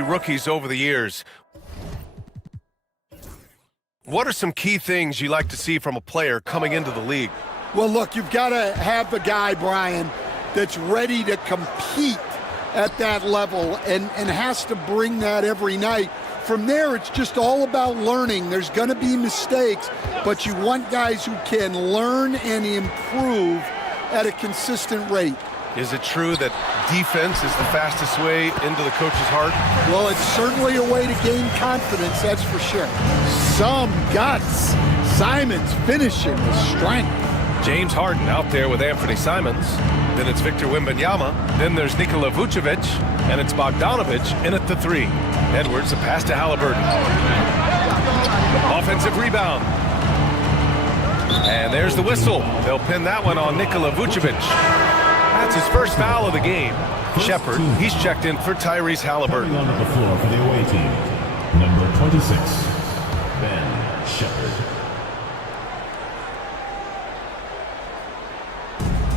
Rookies over the years. What are some key things you like to see from a player coming into the league? Well, look, you've got to have the guy, Brian, that's ready to compete at that level and has to bring that every night. From there, it's just all about learning. There's going to be mistakes, but you want guys who can learn and improve at a consistent rate. Is it true that defense is the fastest way into the coach's heart? Well, it's certainly a way to gain confidence, that's for sure. Some guts. Simons finishing with strength. James Harden out there with Anthony Simons. Then it's Victor Wembanyama. Then there's Nikola Vucevic. And it's Bogdanovic in at the three. Edwards, a pass to Halliburton. Offensive rebound. And there's the whistle. They'll pin that one on Nikola Vucevic. That's his first foul of the game. Shepard, he's checked in for Tyrese Halliburton. On the floor for the away team, number 26, Ben Shepard.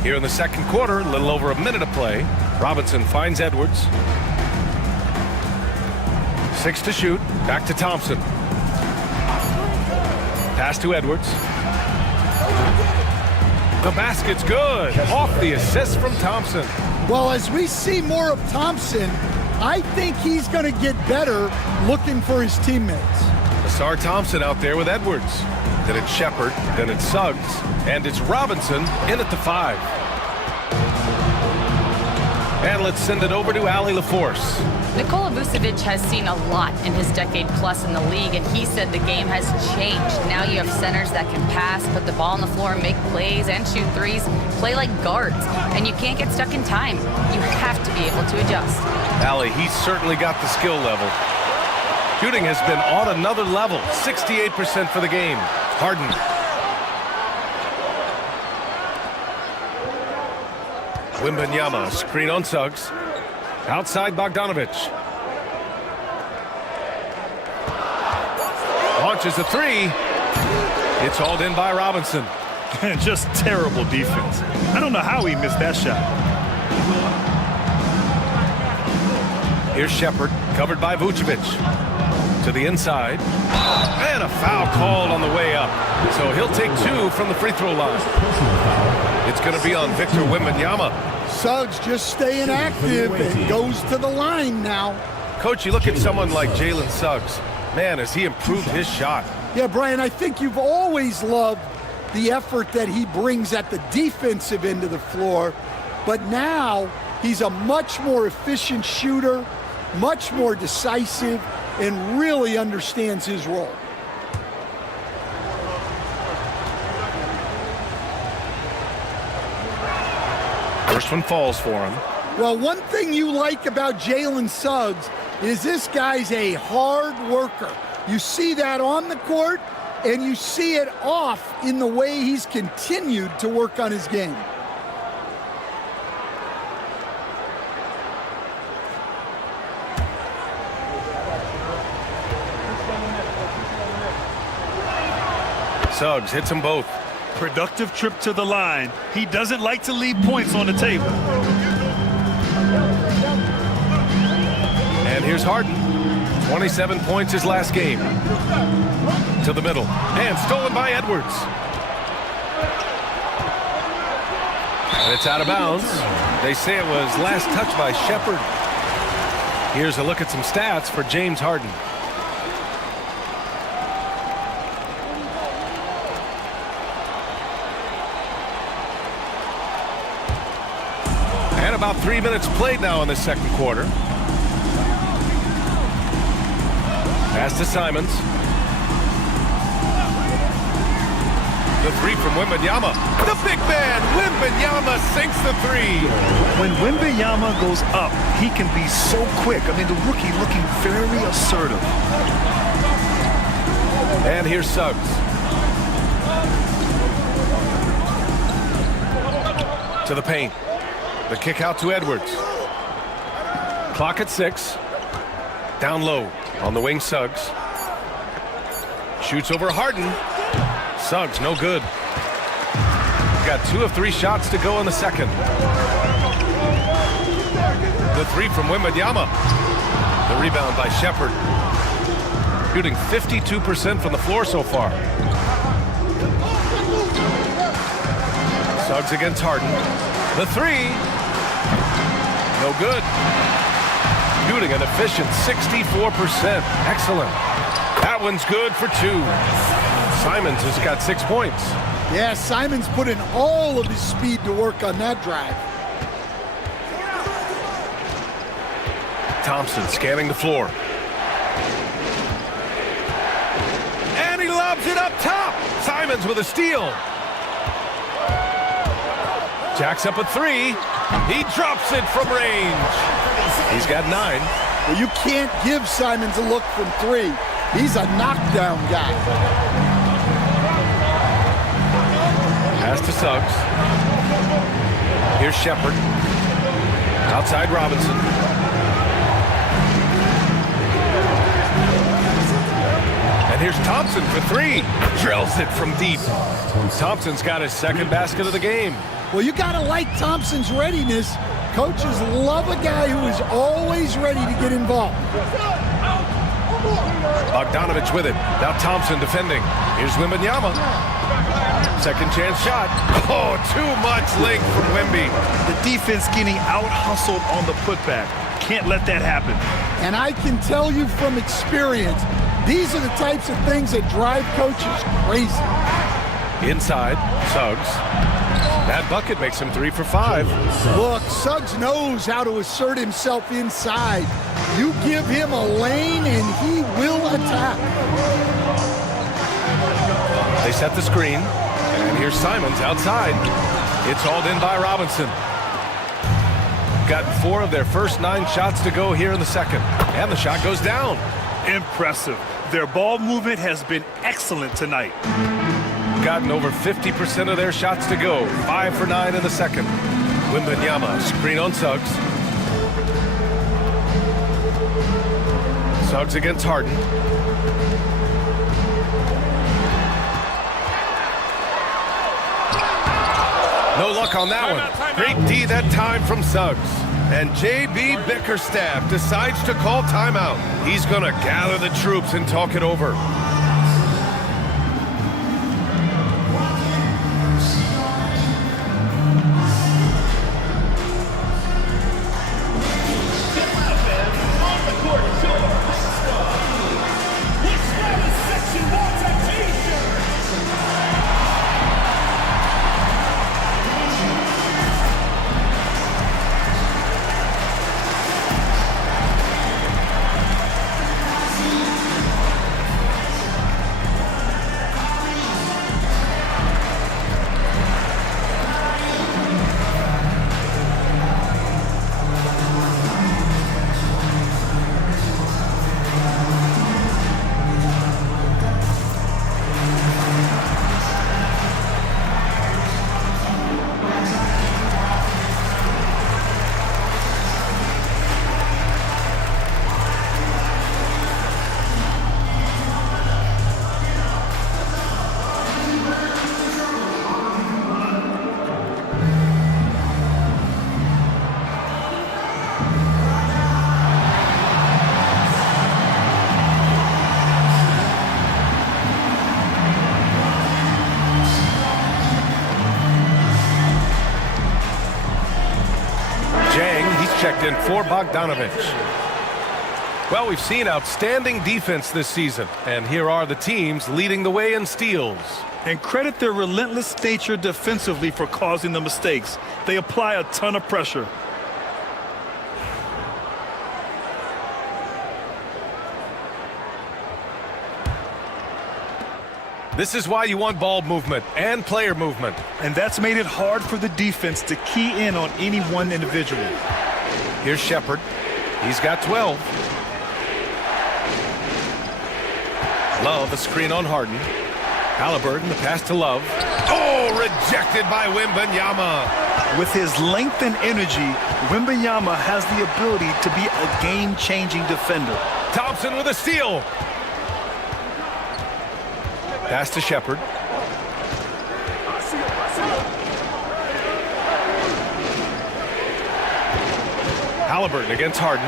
Here in the second quarter, a little over a minute to play. Robinson finds Edwards. 6 to shoot. Back to Thompson. Pass to Edwards. The basket's good. Off the assist from Thompson. Well, as we see more of Thompson, I think he's going to get better looking for his teammates. Asar Thompson out there with Edwards. Then it's Shepard. Then it's Suggs. And it's Robinson in at the 5. And let's send it over to Allie LaForce. Nikola Vucevic has seen a lot in his decade plus in the league, and he said the game has changed. Now you have centers that can pass, put the ball on the floor, make plays, and shoot threes, play like guards, and you can't get stuck in time. You have to be able to adjust. Allie, he's certainly got the skill level. Shooting has been on another level, 68% for the game. Harden. Wembanyama, screen on Suggs. Outside Bogdanovic. Launches a three. It's hauled in by Robinson. Just terrible defense. I don't know how he missed that shot. Here's Shepard, covered by Vucevic. To the inside. And a foul called on the way up. So he'll take 2 from the free throw line. It's going to be on Victor Wembanyama. Suggs just staying active and goes to the line now. Coach, you look at someone like Jalen Suggs. Man, has he improved his shot. Yeah, Brian, I think you've always loved the effort that he brings at the defensive end of the floor. But now he's a much more efficient shooter, much more decisive, and really understands his role. First one falls for him. Well, one thing you like about Jalen Suggs is this guy's a hard worker. You see that on the court, and you see it off in the way he's continued to work on his game. Suggs hits them both. Productive trip to the line. He doesn't like to leave points on the table. And here's Harden. 27 points his last game. To the middle. And stolen by Edwards. And it's out of bounds. They say it was last touched by Shepard. Here's a look at some stats for James Harden. And about 3 minutes played now in the second quarter. Pass to Simons. The three from Wembanyama. The big man, Wembanyama, sinks the three. When Wembanyama goes up, he can be so quick. I mean, the rookie looking very assertive. And here's Suggs. To the paint. The kick out to Edwards. Clock at 6. Down low on the wing, Suggs. Shoots over Harden. Suggs, no good. Got 2 of 3 shots to go in the second. The three from Wembanyama. The rebound by Shepard. Shooting 52% from the floor so far. Suggs against Harden. The three. No good. Shooting an efficient 64%. Excellent. That one's good for two. Simons has got 6 points. Yeah, Simons put in all of his speed to work on that drive. Thompson scanning the floor. And he lobs it up top. Simons with a steal. Jacks up a three. He drops it from range. He's got 9. Well, you can't give Simons a look from 3. He's a knockdown guy. Pass to Suggs. Here's Shepard. Outside Robinson. And here's Thompson for 3. Drills it from deep. Thompson's got his second basket of the game. Well, you got to like Thompson's readiness. Coaches love a guy who is always ready to get involved. Bogdanovich with it. Now Thompson defending. Here's Wembanyama. Second chance shot. Oh, too much length from Wemby. The defense getting out-hustled on the putback. Can't let that happen. And I can tell you from experience, these are the types of things that drive coaches crazy. Inside, Suggs. That bucket makes him 3 for 5. Look, Suggs knows how to assert himself inside. You give him a lane and he will attack. They set the screen. And here's Simons outside. It's hauled in by Robinson. Got 4 of their first 9 shots to go here in the second. And the shot goes down. Impressive. Their ball movement has been excellent tonight. Gotten over 50% of their shots to go. 5 for 9 in the second. Wembanyama, screen on Suggs. Suggs against Harden. No luck on that one. Great D that time from Suggs. And J.B. Bickerstaff decides to call timeout. He's going to gather the troops and talk it over. Checked in for Bogdanovich. Well, we've seen outstanding defense this season, and here are the teams leading the way in steals. And credit their relentless nature defensively for causing the mistakes. They apply a ton of pressure. This is why you want ball movement and player movement. And that's made it hard for the defense to key in on any one individual. Here's Shepard. He's got 12. Love, a screen on Harden. Halliburton, the pass to Love. Oh, rejected by Wembanyama. With his length and energy, Wembanyama has the ability to be a game-changing defender. Thompson with a steal. Pass to Shepard. Halliburton against Harden.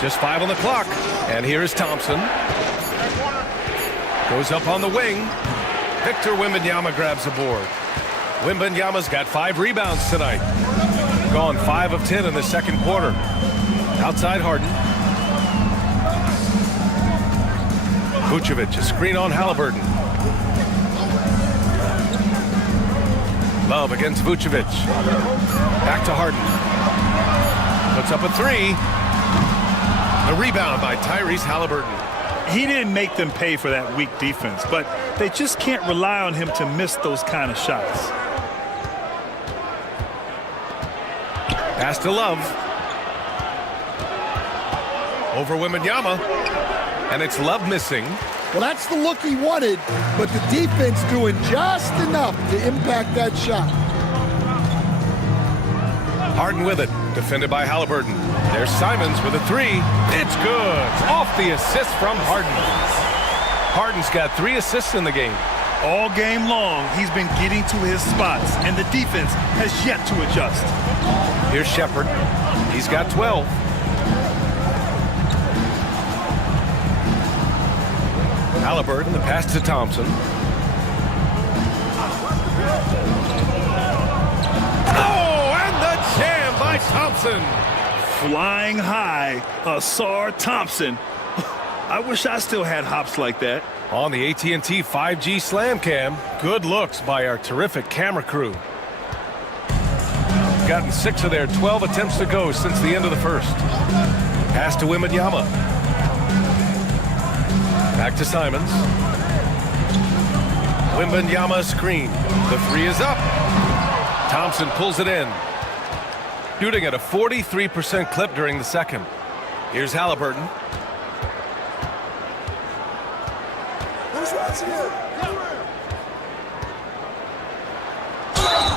Just 5 on the clock. And here's Thompson. Goes up on the wing. Victor Wembanyama grabs the board. Wembanyama's got 5 rebounds tonight. Gone 5 of 10 in the second quarter. Outside Harden. Vucevic, a screen on Halliburton. Love against Vucevic. Back to Harden. Puts up a 3. The rebound by Tyrese Halliburton. He didn't make them pay for that weak defense, but they just can't rely on him to miss those kind of shots. Pass to Love. Over Wembanyama. And it's Love missing. Well, that's the look he wanted, but the defense doing just enough to impact that shot. Harden with it. Defended by Halliburton. There's Simons with a 3. It's good. Off the assist from Harden. Harden's got 3 assists in the game. All game long, he's been getting to his spots, and the defense has yet to adjust. Here's Shepherd. He's got 12. Halliburton, the pass to Thompson. Oh, and the jam by Thompson. Flying high, Asar Thompson. I wish I still had hops like that. On the AT&T 5G Slam Cam, good looks by our terrific camera crew. Gotten 6 of their 12 attempts to go since the end of the first. Pass to Wembanyama. Back to Simons. Wembanyama screen. The 3 is up. Thompson pulls it in. Shooting at a 43% clip during the second. Here's Halliburton.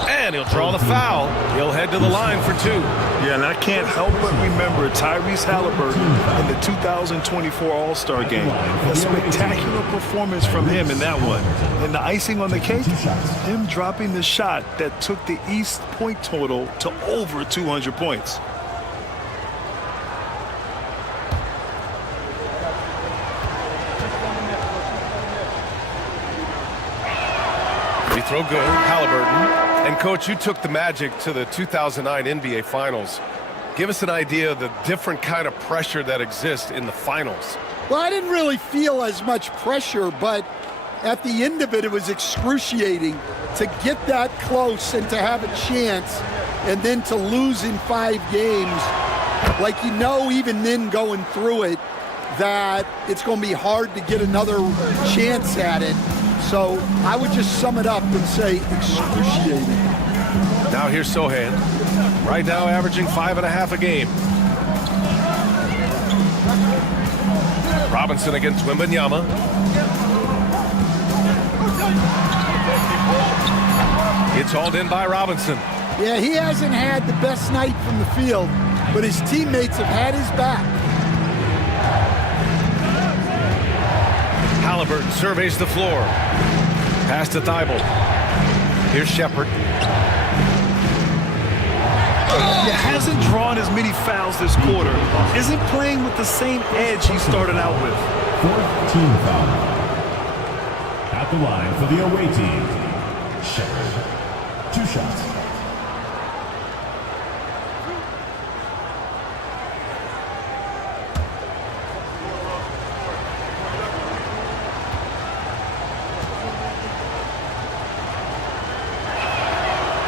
And he'll draw the foul. He'll head to the line for 2. Yeah, and I can't help but remember Tyrese Halliburton in the 2024 All-Star Game. A spectacular performance from him in that one. And the icing on the cake, him dropping the shot that took the East point total to over 200 points. Free throw good, Halliburton. And, Coach, you took the Magic to the 2009 NBA Finals. Give us an idea of the different kind of pressure that exists in the finals. Well, I didn't really feel as much pressure, but at the end of it, it was excruciating to get that close and to have a chance and then to lose in 5 games. Like, you know, even then going through it, that it's going to be hard to get another chance at it. So I would just sum it up and say excruciating. Now here's Sohan. Right now averaging 5.5 a game. Robinson against Wembanyama. It's hauled in by Robinson. Yeah, he hasn't had the best night from the field, but his teammates have had his back. Halliburton surveys the floor. Pass to Thibault. Here's Shepherd. He hasn't drawn as many fouls this quarter. Isn't playing with the same edge he started out with. 4th team foul. At the line for the away team, Shepherd. 2 shots.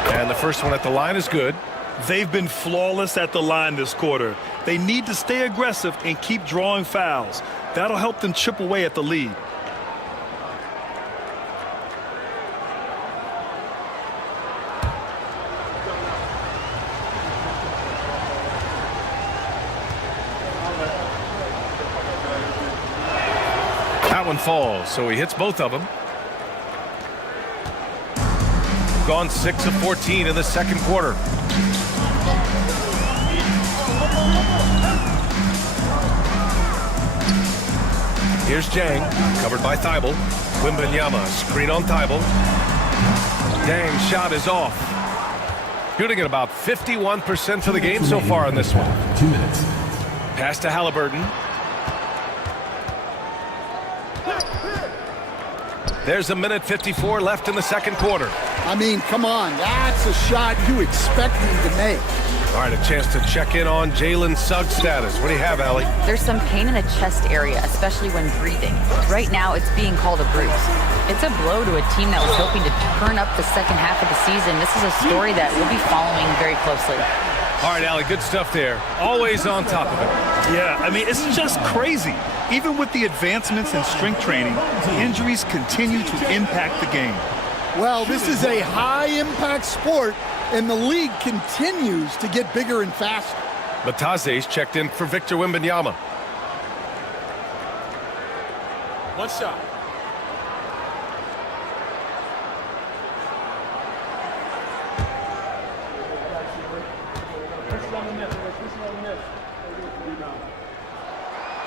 And the first one at the line is good. They've been flawless at the line this quarter. They need to stay aggressive and keep drawing fouls. That'll help them chip away at the lead. That one falls, so he hits both of them. Gone 6 of 14 in the second quarter. Here's Jang, covered by Thibault. Wembanyama, screen on Thibault. Jang's shot is off. Shooting at about 51% of the game so far in this one. 2 minutes. Pass to Halliburton. There's 1:54 left in the second quarter. I mean, come on. That's a shot you expect him to make. All right, a chance to check in on Jalen Suggs' status. What do you have, Allie? There's some pain in the chest area, especially when breathing. Right now, it's being called a bruise. It's a blow to a team that was hoping to turn up the second half of the season. This is a story that we'll be following very closely. All right, Allie, good stuff there. Always on top of it. Yeah, I mean, it's just crazy. Even with the advancements in strength training, injuries continue to impact the game. Well, this is a high-impact sport, and the league continues to get bigger and faster. Bataze's checked in for Victor Wembanyama. One shot.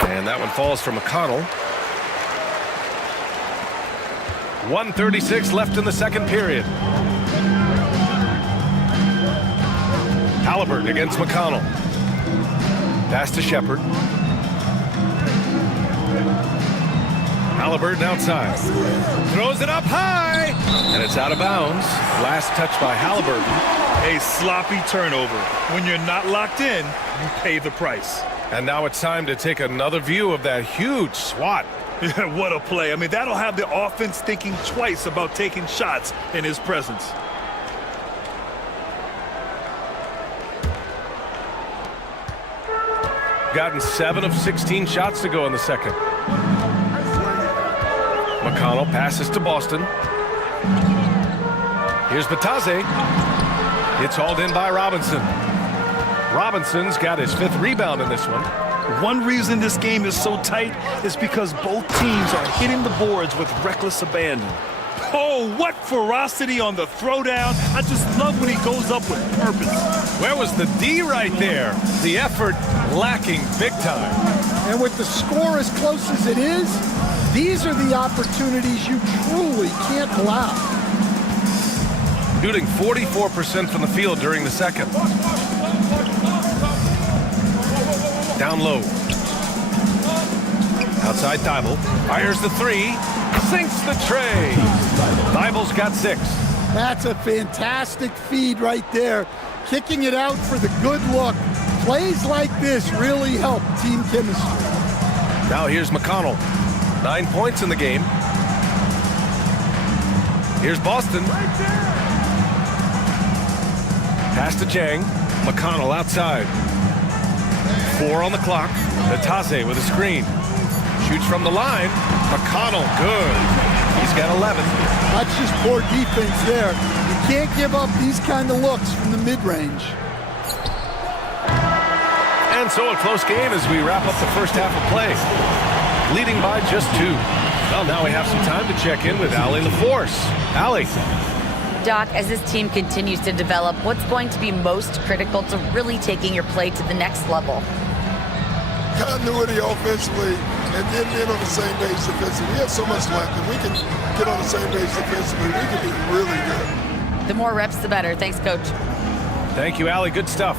And that one falls for McConnell. 1:36 left in the second period. Halliburton against McConnell. Pass to Shepherd. Halliburton outside. Throws it up high. And it's out of bounds. Last touch by Halliburton. A sloppy turnover. When you're not locked in, you pay the price. And now it's time to take another view of that huge swat. What a play. I mean, that'll have the offense thinking twice about taking shots in his presence. Gotten 7 of 16 shots to go in the second. McConnell passes to Boston. Here's Bataze. It's hauled in by Robinson. Robinson's got his 5th rebound in this one. One reason this game is so tight is because both teams are hitting the boards with reckless abandon. Oh, what ferocity on the throwdown. I just love when he goes up with purpose. Where was the D right there? The effort lacking big time. And with the score as close as it is, these are the opportunities you truly can't allow. Shooting 44% from the field during the second. Down low. Outside Thibault. Fires the 3. Sinks the tray. Thibault's got 6. That's a fantastic feed right there. Kicking it out for the good look. Plays like this really help team chemistry. Now here's McConnell. 9 points in the game. Here's Boston. Pass to Chang. McConnell outside. 4 on the clock. Natase with a screen. Shoots from the line. McConnell, good. He's got 11. That's just poor defense there. You can't give up these kind of looks from the mid-range. And so a close game as we wrap up the first half of play. Leading by just 2. Well, now we have some time to check in with Allie LaForce. Allie. Doc, as this team continues to develop, what's going to be most critical to really taking your play to the next level? Continuity offensively and then being on the same page defensively. We have so much left. If we can get on the same page defensively, we can be really good. The more reps, the better. Thanks, Coach. Thank you, Allie. Good stuff.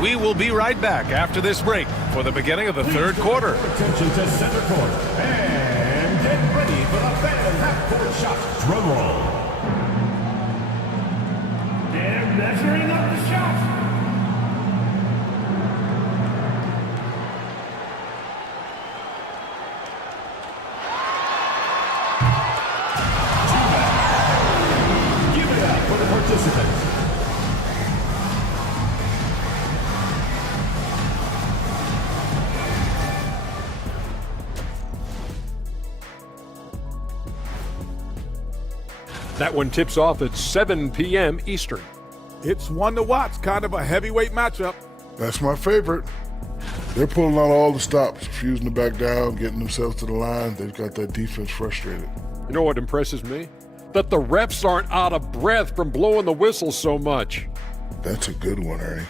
We will be right back after this break for the beginning of the third quarter. Attention to center court. And get ready for the fan half-court shot. Drum roll. And measuring up the shot. Give it up for the participants. That one tips off at 7 p.m. Eastern. It's one to watch, kind of a heavyweight matchup. That's my favorite. They're pulling out all the stops, refusing to back down, getting themselves to the line. They've got that defense frustrated. You know what impresses me? That the refs aren't out of breath from blowing the whistle so much. That's a good one, Ernie.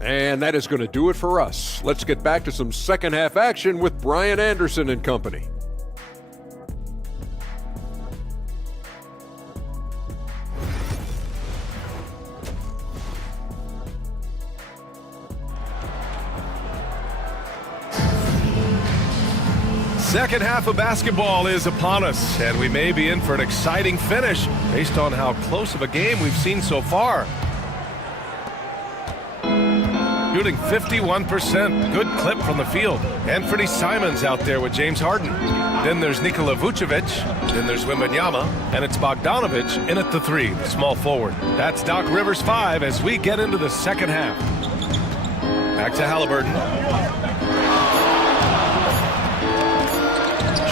And that is going to do it for us. Let's get back to some second half action with Brian Anderson and company. Second half of basketball is upon us, and we may be in for an exciting finish based on how close of a game we've seen so far. Shooting 51%. Good clip from the field. Anthony Simons out there with James Harden. Then there's Nikola Vucevic. Then there's Wembanyama. And it's Bogdanovic in at the 3, the small forward. That's Doc Rivers 5 as we get into the second half. Back to Halliburton.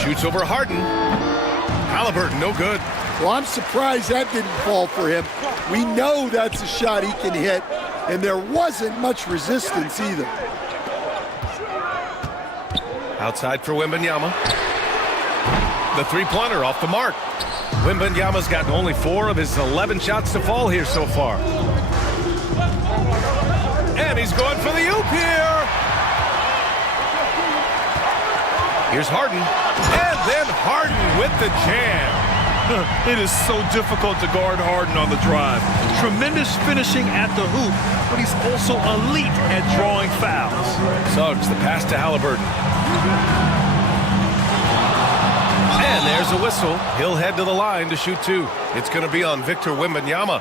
Shoots over Harden. Halliburton, no good. Well, I'm surprised that didn't fall for him. We know that's a shot he can hit, and there wasn't much resistance either. Outside for Wembanyama. The three-pointer off the mark. Wembanyama's gotten only 4 of his 11 shots to fall here so far. And he's going for the oop here. Here's Harden. And then Harden with the jam. It is so difficult to guard Harden on the drive. Tremendous finishing at the hoop, but he's also elite at drawing fouls. Suggs, the pass to Halliburton. And there's a whistle. He'll head to the line to shoot 2. It's going to be on Victor Wembanyama.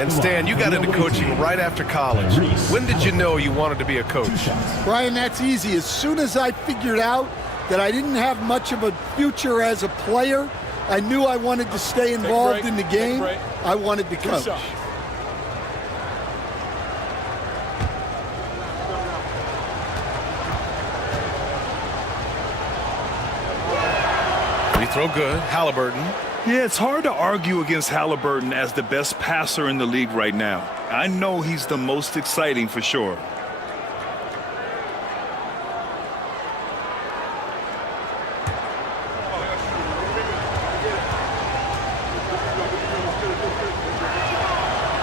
And Stan, you got into coaching right after college. When did you know you wanted to be a coach? Brian, that's easy. As soon as I figured out that I didn't have much of a future as a player, I knew I wanted to stay involved in the game. I wanted to coach. Free throw good. Halliburton. Yeah, it's hard to argue against Halliburton as the best passer in the league right now. I know he's the most exciting for sure.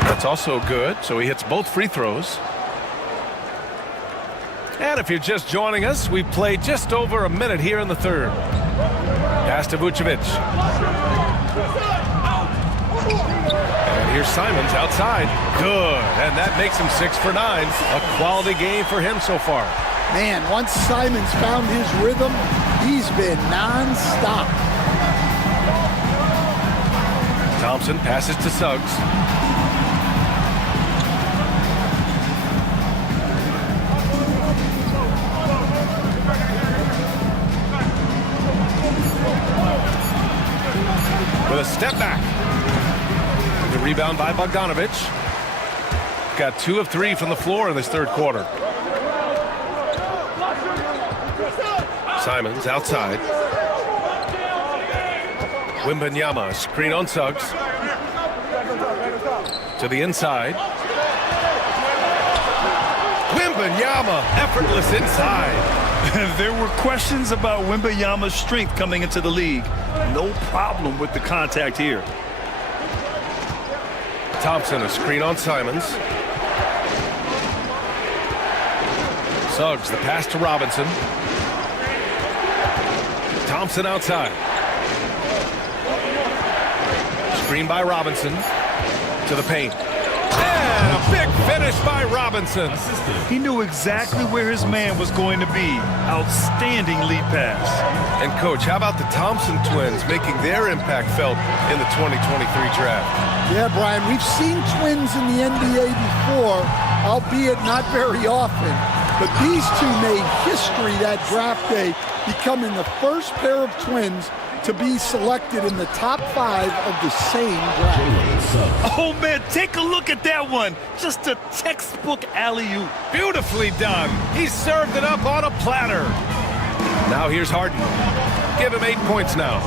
That's also good, so he hits both free throws. And if you're just joining us, we've played just over a minute here in the third. Pass to Vucevic. And here's Simons outside. Good, and that makes him 6 for 9. A quality game for him so far. Man, once Simons found his rhythm, he's been non-stop. Thompson passes to Suggs. With a step back. The rebound by Bogdanovic. Got 2 of 3 from the floor in this third quarter. Simons outside. Wembanyama, screen on Suggs. To the inside. Wembanyama, effortless inside. There were questions about Wembanyama's strength coming into the league. No problem with the contact here. Thompson, a screen on Simons. Suggs, the pass to Robinson. Thompson outside. Screen by Robinson. To the paint. And a big finish by Robinson. He knew exactly where his man was going to be. Outstanding lead pass. And coach, how about the Thompson twins making their impact felt in the 2023 draft? Yeah, Brian, we've seen twins in the NBA before, albeit not very often. But these two made history that draft day, becoming the first pair of twins to be selected in the top 5 of the same draft. Oh, man, take a look at that one. Just a textbook alley-oop. Beautifully done. He served it up on a platter. Now here's Harden. Give him 8 points now.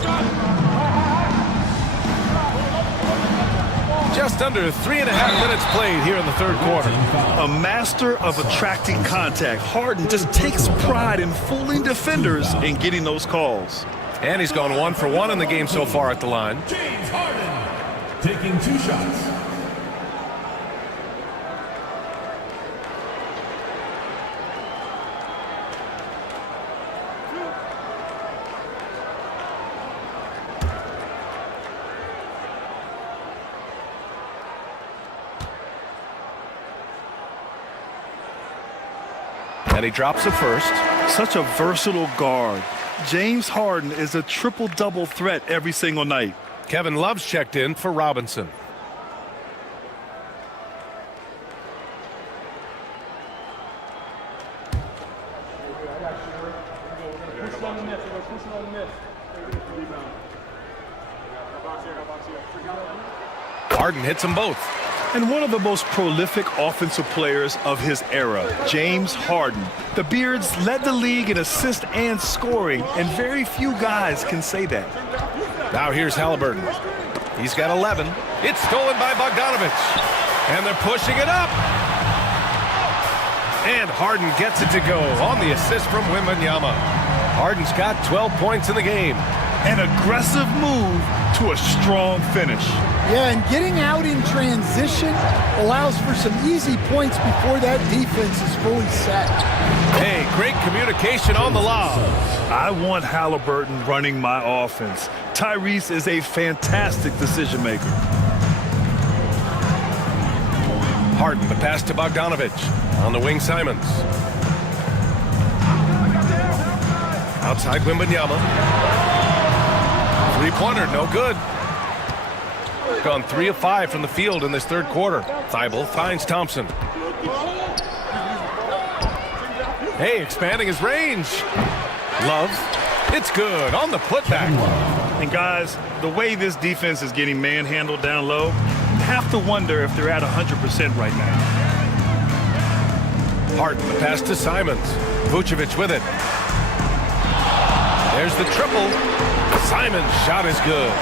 Just under 3.5 minutes played here in the third quarter. A master of attracting contact. Harden just takes pride in fooling defenders and getting those calls. And he's gone 1 for 1 in the game so far at the line. James Harden taking 2 shots. And he drops the first. Such a versatile guard. James Harden is a triple-double threat every single night. Kevin Love's checked in for Robinson. Harden hits them both. And one of the most prolific offensive players of his era, James Harden. The Beards led the league in assists and scoring, and very few guys can say that. Now here's Halliburton. He's got 11. It's stolen by Bogdanovich. And they're pushing it up. And Harden gets it to go on the assist from Wembanyama. Harden's got 12 points in the game. An aggressive move to a strong finish. Yeah, and getting out in transition allows for some easy points before that defense is fully set. Hey, great communication on the lob. I want Halliburton running my offense. Tyrese is a fantastic decision maker. Harden, the pass to Bogdanovich. On the wing, Simons. Outside Wembanyama. Three-pointer, no good. Gone 3 of 5 from the field in this third quarter. Thibault finds Thompson. Hey, expanding his range. Love. It's good on the putback. And guys, the way this defense is getting manhandled down low, you have to wonder if they're at 100% right now. Harden, the pass to Simons. Vucevic with it. There's the triple. Simons' shot is good.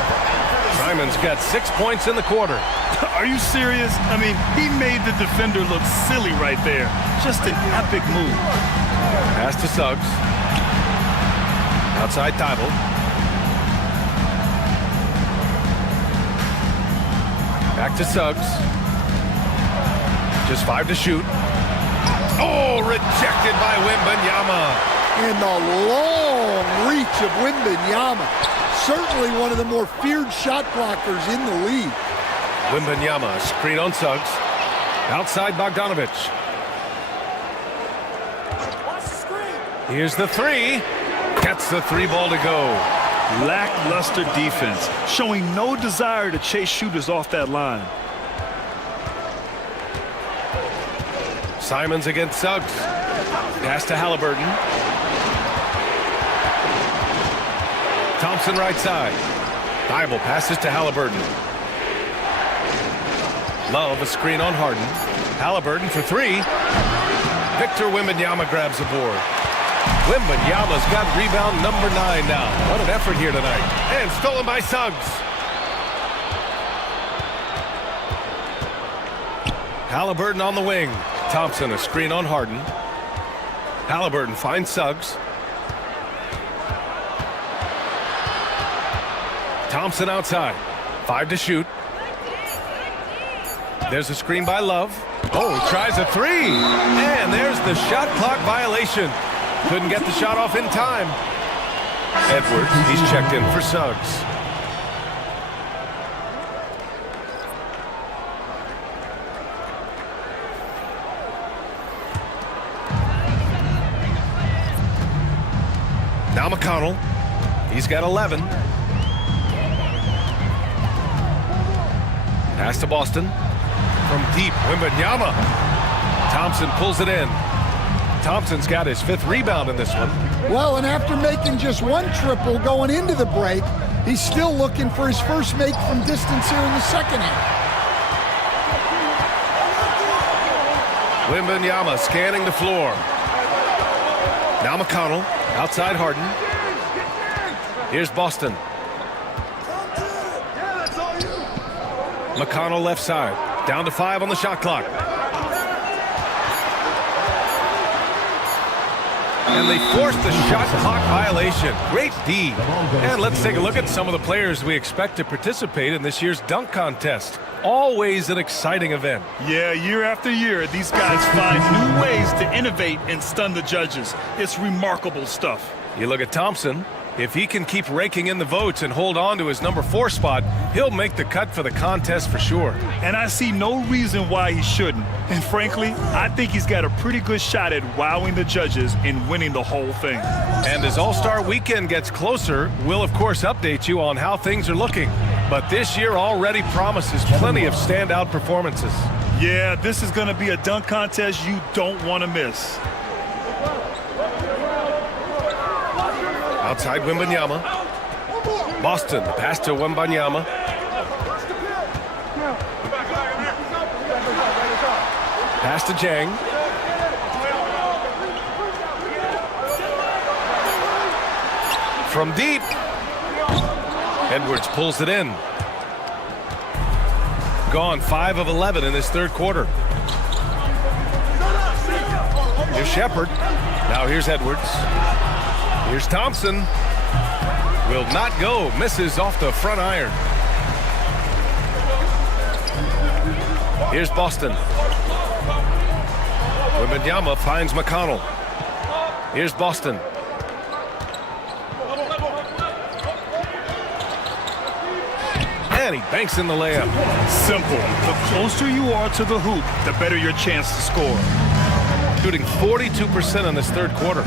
Simons got 6 points in the quarter. Are you serious? I mean, he made the defender look silly right there. Just an epic move. Pass to Suggs. Outside Thibault. Back to Suggs. Just 5 to shoot. Oh, rejected by Wembanyama. And the long reach of Wembanyama. Certainly one of the more feared shot blockers in the league. Wembanyama, screen on Suggs. Outside Bogdanovich. Here's the three. Gets the three ball to go. Lackluster defense, showing no desire to chase shooters off that line. Simons against Suggs. Pass to Halliburton. Thompson right side. Thibault passes to Halliburton. Love a screen on Harden. Halliburton for three. Victor Wembanyama grabs the board. Wembanyama's got rebound number 9 now. What an effort here tonight. And stolen by Suggs. Halliburton on the wing. Thompson a screen on Harden. Halliburton finds Suggs. Thompson outside. 5 to shoot. There's a screen by Love. Oh, he tries a three. And there's the shot clock violation. Couldn't get the shot off in time. Edwards, he's checked in for Suggs. Now McConnell. He's got 11. Pass to Boston. From deep, Wembanyama. Thompson pulls it in. Thompson's got his 5th rebound in this one. Well, and after making just 1 triple going into the break, he's still looking for his first make from distance here in the second half. Wembanyama scanning the floor. Now McConnell, outside Harden. Here's Boston. McConnell left side. Down to 5 on the shot clock. And they forced the shot clock violation. Great D. And let's take a look at some of the players we expect to participate in this year's dunk contest. Always an exciting event. Yeah, year after year, these guys find new ways to innovate and stun the judges. It's remarkable stuff. You look at Thompson. If he can keep raking in the votes and hold on to his number 4 spot, he'll make the cut for the contest for sure. And I see no reason why he shouldn't. And frankly, I think he's got a pretty good shot at wowing the judges and winning the whole thing. And as All-Star Weekend gets closer, we'll of course update you on how things are looking. But this year already promises plenty of standout performances. Yeah, this is going to be a dunk contest you don't want to miss. Outside Wembanyama. Boston, the pass to Wembanyama. Pass to Jang. From deep. Edwards pulls it in. Gone 5 of 11 in this third quarter. Here's Shepard. Now here's Edwards. Here's Thompson. Will not go. Misses off the front iron. Here's Boston. Wembanyama finds McConnell. Here's Boston. And he banks in the layup. Simple. The closer you are to the hoop, the better your chance to score. Shooting 42% in this third quarter.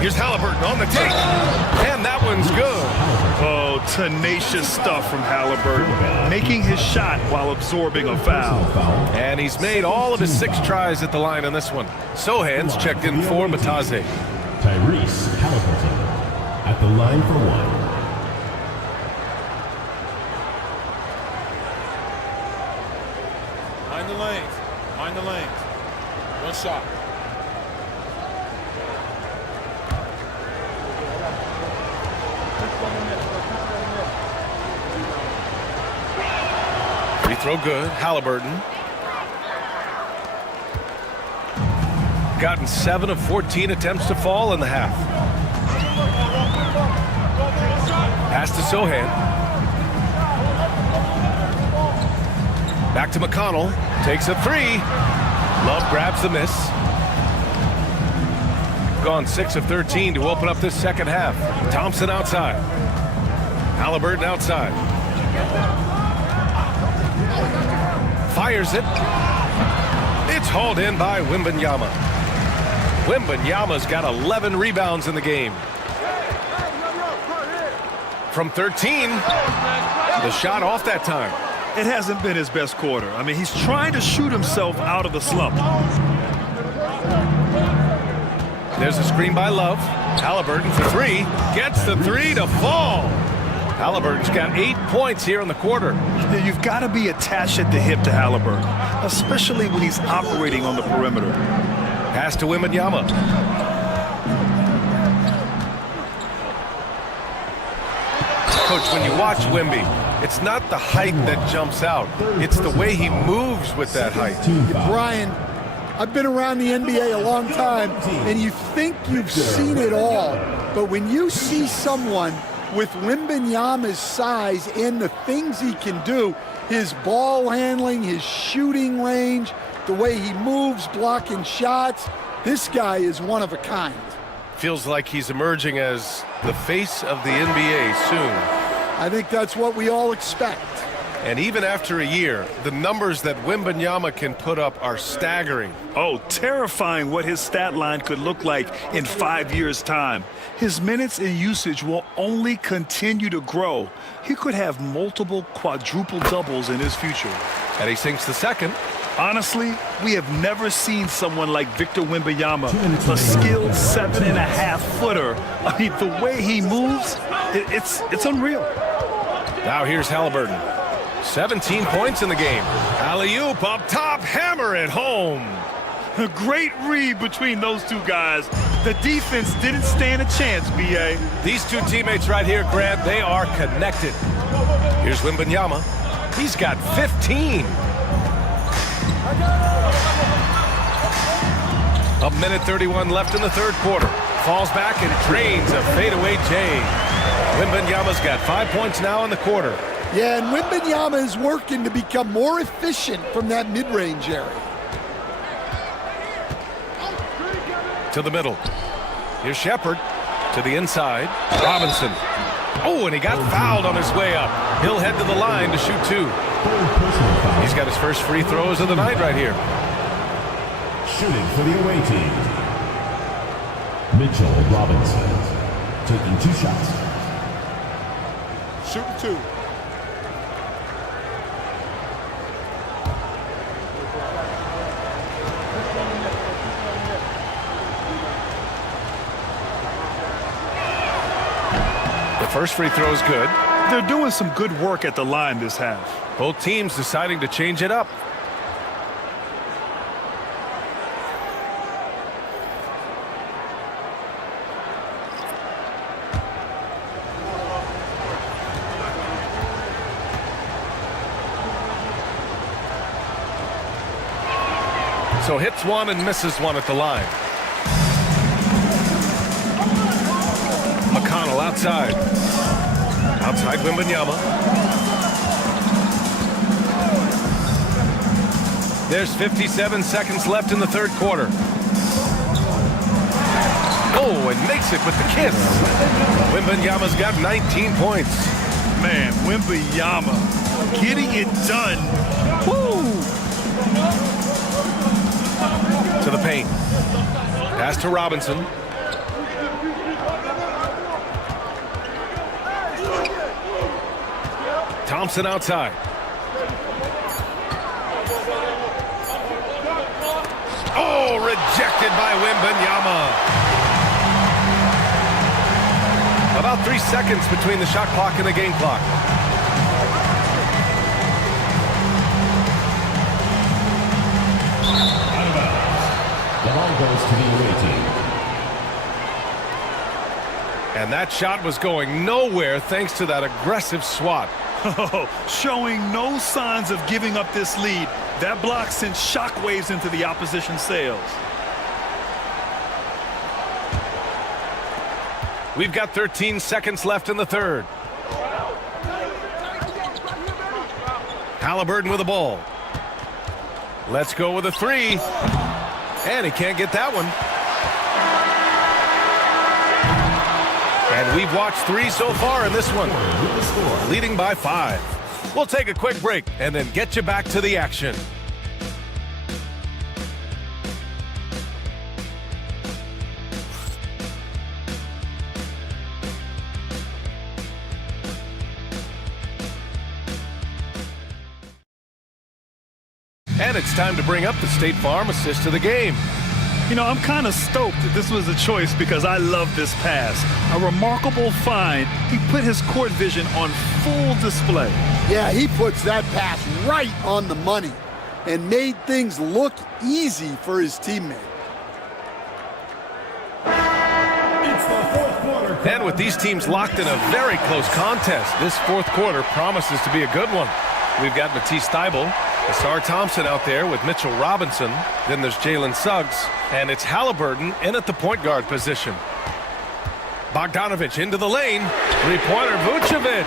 Here's Halliburton on the take. And that one's good. Oh, tenacious stuff from Halliburton. Making his shot while absorbing a foul. And he's made all of his 6 tries at the line on this one. Sohan's checked in for Batase. Tyrese Halliburton at the line for 1. Mind the lanes. Mind the lanes. One shot. Free throw good. Halliburton. Gotten 7 of 14 attempts to fall in the half. Pass to Sohan. Back to McConnell. Takes a 3. Love grabs the miss. Gone 6 of 13 to open up this second half. Thompson outside. Halliburton outside. Fires it. It's hauled in by Wembanyama. Wembanyama's got 11 rebounds in the game. From 13, the shot off that time. It hasn't been his best quarter. I mean, he's trying to shoot himself out of the slump. There's a screen by Love. Halliburton for 3. Gets the 3 to fall. Halliburton's got 8 points here in the quarter. You've got to be attached at the hip to Halliburton, especially when he's operating on the perimeter. Pass to Wembanyama. Coach, when you watch Wemby, it's not the height that jumps out. It's the way he moves with that height. Brian, I've been around the NBA a long time, and you think you've seen it all. But when you see someone with Wembanyama's size and the things he can do, his ball handling, his shooting range, the way he moves, blocking shots, this guy is one of a kind. Feels like he's emerging as the face of the NBA soon. I think that's what we all expect. And even after a year, the numbers that Wembanyama can put up are staggering. Oh, terrifying what his stat line could look like in 5 years' time. His minutes and usage will only continue to grow. He could have multiple quadruple doubles in his future. And he sinks the second. Honestly, we have never seen someone like Victor Wembanyama, a skilled 7.5-footer. I mean, the way he moves, it's unreal. Now here's Halliburton. 17 points in the game. Alley-oop up top, hammer it home. A great read between those two guys. The defense didn't stand a chance, B.A. These two teammates right here, Grant, they are connected. Here's Wembanyama. He's got 15. A minute 31 left in the third quarter. Falls back and drains a fadeaway J. Wembanyama's got 5 points now in the quarter. Yeah, and Wembanyama is working to become more efficient from that mid-range area. To the middle. Here's Shepard. To the inside. Robinson. Oh, and he got fouled on his way up. He'll head to the line to shoot 2. He's got his first free throws of the night right here. Shooting for the away team, Mitchell Robinson, taking 2 shots. Shooting 2. The first free throw is good. They're doing some good work at the line this half. Both teams deciding to change it up. So hits one and misses one at the line. McConnell outside. Outside Wembanyama. There's 57 seconds left in the third quarter. Oh, and makes it with the kiss. Wembanyama's got 19 points. Man, Wembanyama getting it done. Woo! To the paint. Pass to Robinson. Thompson outside. Oh, rejected by Wembanyama. About 3 seconds between the shot clock and the game clock. Out of bounds. The ball goes to the away team. And that shot was going nowhere thanks to that aggressive swat. Showing no signs of giving up this lead. That block sent shockwaves into the opposition sails. We've got 13 seconds left in the third. Halliburton with the ball. Let's go with a 3. And he can't get that one. And we've watched 3 so far in this one. Leading by 5. We'll take a quick break and then get you back to the action. And it's time to bring up the State Farm assist of the game. You know, I'm kind of stoked that this was a choice because I love this pass. A remarkable find. He put his court vision on full display. Yeah, he puts that pass right on the money and made things look easy for his teammate. It's the fourth quarter. And with these teams locked in a very close contest, this fourth quarter promises to be a good one. We've got Matisse Thybulle, Asar Thompson out there with Mitchell Robinson. Then there's Jalen Suggs, and it's Halliburton in at the point guard position. Bogdanovich into the lane. Three-pointer, Vucevic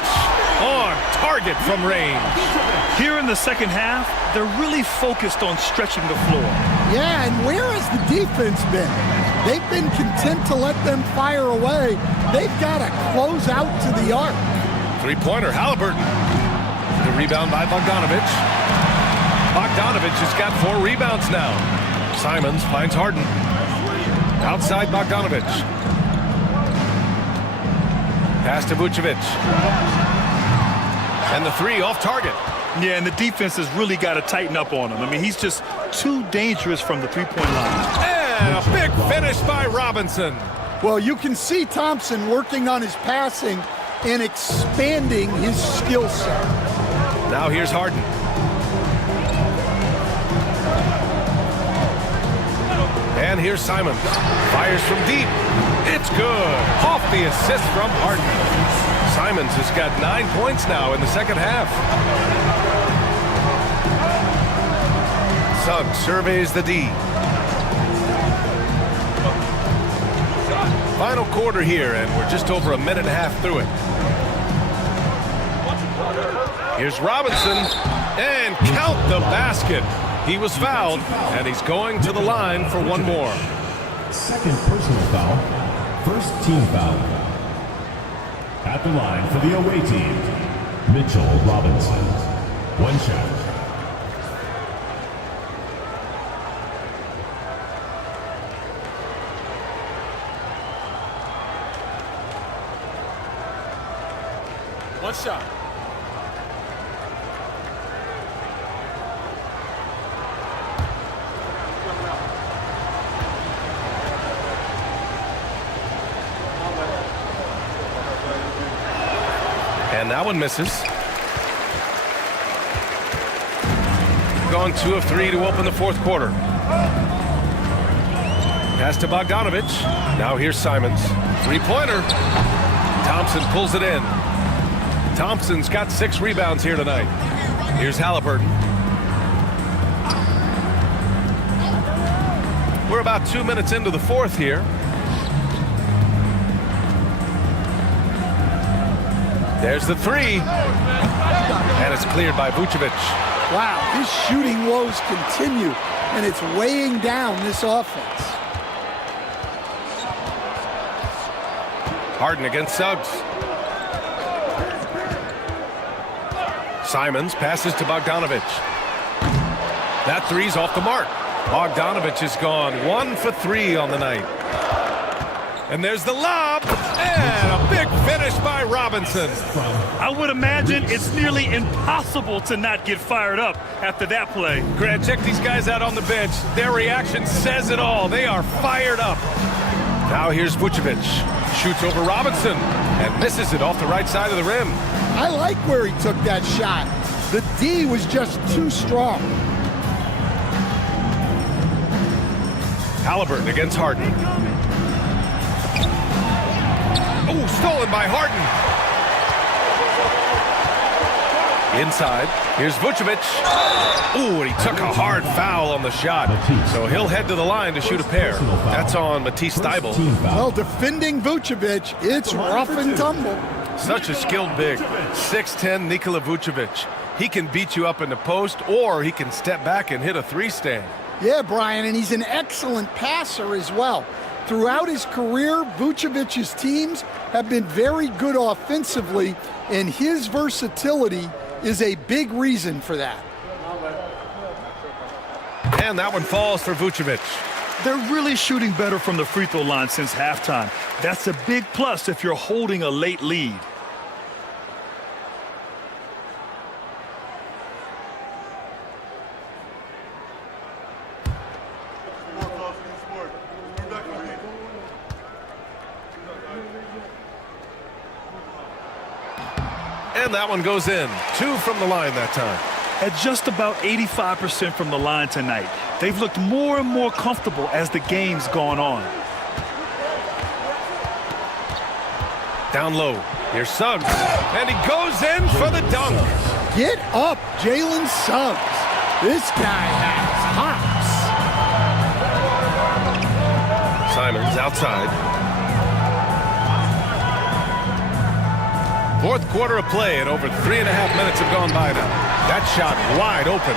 on target from range. Here in the second half, they're really focused on stretching the floor. Yeah, and where has the defense been? They've been content to let them fire away. They've got to close out to the arc. Three-pointer, Halliburton. The rebound by Bogdanovich. Bogdanovich has got 4 rebounds now. Simons finds Harden. Outside Bogdanovich. Pass to Vucevic. And the 3 off target. Yeah, and the defense has really got to tighten up on him. I mean, he's just too dangerous from the three-point line. And a big finish by Robinson. Well, you can see Thompson working on his passing and expanding his skill set. Now here's Harden. And here's Simons. Fires from deep. It's good. Off the assist from Harden. Simons has got 9 points now in the second half. Suggs surveys the D. Final quarter here, and we're just over a minute and a half through it. Here's Robinson, and count the basket. He was fouled, and he's going to the line for one more. Second personal foul. First team foul. At the line for the away team, Mitchell Robinson. One shot. One shot. And that one misses. Gone 2 of 3 to open the fourth quarter. Pass to Bogdanovich. Now here's Simons. Three-pointer. Thompson pulls it in. Thompson's got 6 rebounds here tonight. Here's Halliburton. We're about 2 minutes into the fourth here. There's the three. And it's cleared by Vucevic. Wow, his shooting woes continue, and it's weighing down this offense. Harden against Suggs. Simons passes to Bogdanovich. That three's off the mark. Bogdanovich has gone 1 for 3 on the night. And there's the lob, and a big finish by Robinson. I would imagine it's nearly impossible to not get fired up after that play. Grant, check these guys out on the bench. Their reaction says it all. They are fired up. Now here's Vucevic. Shoots over Robinson and misses it off the right side of the rim. I like where he took that shot. The D was just too strong. Halliburton against Harden. Oh, stolen by Harden. Inside, here's Vucevic. Ooh, and he took a hard foul on the shot. So he'll head to the line to shoot a pair. That's on Matisse Thybulle. Well, defending Vucevic, it's rough and tumble. Such a skilled big. 6'10" Nikola Vucevic. He can beat you up in the post, or he can step back and hit a three-stand. Yeah, Brian, and he's an excellent passer as well. Throughout his career, Vucevic's teams have been very good offensively, and his versatility is a big reason for that. And that one falls for Vucevic. They're really shooting better from the free throw line since halftime. That's a big plus if you're holding a late lead. And that one goes in. 2 from the line that time. At just about 85% from the line tonight, they've looked more and more comfortable as the game's gone on. Down low. Here's Suggs. And he goes in for the dunk. Get up, Jalen Suggs. This guy has hops. Simons outside. Fourth quarter of play, and over 3.5 minutes have gone by now. That shot wide open.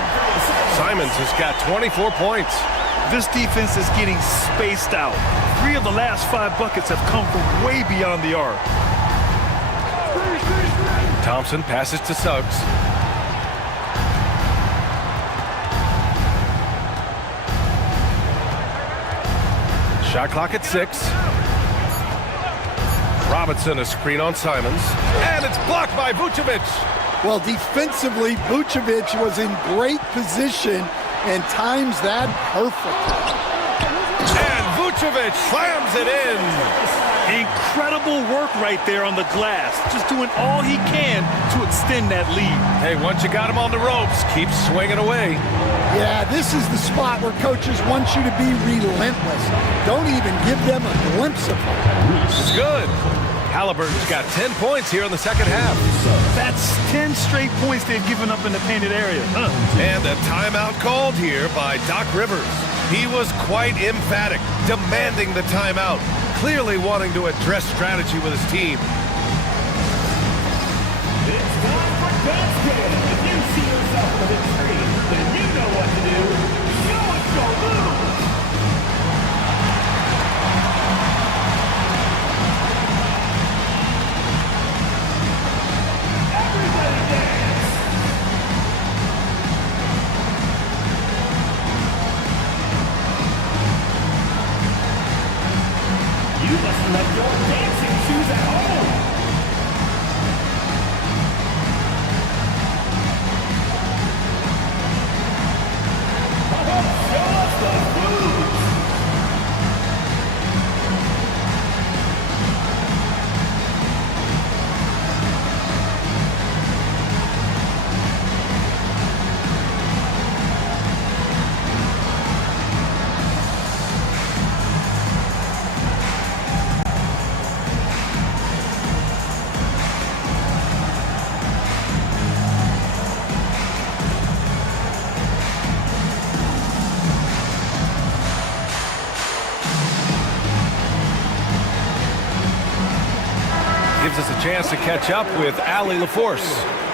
Simons has got 24 points. This defense is getting spaced out. 3 of the last 5 buckets have come from way beyond the arc. Thompson passes to Suggs. Shot clock at 6. Robinson, a screen on Simons. And it's blocked by Vucevic. Well, defensively, Vucevic was in great position and times that perfectly. And Vucevic slams it in. Incredible work right there on the glass. Just doing all he can to extend that lead. Hey, once you got him on the ropes, keep swinging away. Yeah, this is the spot where coaches want you to be relentless. Don't even give them a glimpse of it. It's good. Halliburton's got 10 points here in the second half. That's 10 straight points they've given up in the painted area. And a timeout called here by Doc Rivers. He was quite emphatic, demanding the timeout, clearly wanting to address strategy with his team. It's time for basket. If you see yourself on the big screen, then you know what to do. Show us your moves. chance to catch up with Allie LaForce.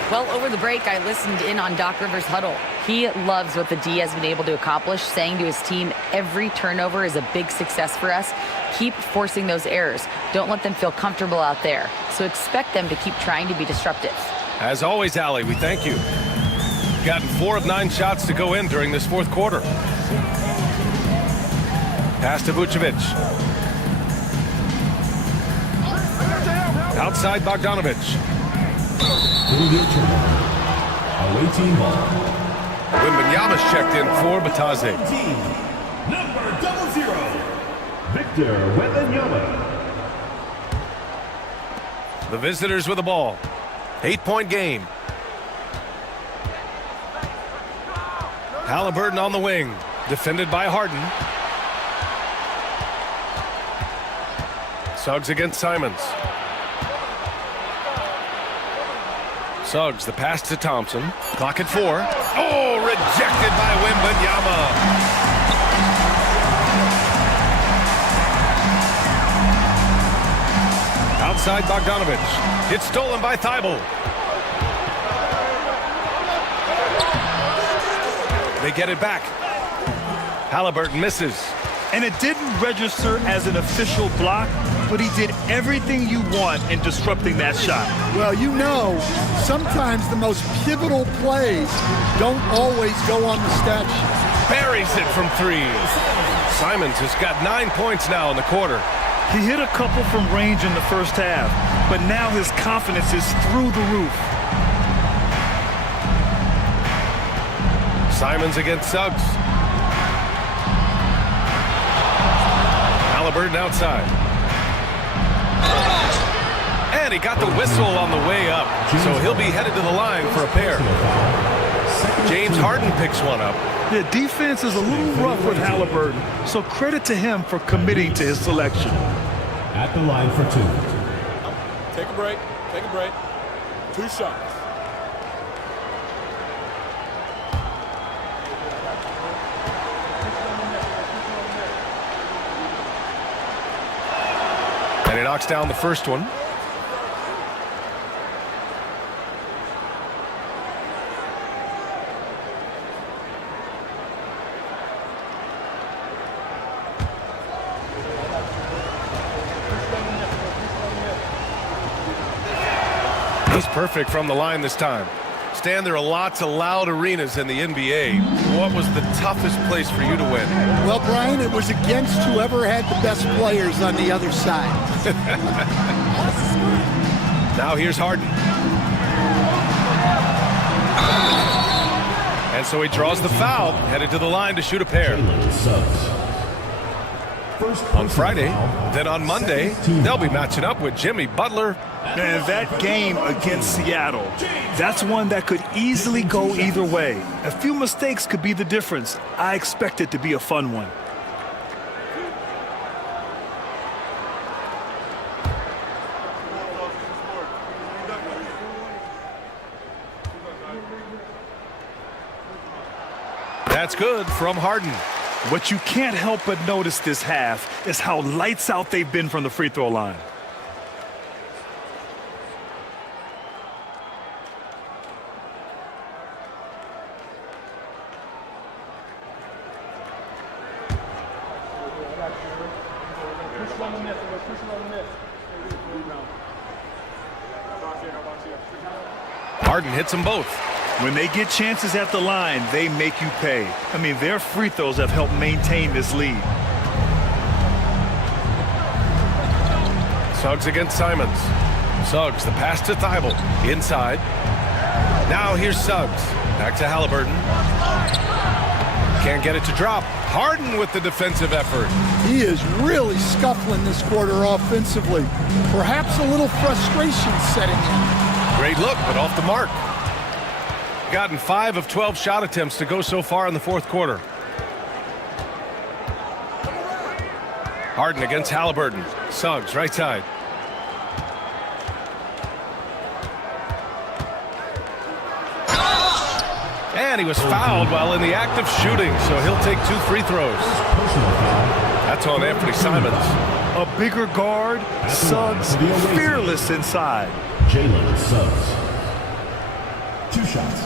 Well, over the break, I listened in on Doc Rivers' huddle. He loves what the D has been able to accomplish, saying to his team, every turnover is a big success for us. Keep forcing those errors. Don't let them feel comfortable out there. So expect them to keep trying to be disruptive. As always, Allie, we thank you. Gotten 4 of 9 shots to go in during this fourth quarter. Pass to Vucevic. Outside Bogdanovic. Away team ball. Wembanyama's checked in for Batase. Number 00. Victor Wembanyama. The visitors with the ball. 8-point game. Halliburton on the wing. Defended by Harden. Suggs against Simons. Suggs, the pass to Thompson. Clock at 4. Oh, rejected by Wembanyama. Outside Bogdanovic. It's stolen by Thibault. They get it back. Halliburton misses. And it didn't register as an official block, but he did everything you want in disrupting that shot. Well, you know, sometimes the most pivotal plays don't always go on the stat sheet. Buries it from 3. Simons has got 9 points now in the quarter. He hit a couple from range in the first half, but now his confidence is through the roof. Simons against Suggs. Halliburton outside. And he got the whistle on the way up, so he'll be headed to the line for a pair. James Harden picks one up. The defense is a little rough with Halliburton, so credit to him for committing to his selection. At the line for 2. Take a break. Take a break. 2 shots. And he knocks down the first one. He's perfect from the line this time. Stan, there are lots of loud arenas in the NBA. What was the toughest place for you to win? Well, Brian, it was against whoever had the best players on the other side. Now here's Harden. And so he draws the foul, headed to the line to shoot a pair. On Friday, then on Monday, they'll be matching up with Jimmy Butler. Man, that game against Seattle, that's one that could easily go either way. A few mistakes could be the difference. I expect it to be a fun one. That's good from Harden. What you can't help but notice this half is how lights out they've been from the free throw line. Harden hits them both. When they get chances at the line, they make you pay. I mean, their free throws have helped maintain this lead. Suggs against Simons. Suggs, the pass to Thibault. Inside. Now here's Suggs. Back to Halliburton. Can't get it to drop. Harden with the defensive effort. He is really scuffling this quarter offensively. Perhaps a little frustration setting in. Great look, but off the mark. Gotten 5 of 12 shot attempts to go so far in the fourth quarter. Harden against Halliburton. Suggs, right side. And he was fouled while in the act of shooting, so he'll take 2 free throws. Personal foul. That's on Anthony Simons. A bigger guard, Suggs fearless inside. Jalen Suggs. 2 shots.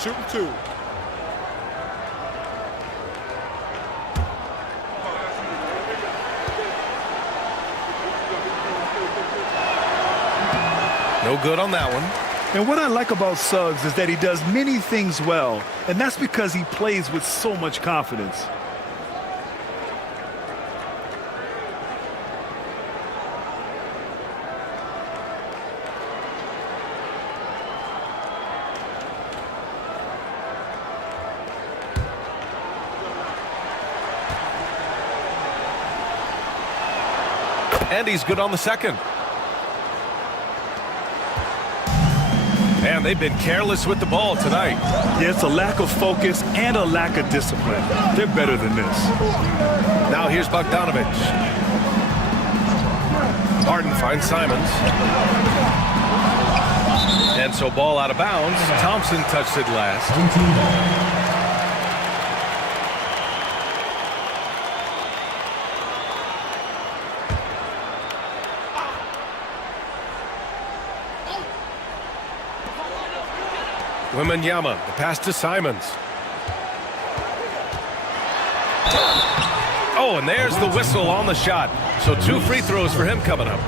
Shooting 2. No good on that one. And what I like about Suggs is that he does many things well, and that's because he plays with so much confidence. And he's good on the second. And they've been careless with the ball tonight. Yeah, it's a lack of focus and a lack of discipline. They're better than this. Now here's Bogdanovich. Harden finds Simons. And so ball out of bounds. Thompson touched it last. Wembanyama, the pass to Simons. Oh, and there's the whistle on the shot. So 2 free throws for him coming up.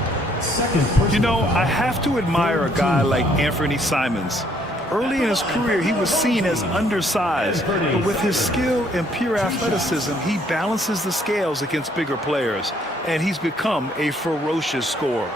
You know, I have to admire a guy like Anthony Simons. Early in his career, he was seen as undersized, but with his skill and pure athleticism, he balances the scales against bigger players, and he's become a ferocious scorer.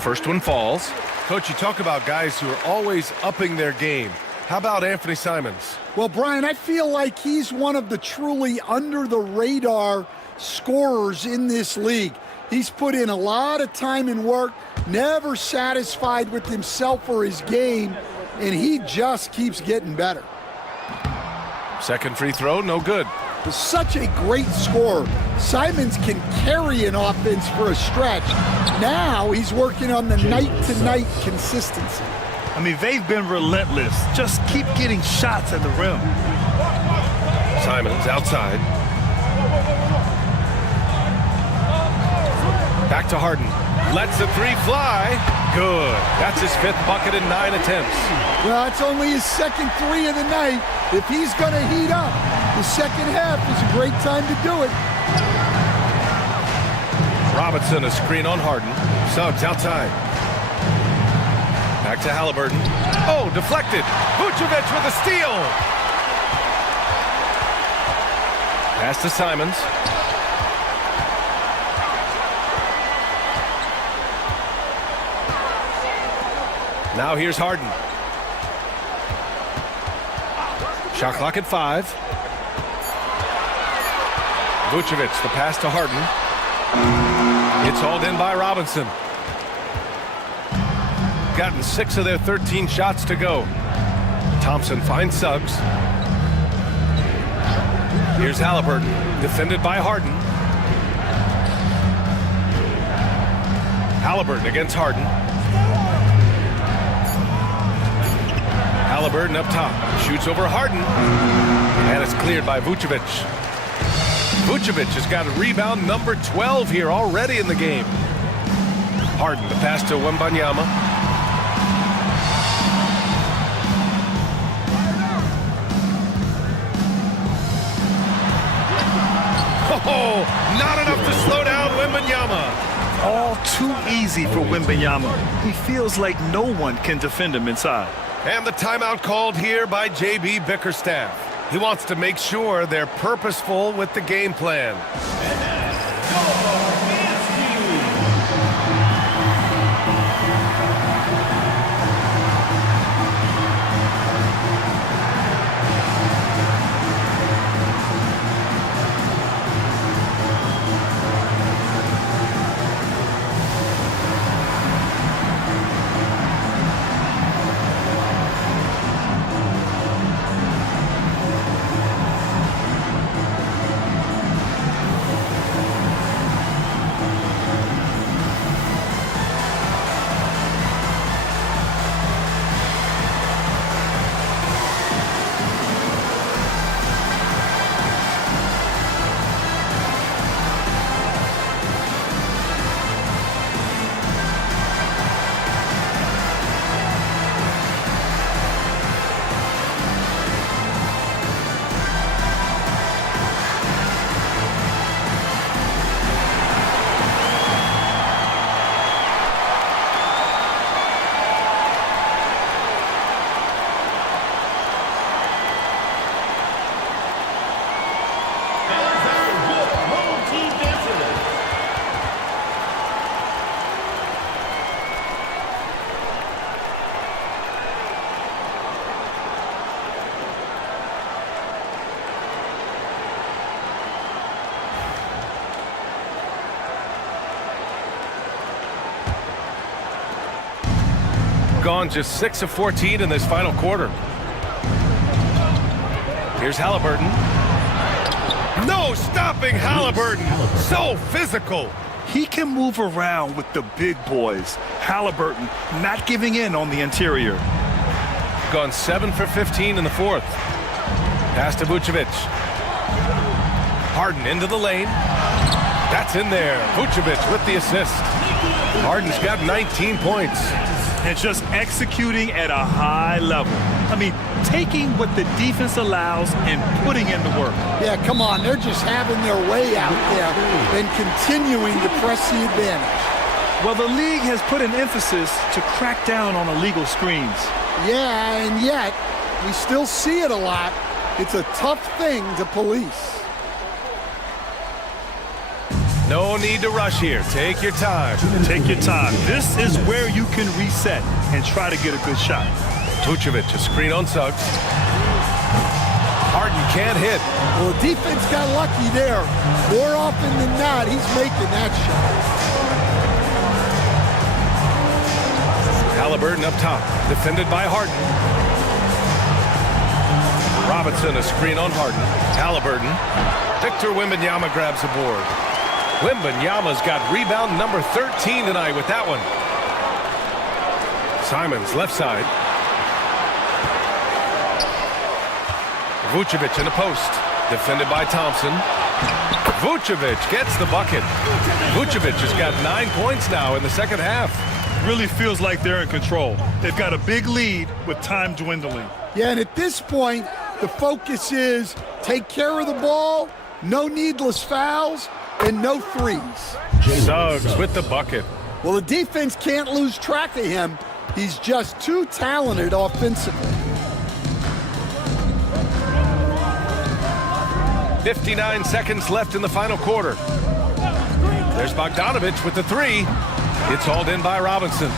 First one falls. Coach, you talk about guys who are always upping their game. How about Anthony Simons? Well, Brian, I feel like he's one of the truly under-the-radar scorers in this league. He's put in a lot of time and work, never satisfied with himself or his game, and he just keeps getting better. Second free throw, no good. Such a great scorer. Simons can carry an offense for a stretch. Now he's working on the night-to-night consistency. I mean, they've been relentless. Just keep getting shots at the rim. Simons outside. Back to Harden. Lets the 3 fly. Good. That's his 5th bucket in 9 attempts. Well, it's only his second 3 of the night. If he's going to heat up, the second half is a great time to do it. Robinson, a screen on Harden. Suggs outside. Back to Halliburton. Oh, deflected. Vucevic with a steal. Pass to Simons. Now here's Harden. Shot clock at 5. Vucevic, the pass to Harden. It's hauled in by Robinson. Gotten 6 of their 13 shots to go. Thompson finds Suggs. Here's Halliburton, defended by Harden. Halliburton against Harden. Halliburton up top, shoots over Harden, and it's cleared by Vucevic. Vucevic has got a rebound number 12 here already in the game. Harden, the pass to Wembanyama. Oh, not enough to slow down Wembanyama. All too easy for Wembanyama. He feels like no one can defend him inside. And the timeout called here by J.B. Bickerstaff. He wants to make sure they're purposeful with the game plan. gone just 6 of 14 in this final quarter. Here's Halliburton. No stopping Halliburton. So physical. He can move around with the big boys. Halliburton not giving in on the interior. Gone 7 for 15 in the fourth. Pass to Vucevic. Harden into the lane. That's in there. Vucevic with the assist. Harden's got 19 points. And just executing at a high level. I mean, taking what the defense allows and putting in the work. Yeah, come on. They're just having their way out there and continuing to press the advantage. Well, the league has put an emphasis to crack down on illegal screens. Yeah, and yet we still see it a lot. It's a tough thing to police. No need to rush here. Take your time. Take your time. This is where you can reset and try to get a good shot. Vucevic, a screen on Suggs. Harden can't hit. Well, the defense got lucky there. More often than not, he's making that shot. Halliburton up top, defended by Harden. Robinson, a screen on Harden. Halliburton. Victor Wembanyama grabs the board. Wembanyama's got rebound number 13 tonight with that one. Simons, left side. Vucevic in the post. Defended by Thompson. Vucevic gets the bucket. Vucevic has got 9 points now in the second half. Really feels like they're in control. They've got a big lead with time dwindling. Yeah, and at this point, the focus is take care of the ball, no needless fouls, and no threes. Suggs with the bucket. Well, the defense can't lose track of him. He's just too talented offensively. 59 seconds left in the final quarter. There's Bogdanovich with the three. It's hauled in by Robinson.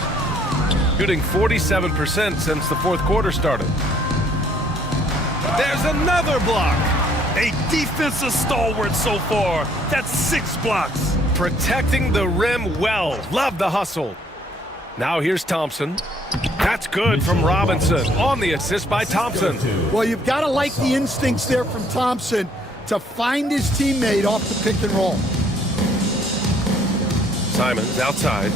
Shooting 47% since the fourth quarter started. There's another block. A defensive stalwart so far. That's 6 blocks. Protecting the rim well. Love the hustle. Now here's Thompson. That's good from Robinson on the assist by Thompson. Well, you've got to like the instincts there from Thompson to find his teammate off the pick and roll. Simons outside.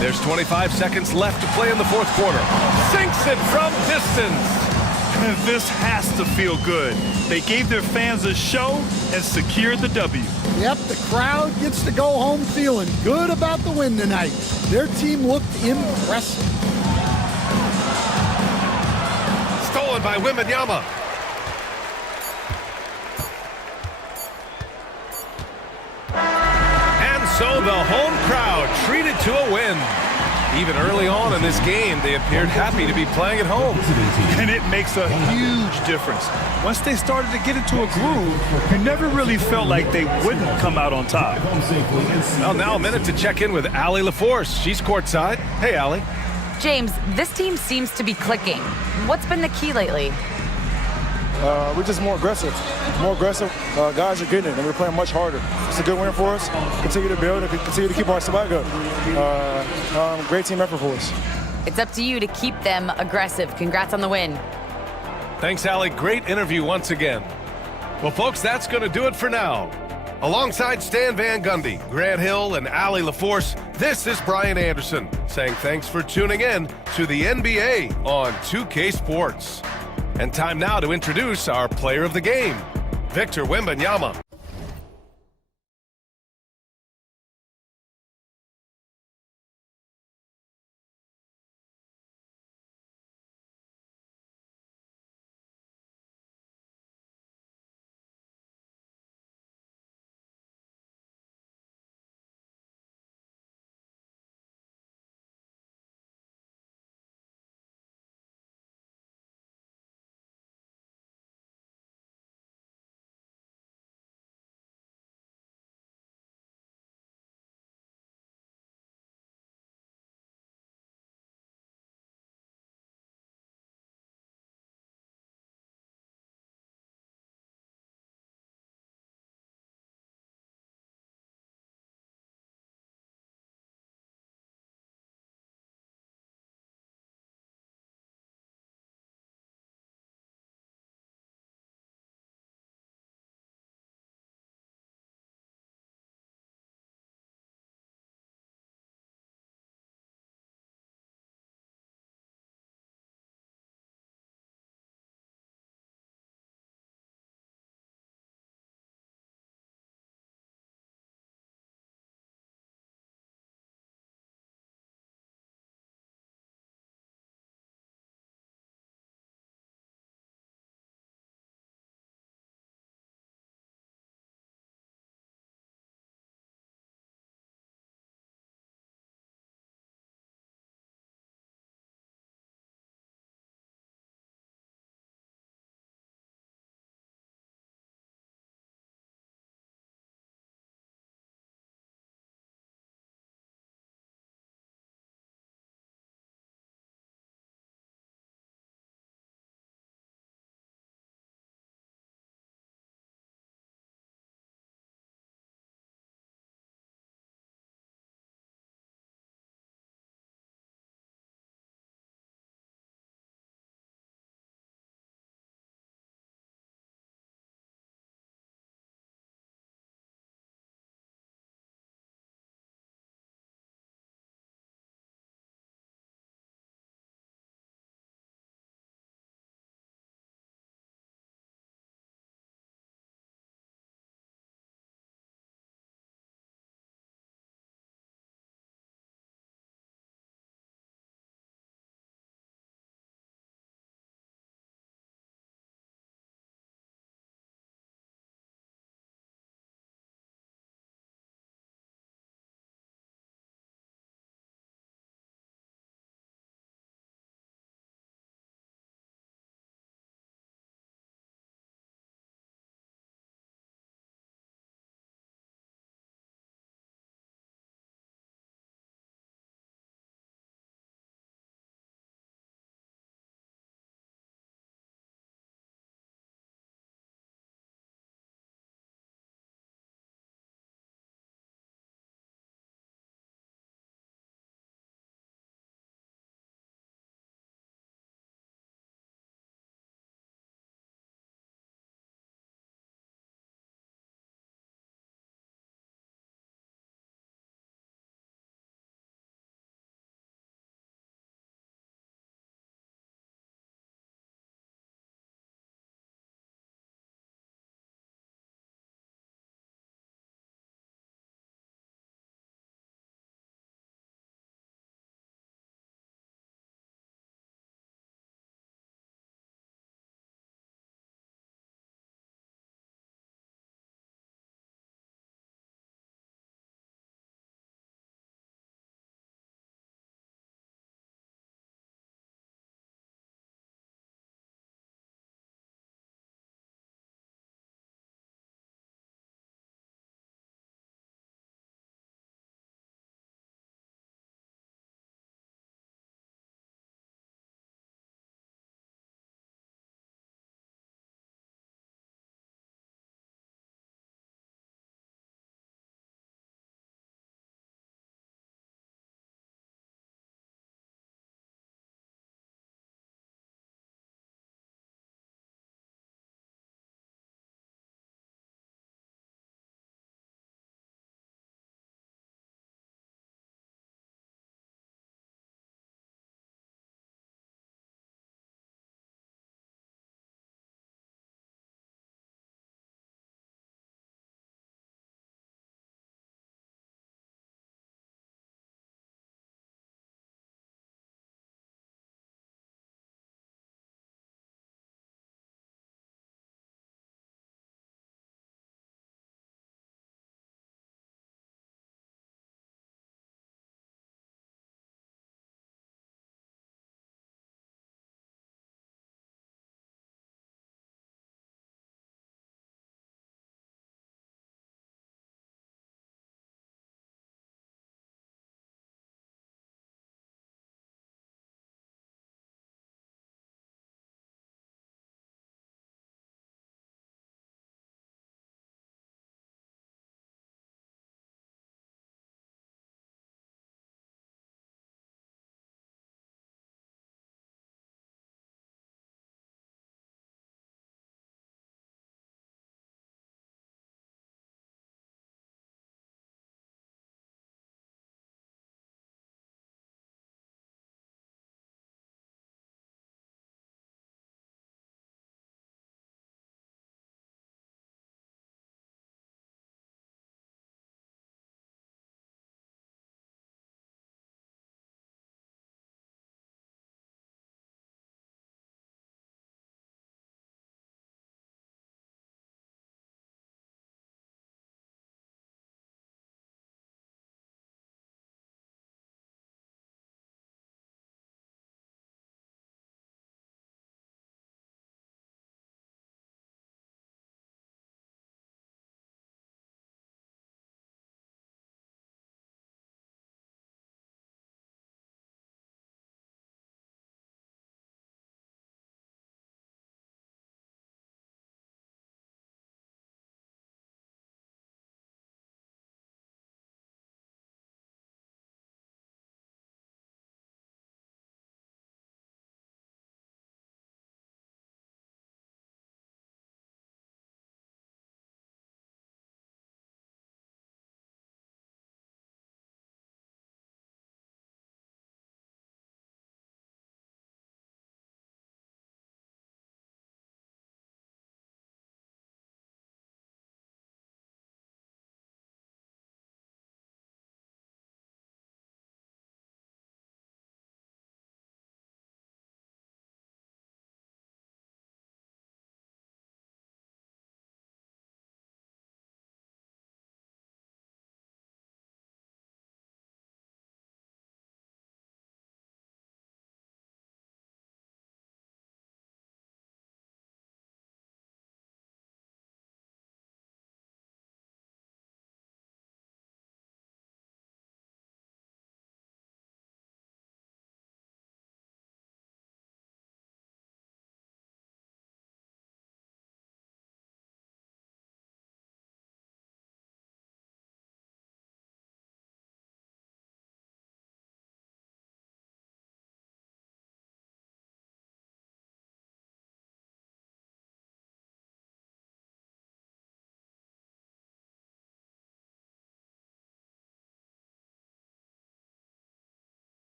There's 25 seconds left to play in the fourth quarter. Sinks it from distance. And this has to feel good. They gave their fans a show and secured the W. Yep, the crowd gets to go home feeling good about the win tonight. Their team looked impressive. Stolen by Wembanyama. And so the home crowd treated to a win. Even early on in this game, they appeared happy to be playing at home. And it makes a huge difference. Once they started to get into a groove, you never really felt like they wouldn't come out on top. Well, now a minute to check in with Allie LaForce. She's courtside. Hey, Allie. James, this team seems to be clicking. What's been the key lately? We're just more aggressive. Guys are getting it, and we're playing much harder. It's a good win for us. Continue to build and continue to keep our swag up. Great team effort for us. It's up to you to keep them aggressive. Congrats on the win. Thanks, Allie. Great interview once again. Well, folks, that's going to do it for now. Alongside Stan Van Gundy, Grant Hill, and Allie LaForce, this is Brian Anderson saying thanks for tuning in to the NBA on 2K Sports. And time now to introduce our player of the game, Victor Wembanyama.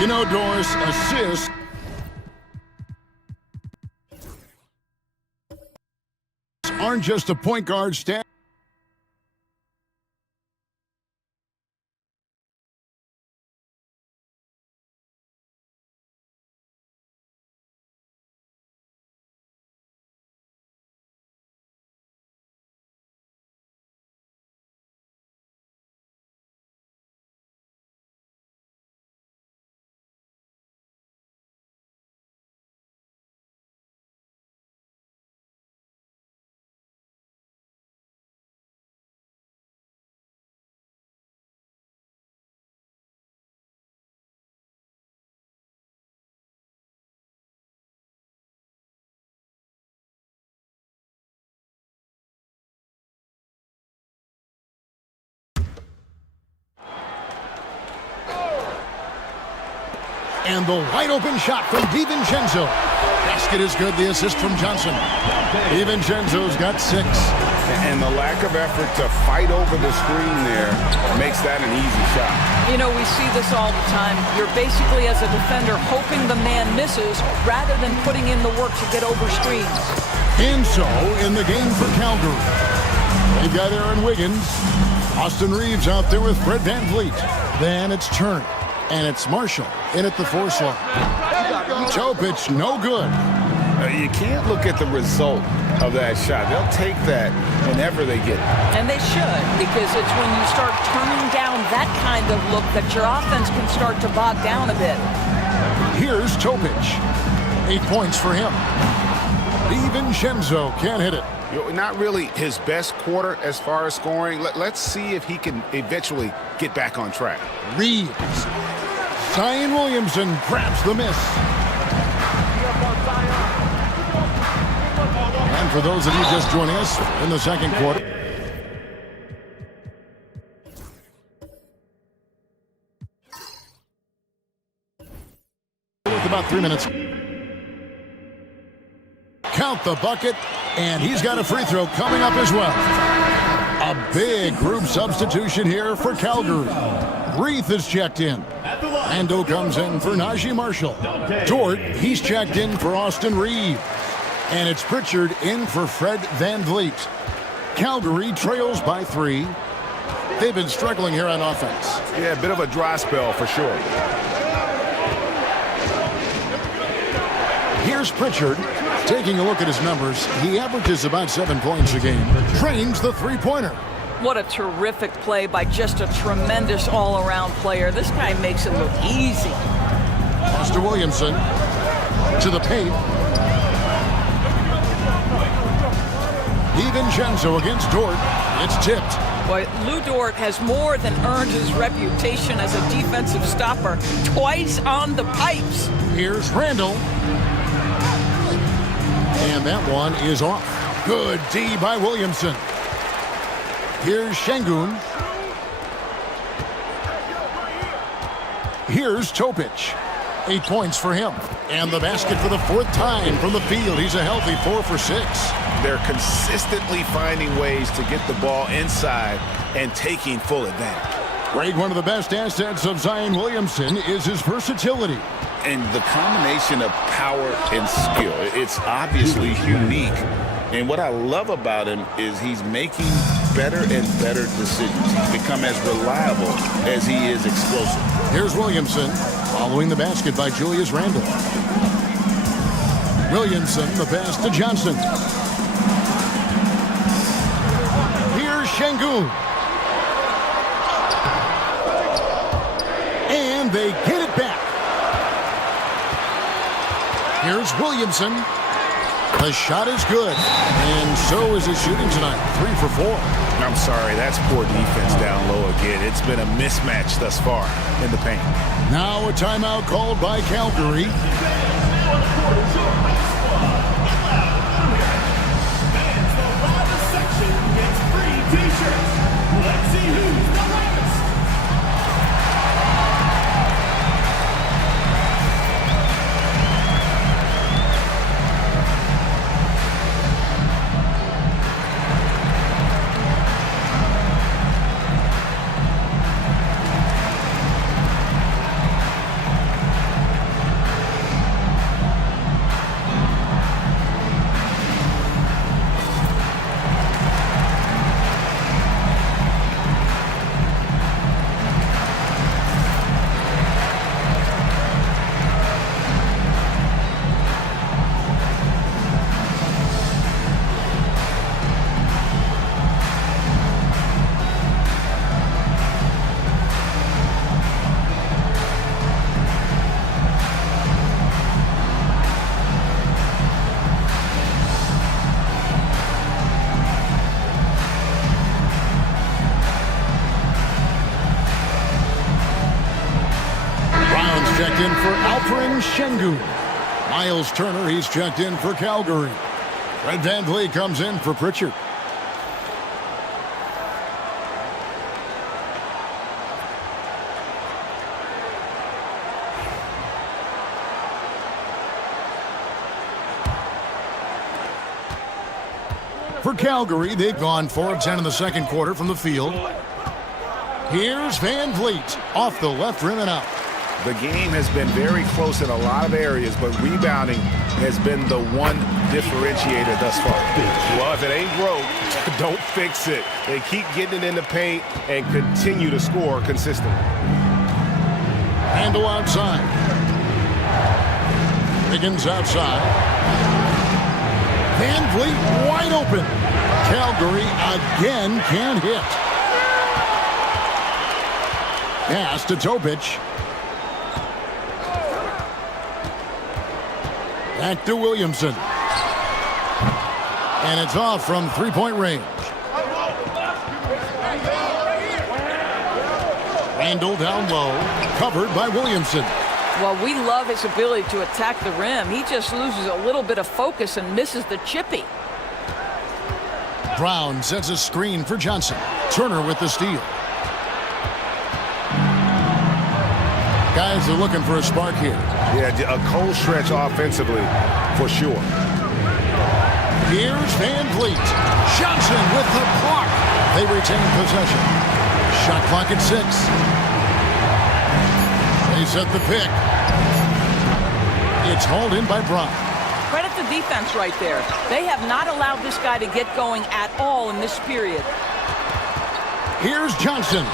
You know, Doris, assists aren't just a point guard stat. And the wide open shot from DiVincenzo. Basket is good. The assist from Johnson. DiVincenzo's got 6. And the lack of effort to fight over the screen there makes that an easy shot. You know, we see this all the time. You're basically, as a defender, hoping the man misses rather than putting in the work to get over screens. And so, in the game for Calgary, they've got Aaron Wiggins. Austin Reeves out there with Fred VanVleet. Then it's Turner. And it's Marshall in at the 4 slot. Topic, no good. You can't look at the result of that shot. They'll take that whenever they get it. And they should, because it's when you start turning down that kind of look that your offense can start to bog down a bit. Here's Topic. 8 points for him. DiVincenzo can't hit it. Not really his best quarter as far as scoring. Let's see if he can eventually get back on track. Reeves. Zion Williamson grabs the miss. And for those of you just joining us in the second quarter, with about 3 minutes. Count the bucket, and he's got a free throw coming up as well. A big group substitution here for Calgary. Reith is checked in. Ando comes in for Najee Marshall. Dort, he's checked in for Austin Reeves. And it's Pritchard in for Fred VanVleet. Calgary trails by 3. They've been struggling here on offense. Yeah, a bit of a dry spell for sure. Here's Pritchard. Taking a look at his numbers, he averages about 7 points a game. Trains the three-pointer. What a terrific play by just a tremendous all-around player. This guy makes it look easy. Foster Williamson to the paint. DiVincenzo against Dort. It's tipped. Boy, Lou Dort has more than earned his reputation as a defensive stopper. Twice on the pipes. Here's Randall. And that one is off. Good D by Williamson. Here's Şengün. Here's Topic. 8 points for him. And the basket for the 4th time from the field. He's a healthy 4 for 6. They're consistently finding ways to get the ball inside and taking full advantage. Grade, one of the best assets of Zion Williamson is his versatility. And the combination of power and skill, it's obviously unique. And what I love about him is he's making better and better decisions. He's become as reliable as he is explosive. Here's Williamson, following the basket by Julius Randle. Williamson, the pass to Johnson. Here's Şengün. And they get it back. Here's Williamson. The shot is good. And so is his shooting tonight. 3 for 4. I'm sorry, that's poor defense down low again. It's been a mismatch thus far in the paint. Now a timeout called by Calgary. Let's see who's the loudest. Checked in for Alperen Şengün. Miles Turner, he's checked in for Calgary. Fred VanVleet comes in for Pritchard. For Calgary, they've gone 4 of 10 in the second quarter from the field. Here's VanVleet off the left rim and out. The game has been very close in a lot of areas, but rebounding has been the one differentiator thus far. Well, if it ain't broke, don't fix it. They keep getting it in the paint and continue to score consistently. Handle outside. Wiggins outside. VanVleet wide open. Calgary again can't hit. Pass to Topic. Back to Williamson. And it's off from three-point range. Randle down low, covered by Williamson. Well, we love his ability to attack the rim. He just loses a little bit of focus and misses the chippy. Brown sets a screen for Johnson. Turner with the steal. Guys are looking for a spark here. Yeah, a cold stretch offensively, for sure. Here's VanVleet. Johnson with the block. They retain possession. Shot clock at 6. They set the pick. It's hauled in by Brown. Credit the defense right there. They have not allowed this guy to get going at all in this period. Here's Johnson.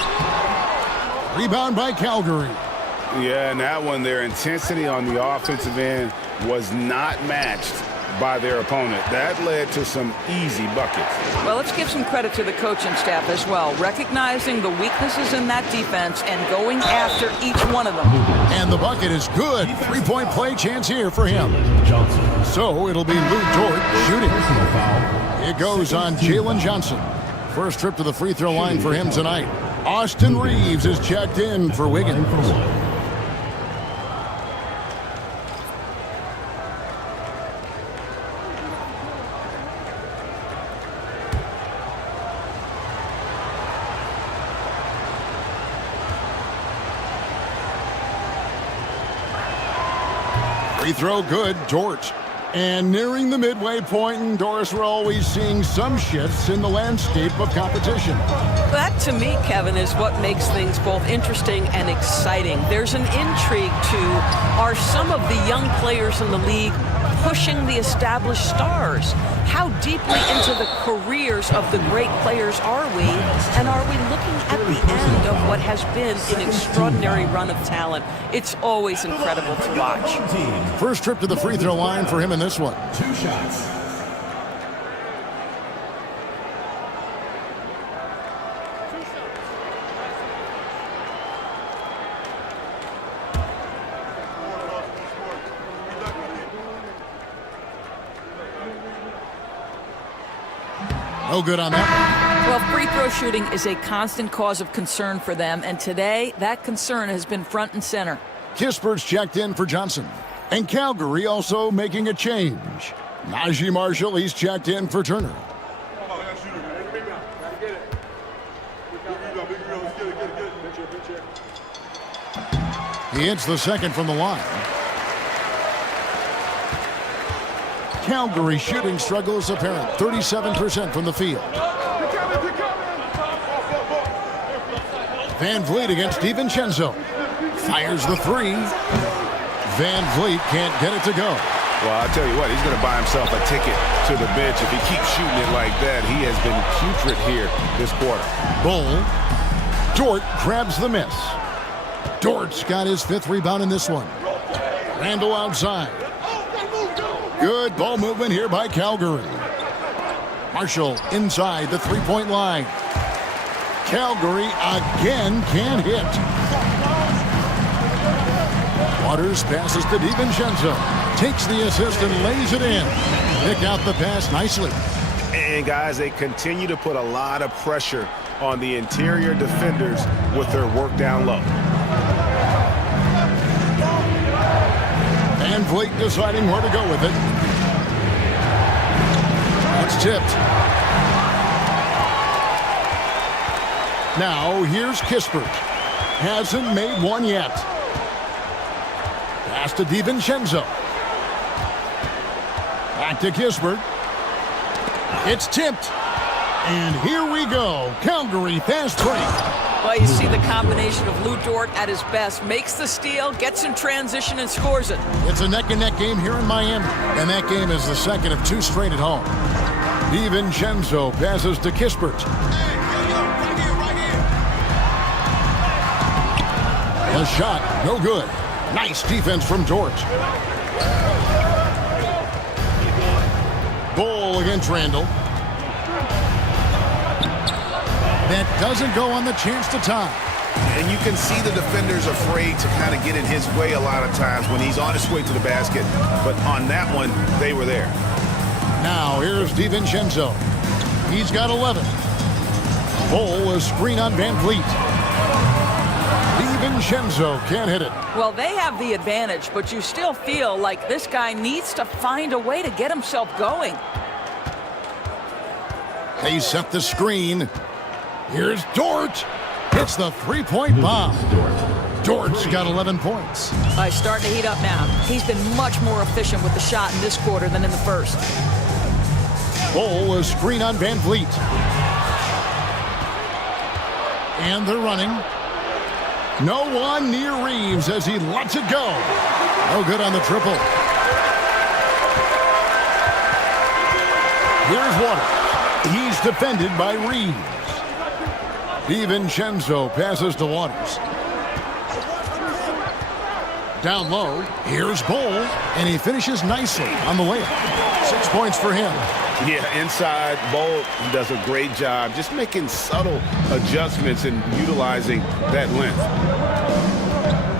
Rebound by Calgary. Yeah, and that one, their intensity on the offensive end was not matched by their opponent. That led to some easy buckets. Well, let's give some credit to the coaching staff as well, recognizing the weaknesses in that defense and going after each one of them. And the bucket is good. 3-point play chance here for him. So it'll be Lou Dort shooting. It goes on Jalen Johnson. First trip to the free throw line for him tonight. Austin Reeves is checked in for Wiggins. Free throw good, Dort. And nearing the midway point, and Doris, we're always seeing some shifts in the landscape of competition. That, to me, Kevin, is what makes things both interesting and exciting. There's an intrigue to, are some of the young players in the league pushing the established stars? How deeply into the careers of the great players are we? And are we looking at the end of what has been an extraordinary run of talent? It's always incredible to watch. First trip to the free throw line for him in this one. 2 shots. No good on that. Well, free throw shooting is a constant cause of concern for them, and today that concern has been front and center. Kispert's checked in for Johnson. And Calgary also making a change. Najee Marshall, he's checked in for Turner. He hits the second from the line. Calgary shooting struggles apparent. 37% from the field. Van Vliet against DiVincenzo. Fires the three. Van Vliet can't get it to go. Well, I'll tell you what, he's going to buy himself a ticket to the bench. If he keeps shooting it like that, he has been putrid here this quarter. Bull. Dort grabs the miss. Dort's got his 5th rebound in this one. Randall outside. Good ball movement here by Calgary. Marshall inside the three-point line. Calgary again can't hit. Waters passes to DiVincenzo. Takes the assist and lays it in. Picked out the pass nicely. And guys, they continue to put a lot of pressure on the interior defenders with their work down low. Van Vliet deciding where to go with it. It's tipped. Now here's Kispert. Hasn't made one yet. Pass to DiVincenzo. Back to Kispert. It's tipped. And here we go. Calgary fast break. Well, you see the combination of Lou Dort at his best. Makes the steal, gets in transition, and scores it. It's a neck-and-neck game here in Miami. And that game is the second of 2 straight at home. DiVincenzo passes to Kispert. The shot, no good. Nice defense from Dort. Bull against Randall. That doesn't go on the chance to tie. And you can see the defenders afraid to kind of get in his way a lot of times when he's on his way to the basket. But on that one, they were there. Now here's DiVincenzo. He's got 11. Bull, a screen on Van Vliet. DiVincenzo can't hit it. Well, they have the advantage, but you still feel like this guy needs to find a way to get himself going. They set the screen. Here's Dort. Hits the three-point bomb. Dort's got 11 points. He's starting to heat up now. He's been much more efficient with the shot in this quarter than in the first. Bull, a screen on Van Vliet. And they're running. No one near Reeves as he lets it go. No good on the triple. Here's Waters. He's defended by Reeves. DiVincenzo passes to Waters. Down low, here's Bull, and he finishes nicely on the layup. 6 points for him. Yeah, inside, Bull does a great job just making subtle adjustments and utilizing that length.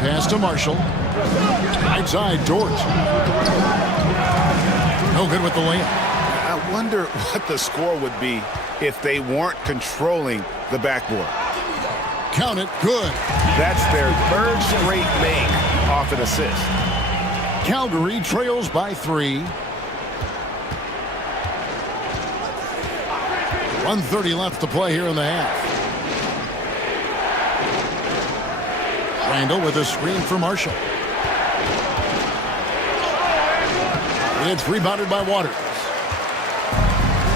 Pass to Marshall. Right side, Dort. No good with the layup. I wonder what the score would be if they weren't controlling the backboard. Count it, good. That's their 3rd straight make off an assist. Calgary trails by 3. 1:30 left to play here in the half. Randall with a screen for Marshall. It's rebounded by Waters.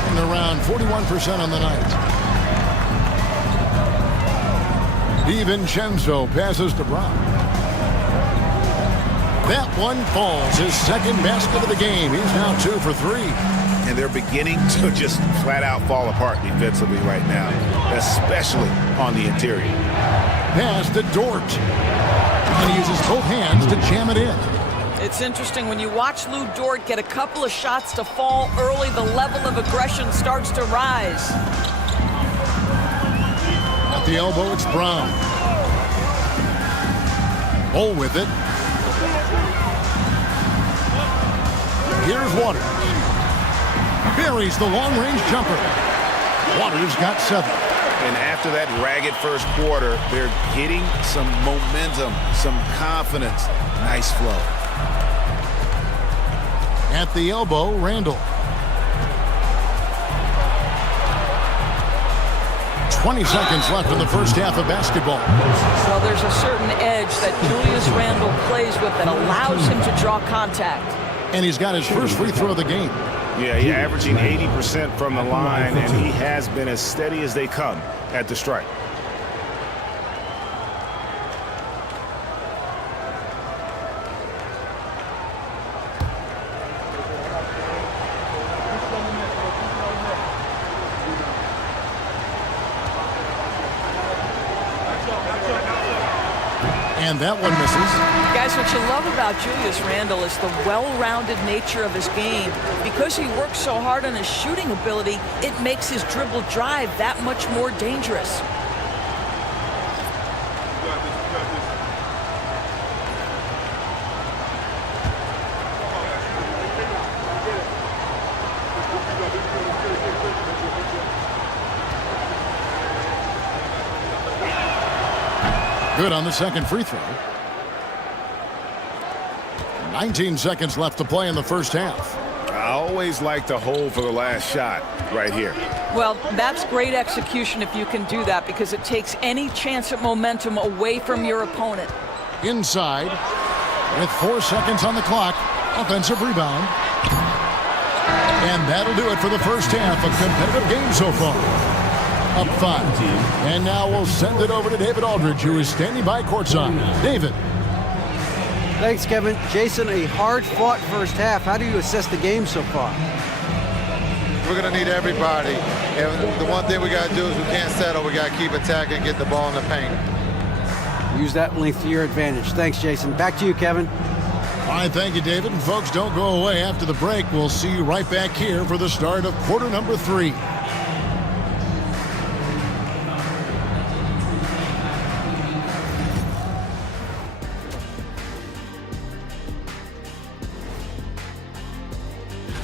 And around 41% on the night. DiVincenzo passes to Brown. That one falls. His second basket of the game. He's now 2 for 3. And they're beginning to just flat out fall apart defensively right now, especially on the interior. Pass to Dort. And he uses both hands to jam it in. It's interesting when you watch Lou Dort get a couple of shots to fall early, the level of aggression starts to rise. At the elbow, it's Brown. Bull with it. Here's Waters. Buries the long-range jumper. Waters got 7. And after that ragged first quarter, they're getting some momentum, some confidence. Nice flow. At the elbow, Randall. 20 seconds left in the first half of basketball. Well, there's a certain edge that Julius Randle plays with that allows him to draw contact. And he's got his first free throw of the game. Yeah, he's averaging 80% from the line, and he has been as steady as they come at the strike. And that one misses. Guys, what you love about Julius Randle is the well-rounded nature of his game. Because he works so hard on his shooting ability, it makes his dribble drive that much more dangerous. Good on the second free throw. 19 seconds left to play in the first half. I always like to hold for the last shot right here. Well, that's great execution if you can do that, because it takes any chance at momentum away from your opponent. Inside, with 4 seconds on the clock, offensive rebound. And that'll do it for the first half. A competitive game so far. Up 5. And now we'll send it over to David Aldridge, who is standing by courtside. David. Thanks, Kevin. Jason, a hard-fought first half. How do you assess the game so far? We're going to need everybody. And the one thing we got to do is we can't settle. We got to keep attacking, get the ball in the paint. Use that length to your advantage. Thanks, Jason. Back to you, Kevin. All right, thank you, David. And folks, don't go away after the break. We'll see you right back here for the start of quarter number 3.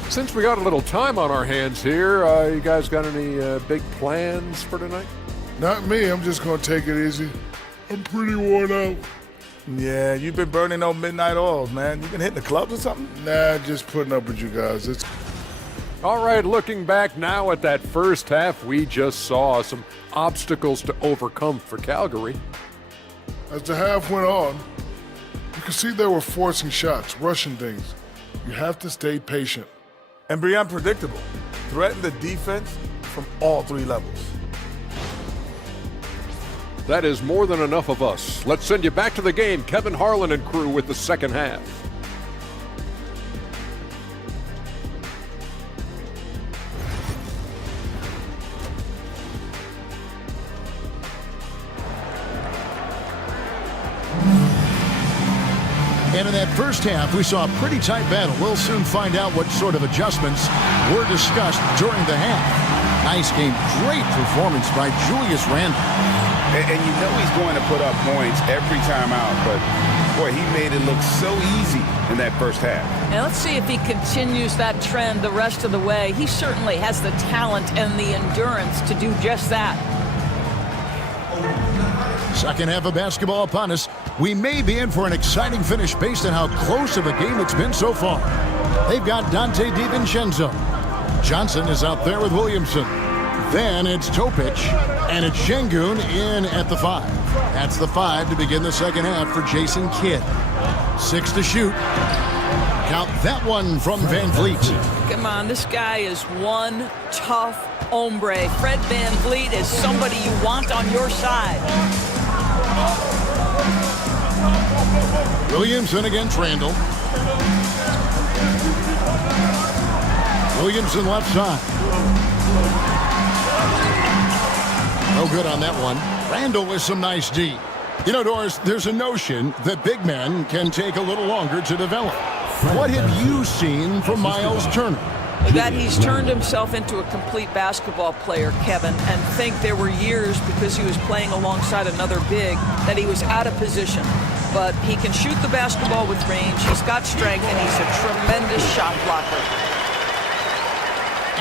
Since we got a little time on our hands here, you guys got any big plans for tonight? Not me. I'm just going to take it easy. I'm pretty worn out. Yeah, you've been burning on midnight oils, man. You been hitting the clubs or something? Nah, just putting up with you guys. All right, looking back now at that first half, we just saw some obstacles to overcome for Calgary. As the half went on, you could see they were forcing shots, rushing things. You have to stay patient. And be unpredictable. Threaten the defense from all 3 levels. That is more than enough of us. Let's send you back to the game. Kevin Harlan and crew with the second half. And in that first half, we saw a pretty tight battle. We'll soon find out what sort of adjustments were discussed during the half. Nice game. Great performance by Julius Randle. And you know he's going to put up points every time out, but boy, he made it look so easy in that first half. Now let's see if he continues that trend the rest of the way. He certainly has the talent and the endurance to do just that. Second half of basketball upon us. We may be in for an exciting finish based on how close of a game it's been so far. They've got Dante DiVincenzo. Johnson is out there with Williamson. Then it's Topic, and it's Şengün in at the 5. That's the 5 to begin the second half for Jason Kidd. 6 to shoot. Count that one from Van Vliet. Come on, this guy is one tough hombre. Fred Van Vliet is somebody you want on your side. Williamson against Randall. Williamson left side. No good on that one. Randall with some nice D. You know, Doris, there's a notion that big men can take a little longer to develop. What have you seen from Miles Turner? That he's turned himself into a complete basketball player, Kevin, and think there were years because he was playing alongside another big that he was out of position. But he can shoot the basketball with range, he's got strength, and he's a tremendous shot blocker.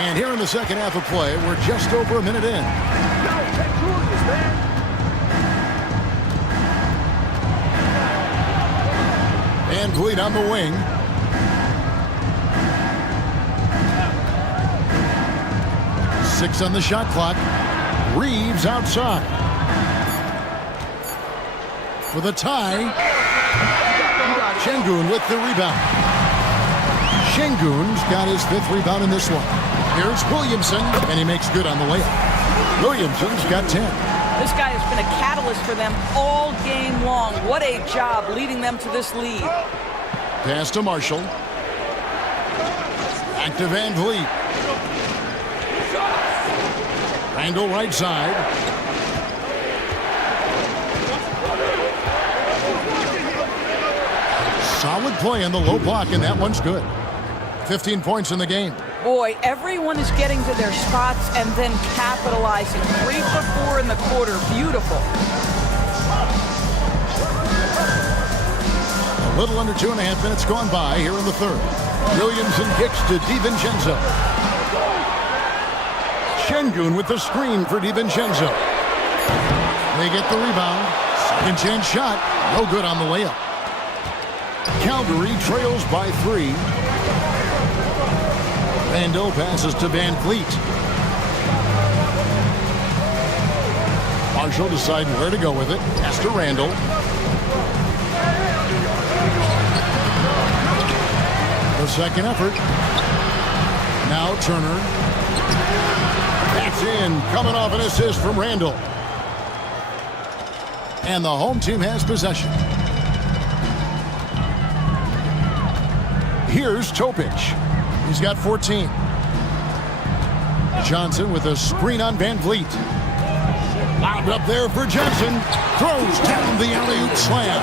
And here in the second half of play, we're just over a minute in. Van Vliet on the wing. Six on the shot clock. Reeves outside. For the tie. Şengün with the rebound. Şengün's got his 5th rebound in this one. Here's Williamson, and he makes good on the layup. Williamson's got 10. This guy has been a catalyst for them all game long. What a job leading them to this lead. Pass to Marshall. Back to Van Vliet. Randall right side. Solid play in the low block, and that one's good. 15 points in the game. Boy, everyone is getting to their spots and then capitalizing. 3 for 4 in the quarter. Beautiful. A little under 2.5 minutes gone by here in the third. Williamson kicks to DiVincenzo. Şengün with the screen for DiVincenzo. They get the rebound. Second chance shot. No good on the layup. Calgary trails by 3. Randall passes to Van Vliet. Marshall deciding where to go with it. Pass to Randall. The second effort. Now Turner. That's in. Coming off an assist from Randall. And the home team has possession. Here's Topic. He's got 14. Johnson with a screen on Van Vliet. Lobbed up there for Johnson. Throws down the alley-oop slam.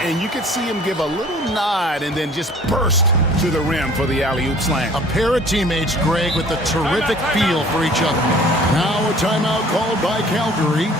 And you could see him give a little nod and then just burst to the rim for the alley-oop slam. A pair of teammates, Greg, with a terrific feel for each other. Now a timeout called by Calgary.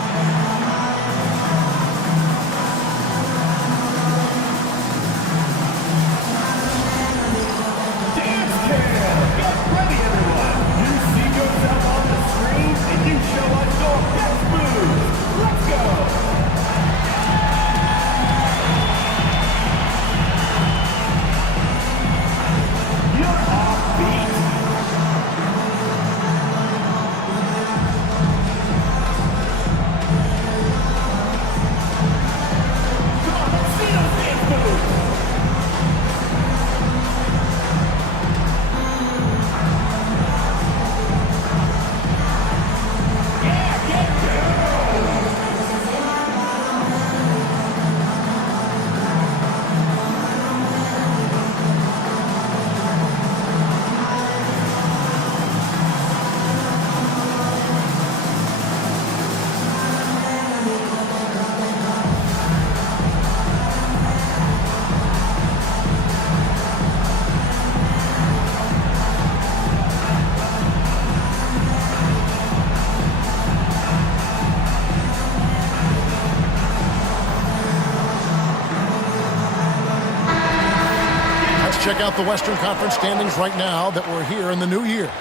Check out the Western Conference standings right now that we're here in the new year.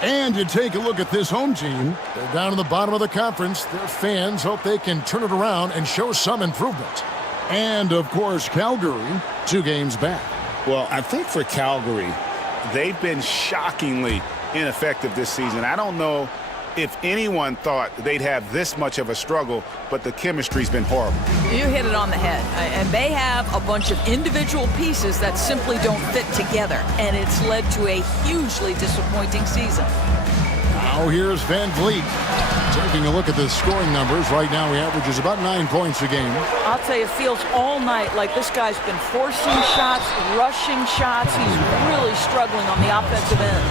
And you take a look at this home team. They're down in the bottom of the conference. Their fans hope they can turn it around and show some improvement. And, of course, Calgary, 2 games back. Well, I think for Calgary, they've been shockingly ineffective this season. I don't know if anyone thought they'd have this much of a struggle, but the chemistry's been horrible. You hit it on the head. And they have a bunch of individual pieces that simply don't fit together. And it's led to a hugely disappointing season. Now here's Van Vliet. Taking a look at the scoring numbers, right now he averages about 9 points a game. I'll tell you, it feels all night like this guy's been forcing shots, rushing shots. He's really struggling on the offensive end.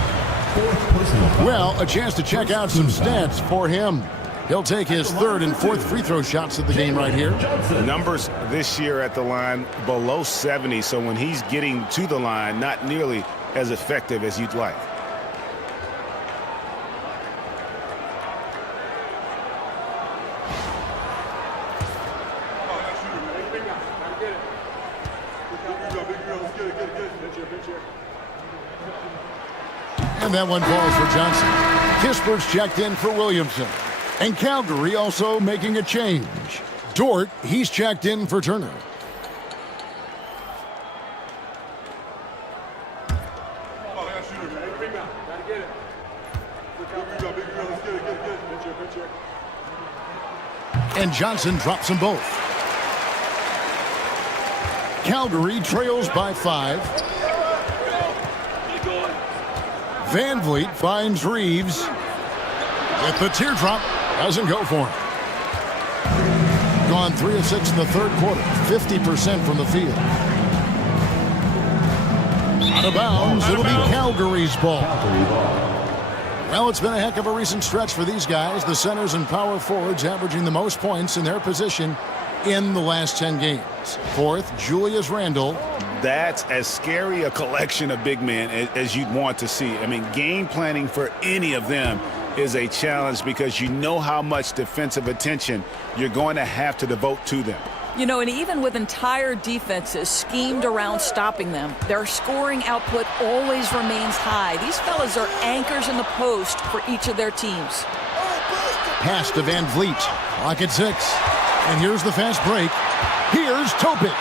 Well, a chance to check out some stats for him. He'll take his 3rd and 4th free throw shots of the game right here. Numbers this year at the line below 70, so when he's getting to the line, not nearly as effective as you'd like. And that one falls for Johnson. Kispert's checked in for Williamson. And Calgary also making a change. Dort, he's checked in for Turner. And Johnson drops them both. Calgary trails by 5. Van Vliet finds Reeves. With the teardrop, doesn't go for him. Gone 3 of 6 in the 3rd quarter, 50% from the field. Out of bounds, it'll be Calgary's ball. Well, it's been a heck of a recent stretch for these guys. The centers and power forwards averaging the most points in their position in the last 10 games. 4th, Julius Randle. That's as scary a collection of big men as you'd want to see. I mean, game planning for any of them is a challenge because you know how much defensive attention you're going to have to devote to them. You know, and even with entire defenses schemed around stopping them, their scoring output always remains high. These fellas are anchors in the post for each of their teams. Pass to Van Vliet. Clock at 6. And here's the fast break. Here's Topic.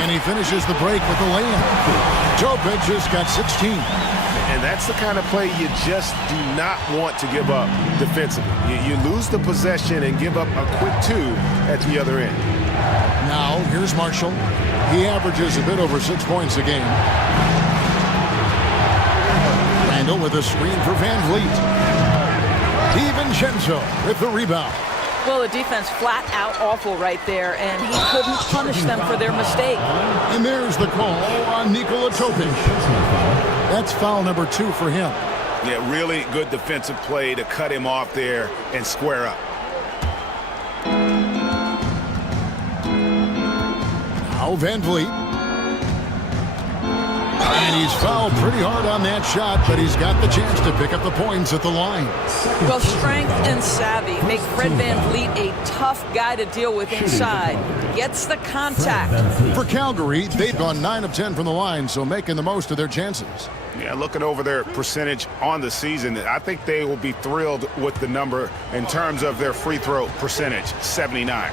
And he finishes the break with the layup. Topic has got 16. And that's the kind of play you just do not want to give up defensively. You lose the possession and give up a quick 2 at the other end. Now, here's Marshall. He averages a bit over 6 points a game. Randall with a screen for Van Vliet. DiVincenzo with the rebound. Well, the defense flat out awful right there, and he couldn't punish them for their mistake. And there's the call on Nikola Topic. That's foul number 2 for him. Yeah, really good defensive play to cut him off there and square up. Now Van Vliet. And he's fouled pretty hard on that shot, but he's got the chance to pick up the points at the line. Well, strength and savvy make Fred Van Vliet a tough guy to deal with inside. Gets the contact. For Calgary, they've gone 9 of 10 from the line, so making the most of their chances. Yeah, looking over their percentage on the season, I think they will be thrilled with the number in terms of their free throw percentage, 79.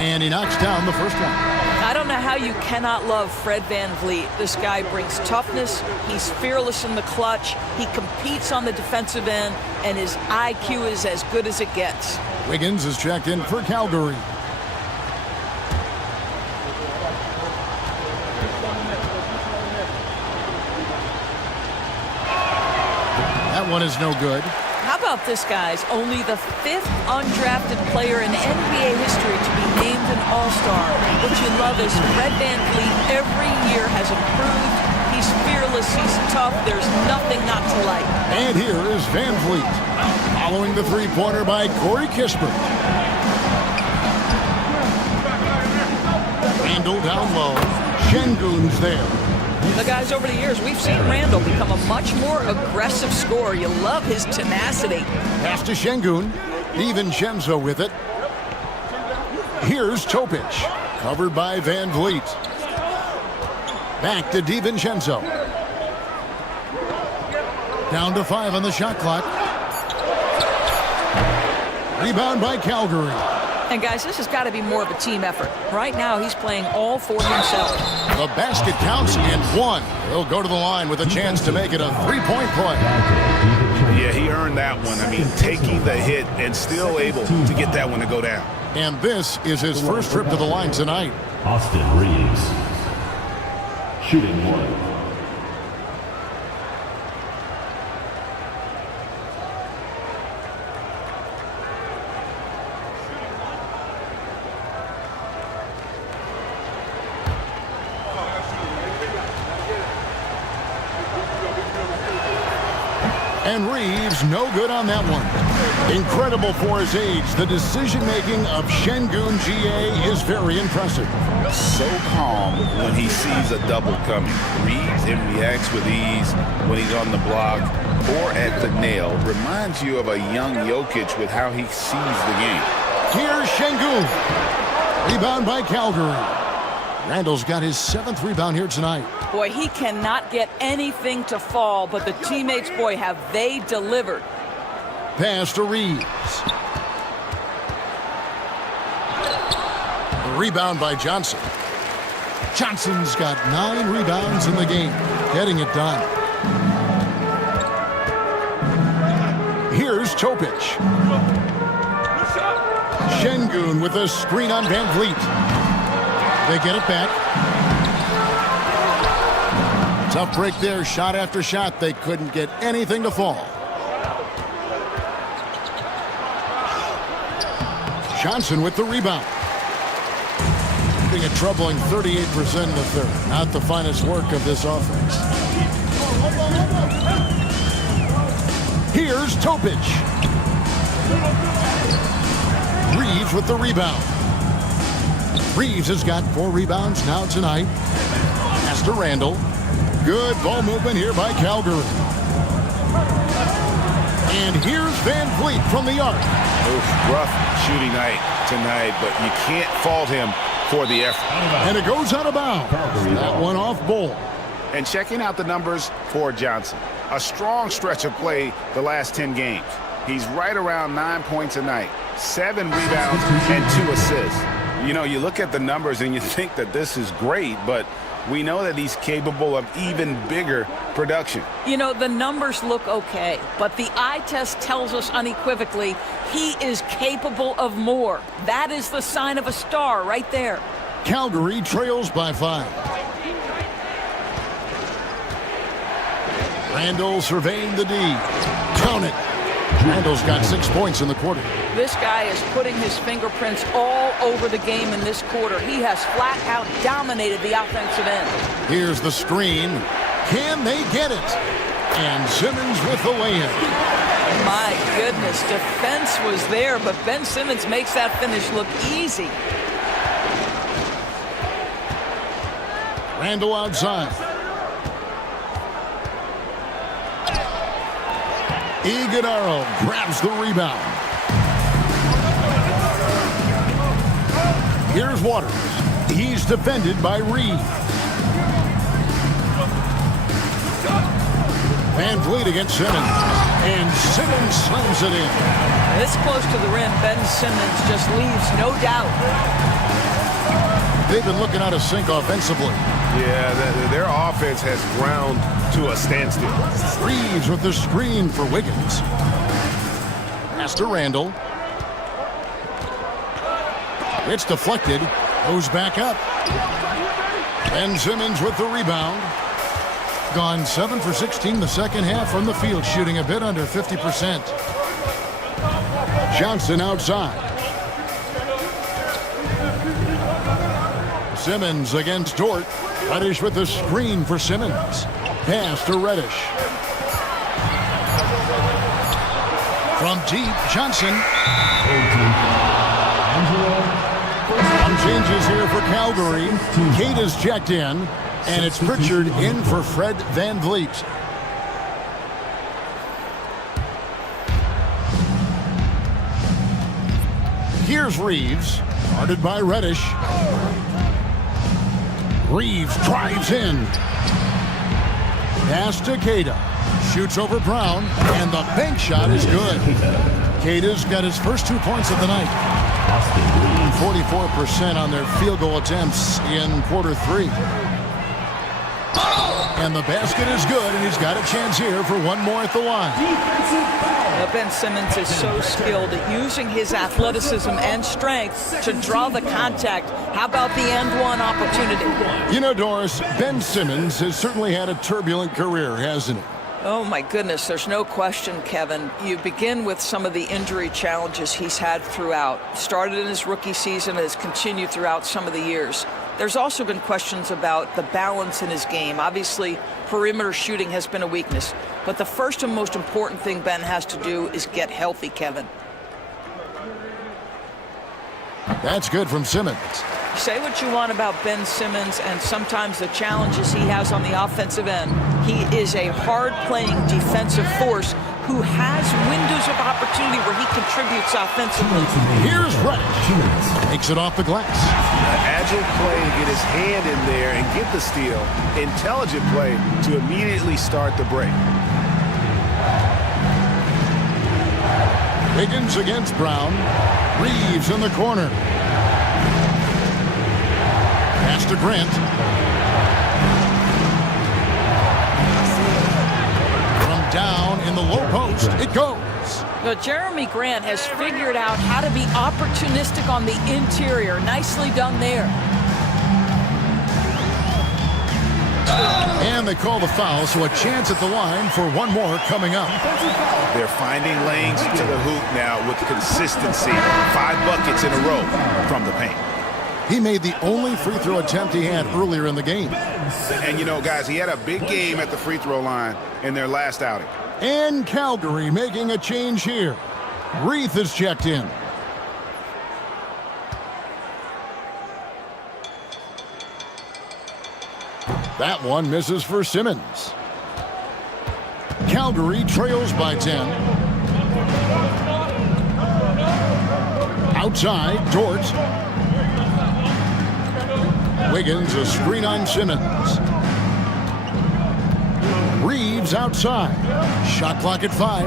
And he knocks down the first one. I don't know how you cannot love Fred Van Vliet. This guy brings toughness. He's fearless in the clutch. He competes on the defensive end, and his IQ is as good as it gets. Wiggins is checked in for Calgary. That one is no good. How about this, guys? Only the 5th undrafted player in NBA history to be named an All-Star. What you love is Fred Van Vliet every year has improved. He's fearless. He's tough. There's nothing not to like. And here is Van Vliet. Following the three-pointer by Corey Kispert. Randall down low. Şengün's there. The guys, over the years, we've seen Randall become a much more aggressive scorer. You love his tenacity. Pass to Şengün. DiVincenzo with it. Here's Topic. Covered by Van Vliet. Back to DiVincenzo. Down to 5 on the shot clock. Rebound by Calgary. And guys, this has got to be more of a team effort. Right now, he's playing all for himself. The basket counts and 1. He'll go to the line with a chance to make it a 3-point play. Yeah, he earned that one. I mean, taking the hit and still able to get that one to go down. And this is his first trip to the line tonight. Austin Reeves. Shooting 1. And Reeves no good on that one. Incredible for his age. The decision-making of Şengün GA is very impressive. So calm when he sees a double coming. Reads and reacts with ease when he's on the block or at the nail. Reminds you of a young Jokic with how he sees the game. Here's Şengün. Rebound by Calgary. Randall's got his 7th rebound here tonight. Boy, he cannot get anything to fall, but the teammates, boy, have they delivered. Pass to Reeves. Rebound by Johnson. Johnson's got 9 rebounds in the game, getting it done. Here's Topic. Şengün with a screen on Van Vliet. They get it back. Tough break there, shot after shot. They couldn't get anything to fall. Johnson with the rebound. Getting a troubling 38% in the third. Not the finest work of this offense. Here's Topic. Reeves with the rebound. Reeves has got 4 rebounds now tonight. Pass to Randall. Good ball movement here by Calgary. And here's Van Vliet from the arc. Rough shooting night tonight, but you can't fault him for the effort. And it goes out of bounds. That one off ball. And checking out the numbers for Johnson. A strong stretch of play the last 10 games. He's right around 9 points a night, 7 rebounds, and 2 assists. You know, you look at the numbers and you think that this is great, but we know that he's capable of even bigger production. You know, the numbers look okay, but the eye test tells us unequivocally he is capable of more. That is the sign of a star right there. Calgary trails by 5. Randall surveying the D. Count it. Randall's got 6 points in the quarter. This guy is putting his fingerprints all over the game in this quarter. He has flat out dominated the offensive end. Here's the screen. Can they get it? And Simmons with the lay-in. My goodness, defense was there, but Ben Simmons makes that finish look easy. Randall outside. Iguodala grabs the rebound. Here's Waters. He's defended by Reed. Van Vliet against Simmons. And Simmons slams it in. This close to the rim, Ben Simmons just leaves no doubt. They've been looking out of sync offensively. Yeah, their offense has ground to a standstill. Reeves with the screen for Wiggins. Pass to Randall. It's deflected. Goes back up. Ben Simmons with the rebound. Gone 7 for 16 the second half from the field, shooting a bit under 50%. Johnson outside. Simmons against Dort. Reddish with the screen for Simmons. Pass to Reddish. From deep, Johnson. Some changes here for Calgary. Kate is checked in, and it's Pritchard in for Fred Van Vliet. Here's Reeves, guarded by Reddish. Reeves drives in. Pass to Queta. Shoots over Brown, and the bank shot is good. Queta's got his first 2 points of the night. 44% on their field goal attempts in quarter 3. And the basket is good, and he's got a chance here for one more at the line. Ben Simmons is so skilled at using his athleticism and strength to draw the contact. How about the and-one opportunity? You know, Doris, Ben Simmons has certainly had a turbulent career, hasn't he? Oh, my goodness, there's no question, Kevin. You begin with some of the injury challenges he's had throughout. Started in his rookie season, has continued throughout some of the years. There's also been questions about the balance in his game. Obviously, perimeter shooting has been a weakness. But the first and most important thing Ben has to do is get healthy, Kevin. That's good from Simmons. Say what you want about Ben Simmons and sometimes the challenges he has on the offensive end. He is a hard-playing defensive force who has windows of opportunity where he contributes offensively. Here's Reddish. Takes it off the glass. Agile play, get his hand in there and get the steal. Intelligent play to immediately start the break. Higgins against Brown. Reeves in the corner. Pass to Grant. From down in the low post, it goes. But Jeremy Grant has figured out how to be opportunistic on the interior. Nicely done there. And they call the foul, so a chance at the line for one more coming up. They're finding lanes to the hoop now with consistency. 5 buckets in a row from the paint. He made the only free throw attempt he had earlier in the game. And you know, guys, he had a big game at the free throw line in their last outing. And Calgary making a change here. Reith is checked in. That one misses for Simmons. Calgary trails by 10. Outside, Dort. Wiggins, a screen on Simmons. Reeves outside. Shot clock at 5.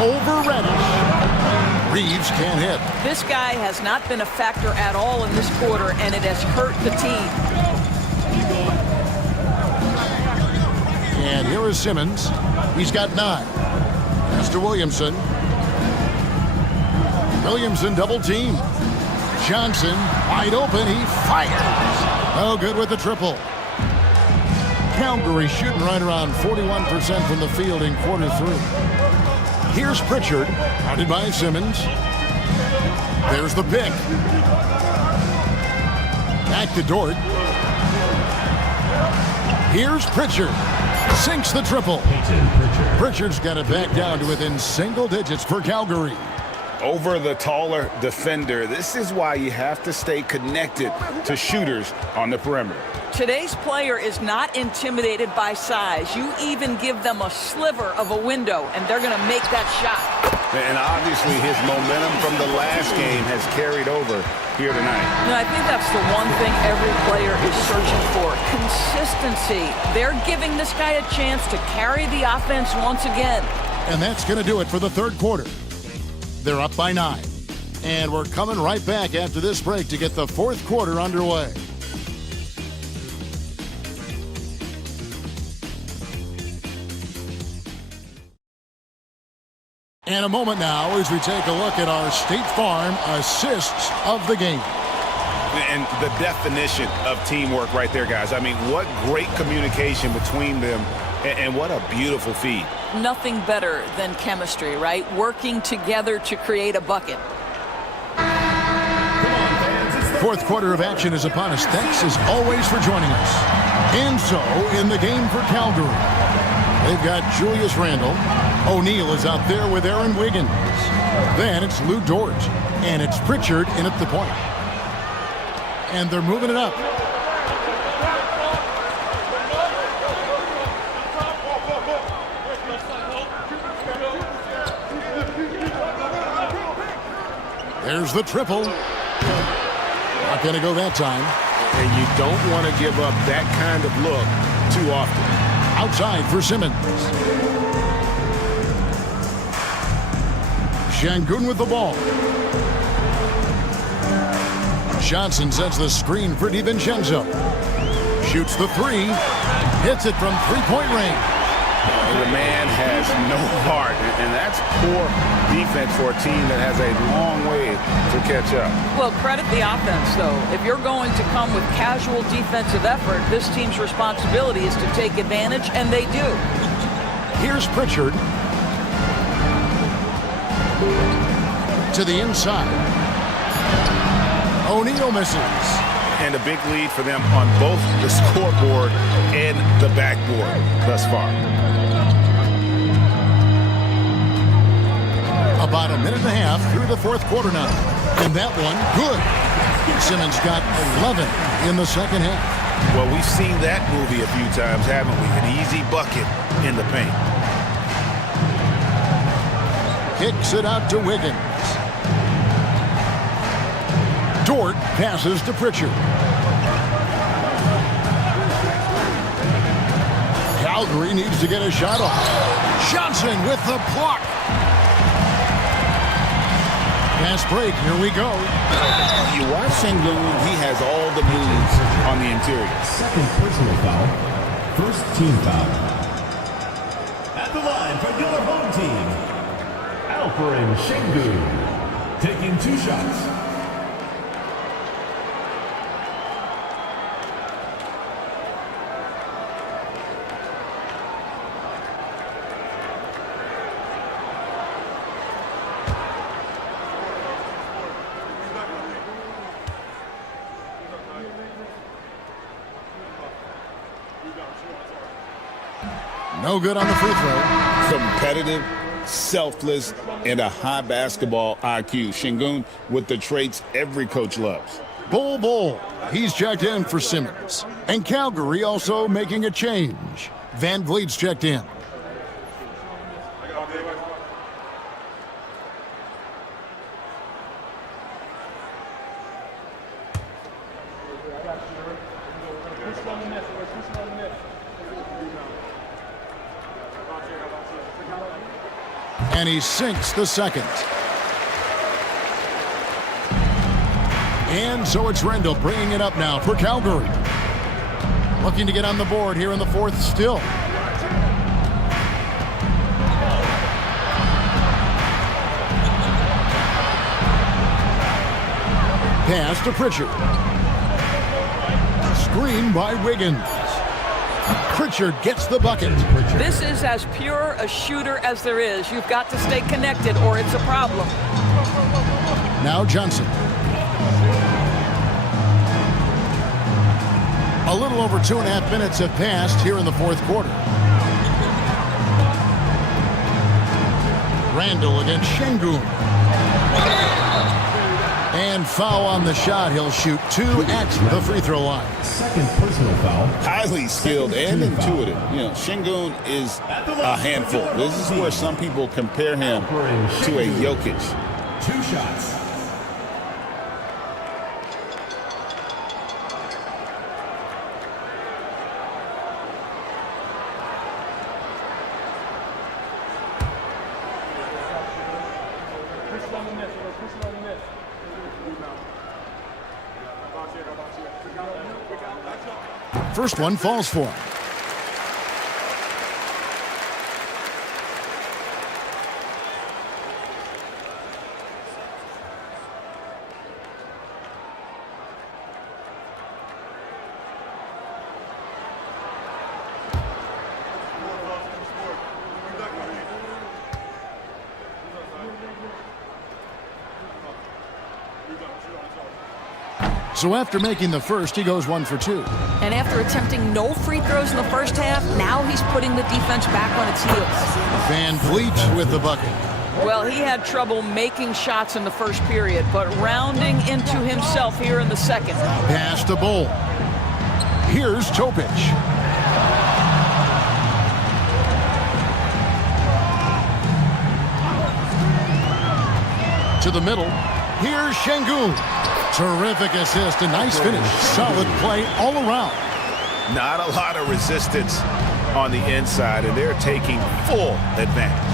Over Reddish. Reeves can't hit. This guy has not been a factor at all in this quarter, and it has hurt the team. And here is Simmons. He's got 9. Pass to Williamson. Williamson double team. Johnson wide open. He fires. No good with the triple. Calgary shooting right around 41% from the field in quarter 3. Here's Pritchard, guarded by Simmons. There's the pick. Back to Dort. Here's Pritchard. Sinks the triple. Pritchard's got it back down to within single digits for Calgary. Over the taller defender. This is why you have to stay connected to shooters on the perimeter. Today's player is not intimidated by size. You even give them a sliver of a window, and they're going to make that shot. And obviously his momentum from the last game has carried over here tonight. And I think that's the one thing every player is searching for. Consistency. They're giving this guy a chance to carry the offense once again. And that's going to do it for the third quarter. They're up by 9. And we're coming right back after this break to get the fourth quarter underway. And a moment now as we take a look at our State Farm assists of the game. And the definition of teamwork right there, guys. I mean, what great communication between them, and what a beautiful feed. Nothing better than chemistry, right? Working together to create a bucket. Fourth quarter of action is upon us. Thanks as always for joining us. And so, in the game for Calgary, they've got Julius Randle. O'Neal is out there with Aaron Wiggins. Then it's Lou Dort. And it's Pritchard in at the point. And they're moving it up. There's the triple. Not going to go that time. And you don't want to give up that kind of look too often. Outside for Simmons. Şengün with the ball. Johnson sets the screen for DiVincenzo. Shoots the 3. Hits it from three-point range. The man has no heart, and that's poor defense for a team that has a long way to catch up. Well, credit the offense, though. If you're going to come with casual defensive effort, this team's responsibility is to take advantage, and they do. Here's Pritchard. To the inside. O'Neal misses. and a big lead for them on both the scoreboard and the backboard thus far. About a minute and a half through the fourth quarter now. And that one, good. Simmons got 11 in the second half. Well, we've seen that movie a few times, haven't we? An easy bucket in the paint. Kicks it out to Wiggins. Dort passes to Pritchard. Calgary needs to get a shot off. Johnson with the block. Fast break, here we go. You watch Sengun, he has all the moves on the interior. Second personal foul. First team foul. At the line for your home team, Alperen Sengun, taking 2 shots. No good on the free throw. Competitive, selfless, and a high basketball IQ. Sengun with the traits every coach loves. Bull. He's checked in for Simmons. And Calgary also making a change. Van Vliet's checked in. And he sinks the second. And so it's Rendell bringing it up now for Calgary. Looking to get on the board here in the fourth still. Pass to Pritchard. Screen by Wiggins. Pritchard gets the bucket. This is as pure a shooter as there is. You've got to stay connected or it's a problem. Now Johnson. A little over 2.5 minutes have passed here in the fourth quarter. Randall against Sengun. And foul on the shot. He'll shoot 2 at the free throw line. Second personal foul. Highly skilled and intuitive. You know, Sengun is a handful. This is where some people compare him to a Jokic. 2 shots. First one falls for him. So after making the first, he goes 1 for 2. And after attempting no free throws in the first half, now he's putting the defense back on its heels. Van Vliet with the bucket. Well, he had trouble making shots in the first period, but rounding into himself here in the second. Pass to Bull. Here's Topic. To the middle. Here's Sengun. Terrific assist, a nice finish. Solid play all around. Not a lot of resistance on the inside, and they're taking full advantage.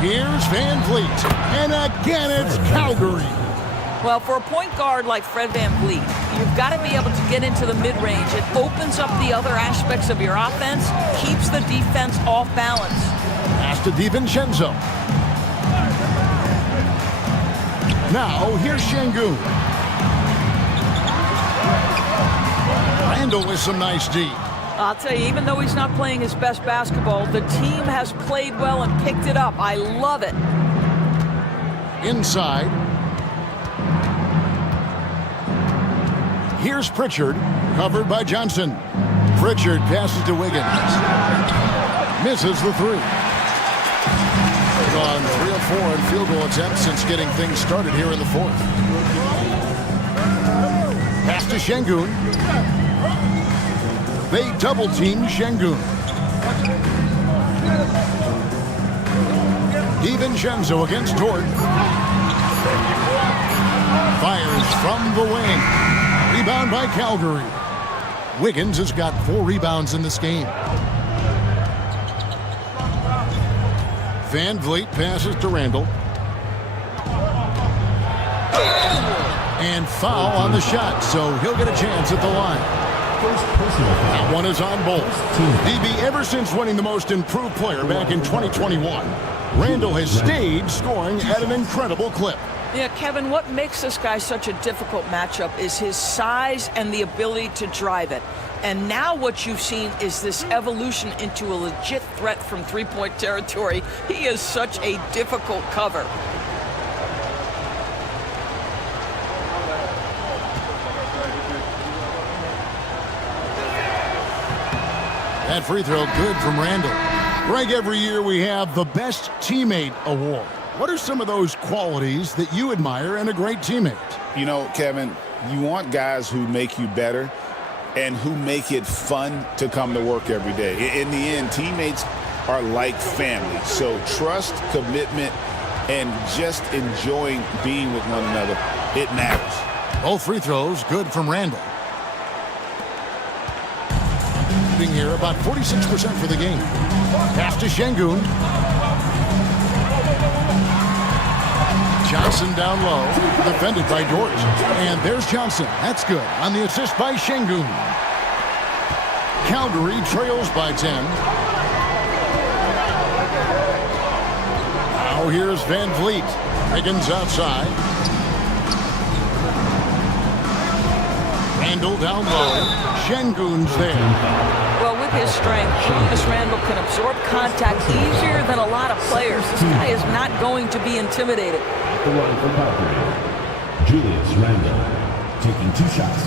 Here's Van Vliet. And again, it's Calgary. Well, for a point guard like Fred Van Vliet, you've got to be able to get into the mid-range. It opens up the other aspects of your offense, keeps the defense off balance. Pass to DiVincenzo. Now, here's Sengun. Randall with some nice D. I'll tell you, even though he's not playing his best basketball, the team has played well and picked it up. I love it. Inside. Here's Pritchard, covered by Johnson. Pritchard passes to Wiggins. Misses the three. On 3 of 4 in field goal attempts since getting things started here in the fourth. Pass to Şengün. They double team Şengün. DiVincenzo against Dort. Fires from the wing. Rebound by Calgary. Wiggins has got 4 rebounds in this game. Van Vliet passes to Randall. And foul on the shot, so he'll get a chance at the line. That one is on Bolt. DB, ever since winning the most improved player back in 2021, Randall has stayed scoring at an incredible clip. Yeah, Kevin, what makes this guy such a difficult matchup is his size and the ability to drive it. And now what you've seen is this evolution into a legit threat from three-point territory. He is such a difficult cover. That free throw good from Randall. Greg, every year we have the Best Teammate Award. What are some of those qualities that you admire in a great teammate? You know, Kevin, you want guys who make you better and who make it fun to come to work every day. In the end, teammates are like family. So trust, commitment, and just enjoying being with one another, it matters. Both free throws good from Randall. Being here about 46% for the game. Pass to Şengün. Johnson down low, defended by Dort. And there's Johnson. That's good on the assist by Şengün. Calgary trails by 10. Now here's Van Vliet. Wiggins outside. Randall down low. Şengün's there. Well, with his strength, Julius Randle can absorb contact easier than a lot of players. This guy is not going to be intimidated. The line for Calgary, Julius Randle, taking 2 shots.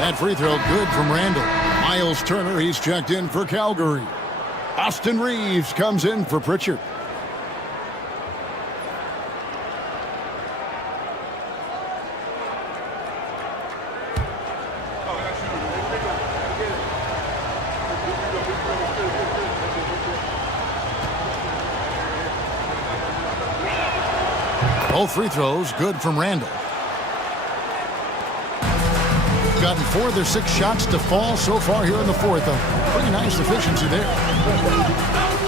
That free throw good from Randall. Miles Turner, he's checked in for Calgary. Austin Reeves comes in for Pritchard. Both free throws good from Randall. Gotten 4 of their 6 shots to fall so far here in the fourth. A pretty nice efficiency there.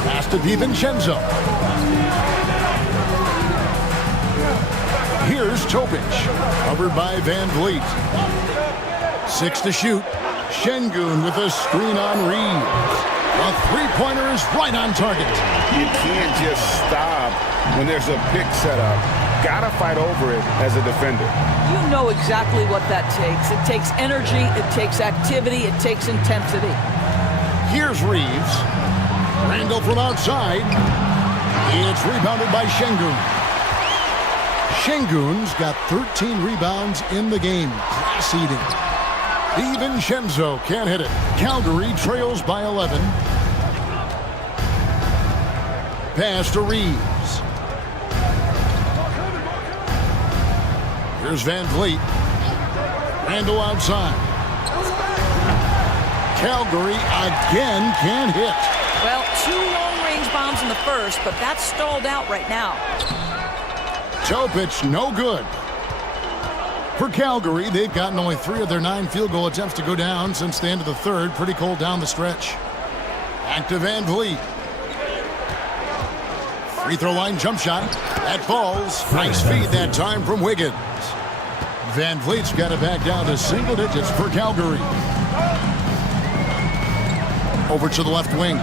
Pass to DiVincenzo. Here's Topic, covered by Van Vliet. 6 to shoot. Şengün with a screen on Reeves. A three-pointer is right on target. You can't just stop when there's a pick set up. Gotta fight over it as a defender. You know exactly what that takes. It takes energy, it takes activity, it takes intensity. Here's Reeves. Randall from outside. It's rebounded by Şengün. Şengün's got 13 rebounds in the game. Class eating. DiVincenzo can't hit it. Calgary trails by 11. Pass to Reeves. Here's Van Vliet. Randall outside. Calgary again can't hit. Well, 2 long-range bombs in the first, but that's stalled out right now. Topic no good. For Calgary, they've gotten only 3 of their 9 field goal attempts to go down since the end of the third. Pretty cold down the stretch. Back to Van Vliet. Free throw line jump shot. That falls. Nice feed that time from Wiggins. Van Vliet's got it back down to single digits for Calgary. Over to the left wing.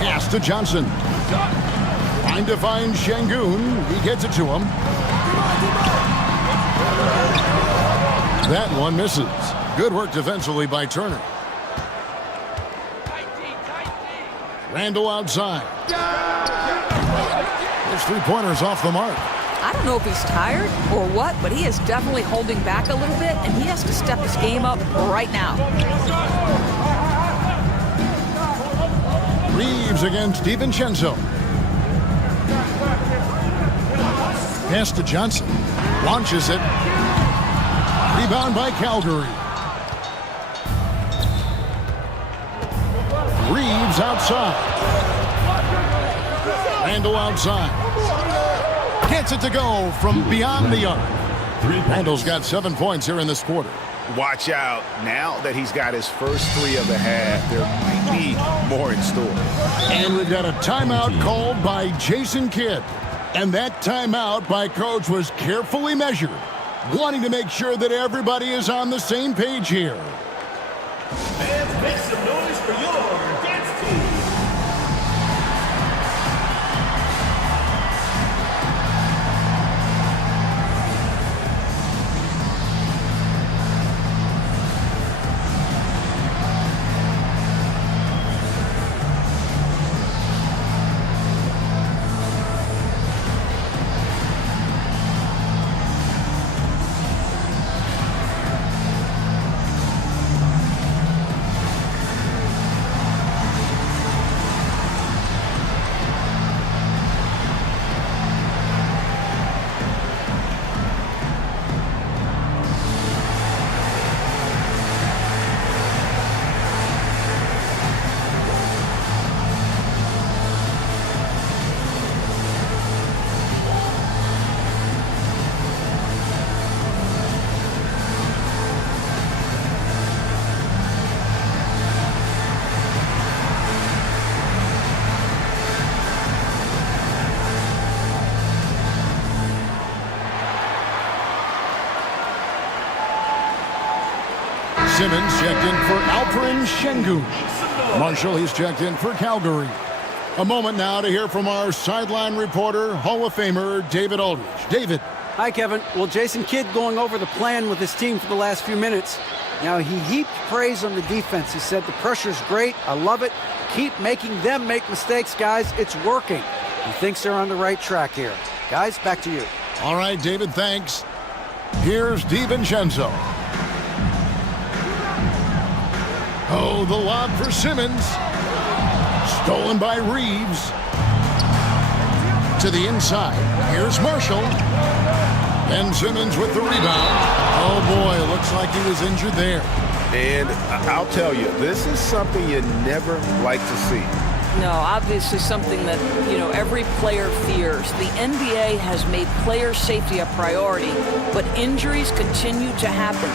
Pass to Johnson. Trying to find Şengün. He gets it to him. That one misses. Good work defensively by Turner. Randall outside. His three-pointers off the mark. I don't know if he's tired or what, but he is definitely holding back a little bit, and he has to step his game up right now. Reeves against DiVincenzo. Pass to Johnson. Launches it. Rebound by Calgary. Reeves outside. Randall outside. Gets it to go from beyond the arc. Randall's got 7 points here in this quarter. Watch out. Now that he's got his first 3 of the half, there might be more in store. And we've got a timeout called by Jason Kidd. And that timeout by Coach was carefully measured, wanting to make sure that everybody is on the same page here. Fans, make some noise for your dance team. Simmons checked in for Alperen Şengün. Marshall, he's checked in for Calgary. A moment now to hear from our sideline reporter, Hall of Famer David Aldridge. David. Hi, Kevin. Well, Jason Kidd going over the plan with his team for the last few minutes. Now, he heaped praise on the defense. He said the pressure's great. I love it. Keep making them make mistakes, guys. It's working. He thinks they're on the right track here. Guys, back to you. All right, David, thanks. Here's DiVincenzo. Oh, the lob for Simmons. Stolen by Reeves. To the inside. Here's Marshall. Ben Simmons with the rebound. Oh, boy, looks like he was injured there. And I'll tell you, this is something you never like to see. No, obviously something that, every player fears. The NBA has made player safety a priority, but injuries continue to happen.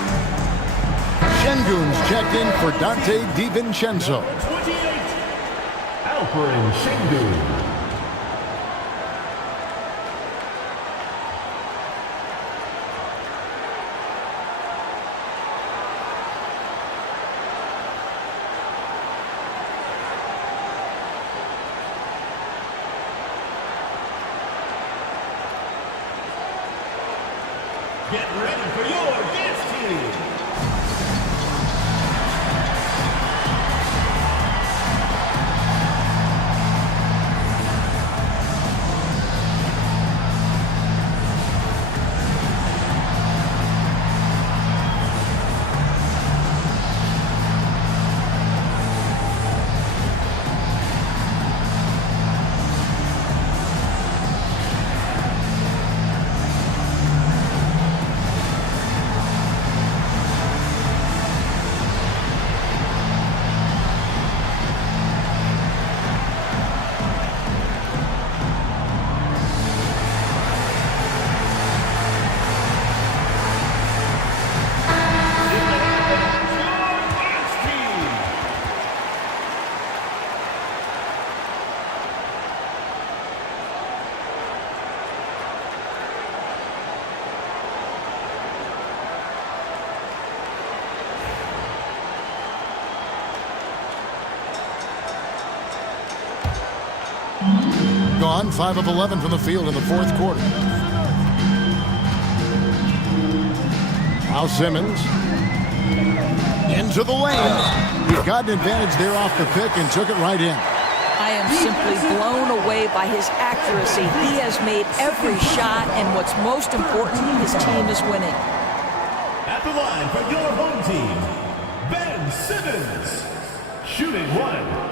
Şengün's checked in for Dante DiVincenzo. 28, Alperen Şengün. Get ready for your dance team. Gone 5 of 11 from the field in the fourth quarter. Now Simmons. Into the lane. He got an advantage there off the pick and took it right in. I am simply blown away by his accuracy. He has made every shot, and what's most important, his team is winning. At the line for your home team, Ben Simmons, shooting one.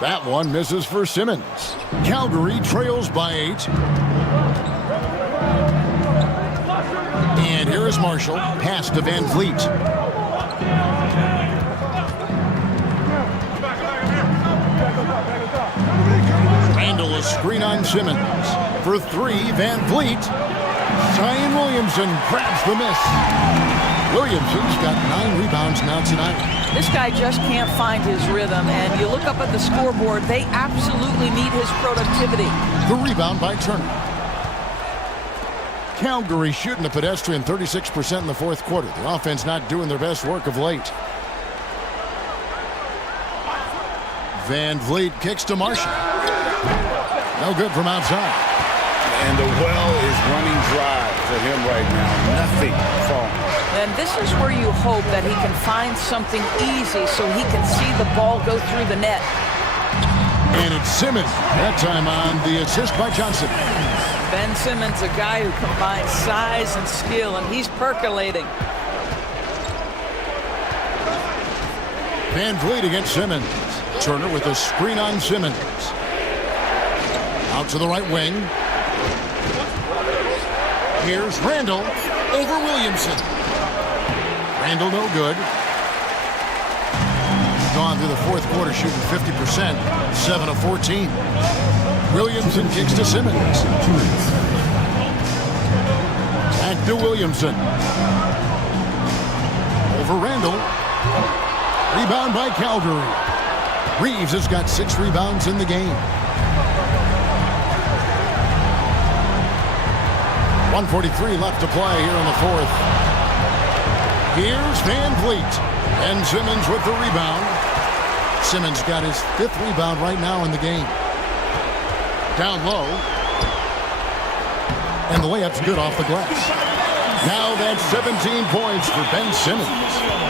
That one misses for Simmons. Calgary trails by 8. And here is Marshall. Pass to Van Vliet. Randall a screen on Simmons. For 3, Van Vliet. Zion Williamson grabs the miss. Williamson's got 9 rebounds now tonight. This guy just can't find his rhythm, and you look up at the scoreboard, they absolutely need his productivity. The rebound by Turner. Calgary shooting a pedestrian 36% in the fourth quarter. The offense not doing their best work of late. Van Vliet kicks to Marshall. No good from outside. And the well is running dry for him right now. Nothing falling. And this is where you hope that he can find something easy so he can see the ball go through the net. And it's Simmons. That time on the assist by Johnson. Ben Simmons, a guy who combines size and skill, and he's percolating. Van Vliet against Simmons. Turner with a screen on Simmons. Out to the right wing. Here's Randall over Williamson. Randall no good. Gone through the fourth quarter shooting 50%, 7 of 14. Williamson kicks to Simmons. Back to Williamson. Over Randall. Rebound by Calgary. Reeves has got 6 rebounds in the game. 1:43 left to play here in the fourth. Here's Van Vliet. And Simmons with the rebound. Simmons got his 5th rebound right now in the game. Down low. And the layup's good off the glass. Now that's 17 points for Ben Simmons.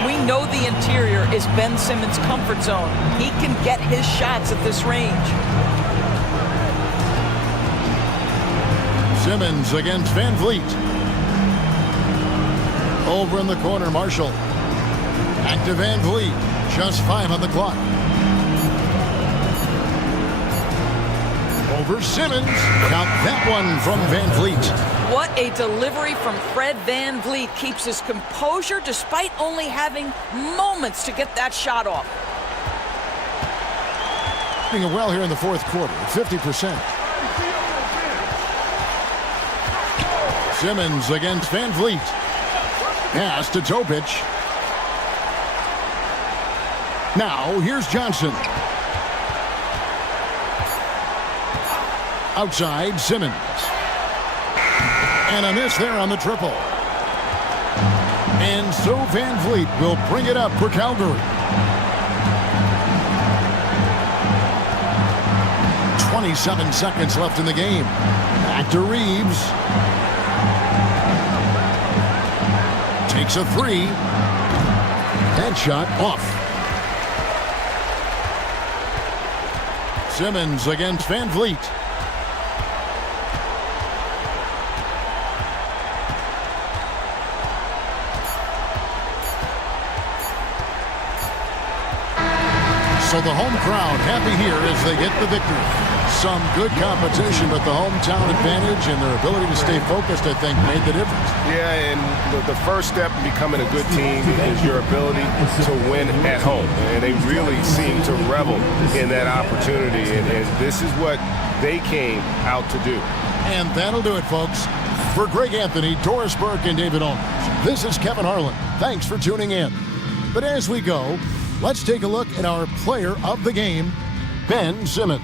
We know the interior is Ben Simmons' comfort zone. He can get his shots at this range. Simmons against Van Vliet. Over in the corner, Marshall. Back to Van Vliet. Just 5 on the clock. Over Simmons. Count that one from Van Vliet. What a delivery from Fred Van Vliet. Keeps his composure despite only having moments to get that shot off. Doing it well here in the fourth quarter, 50%. Simmons against Van Vliet. Pass to Topic. Now, here's Johnson. Outside, Simmons. And a miss there on the triple. And so Van Vliet will bring it up for Calgary. 27 seconds left in the game. Back to Reeves. Takes a 3. That shot off. Simmons against Van Vliet. So the home crowd happy here as they get the victory. Some good competition, but the hometown advantage and their ability to stay focused, I think, made the difference. Yeah, and the first step in becoming a good team is your ability to win at home. And they really seem to revel in that opportunity. And this is what they came out to do. And that'll do it, folks. For Greg Anthony, Doris Burke, and David Owens, this is Kevin Harlan. Thanks for tuning in. But as we go, let's take a look at our player of the game, Ben Simmons.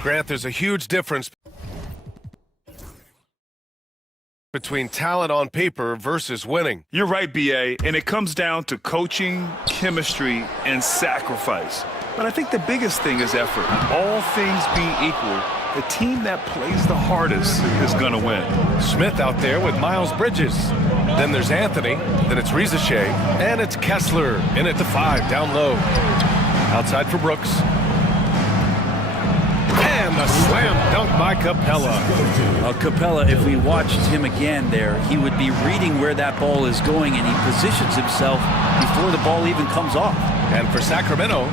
Grant, there's a huge difference between talent on paper versus winning. You're right, B.A., and it comes down to coaching, chemistry, and sacrifice. But I think the biggest thing is effort. All things being equal, the team that plays the hardest is going to win. Smith out there with Miles Bridges. Then there's Anthony, then it's Rizachet, and it's Kessler in at the 5, down low. Outside for Brooks. And the slam dunk by Capella. Capella, if we watched him again there, he would be reading where that ball is going, and he positions himself before the ball even comes off. And for Sacramento,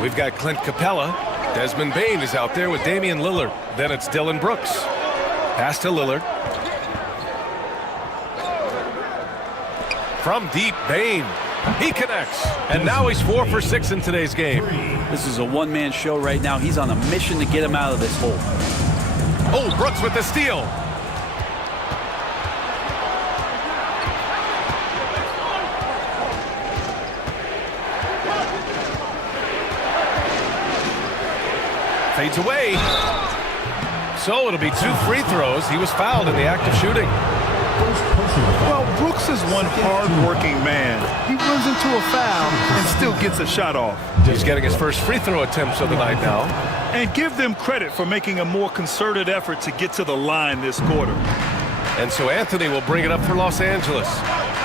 we've got Clint Capella. Desmond Bane is out there with Damian Lillard. Then it's Dylan Brooks. Pass to Lillard. From deep, Bane. He connects. And now he's 4 for 6 in today's game. This is a one-man show right now. He's on a mission to get him out of this hole. Oh, Brooks with the steal. Fades away. So it'll be 2 free throws. He was fouled in the act of shooting. Well, Brooks is one hard-working man. He runs into a foul and still gets a shot off. He's getting his first free throw attempts of the night now. And give them credit for making a more concerted effort to get to the line this quarter. And so Anthony will bring it up for Los Angeles.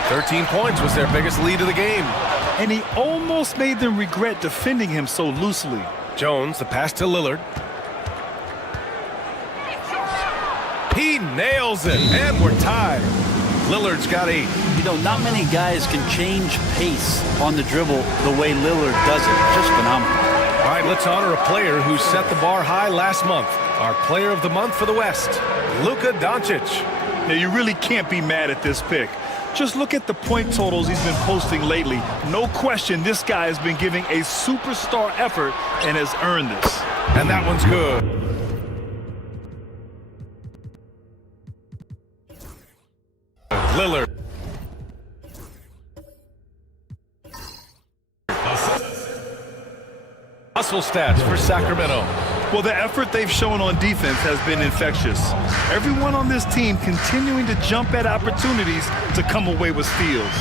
13 points was their biggest lead of the game. And he almost made them regret defending him so loosely. Jones, the pass to Lillard. He nails it, and we're tied. Lillard's got 8. You know, not many guys can change pace on the dribble the way Lillard does it. Just phenomenal. All right, let's honor a player who set the bar high last month. Our player of the month for the West, Luka Doncic. Now, you really can't be mad at this pick. Just look at the point totals he's been posting lately. No question, this guy has been giving a superstar effort and has earned this. And that one's good. Lillard. Hustle stats for Sacramento. Well, the effort they've shown on defense has been infectious. Everyone on this team continuing to jump at opportunities to come away with steals.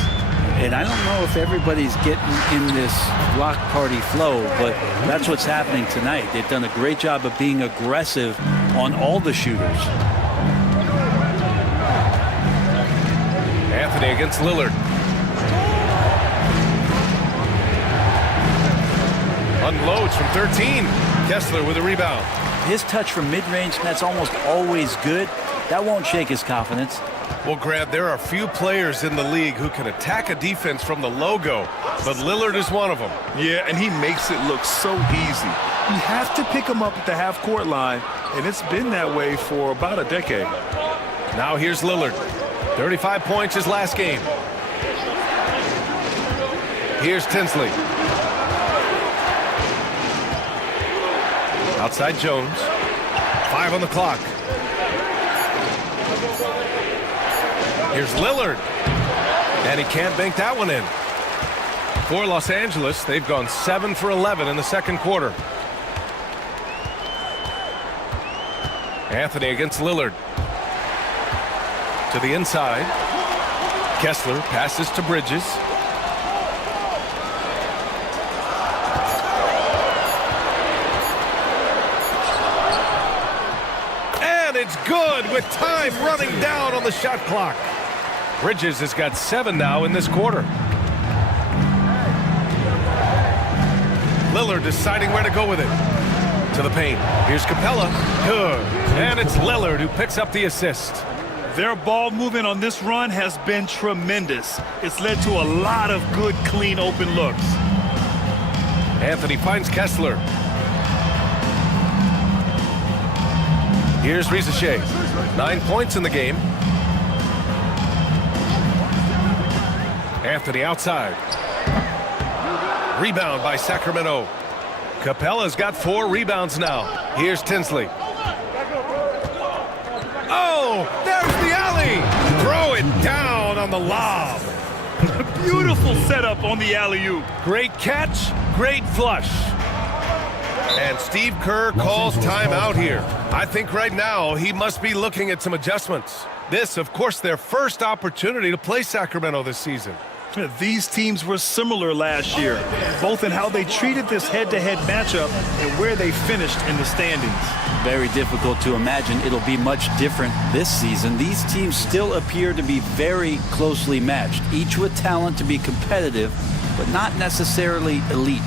And I don't know if everybody's getting in this block party flow, but that's what's happening tonight. They've done a great job of being aggressive on all the shooters. Anthony against Lillard. Unloads from 13. Kessler with a rebound. His touch from mid-range, that's almost always good. That won't shake his confidence. Well, Grant, there are few players in the league who can attack a defense from the logo, but Lillard is one of them. Yeah, and he makes it look so easy. You have to pick him up at the half-court line, and it's been that way for about a decade. Now here's Lillard. 35 points his last game. Here's Tinsley. Outside Jones. 5 on the clock. Here's Lillard. And he can't bank that one in. For Los Angeles, they've gone 7 for 11 in the second quarter. Anthony against Lillard. To the inside. Kessler passes to Bridges. And it's good with time running down on the shot clock. Bridges has got 7 now in this quarter. Lillard deciding where to go with it. To the paint. Here's Capella. Good. And it's Lillard who picks up the assist. Their ball movement on this run has been tremendous. It's led to a lot of good, clean, open looks. Anthony finds Kessler. Here's Rizachet. 9 points in the game. Anthony outside. Rebound by Sacramento. Capella's got 4 rebounds now. Here's Tinsley. Oh, there's the alley. Throw it down on the lob. Beautiful setup on the alley-oop. Great catch, great flush. And Steve Kerr calls timeout here. I think right now he must be looking at some adjustments. This, of course, their first opportunity to play Sacramento this season. These teams were similar last year, both in how they treated this head-to-head matchup and where they finished in the standings. Very difficult to imagine it'll be much different this season. These teams still appear to be very closely matched, each with talent to be competitive, but not necessarily elite.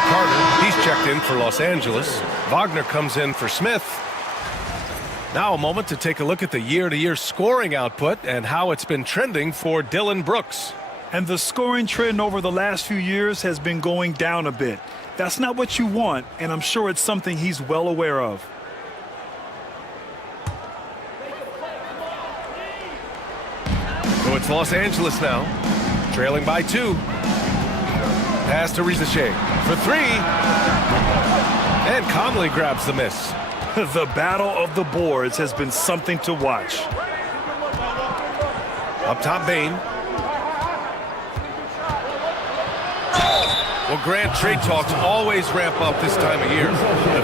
Carter, he's checked in for Los Angeles. Wagner comes in for Smith. Now a moment to take a look at the year-to-year scoring output and how it's been trending for Dylan Brooks. And the scoring trend over the last few years has been going down a bit. That's not what you want, and I'm sure it's something he's well aware of. So it's Los Angeles now, trailing by 2. Pass to Rizachet for 3. And Conley grabs the miss. The battle of the boards has been something to watch. Up top, Bain. Well, Grant, trade talks always ramp up this time of year.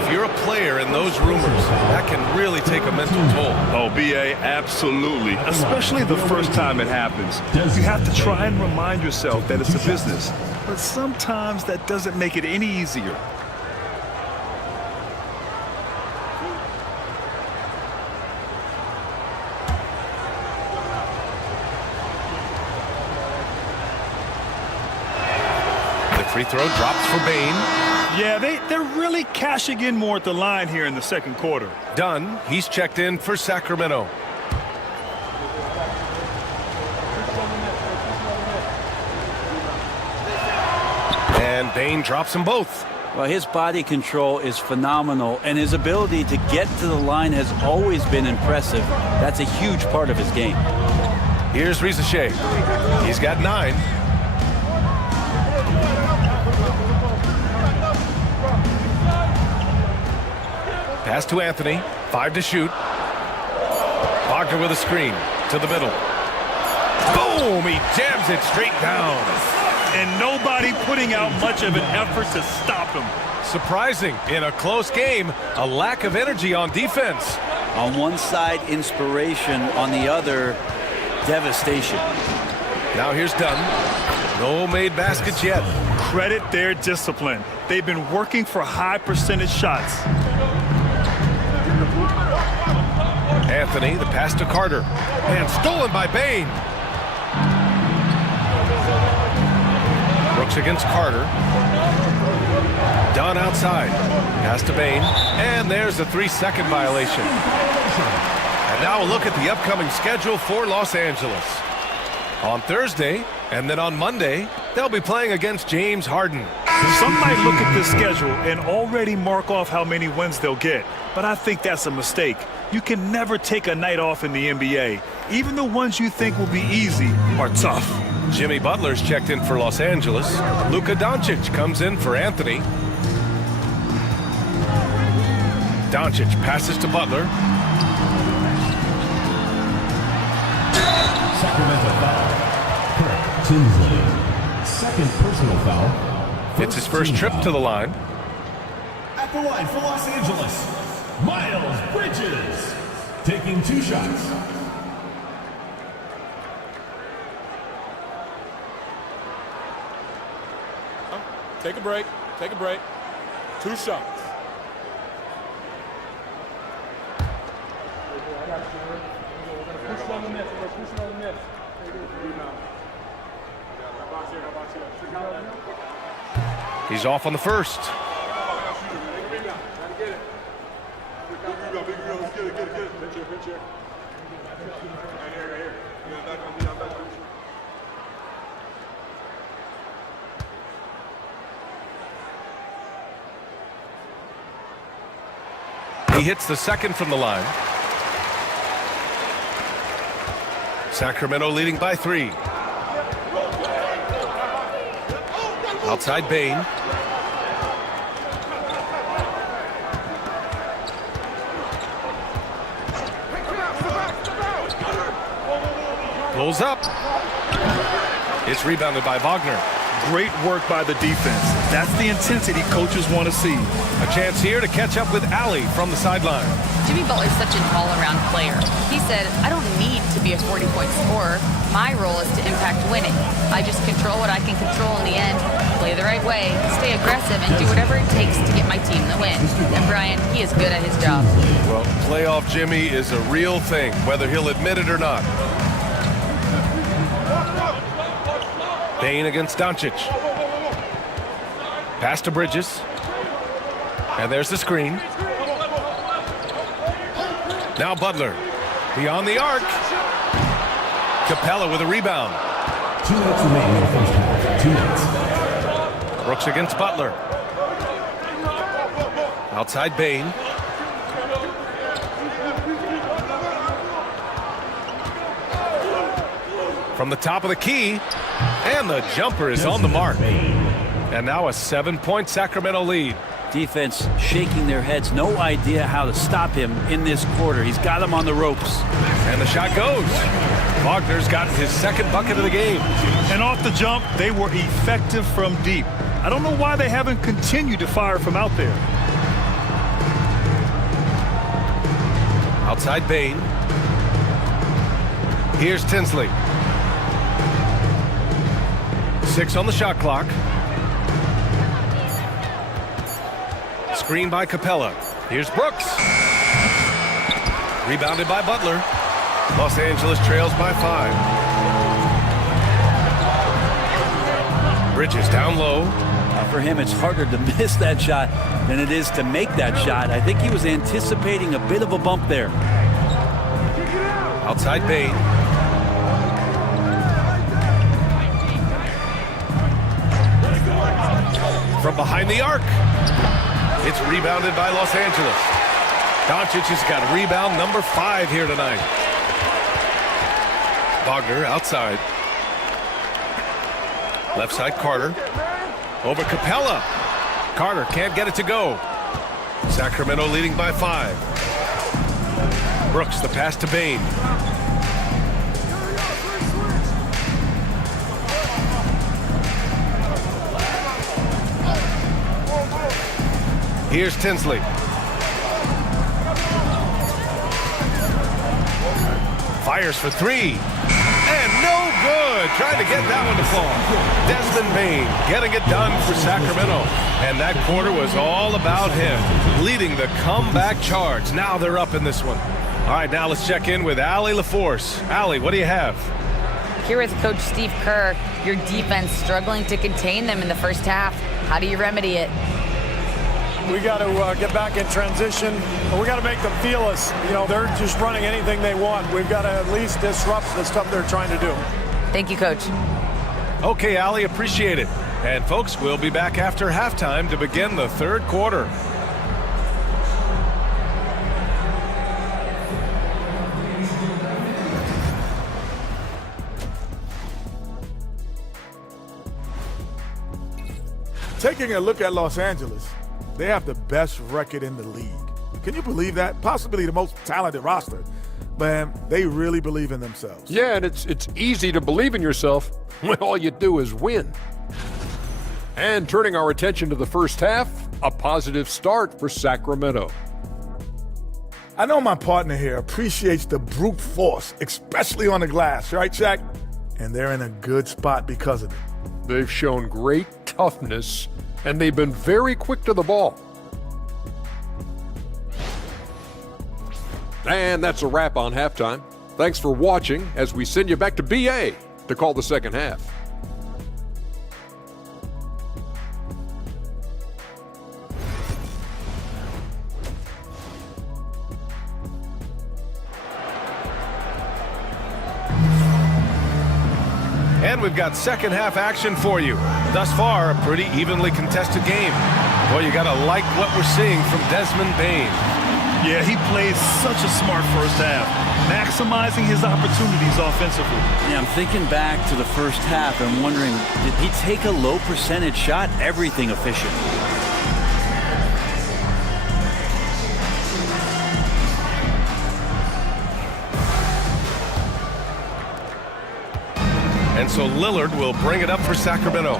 If you're a player in those rumors, that can really take a mental toll. Oh, B.A., absolutely. Especially the first time it happens. You have to try and remind yourself that it's a business. But sometimes that doesn't make it any easier. Free throw drops for Bain. Yeah, they're really cashing in more at the line here in the second quarter. Dunn, he's checked in for Sacramento. And Bain drops them both. Well, his body control is phenomenal, and his ability to get to the line has always been impressive. That's a huge part of his game. Here's Rizachet. He's got 9. Pass to Anthony. 5 to shoot. Wagner with a screen to the middle. Boom! He jams it straight down. And nobody putting out much of an effort to stop him. Surprising. In a close game, a lack of energy on defense. On one side, inspiration. On the other, devastation. Now here's Dunn. No made baskets yet. Credit their discipline. They've been working for high percentage shots. Anthony, the pass to Carter. And stolen by Bain. Brooks against Carter. Dunn outside. Pass to Bain. And there's a 3-second violation. And now a look at the upcoming schedule for Los Angeles. On Thursday, and then on Monday, they'll be playing against James Harden. Some might look at this schedule and already mark off how many wins they'll get. but I think that's a mistake. You can never take a night off in the NBA. Even the ones you think will be easy are tough. Jimmy Butler's checked in for Los Angeles. Luka Doncic comes in for Anthony. Doncic passes to Butler. Sacramento foul. Kirk Tinsley. Second personal foul. It's his first trip to the line. At the line for Los Angeles, Miles Bridges. Taking 2 shots. Take a break. Take a break. 2 shots. He's off on the first. He hits the second from the line. Sacramento leading by 3. Outside Bane. Pulls up. It's rebounded by Wagner. Great work by the defense. That's the intensity coaches want to see. A chance here to catch up with Allie from the sideline. Jimmy Butler's such an all-around player. He said, I don't need to be a 40-point scorer. My role is to impact winning. I just control what I can control in the end, play the right way, stay aggressive, and do whatever it takes to get my team the win. And Brian, he is good at his job. Well, playoff Jimmy is a real thing, whether he'll admit it or not. Bane against Doncic. Pass to Bridges. And there's the screen. Now Butler. Beyond the arc. Capella with a rebound. 2 minutes remaining in the first half. 2 minutes. Brooks against Butler. Outside Bane. From the top of the key. And the jumper is on the mark. And now a 7-point Sacramento lead. Defense shaking their heads. No idea how to stop him in this quarter. He's got him on the ropes. And the shot goes. Wagner's got his second bucket of the game. And off the jump, they were effective from deep. I don't know why they haven't continued to fire from out there. Outside Bane. Here's Tinsley. 6 on the shot clock. Screen by Capella. Here's Brooks. Rebounded by Butler. Los Angeles trails by 5. Bridges down low. For him, it's harder to miss that shot than it is to make that shot. I think he was anticipating a bit of a bump there. Outside Bane. From behind the arc. It's rebounded by Los Angeles. Doncic has got rebound number 5 here tonight. Wagner outside. Left side Carter. Over Capella. Carter can't get it to go. Sacramento leading by 5. Brooks, the pass to Bane. Here's Tinsley. Fires for 3. And no good. Trying to get that one to fall. Desmond Bane getting it done for Sacramento. And that quarter was all about him, leading the comeback charge. Now they're up in this one. All right, now let's check in with Allie LaForce. Allie, what do you have? Here with Coach Steve Kerr, your defense struggling to contain them in the first half. How do you remedy it? We got to get back in transition. We got to make them feel us. You know, they're just running anything they want. We've got to at least disrupt the stuff they're trying to do. Thank you, Coach. Okay, Allie, appreciate it. And folks, we'll be back after halftime to begin the third quarter. Taking a look at Los Angeles, they have the best record in the league. Can you believe that? Possibly the most talented roster. Man, they really believe in themselves. Yeah, and it's easy to believe in yourself when all you do is win. And turning our attention to the first half, a positive start for Sacramento. I know my partner here appreciates the brute force, especially on the glass, right, Shaq? And they're in a good spot because of it. They've shown great toughness, and they've been very quick to the ball. And that's a wrap on halftime. Thanks for watching as we send you back to BA to call the second half. And we've got second half action for you. Thus far, a pretty evenly contested game. Boy, you gotta like what we're seeing from Desmond Bane. Yeah, he played such a smart first half, maximizing his opportunities offensively. Yeah, I'm thinking back to the first half and wondering, did he take a low percentage shot? Everything efficient. And so Lillard will bring it up for Sacramento.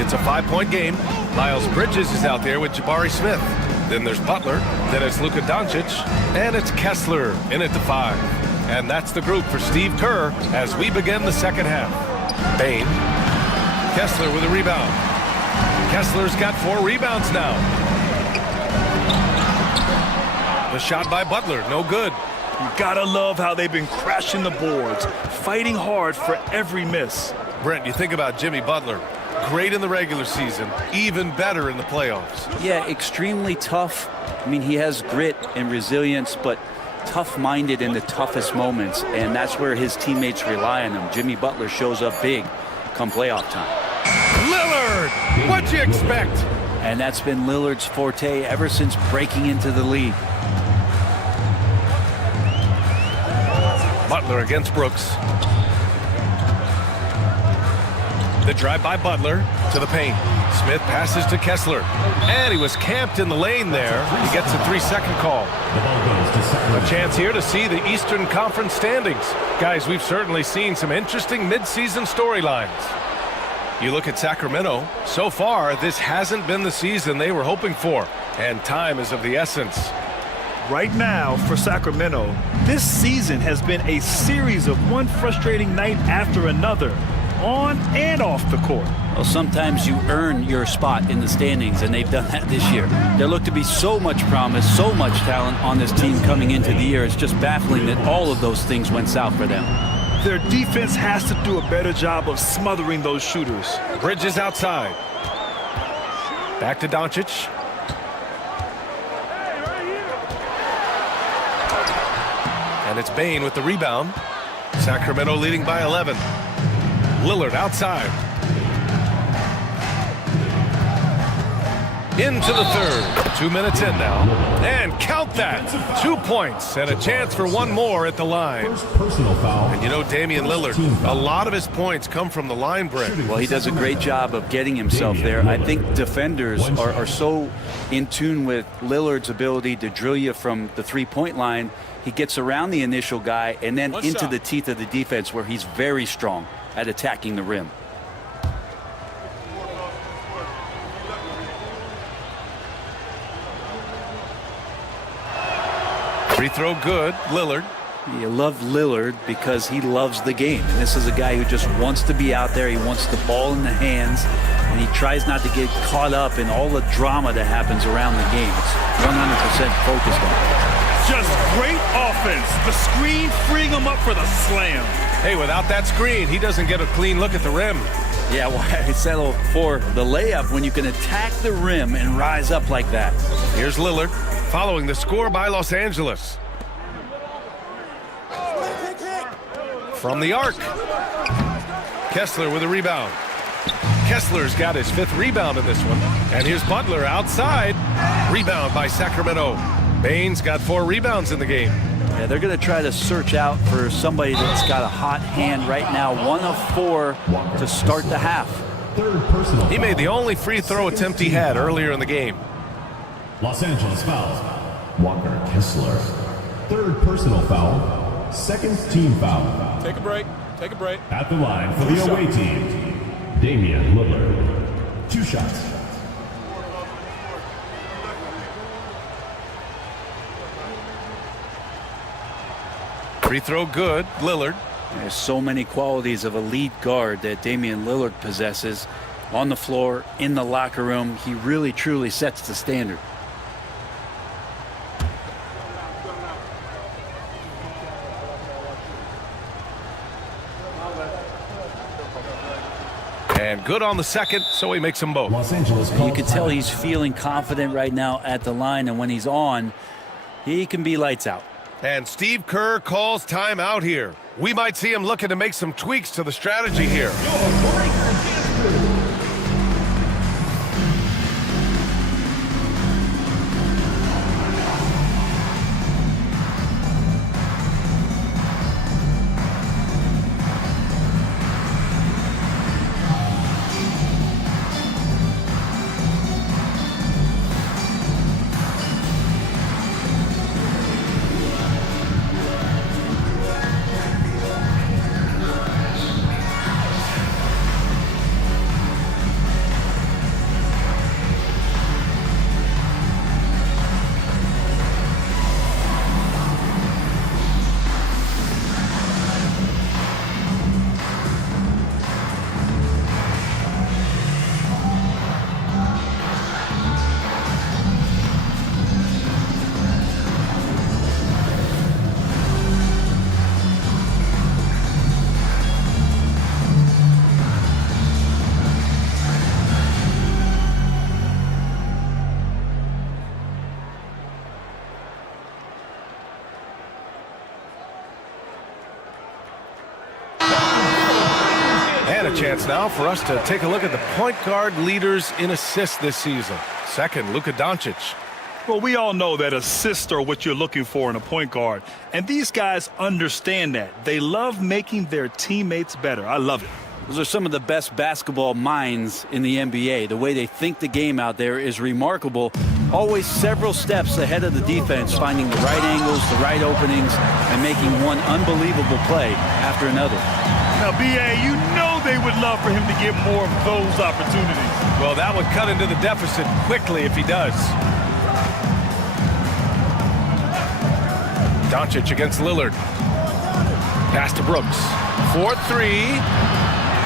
It's a 5-point game. Miles Bridges is out there with Jabari Smith. Then there's Butler, then it's Luka Doncic, and it's Kessler in at the 5. And that's the group for Steve Kerr as we begin the second half. Bane, Kessler with a rebound. Kessler's got 4 rebounds now. The shot by Butler, no good. You gotta love how they've been crashing the boards, fighting hard for every miss. Brent, you think about Jimmy Butler. Great in the regular season, even better in the playoffs. Yeah, extremely tough. I mean, he has grit and resilience, but tough-minded in the toughest moments, and that's where his teammates rely on him. Jimmy Butler shows up big come playoff time. Lillard! What'd you expect? And that's been Lillard's forte ever since breaking into the league. Butler against Brooks. The drive by Butler to the paint. Smith passes to Kessler. And he was camped in the lane there. He gets a 3-second call. A chance here to see the Eastern Conference standings. Guys, we've certainly seen some interesting midseason storylines. You look at Sacramento. So far, this hasn't been the season they were hoping for. And time is of the essence. Right now, for Sacramento, this season has been a series of one frustrating night after another, on and off the court. Well, sometimes you earn your spot in the standings, and they've done that this year. There looked to be so much promise, so much talent on this team coming into the year. It's just baffling that all of those things went south for them. Their defense has to do a better job of smothering those shooters. Bridges outside. Back to Doncic. And it's Bane with the rebound. Sacramento leading by 11. Lillard outside. Into the third. 2 minutes in now. And count that. 2 points and a chance for one more at the line. And you know Damian Lillard, a lot of his points come from the line, Brent. Well, he does a great job of getting himself there. I think defenders are so in tune with Lillard's ability to drill you from the three-point line. He gets around the initial guy and then into the teeth of the defense where he's very strong at attacking the rim. Free throw good, Lillard. You love Lillard because he loves the game. And this is a guy who just wants to be out there. He wants the ball in the hands, and he tries not to get caught up in all the drama that happens around the game. It's 100% focused on it. Just great offense. The screen freeing him up for the slam. Hey, without that screen, he doesn't get a clean look at the rim. Yeah, why settle for the layup when you can attack the rim and rise up like that? Here's Lillard following the score by Los Angeles. From the arc. Kessler with a rebound. Kessler's got his 5th rebound in this one. And here's Butler outside. Rebound by Sacramento. Bane's got 4 rebounds in the game. Yeah, they're going to try to search out for somebody that's got a hot hand right now. 1 of 4 to start the half. Third personal He made the only free throw attempt he had earlier in the game. Los Angeles foul. Walker Kessler. Third personal foul. Second team foul. Take a break. Take a break. At the line for the away team, Damian Lillard. 2 shots. Free throw good, Lillard. There's so many qualities of elite guard that Damian Lillard possesses on the floor, in the locker room. He really, truly sets the standard. And good on the second, so he makes them both. Los Angeles. You can tell he's feeling confident right now at the line, and when he's on, he can be lights out. And Steve Kerr calls timeout here. We might see him looking to make some tweaks to the strategy here. A chance now for us to take a look at the point guard leaders in assists this season. Second, Luka Doncic. Well, we all know that assists are what you're looking for in a point guard, and these guys understand that. They love making their teammates better. I love it. Those are some of the best basketball minds in the NBA. The way they think the game out there is remarkable. Always several steps ahead of the defense, finding the right angles, the right openings, and making one unbelievable play after another. Now, B.A., you know they would love for him to get more of those opportunities. Well, that would cut into the deficit quickly if he does. Doncic against Lillard. Pass to Brooks. 4-3.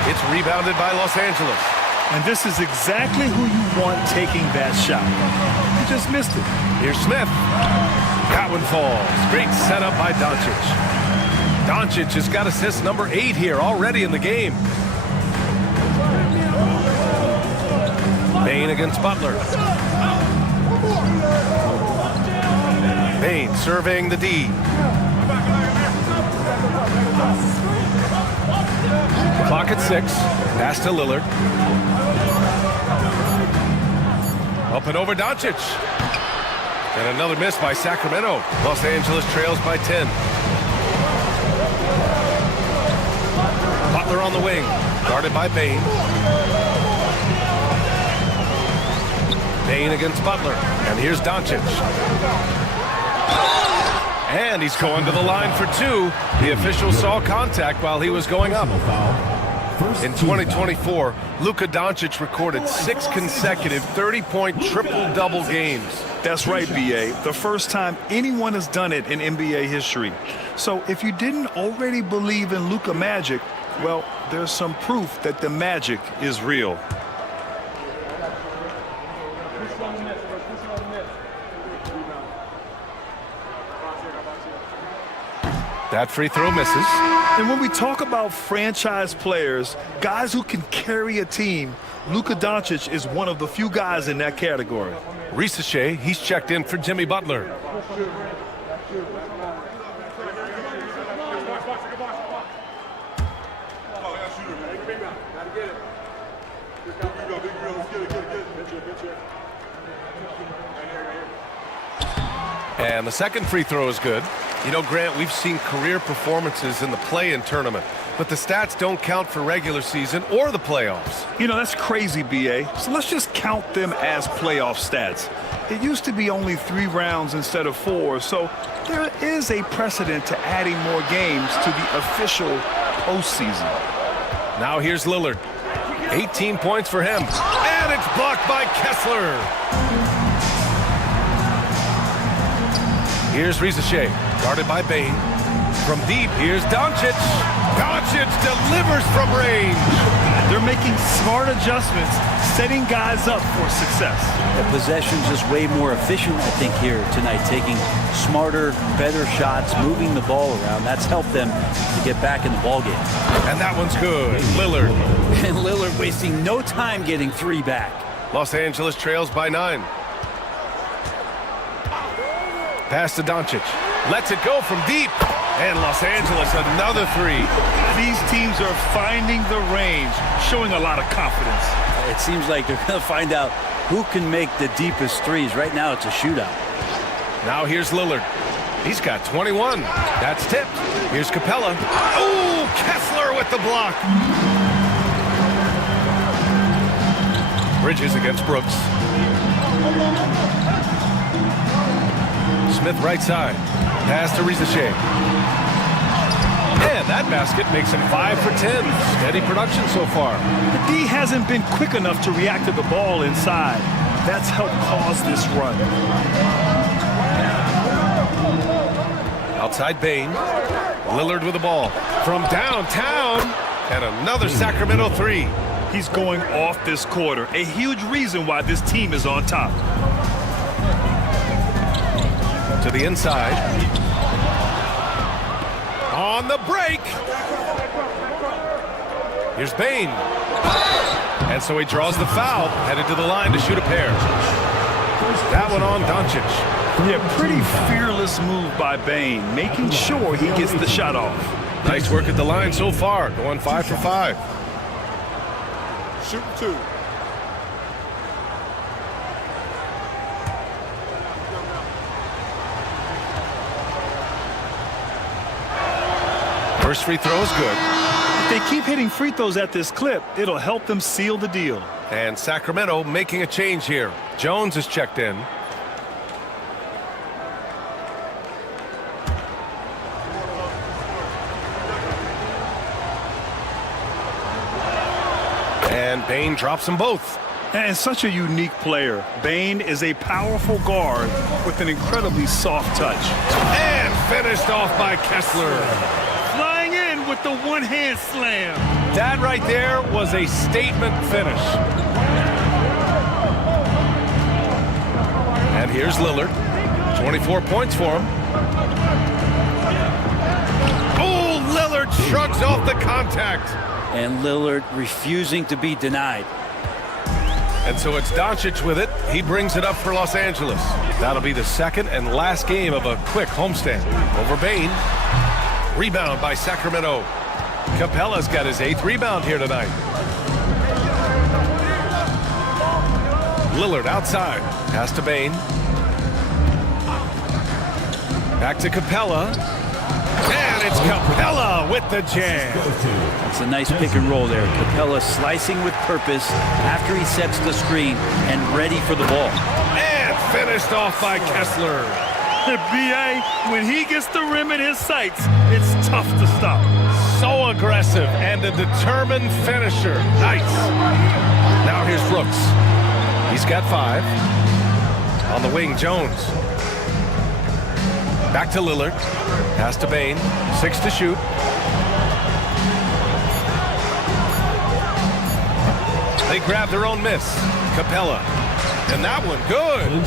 It's rebounded by Los Angeles. And this is exactly who you want taking that shot. He just missed it. Here's Smith. That one falls. Great setup by Doncic. Doncic has got assist number 8 here already in the game. Bane against Butler. Bane serving the D. Clock at 6. Pass to Lillard. Up and over Doncic. And another miss by Sacramento. Los Angeles trails by 10. Butler on the wing, guarded by Bane. Bane against Butler, and here's Doncic. And he's going to the line for 2. The official saw contact while he was going up. In 2024, Luka Doncic recorded 6 consecutive 30-point triple-double games. That's right, B.A. The first time anyone has done it in NBA history. So if you didn't already believe in Luka Magic, well, there's some proof that the magic is real. That free throw misses. And when we talk about franchise players, guys who can carry a team, Luka Doncic is one of the few guys in that category. Ricochet, he's checked in for Jimmy Butler. And the second free throw is good. You know, Grant, we've seen career performances in the play-in tournament but the stats don't count for regular season or the playoffs. You know, that's crazy, B.A. So let's just count them as playoff stats. It used to be only 3 rounds instead of 4, so there is a precedent to adding more games to the official postseason. Now here's Lillard. 18 points for him. And it's blocked by Kessler. Here's Risache, guarded by Bane. From deep, here's Doncic. Doncic delivers from range. They're making smart adjustments, setting guys up for success. The possession's just way more efficient, I think, here tonight, taking smarter, better shots, moving the ball around. That's helped them to get back in the ballgame. And that one's good. Lillard. And Lillard wasting no time getting 3 back. Los Angeles trails by 9. Pass to Doncic. Lets it go from deep. And Los Angeles, another 3. These teams are finding the range, showing a lot of confidence. It seems like they're going to find out who can make the deepest threes. Right now, it's a shootout. Now here's Lillard. He's got 21. That's tipped. Here's Capella. Oh, Kessler with the block. Bridges against Brooks. Smith right side. Pass to Risache. And that basket makes him 5 for 10. Steady production so far. The D hasn't been quick enough to react to the ball inside. That's helped cause this run. Outside Bane. Lillard with the ball. From downtown. And another Sacramento 3. He's going off this quarter. A huge reason why this team is on top. To the inside. On the break. Here's Bane. And so he draws the foul, headed to the line to shoot a pair. That one on Doncic. Yeah, pretty fearless move by Bane, making sure he gets the shot off. Nice work at the line so far, going 5 for 5. Shoot 2. First free throw is good. If they keep hitting free throws at this clip, it'll help them seal the deal. And Sacramento making a change here. Jones is checked in. And Bane drops them both. And such a unique player. Bane is a powerful guard with an incredibly soft touch. And finished off by Kessler. Flying in with the one-hand slam. That right there was a statement finish. And here's Lillard. 24 points for him. Oh, Lillard shrugs off the contact. And Lillard refusing to be denied. And so it's Doncic with it. He brings it up for Los Angeles. That'll be the second and last game of a quick homestand. Over Bane. Rebound by Sacramento. Capella's got his 8th rebound here tonight. Lillard outside. Pass to Bane. Back to Capella. And it's Capella with the jam. It's a nice pick and roll there. Capella slicing with purpose after he sets the screen and ready for the ball. And finished off by Kessler. B.A., when he gets the rim in his sights, it's tough to stop. So aggressive and a determined finisher. Nice. Now here's Brooks. He's got 5. On the wing, Jones. Back to Lillard. Pass to Bane. 6 to shoot. They grab their own miss. Capella. And that one, good.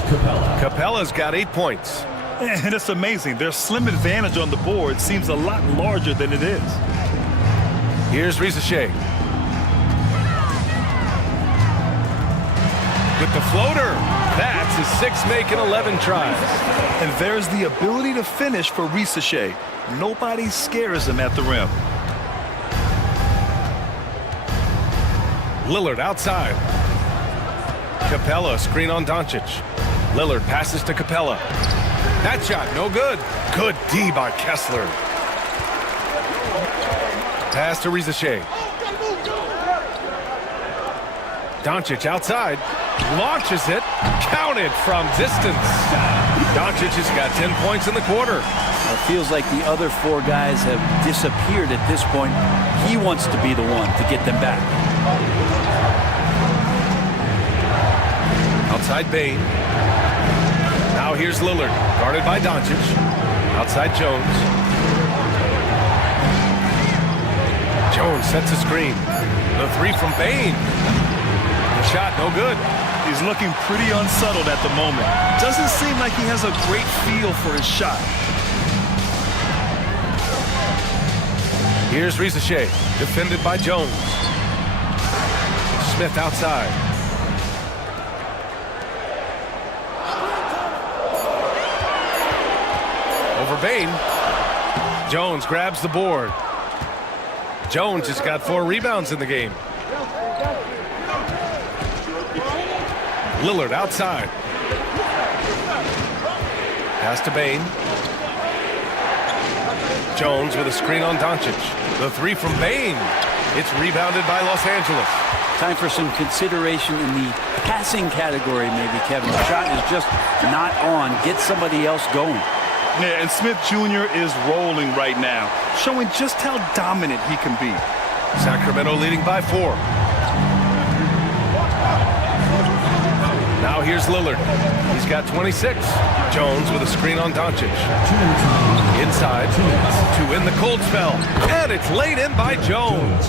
Capella's got 8 points. And it's amazing. Their slim advantage on the board seems a lot larger than it is. Here's Risache. With the floater. That's his 6th make in 11 tries. And there's the ability to finish for Risache. Nobody scares him at the rim. Lillard outside. Capella screen on Doncic. Lillard passes to Capella. That shot no good. Good D by Kessler. Pass to Rizachet. Doncic outside. Launches it. Counted from distance. Doncic has got 10 points in the quarter. It feels like the other four guys have disappeared at this point. He wants to be the one to get them back. Outside Bane. Now here's Lillard, guarded by Doncic. Outside Jones. Jones sets a screen. The three from Bane. The shot, no good. He's looking pretty unsettled at the moment. Doesn't seem like he has a great feel for his shot. Here's Rizachet, defended by Jones. Smith outside. Over Bane. Jones grabs the board. Jones has got 4 rebounds in the game. Lillard outside. Pass to Bane. Jones with a screen on Doncic. The three from Bane. It's rebounded by Los Angeles. Time for some consideration in the passing category, maybe, Kevin. The shot is just not on. Get somebody else going. Yeah, and Smith Jr. is rolling right now, showing just how dominant he can be. Sacramento leading by 4. Now here's Lillard. He's got 26. Jones with a screen on Doncic. Inside to win the cold spell. And it's laid in by Jones.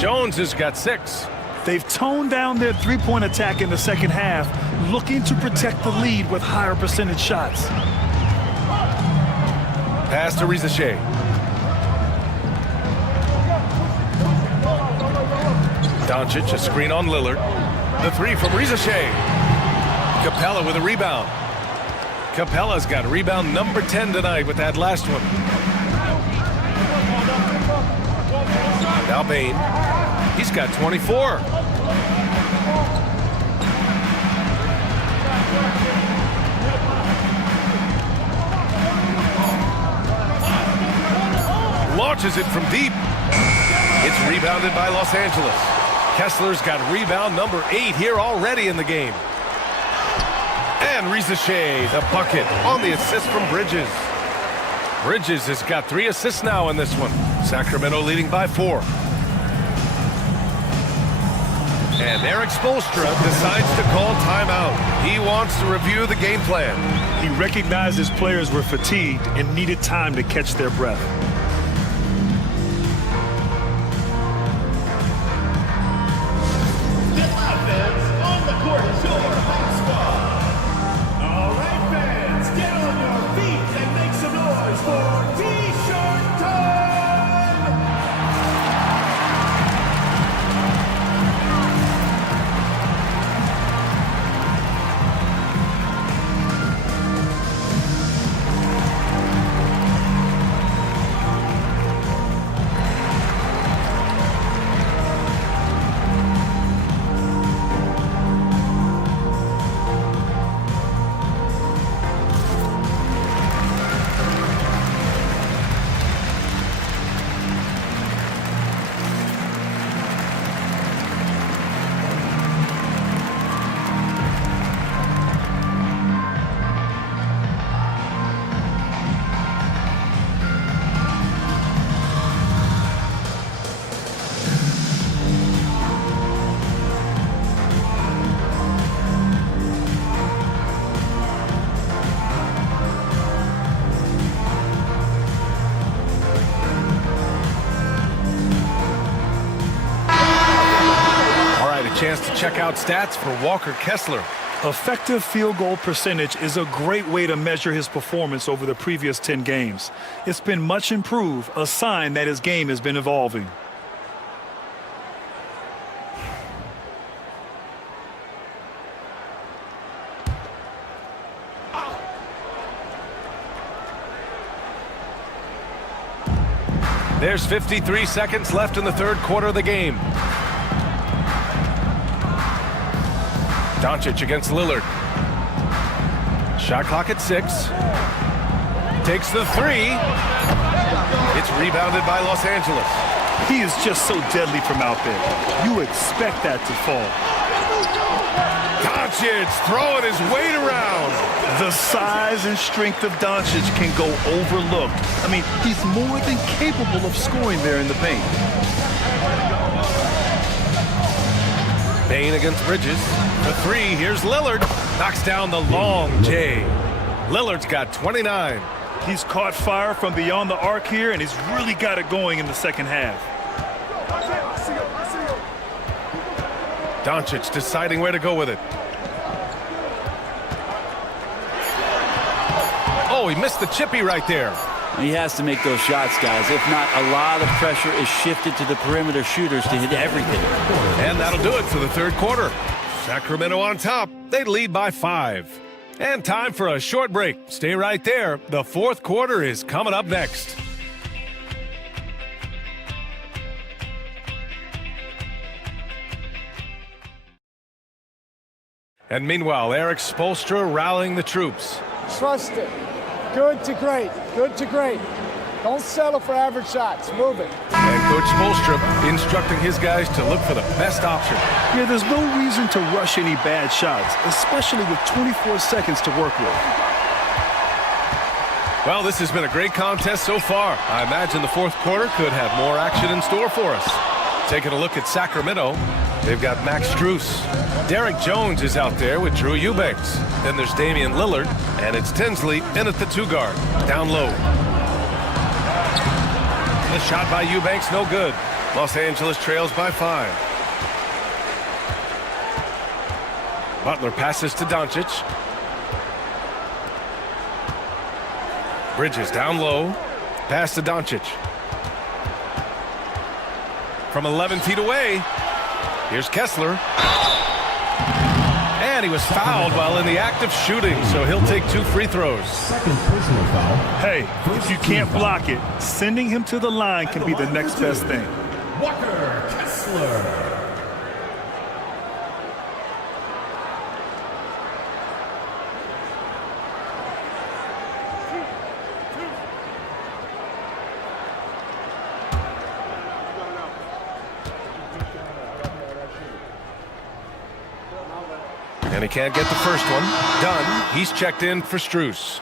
Jones has got 6. They've toned down their three-point attack in the second half, looking to protect the lead with higher percentage shots. Pass to Rizachet. Doncic, a screen on Lillard. The three from Rizachet. Capella with a rebound. Capella's got rebound number 10 tonight with that last one. Now Bane. He's got 24. Launches it from deep. It's rebounded by Los Angeles. Kessler's got rebound number 8 here already in the game. And Rizachet, the bucket on the assist from Bridges. Bridges has got 3 assists now in this one. Sacramento leading by 4. And Eric Spoelstra decides to call timeout. He wants to review the game plan. He recognized his players were fatigued and needed time to catch their breath. Chance to check out stats for Walker Kessler. Effective field goal percentage is a great way to measure his performance over the previous 10 games. It's been much improved, a sign that his game has been evolving. There's 53 seconds left in the third quarter of the game. Doncic against Lillard. Shot clock at 6. Takes the 3. It's rebounded by Los Angeles. He is just so deadly from out there. You expect that to fall. Doncic throwing his weight around. The size and strength of Doncic can go overlooked. I mean, he's more than capable of scoring there in the paint. Bain against Bridges. The three, here's Lillard. Knocks down the long J. Lillard's got 29. He's caught fire from beyond the arc here, and he's really got it going in the second half. Doncic deciding where to go with it. Oh, he missed the chippy right there. He has to make those shots, guys. If not, a lot of pressure is shifted to the perimeter shooters to hit everything. And that'll do it for the third quarter. Sacramento on top. They lead by 5. And time for a short break. Stay right there. The fourth quarter is coming up next. And meanwhile, Eric Spoelstra rallying the troops. Trust it. Good to great. Good to great. Don't settle for average shots. Move it. And Coach Spoelstra instructing his guys to look for the best option. Yeah, there's no reason to rush any bad shots, especially with 24 seconds to work with. Well, this has been a great contest so far. I imagine the fourth quarter could have more action in store for us. Taking a look at Sacramento, they've got Max Strus. Derek Jones is out there with Drew Eubanks. Then there's Damian Lillard, and it's Tinsley in at the 2 guard, down low. The shot by Eubanks, no good. Los Angeles trails by 5. Butler passes to Doncic. Bridges down low. Pass to Doncic. From 11 feet away, here's Kessler. And he was fouled while in the act of shooting, so he'll take 2 free throws. Second personal foul. Hey, if you can't block it, sending him to the line can be the next best thing. Walker Kessler. And he can't get the first one. Done. He's checked in for Strus.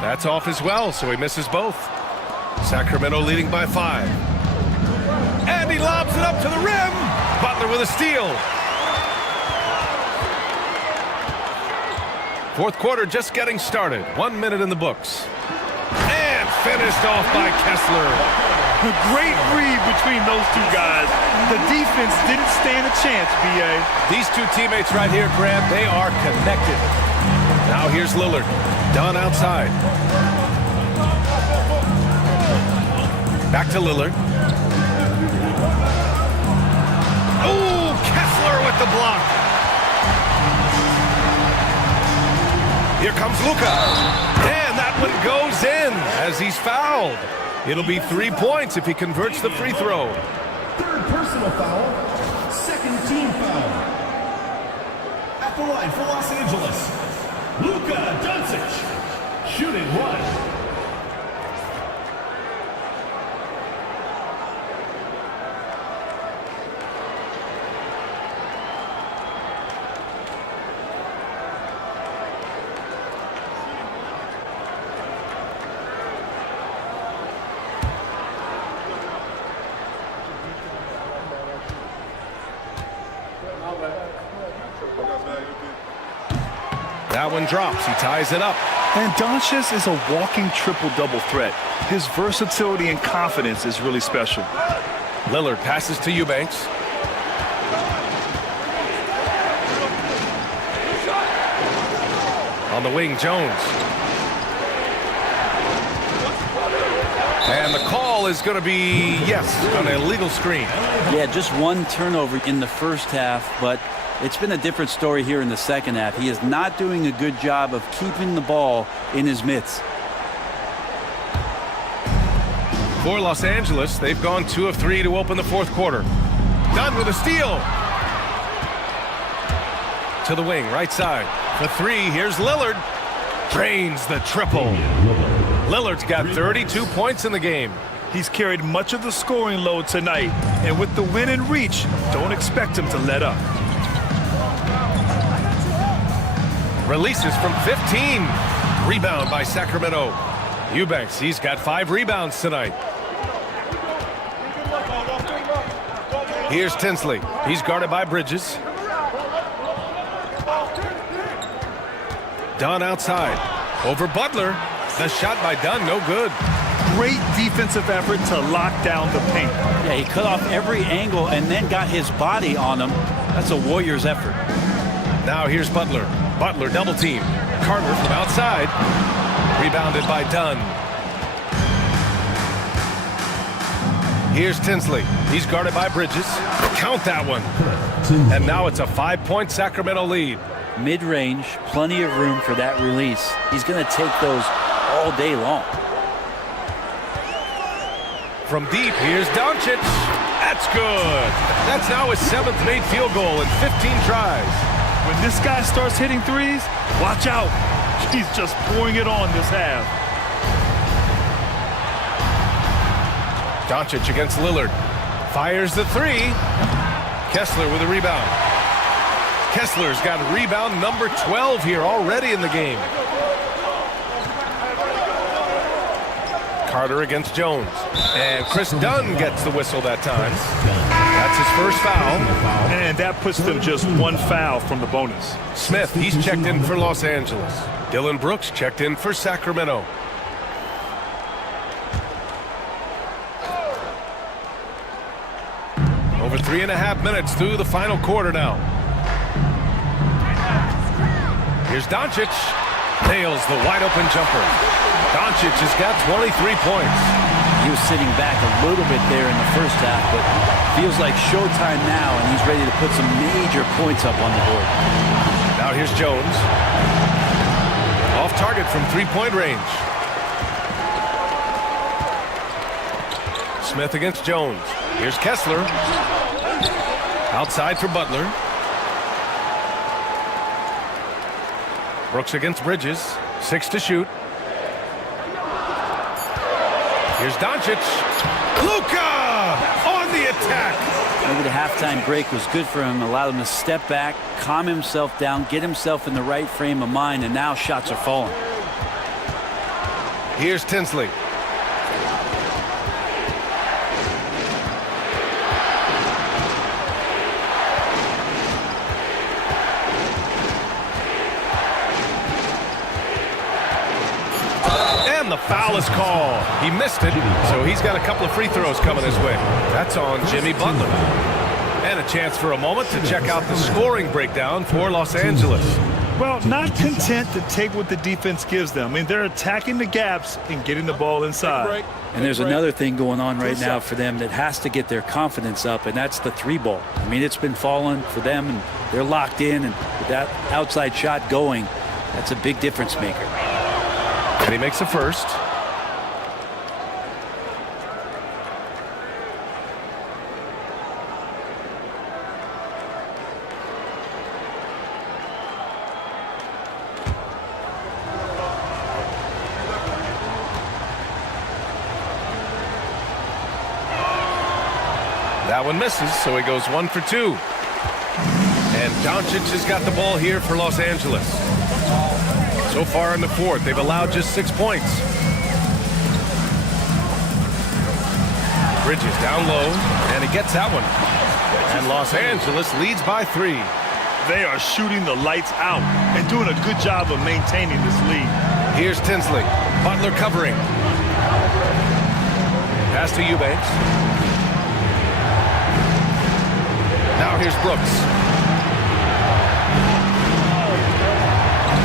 That's off as well, so he misses both. Sacramento leading by 5. And he lobs it up to the rim. Butler with a steal. Fourth quarter just getting started. 1 minute in the books. And finished off by Kessler. A great read between those two guys. The defense didn't stand a chance, B.A. These two teammates right here, Grant, they are connected. Now here's Lillard. Done outside. Back to Lillard. Oh, Kessler with the block. Here comes Luka. And that one goes in as he's fouled. It'll be 3 points if he converts the free throw. Third personal foul. Second team foul. At the line for Los Angeles, Luka Doncic. Shooting 1. That one drops. He ties it up. And Doncic is a walking triple-double threat. His versatility and confidence is really special. Lillard passes to Eubanks. On the wing, Jones. And the call is going to be, yes, an illegal screen. Yeah, just 1 turnover in the first half, but it's been a different story here in the second half. He is not doing a good job of keeping the ball in his mitts. For Los Angeles, they've gone 2 of 3 to open the fourth quarter. Dunn with a steal. To the wing, right side. For 3, here's Lillard. Drains the triple. Lillard's got 32 points in the game. He's carried much of the scoring load tonight, and with the win in reach, don't expect him to let up. Releases from 15. Rebound by Sacramento. Eubanks, he's got 5 rebounds tonight. Here's Tinsley. He's guarded by Bridges. Dunn outside. Over Butler. The shot by Dunn, no good. Great defensive effort to lock down the paint. Yeah, he cut off every angle and then got his body on him. That's a Warriors effort. Now here's Butler. Butler double team. Carter from outside. Rebounded by Dunn. Here's Tinsley. He's guarded by Bridges. Count that one. And now it's a 5-point Sacramento lead. Mid-range, plenty of room for that release. He's going to take those all day long. From deep, here's Doncic. That's good. That's now his 7th made field goal in 15 tries. When this guy starts hitting threes, watch out. He's just pouring it on this half. Doncic against Lillard. Fires the 3. Kessler with a rebound. Kessler's got rebound number 12 here already in the game. Carter against Jones. And Chris Dunn gets the whistle that time. That's his first foul. And that puts them just 1 foul from the bonus. Smith, he's checked in for Los Angeles. Dylan Brooks checked in for Sacramento. Over 3.5 minutes through the final quarter now. Here's Doncic. Nails the wide open jumper. Doncic has got 23 points. He was sitting back a little bit there in the first half, but feels like showtime now, and he's ready to put some major points up on the board. Now here's Jones. Off target from 3-point range. Smith against Jones. Here's Kessler. Outside for Butler. Brooks against Bridges. 6 to shoot. Here's Doncic. Luka on the attack. Maybe the halftime break was good for him. Allowed him to step back, calm himself down, get himself in the right frame of mind, and now shots are falling. Here's Tinsley. The foul is called. He missed it, so he's got a couple of free throws coming his way. That's on Jimmy Butler. And a chance for a moment to check out the scoring breakdown for Los Angeles. Well, not content to take what the defense gives them. I mean, they're attacking the gaps and getting the ball inside. And there's another thing going on right now for them that has to get their confidence up, and that's the 3-ball. I mean, it's been falling for them, and they're locked in, and with that outside shot going, that's a big difference maker. And he makes a first. That one misses, so he goes 1 for 2. And Doncic has got the ball here for Los Angeles. So far in the fourth, they've allowed just 6 points. Bridges down low, and he gets that one. And Los Angeles leads by 3. They are shooting the lights out and doing a good job of maintaining this lead. Here's Tinsley. Butler covering. Pass to Eubanks. Now here's Brooks.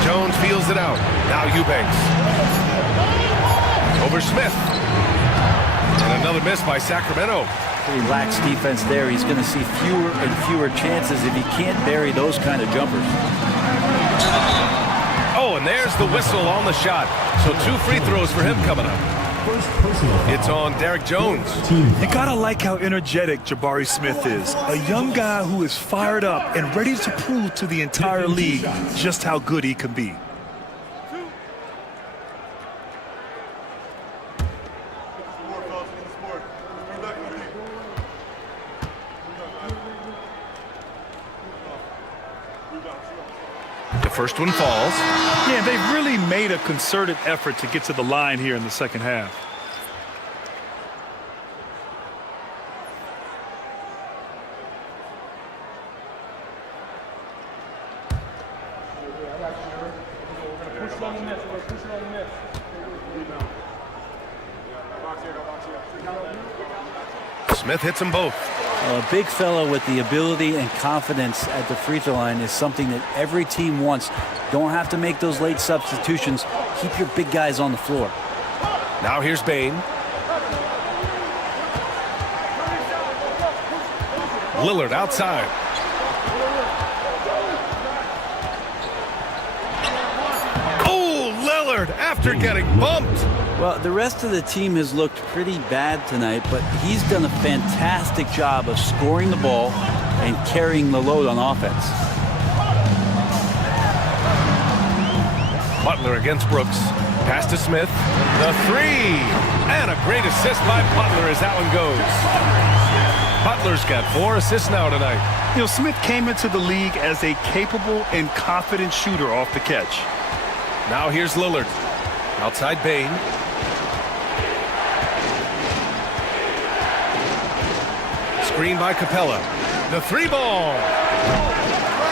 Jones feels it out. Now Eubanks. Over Smith. And another miss by Sacramento. Pretty lax defense there. He's going to see fewer and fewer chances if he can't bury those kind of jumpers. Oh, and there's the whistle on the shot. So 2 free throws for him coming up. first personal foul. It's on Derek Jones. You gotta like how energetic Jabari Smith is. A young guy who is fired up and ready to prove to the entire league just how good he can be. The first one falls. Yeah, they've really made a concerted effort to get to the line here in the second half. Smith hits them both. A big fellow with the ability and confidence at the free throw line is something that every team wants. Don't have to make those late substitutions. Keep your big guys on the floor. Now here's Bain. Lillard outside. Oh, Lillard after getting bumped. Well, the rest of the team has looked pretty bad tonight, but he's done a fantastic job of scoring the ball and carrying the load on offense. Butler against Brooks. Pass to Smith. The three. And a great assist by Butler as that one goes. Butler's got 4 assists now tonight. You know, Smith came into the league as a capable and confident shooter off the catch. Now here's Lillard. Outside Bain. Screen by Capella. The 3-ball.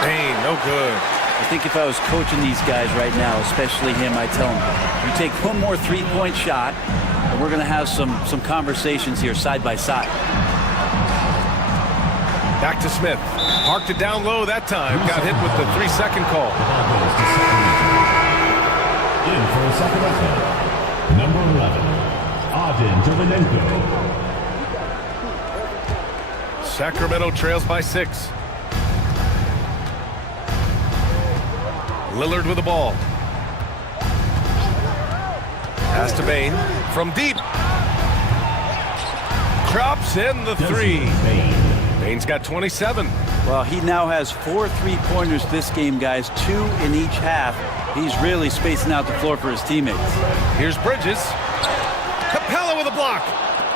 Bain, no good. I think if I was coaching these guys right now, especially him, I'd tell him, you take one more three-point shot, and we're going to have some conversations here side by side. Back to Smith. Parked it down low that time. Got hit with the 3-second call. In for a second effort, number 11, Adin Dovanenko. Sacramento trails by 6. Lillard with the ball. Pass to Bain from deep. Drops in the 3. Bain's got 27. Well, he now has 4 3-pointers this game, guys, 2 in each half. He's really spacing out the floor for his teammates. Here's Bridges. Capella with a block.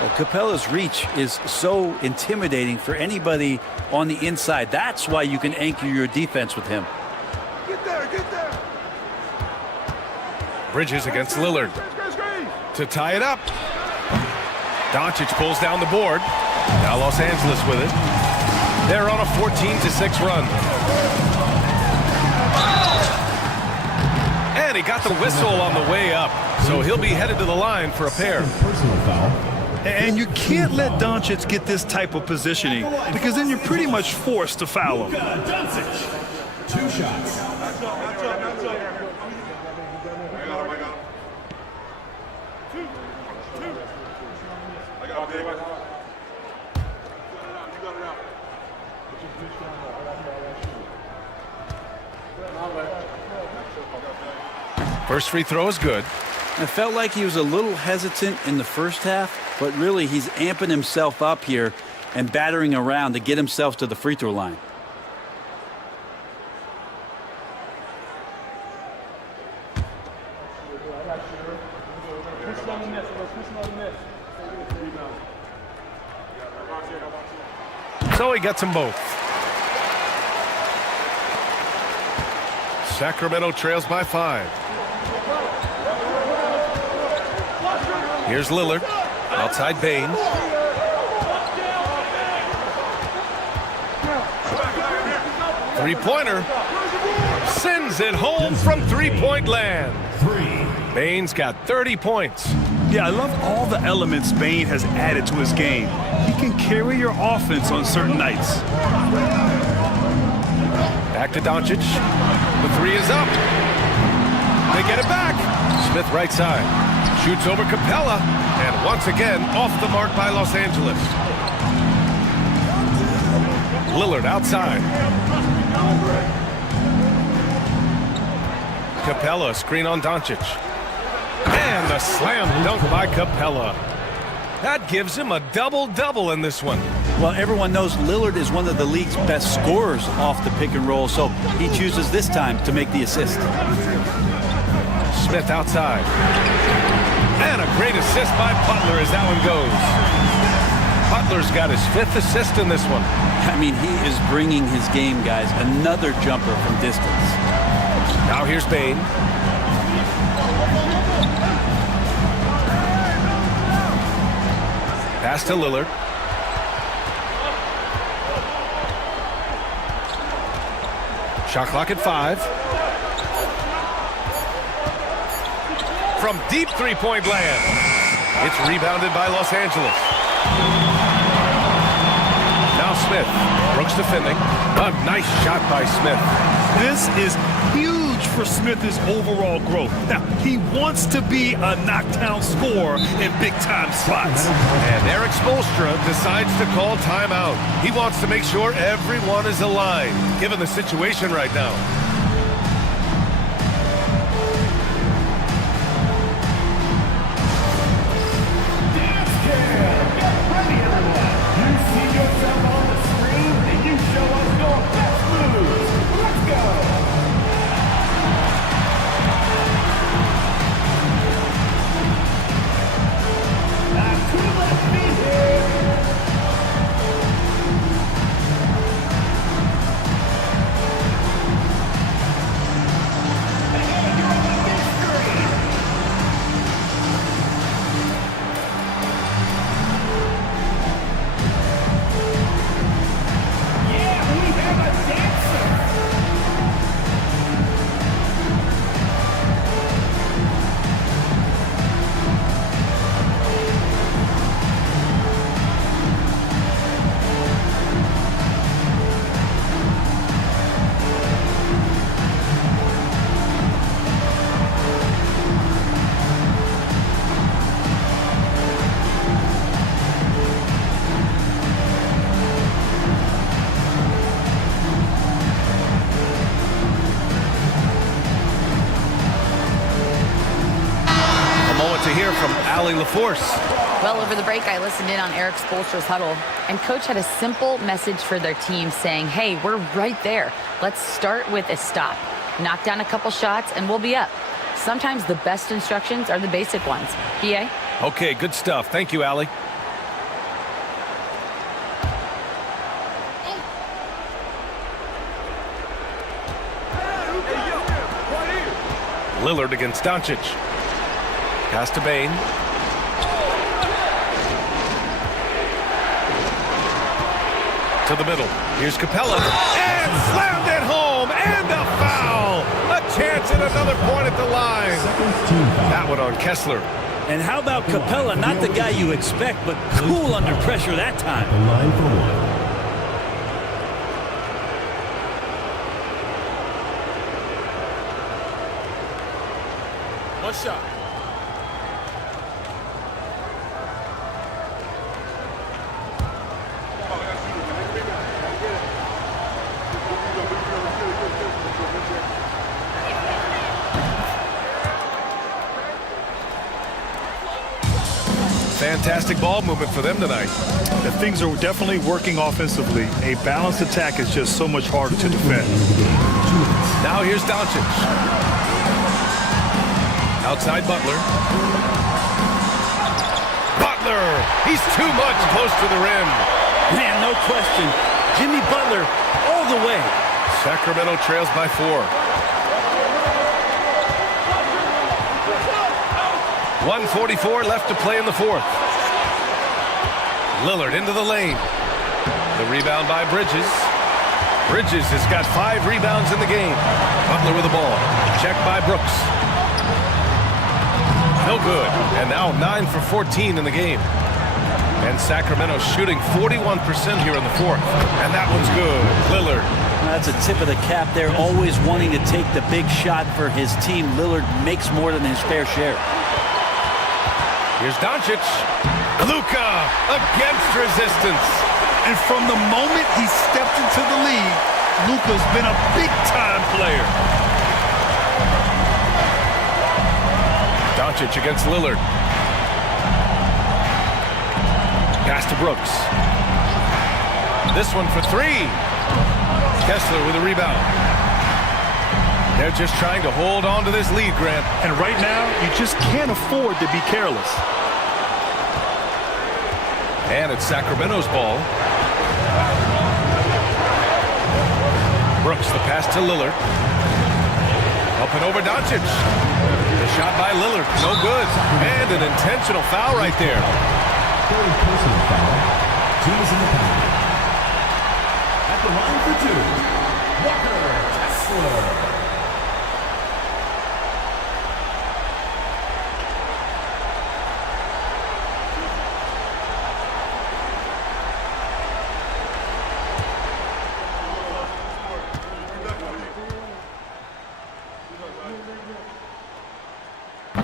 Well, Capella's reach is so intimidating for anybody on the inside. That's why you can anchor your defense with him. Get there, get there. Bridges against Lillard. To tie it up. Doncic pulls down the board. Now Los Angeles with it. They're on a 14-6 run. And he got the whistle on the way up. So he'll be headed to the line for a pair. Personal foul. And you can't let Doncic get this type of positioning because then you're pretty much forced to foul him. Doncic, 2 shots. First free throw is good. I felt like he was a little hesitant in the first half, but really he's amping himself up here and battering around to get himself to the free throw line. So he gets them both. Sacramento trails by 5. Here's Lillard. Outside Bain. Three-pointer. Sends it home from three-point land. Bain's got 30 points. Yeah, I love all the elements Bain has added to his game. He can carry your offense on certain nights. Back to Doncic. The 3 is up. They get it back. Smith right side. Shoots over Capella. And once again, off the mark by Los Angeles. Lillard outside. Capella screen on Doncic. And the a slam dunk by Capella. That gives him a double-double in this one. Well, everyone knows Lillard is one of the league's best scorers off the pick and roll, so he chooses this time to make the assist. Smith outside. And a great assist by Butler as that one goes. Butler's got his 5th assist in this one. I mean, he is bringing his game, guys. Another jumper from distance. Now here's Bane. Pass to Lillard. Shot clock at 5. From deep three-point land. It's rebounded by Los Angeles. Now Smith. Brooks defending. A nice shot by Smith. This is huge for Smith's overall growth. Now, he wants to be a knockdown scorer in big-time spots. And Eric Spoelstra decides to call timeout. He wants to make sure everyone is aligned, given the situation right now. To hear from Allie LaForce. Well, over the break, I listened in on Eric Spoelstra's huddle, and Coach had a simple message for their team saying, hey, we're right there. Let's start with a stop. Knock down a couple shots, and we'll be up. Sometimes the best instructions are the basic ones. BA? Okay, good stuff. Thank you, Allie. Lillard against Doncic. Pass to Bane. To the middle. Here's Capella. And slammed it home. And a foul. A chance at another point at the line. That one on Kessler. And how about Capella? Not the guy you expect, but cool under pressure that time. The line for one. One shot. Fantastic ball movement for them tonight. The things are definitely working offensively. A balanced attack is just so much harder to defend. Now here's Doncic. Outside Butler. Butler! He's too much close to the rim. Man, no question. Jimmy Butler all the way. Sacramento trails by 4. 1:44 left to play in the 4th. Lillard into the lane. The rebound by Bridges. Bridges has got 5 rebounds in the game. Butler with the ball. Checked by Brooks. No good. And now 9 for 14 in the game. And Sacramento shooting 41% here in the 4th. And that one's good. Lillard. That's a tip of the cap there. Always wanting to take the big shot for his team. Lillard makes more than his fair share. Here's Doncic. Luka against resistance. And from the moment he stepped into the league, Luka's been a big-time player. Doncic against Lillard. Pass to Brooks. This one for three. Kessler with a rebound. They're just trying to hold on to this lead, Grant. And right now, you just can't afford to be careless. And it's Sacramento's ball. Brooks, the pass to Lillard. Up and over Doncic. The shot by Lillard, no good. And an intentional foul right there. Third personal foul. Teams in the penalty. At the line for two, Walker Kessler.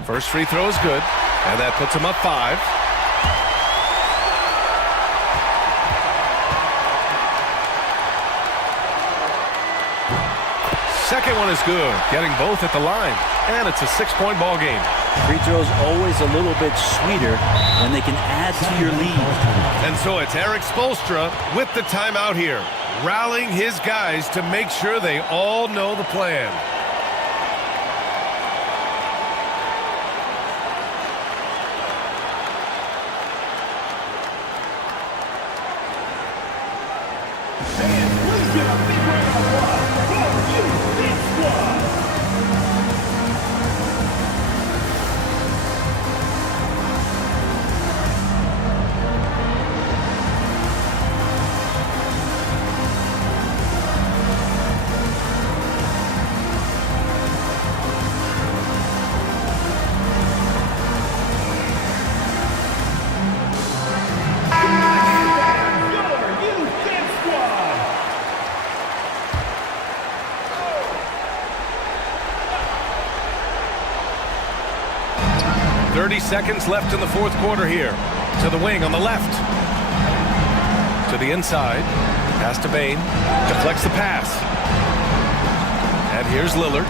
First free throw is good, and that puts him up 5. Second one is good, getting both at the line, and it's a 6-point ball game. Free throws always a little bit sweeter when they can add to your lead. And so it's Eric Spoelstra with the timeout here, rallying his guys to make sure they all know the plan. Seconds left in the fourth quarter here. To the wing on the left. To the inside. Pass to Bane. Deflects the pass. And here's Lillard.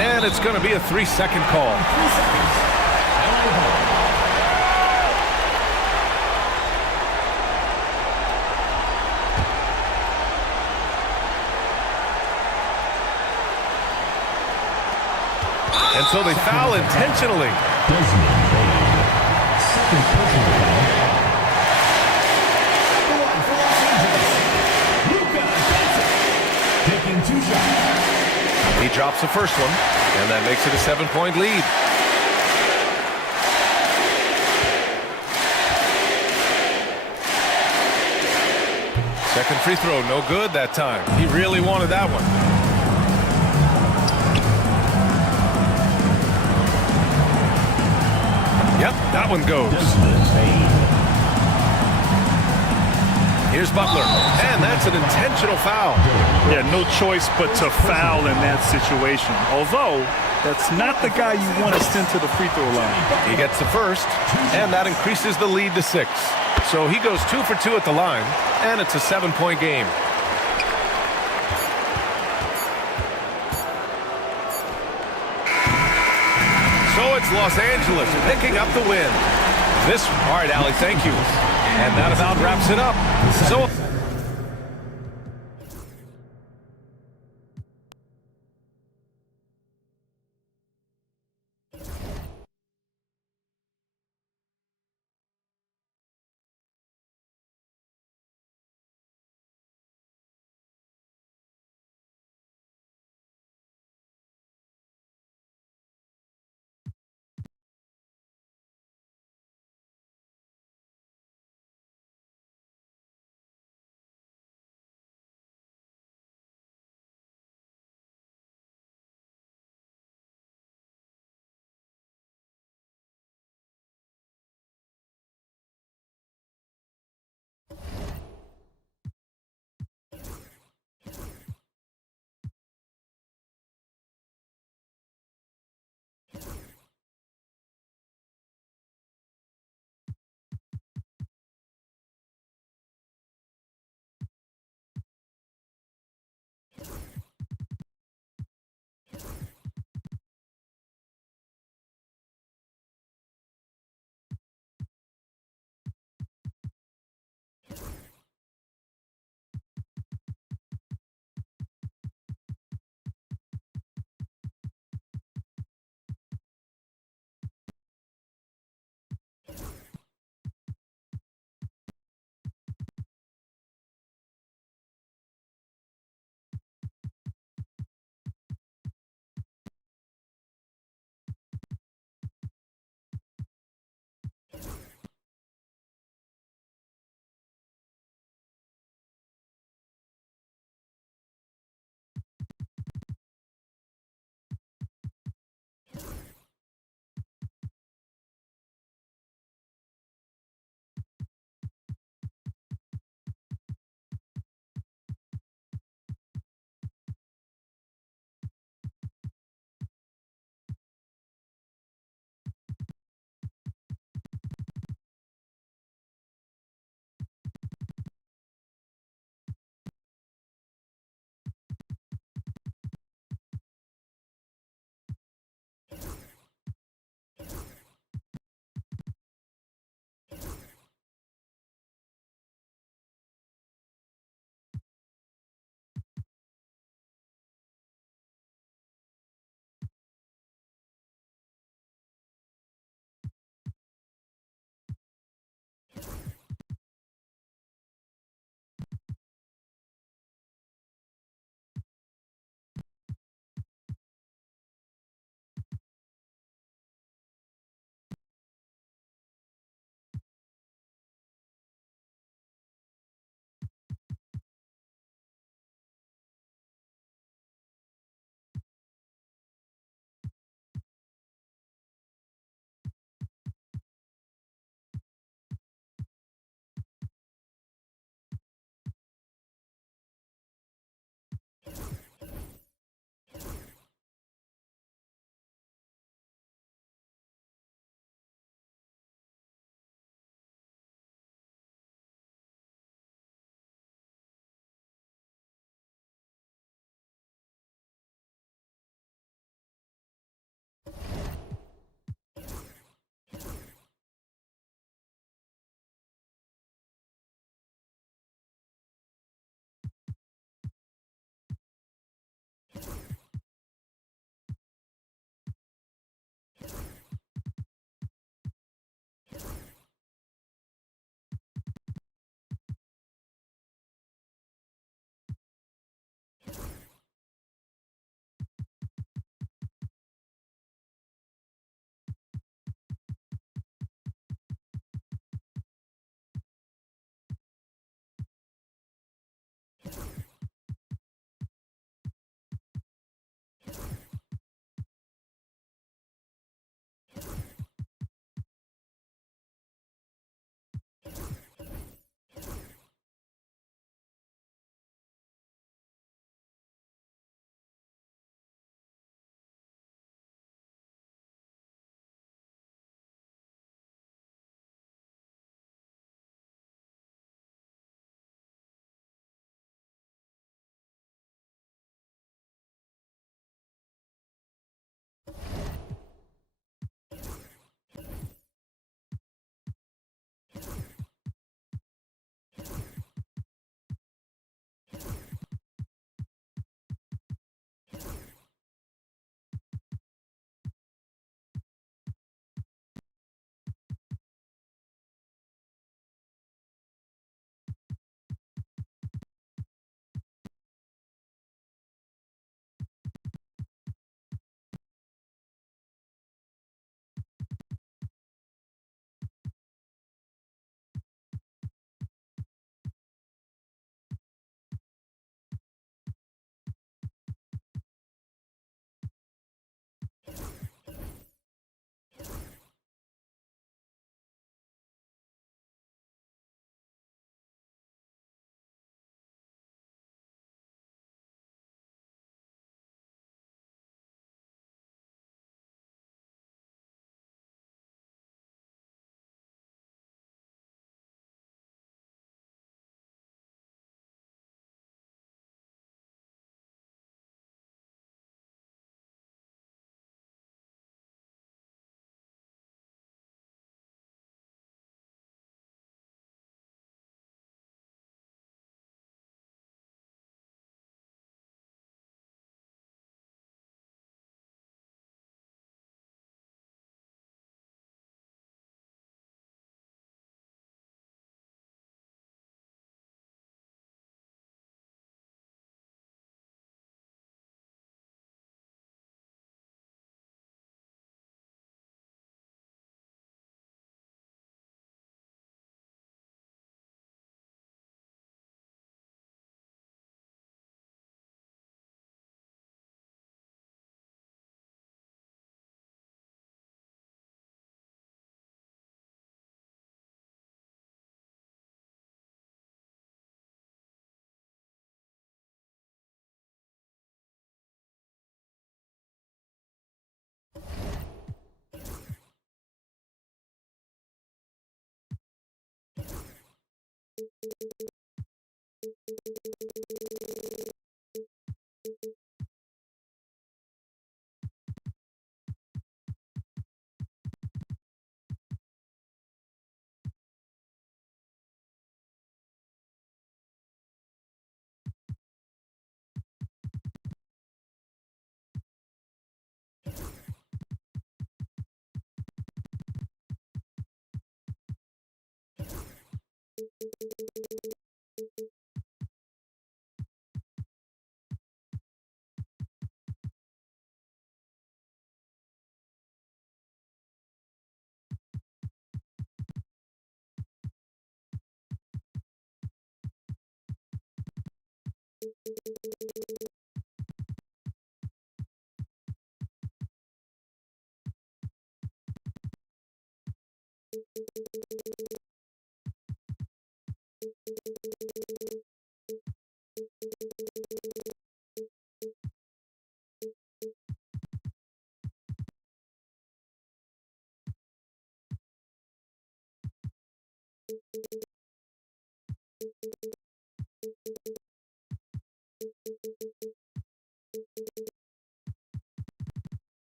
And it's going to be a 3-second call. 3 seconds. And so they foul intentionally. Second personal foul. Taking 2 shots. He drops the first one, and that makes it a 7-point lead. Second free throw, no good that time. He really wanted that one. Yep, that one goes. Here's Butler, and that's an intentional foul. Yeah, no choice but to foul in that situation. Although, that's not the guy you want to send to the free throw line. He gets the first, and that increases the lead to 6. So he goes 2 for 2 at the line, and it's a 7-point game. It's Los Angeles picking up the win. All right, Allie, thank you. And that about wraps it up. So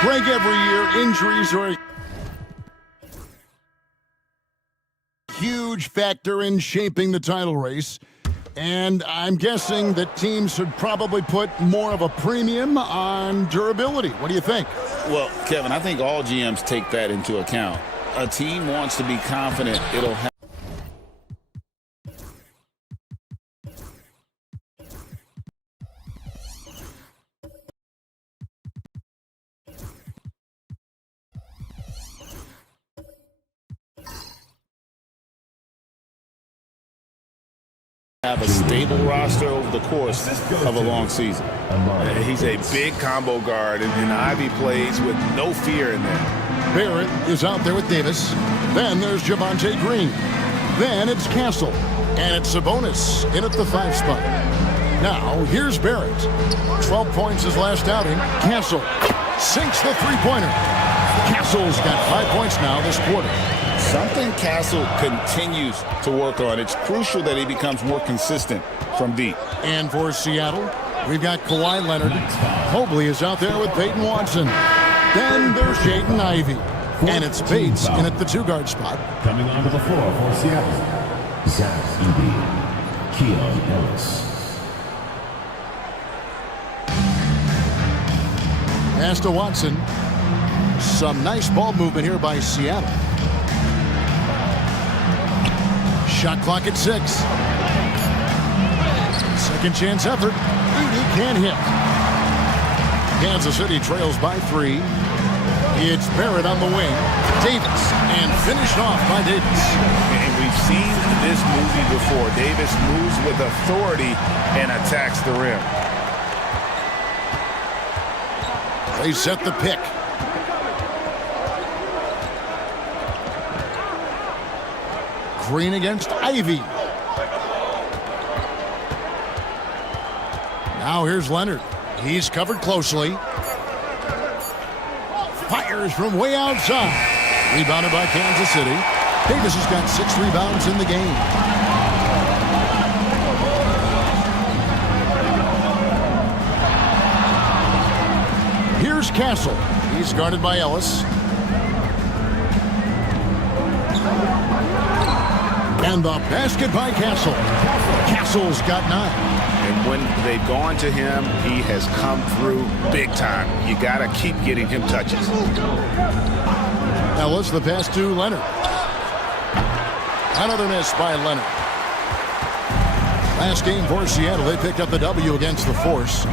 Greg, every year, injuries are a huge factor in shaping the title race. And I'm guessing that teams should probably put more of a premium on durability. What do you think? Well, Kevin, I think all GMs take that into account. A team wants to be confident it'll have a stable roster over the course of a long season. He's a big combo guard, and Ivy plays with no fear in there. Barrett is out there with Davis. Then there's Javonte Green. Then it's Castle. And it's Sabonis in at the 5 spot. Now, here's Barrett. 12 points his last outing. Castle sinks the three-pointer. Castle's got 5 points now this quarter. Something Castle continues to work on. It's crucial that he becomes more consistent from deep. And for Seattle, we've got Kawhi Leonard. Mobley is out there with Peyton Watson. Then there's Jaden Ivey. And it's Bates in at the 2-guard spot. Coming onto the floor for Seattle, Zach Edey, Keon Ellis. Pass to Watson. Some nice ball movement here by Seattle. Shot clock at 6. Second chance effort. Edey can't hit. Kansas City trails by 3. It's Barrett on the wing. Davis, and finished off by Davis. And we've seen this movie before. Davis moves with authority and attacks the rim. They set the pick. Green against Ivy. Now here's Leonard. He's covered closely. Fires from way outside. Rebounded by Kansas City. Davis has got 6 rebounds in the game. Here's Castle. He's guarded by Ellis. And the basket by Castle. Castle's got 9. And when they've gone to him, he has come through big time. You got to keep getting him touches. Ellis, the pass to Leonard. Another miss by Leonard. Last game for Seattle, they picked up the W against the Force.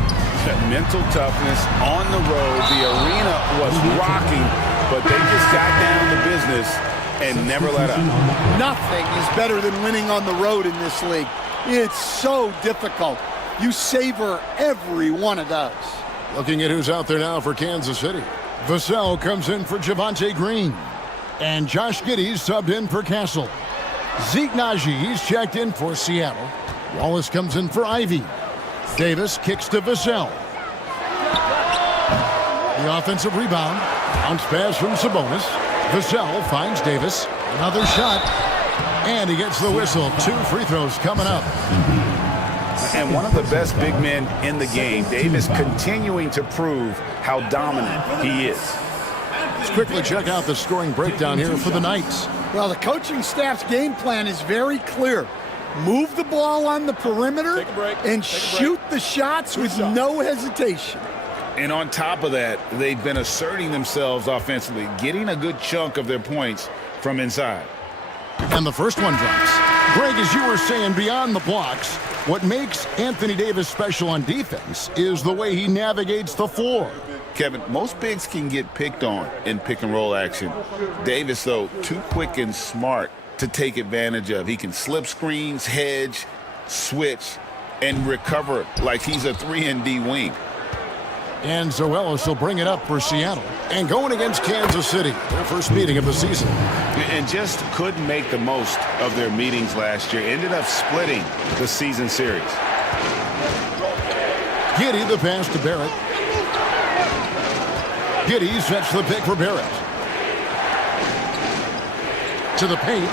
Mental toughness on the road. The arena was rocking, but they just got down to business and never let up. Nothing is better than winning on the road in this league. It's so difficult. You savor every one of those. Looking at who's out there now for Kansas City. Vassell comes in for Javonte Green. And Josh Giddey's subbed in for Castle. Zeke Naji, he's checked in for Seattle. Wallace comes in for Ivy. Davis kicks to Vassell. The offensive rebound. Bounce pass from Sabonis. Vassell finds Davis. Another shot. And he gets the whistle. 2 free throws coming up. And one of the best big men in the game, Davis, continuing to prove how dominant he is. Let's quickly check out the scoring breakdown here for the Knights. Well, the coaching staff's game plan is very clear. move the ball on the perimeter and shoot the shots with no hesitation. And on top of that, they've been asserting themselves offensively, getting a good chunk of their points from inside. And the first one drops. Greg, as you were saying, beyond the blocks, what makes Anthony Davis special on defense is the way he navigates the floor. Kevin, most bigs can get picked on in pick-and-roll action. Davis, though, too quick and smart to take advantage of. He can slip screens, hedge, switch, and recover like he's a 3-and-D wing. And so Ellis will bring it up for Seattle. And going against Kansas City, their first meeting of the season. And just couldn't make the most of their meetings last year. Ended up splitting the season series. Giddey the pass to Barrett. Giddey sets the pick for Barrett. To the paint.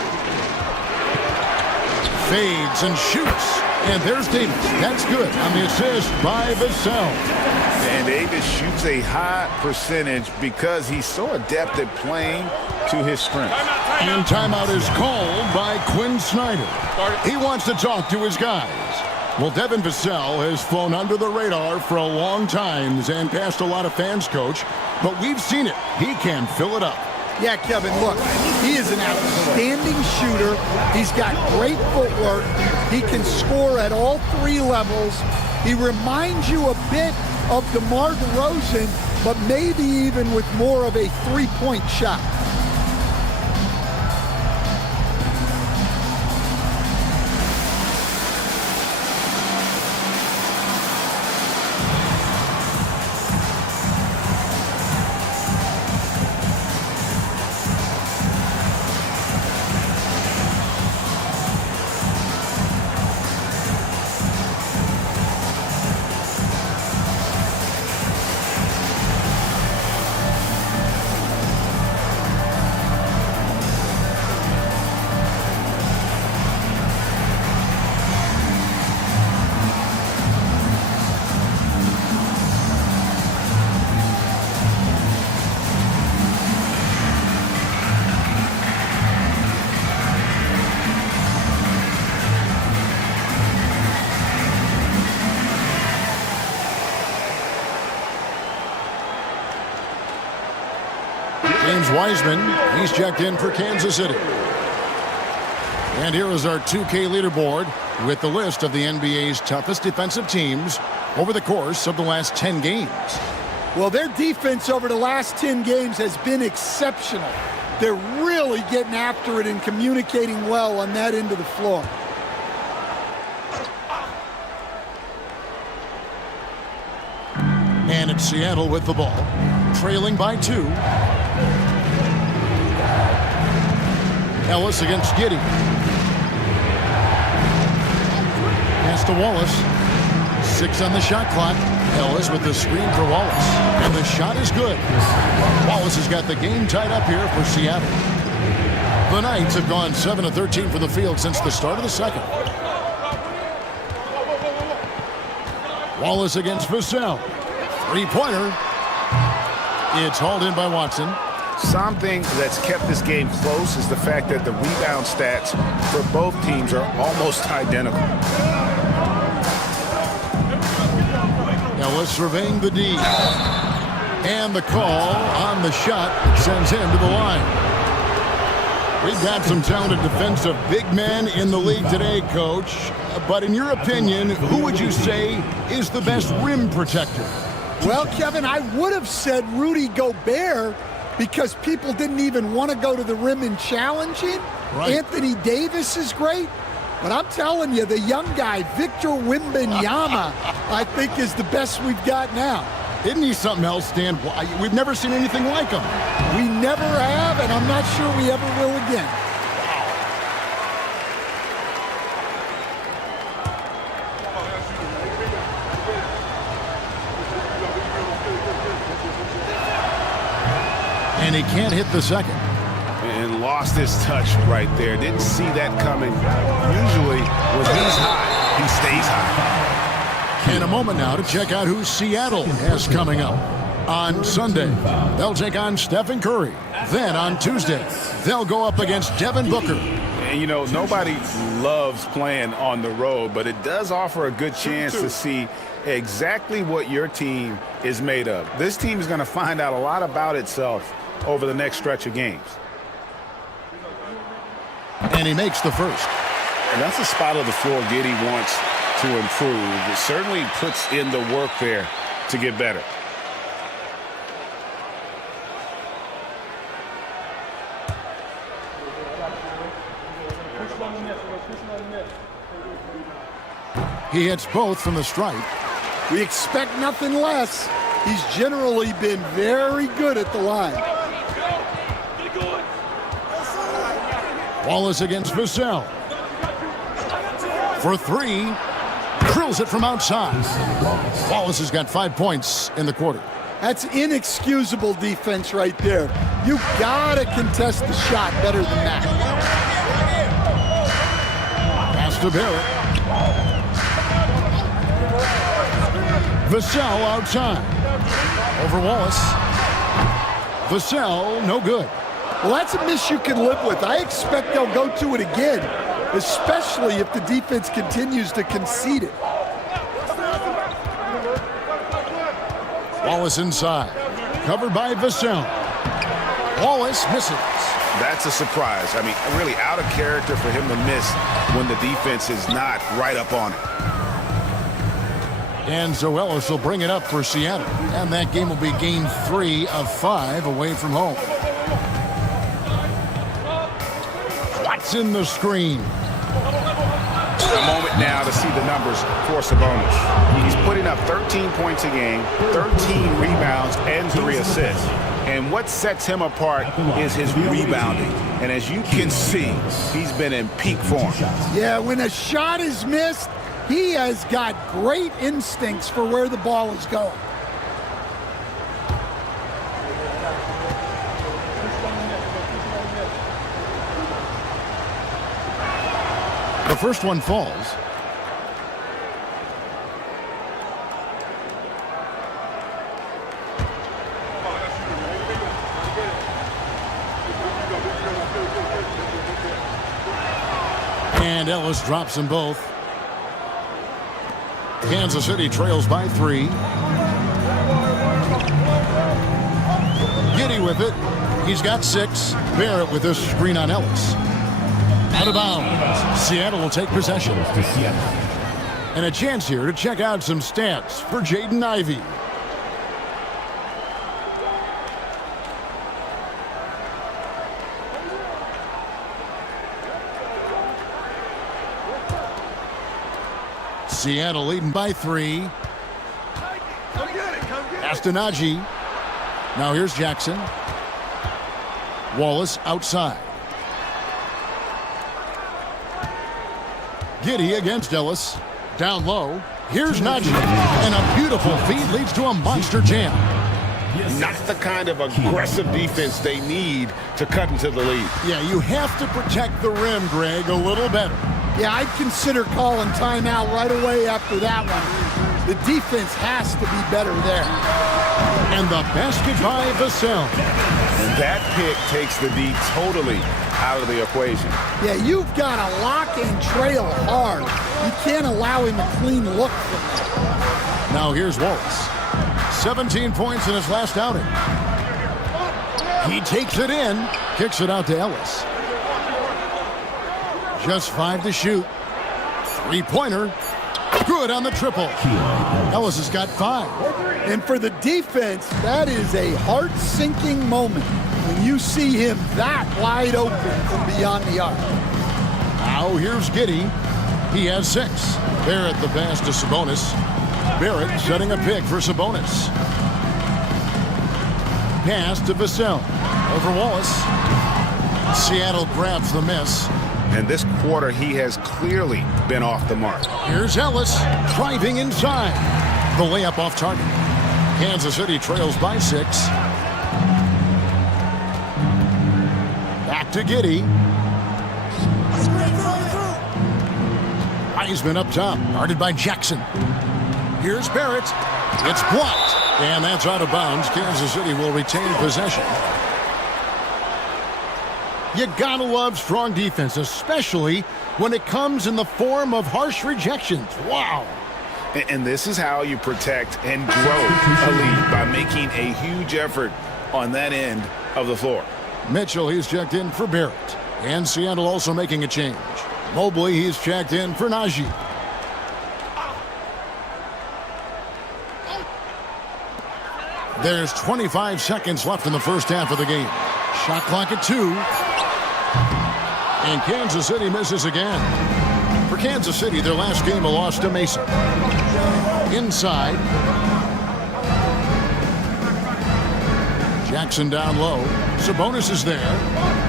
Fades and shoots. And there's Davis. That's good on the assist by Vassell. And Davis shoots a high percentage because he's so adept at playing to his strengths. And timeout is called by Quinn Snyder. He wants to talk to his guys. Well, Devin Vassell has flown under the radar for a long time and passed a lot of fans, Coach. But we've seen it. He can fill it up. Yeah, Kevin, look, he is an outstanding shooter. He's got great footwork. He can score at all three levels. He reminds you a bit of DeMar DeRozan, but maybe even with more of a three-point shot. James Wiseman, he's checked in for Kansas City. And here is our 2K leaderboard with the list of the NBA's toughest defensive teams over the course of the last 10 games. Well, their defense over the last 10 games has been exceptional. They're really getting after it and communicating well on that end of the floor. And it's Seattle with the ball, trailing by 2. Ellis against Giddey. Pass to Wallace. 6 on the shot clock. Ellis with the screen for Wallace. And the shot is good. Wallace has got the game tied up here for Seattle. The Knights have gone 7 of 13 from the field since the start of the second. Wallace against Vassell. Three-pointer. It's hauled in by Watson. Something that's kept this game close is the fact that the rebound stats for both teams are almost identical. Ellis surveying the D. And the call on the shot that sends him to the line. We've got some talented defensive big men in the league today, Coach. But in your opinion, who would you say is the best rim protector? Well, Kevin, I would have said Rudy Gobert because people didn't even want to go to the rim and challenge him. Right. Anthony Davis is great. But I'm telling you, the young guy, Victor Wembanyama, I think is the best we've got now. Isn't he something else, Dan? We've never seen anything like him. We never have, and I'm not sure we ever will again. And he can't hit the second. And lost his touch right there. Didn't see that coming. Usually, when he's hot, he stays hot. In a moment now to check out who Seattle has coming up. On Sunday, they'll take on Stephen Curry. Then on Tuesday, they'll go up against Devin Booker. And, you know, nobody loves playing on the road, but it does offer a good chance to see exactly what your team is made of. This team is going to find out a lot about itself over the next stretch of games. And he makes the first. And that's a spot of the floor Giddey wants to improve. It certainly puts in the work there to get better. He hits both from the stripe. We expect nothing less. He's generally been very good at the line. Wallace against Vassell. For three. Drills it from outside. Wallace has got 5 points in the quarter. That's inexcusable defense right there. You gotta contest the shot better than that. Pass to Barrett. Vassell outside. Over Wallace. Vassell, no good. Well, that's a miss you can live with. I expect they'll go to it again, especially if the defense continues to concede it. Wallace inside. Covered by Vassell. Wallace misses. That's a surprise. I mean, really out of character for him to miss when the defense is not right up on it. And Zoelis will bring it up for Seattle. And that game will be game 3 of 5 away from home. Watson the screen. A moment now to see the numbers for Sabonis. He's putting up 13 points a game, 13 rebounds, and 3 assists. And what sets him apart is his rebounding. And as you can see, he's been in peak form. Yeah, when a shot is missed, he has got great instincts for where the ball is going. The first one falls. And Ellis drops them both. Kansas City trails by 3. Giddey with it. He's got 6. Barrett with this screen on Ellis. Out of bounds. Seattle will take possession. And a chance here to check out some stats for Jaden Ivey. Seattle leading by 3. Astonagi. Now here's Jackson. Wallace outside. Giddey against Ellis. Down low. Here's Najee. And a beautiful feed leads to a monster jam. Not the kind of aggressive defense they need to cut into the lead. Yeah, you have to protect the rim, Greg, a little better. Yeah, I'd consider calling timeout right away after that one. The defense has to be better there. And the basket by Vassell. And that pick takes the D totally out of the equation. Yeah, you've got to lock and trail hard. You can't allow him a clean look from that. Now here's Wallace. 17 points in his last outing. He takes it in, kicks it out to Ellis. Just 5 to shoot. 3-pointer. Good on the triple. Ellis has got 5. And for the defense, that is a heart-sinking moment when you see him that wide open from beyond the arc. Now here's Giddey. He has 6. Barrett the pass to Sabonis. Barrett setting a pick for Sabonis. Pass to Vassell. Over Wallace. Seattle grabs the miss. And this quarter, he has clearly been off the mark. Here's Ellis driving inside. The layup off target. Kansas City trails by 6. Back to Giddey. Wiseman up top, guarded by Jackson. Here's Barrett. It's blocked. And that's out of bounds. Kansas City will retain possession. You gotta love strong defense, especially when it comes in the form of harsh rejections. Wow. And this is how you protect and grow a lead, by making a huge effort on that end of the floor. Mitchell, he's checked in for Barrett. And Seattle also making a change. Mobley, he's checked in for Najee. There's 25 seconds left in the first half of the game. Shot clock at 2. And Kansas City misses again. For Kansas City, their last game a loss to Mesa. Inside. Jackson down low. Sabonis is there.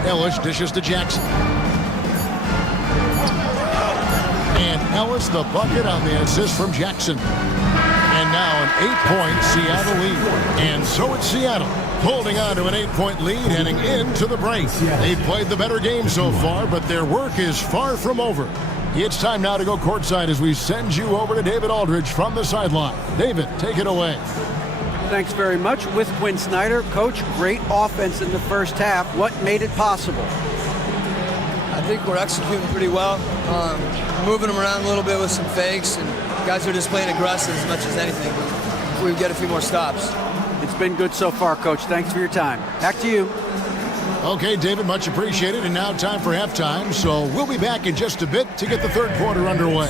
Ellis dishes to Jackson. And Ellis the bucket on the assist from Jackson. And now an 8-point Seattle lead. And so it's Seattle holding on to an 8-point lead heading into the break. They've played the better game so far, but their work is far from over. It's time now to go courtside as we send you over to David Aldridge from the sideline. David, take it away. Thanks very much. With Quinn Snyder, Coach, great offense in the first half. What made it possible? I think we're executing pretty well. Moving them around a little bit with some fakes, and guys are just playing aggressive as much as anything. If we get a few more stops. It's been good so far, Coach. Thanks for your time. Back to you. Okay, David, much appreciated. And now time for halftime. So we'll be back in just a bit to get the third quarter underway.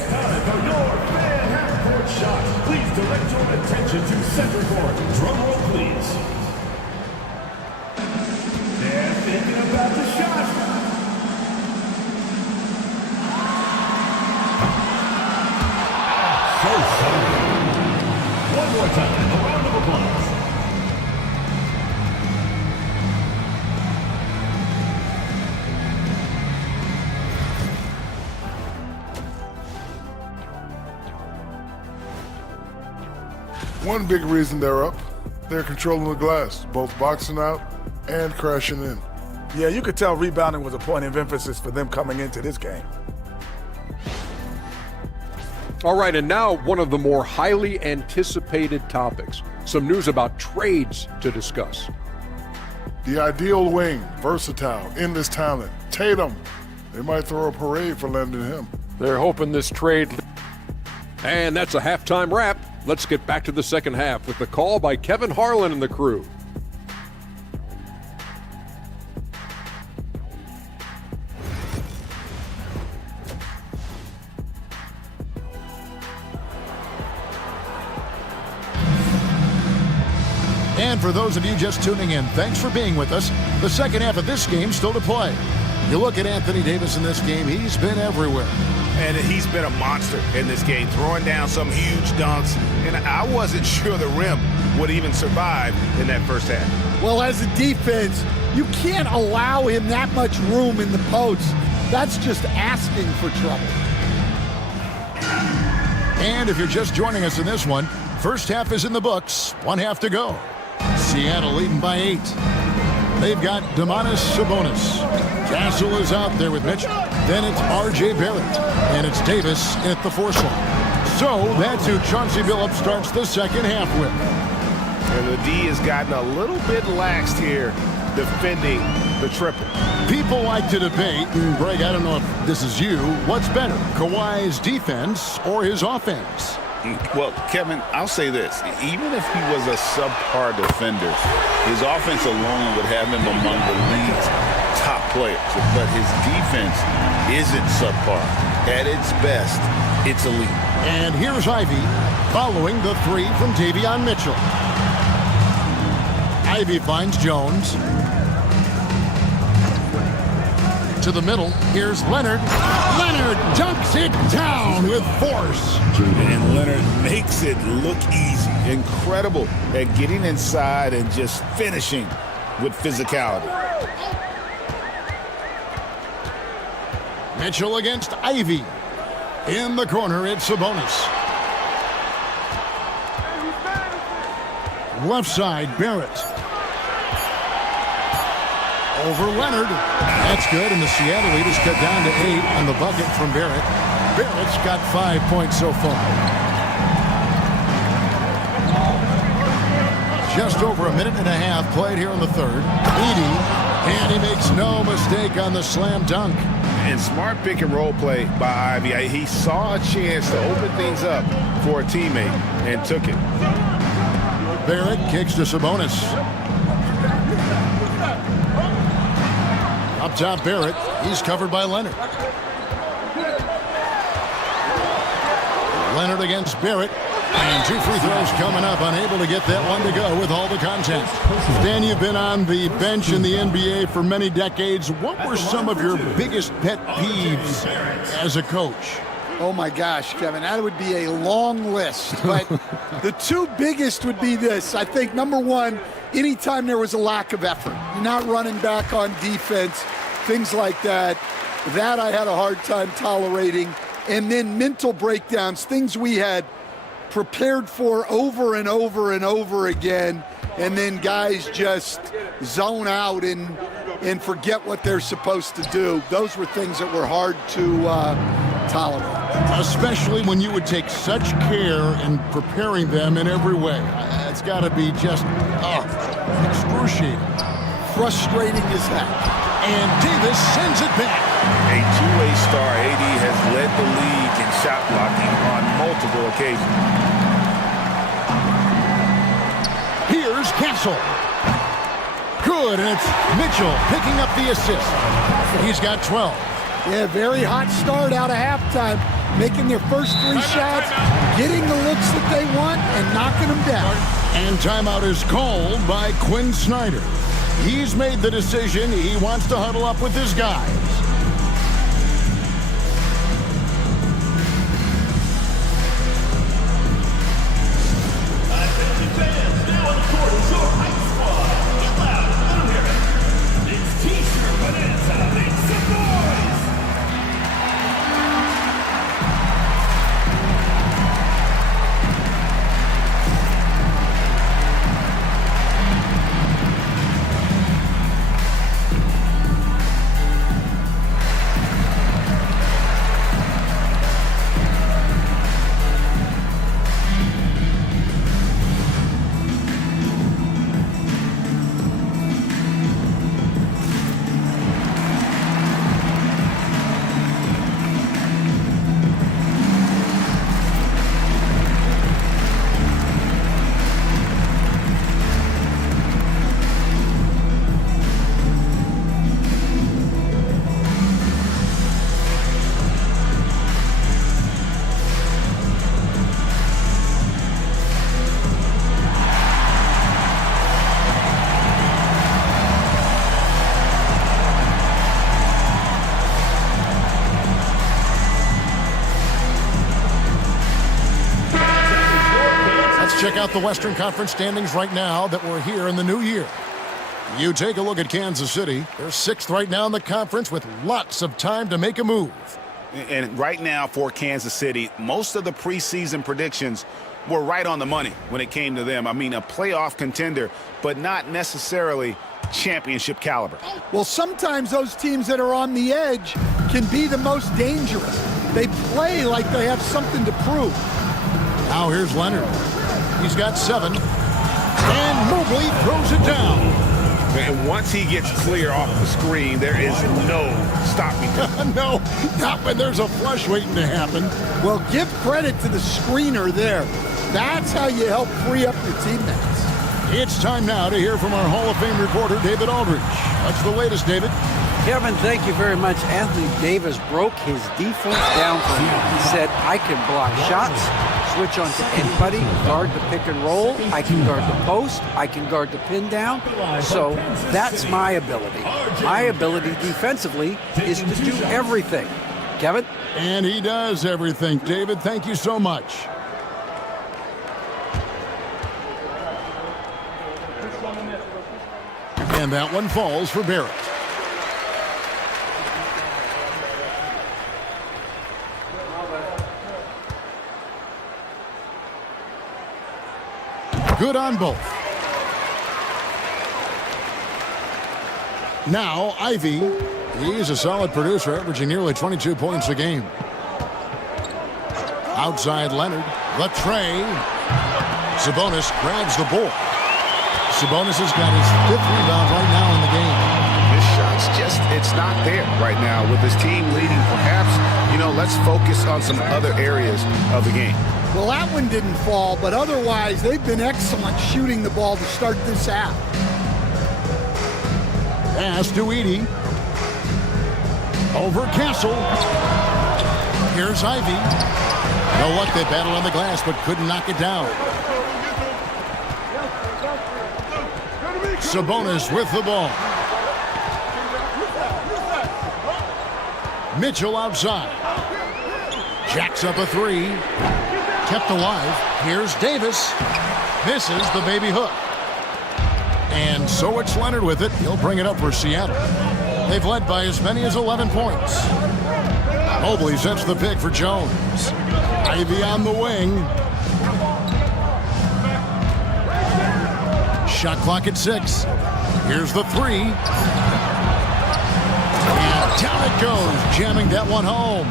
Please direct your attention to center court. Drum roll, please. They're thinking about the shot. So sorry. One more time, a round of applause. One big reason they're up, they're controlling the glass, both boxing out and crashing in. Yeah, you could tell rebounding was a point of emphasis for them coming into this game. All right, and now one of the more highly anticipated topics. Some news about trades to discuss. The ideal wing, versatile, endless talent, Tatum. They might throw a parade for landing him. They're hoping this trade... And that's a halftime wrap. Let's get back to the second half with the call by Kevin Harlan and the crew. And for those of you just tuning in, thanks for being with us. The second half of this game still to play. You look at Anthony Davis in this game, he's been everywhere. And he's been a monster in this game, throwing down some huge dunks. And I wasn't sure the rim would even survive in that first half. Well, as a defense, you can't allow him that much room in the post. That's just asking for trouble. And if you're just joining us in this one, first half is in the books. 1 half to go. Seattle leading by 8. They've got Domantas Sabonis. Castle is out there with Mitchell. Then it's R.J. Barrett. And it's Davis at the force line. So that's who Chauncey Billups starts the second half with. And the D has gotten a little bit laxed here defending the triple. People like to debate, and Greg, I don't know if this is you, what's better, Kawhi's defense or his offense? Well, Kevin, I'll say this. Even if he was a subpar defender, his offense alone would have him among the league's top players. But his defense isn't subpar. At its best, it's elite. And here's Ivy following the 3 from Davion Mitchell. Ivy finds Jones. To the middle, here's Leonard. Leonard dunks it down with force. And Leonard makes it look easy. Incredible at getting inside and just finishing with physicality. Mitchell against Ivy. In the corner, it's Sabonis. Left side, Barrett. Over Leonard. That's good, and the Seattle lead is cut down to 8 on the bucket from Barrett. Barrett's got 5 points so far. Just over a minute and a half played here in the third. Edey And he makes no mistake on the slam dunk. And smart pick and roll play by Ivy. He saw a chance to open things up for a teammate and took it. Barrett kicks to Sabonis. Up top, Barrett. He's covered by Leonard. Leonard against Barrett. And 2 free throws coming up. Unable to get that one to go with all the contact. Dan, you've been on the bench in the NBA for many decades. What were some of your biggest pet peeves as a coach? Oh, my gosh, Kevin, that would be a long list. But the 2 biggest would be this. I think, number one, anytime there was a lack of effort, you're not running back on defense, things like that, that I had a hard time tolerating. And then mental breakdowns, things we had prepared for over and over and over again, and then guys just zone out and forget what they're supposed to do. Those were things that were hard to tolerate. Especially when you would take such care in preparing them in every way. It's got to be just excruciating. Frustrating as heck. And Davis sends it back. A two-way star, AD has led the league in shot blocking on multiple occasions. Here's Castle. Good, and it's Mitchell picking up the assist. He's got 12. Yeah, very hot start out of halftime. Making their first 3 shots, getting the looks that they want, and knocking them down. And timeout is called by Quinn Snyder. He's made the decision. He wants to huddle up with his guys. Check out the Western Conference standings right now that we're here in the new year. You take a look at Kansas City. They're 6th right now in the conference with lots of time to make a move. And right now for Kansas City, most of the preseason predictions were right on the money when it came to them. I mean, a playoff contender, but not necessarily championship caliber. Well, sometimes those teams that are on the edge can be the most dangerous. They play like they have something to prove. Now here's Leonard. He's got 7. And Mobley throws it down. And once he gets clear off the screen, there is no stopping him. No, not when there's a flush waiting to happen. Well, give credit to the screener there. That's how you help free up your teammates. It's time now to hear from our Hall of Fame reporter, David Aldridge. What's the latest, David? Kevin, thank you very much. Anthony Davis broke his defense down for him. He said, I can block shots, switch on to anybody, guard the pick and roll, I can guard the post, I can guard the pin down. So that's my ability. My ability defensively is to do everything. Kevin? And he does everything. David, thank you so much. And that one falls for Barrett. Good on both. Now, Ivy. He's a solid producer, averaging nearly 22 points a game. Outside Leonard. The tray. Sabonis grabs the ball. Sabonis has got his 5th rebound right now in the game. This it's not there right now with his team leading. Perhaps, let's focus on some other areas of the game. Well, that one didn't fall, but otherwise they've been excellent shooting the ball to start this half. Pass to Edie. Over Castle. Here's Ivy. You know what? They battled on the glass, but couldn't knock it down. Sabonis with the ball. Mitchell outside. Jacks up a three. Kept alive. Here's Davis. Misses the baby hook. And so it's Leonard with it. He'll bring it up for Seattle. They've led by as many as 11 points. Mobley sets the pick for Jones. Ivy on the wing. Shot clock at 6. Here's the three. And down it goes, jamming that one home.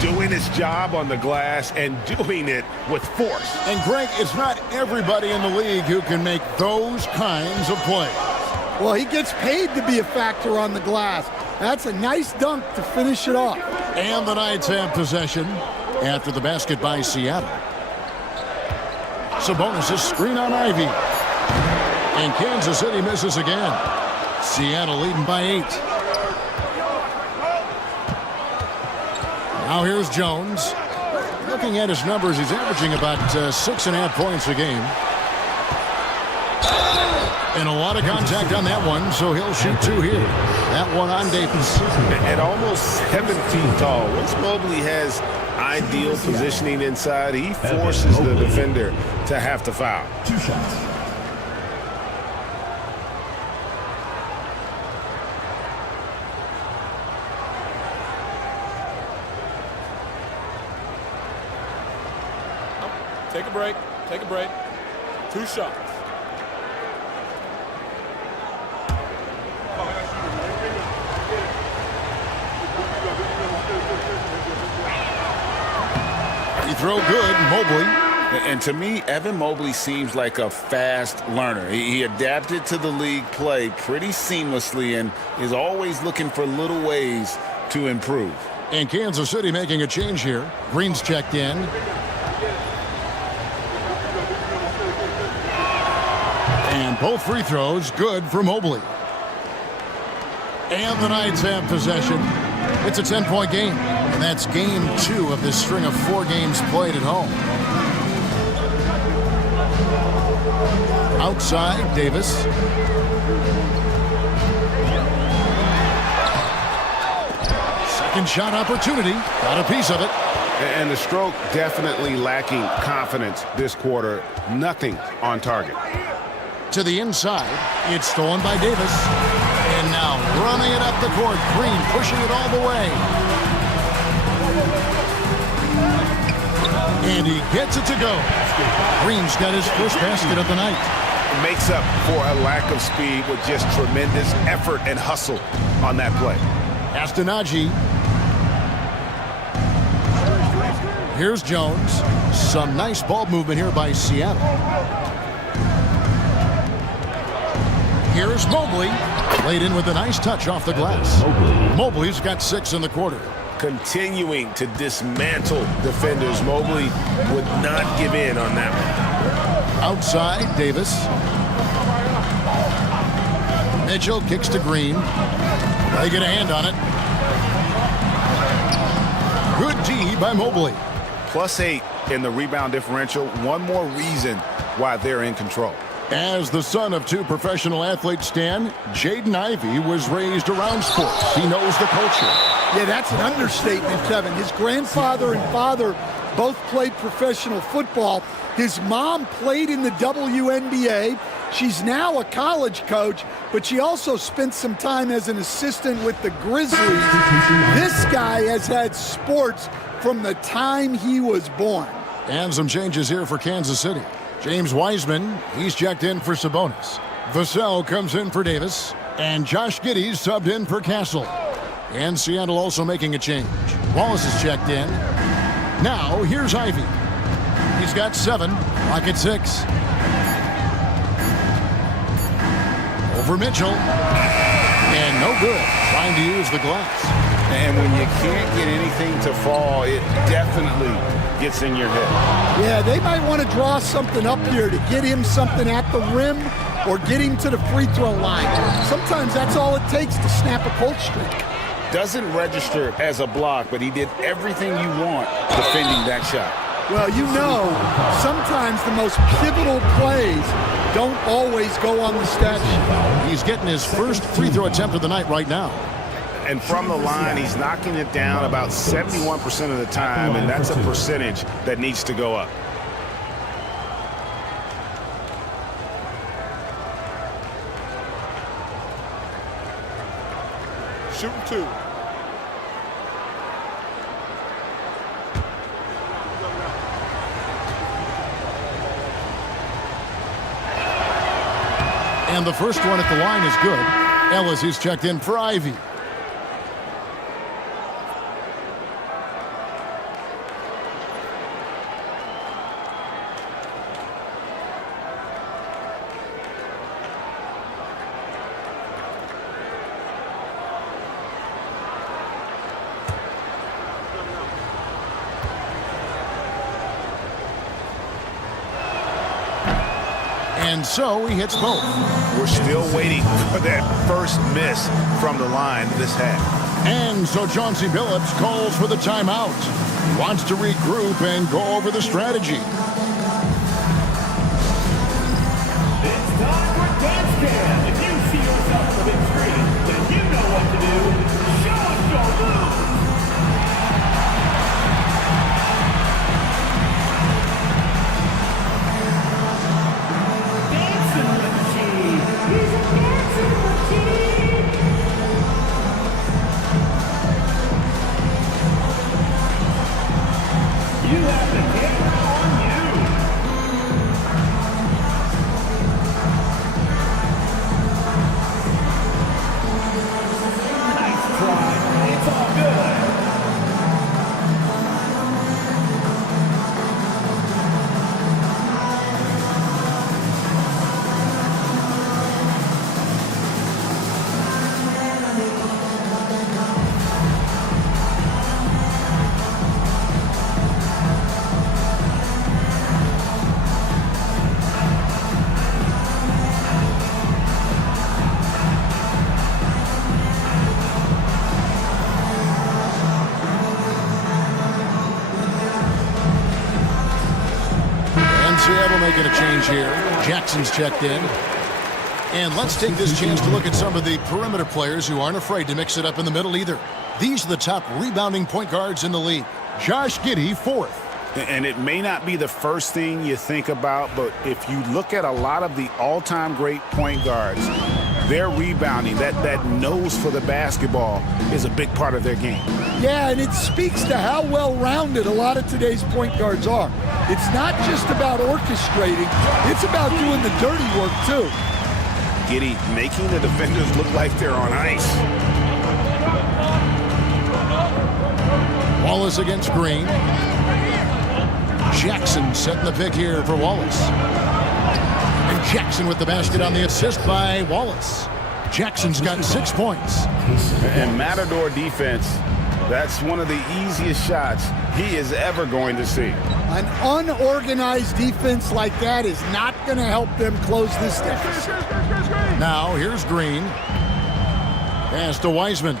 Doing his job on the glass and doing it with force. And Greg, it's not everybody in the league who can make those kinds of plays. Well, he gets paid to be a factor on the glass. That's a nice dunk to finish it off. And the Knights have possession after the basket by Seattle. Sabonis' screen on Ivy. And Kansas City misses again. Seattle leading by 8. Now here's Jones. Looking at his numbers, he's averaging about 6.5 points a game. And a lot of contact on that one, so he'll shoot 2 here. That one on Davis. At almost 7 feet tall, once Mobley has ideal positioning inside, he forces the defender to have to foul. 2 shots. Take a break. Take a break. 2 shots. He throw good, Mobley. And to me, Evan Mobley seems like a fast learner. He adapted to the league play pretty seamlessly and is always looking for little ways to improve. And Kansas City making a change here. Green's checked in. And both free throws good for Mobley. And the Knights have possession. It's a 10-point game. And that's game 2 of this string of 4 games played at home. Outside, Davis. Second shot opportunity. Got a piece of it. And the stroke definitely lacking confidence this quarter. Nothing on target. To the inside. It's stolen by Davis. And now running it up the court. Green pushing it all the way. And he gets it to go. Green's got his first basket of the night. Makes up for a lack of speed with just tremendous effort and hustle on that play. Astanaji. Here's Jones. Some nice ball movement here by Seattle. Here's Mobley. Laid in with a nice touch off the glass. Mobley's got 6 in the quarter. Continuing to dismantle defenders. Mobley would not give in on that one. Outside, Davis. Mitchell kicks to Green. They get a hand on it. Good D by Mobley. +8 in the rebound differential. One more reason why they're in control. As the son of 2 professional athletes, Stan, Jaden Ivey was raised around sports. He knows the culture. Yeah, that's an understatement, Kevin. His grandfather and father both played professional football. His mom played in the WNBA. She's now a college coach, but she also spent some time as an assistant with the Grizzlies. This guy has had sports from the time he was born. And some changes here for Kansas City. James Wiseman, he's checked in for Sabonis. Vassell comes in for Davis. And Josh Giddey subbed in for Castle. And Seattle also making a change. Wallace is checked in. Now, here's Ivy. He's got 7, clock at 6. Over Mitchell. And no good. trying to use the glass. And when you can't get anything to fall, it definitely gets in your head. Yeah, they might want to draw something up here to get him something at the rim or get him to the free throw line. Sometimes that's all it takes to snap a cold streak. Doesn't register as a block, but he did everything you want defending that shot. Well, you know, sometimes the most pivotal plays don't always go on the stat sheet. He's getting his first free throw attempt of the night right now. And from the line, he's knocking it down about 71% of the time, and that's a percentage that needs to go up. Shooting 2. And the first one at the line is good. Ellis is checked in for Ivy. And so he hits both. We're still waiting for that first miss from the line this half. And so Chauncey Billups calls for the timeout. He wants to regroup and go over the strategy. It's time for dance cam. If you see yourself on the big screen, then you know what to do. Show us your moves. You have the camera on you. Nice try. It's all good. Seattle making a change here. Jackson's checked in. And let's take this chance to look at some of the perimeter players who aren't afraid to mix it up in the middle either. These are the top rebounding point guards in the league. Josh Giddey, 4th. And it may not be the first thing you think about, but if you look at a lot of the all-time great point guards, their rebounding, that nose for the basketball is a big part of their game. Yeah, and it speaks to how well-rounded a lot of today's point guards are. It's not just about orchestrating, it's about doing the dirty work, too. Giddey making the defenders look like they're on ice. Wallace against Green. Jackson setting the pick here for Wallace. And Jackson with the basket on the assist by Wallace. Jackson's got 6 points. And Matador defense, that's one of the easiest shots he is ever going to see. An unorganized defense like that is not going to help them close this deficit. Now here's Green. Pass to Wiseman.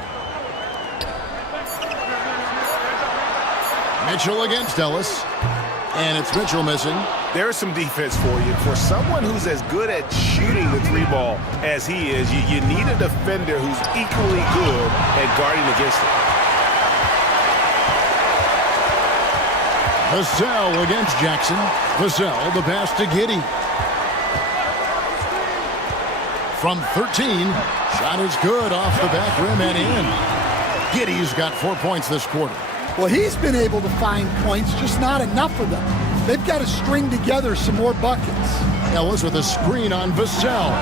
Mitchell against Ellis. And it's Mitchell missing. There's some defense for you. For someone who's as good at shooting the 3-ball as he is, you need a defender who's equally good at guarding against it. Vassell against Jackson. Vassell, the pass to Giddey. From 13, shot is good off the back rim and in. Giddey's got 4 points this quarter. Well, he's been able to find points, just not enough of them. They've got to string together some more buckets. Ellis with a screen on Vassell.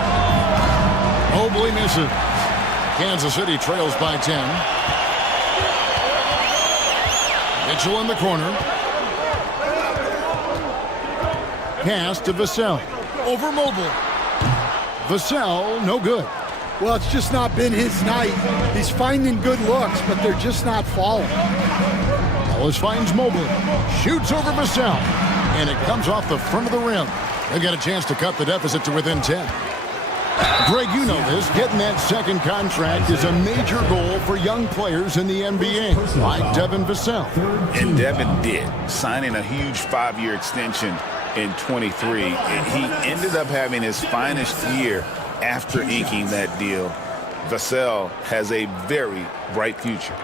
Mobley misses. Kansas City trails by 10. Mitchell in the corner. Pass to Vassell. Over Mobley. Vassell, no good. Well, it's just not been his night. He's finding good looks, but they're just not falling. Wallace finds Mobley, shoots over Vassell, and it comes off the front of the rim. They've got a chance to cut the deficit to within 10. Greg, you know this. Getting that second contract is a major goal for young players in the NBA, like Devin Vassell. And Devin did, signing a huge 5-year extension in 23. And he ended up having his finest year after inking that deal. Vassell has a very bright future.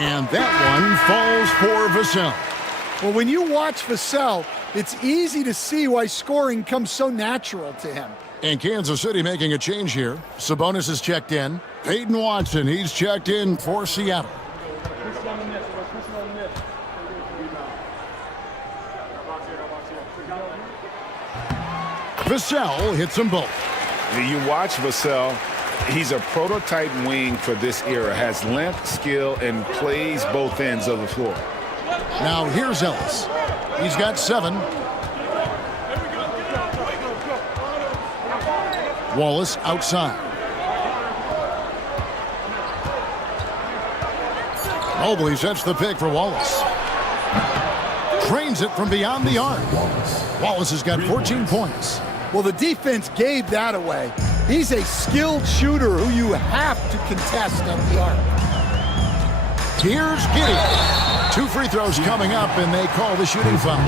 And that one falls for Vassell. Well, when you watch Vassell, it's easy to see why scoring comes so natural to him. And Kansas City making a change here. Sabonis is checked in. Peyton Watson, he's checked in for Seattle. Vassell hits them both. You watch Vassell. He's a prototype wing for this era. Has length, skill, and plays both ends of the floor. Now here's Ellis. He's got 7. Wallace outside. Mobley sets the pick for Wallace. Drains it from beyond the arc. Wallace has got 14 points. Well, the defense gave that away. He's a skilled shooter who you have to contest at the arc. Here's Giddey. 2 free throws coming up, and they call the shooting foul.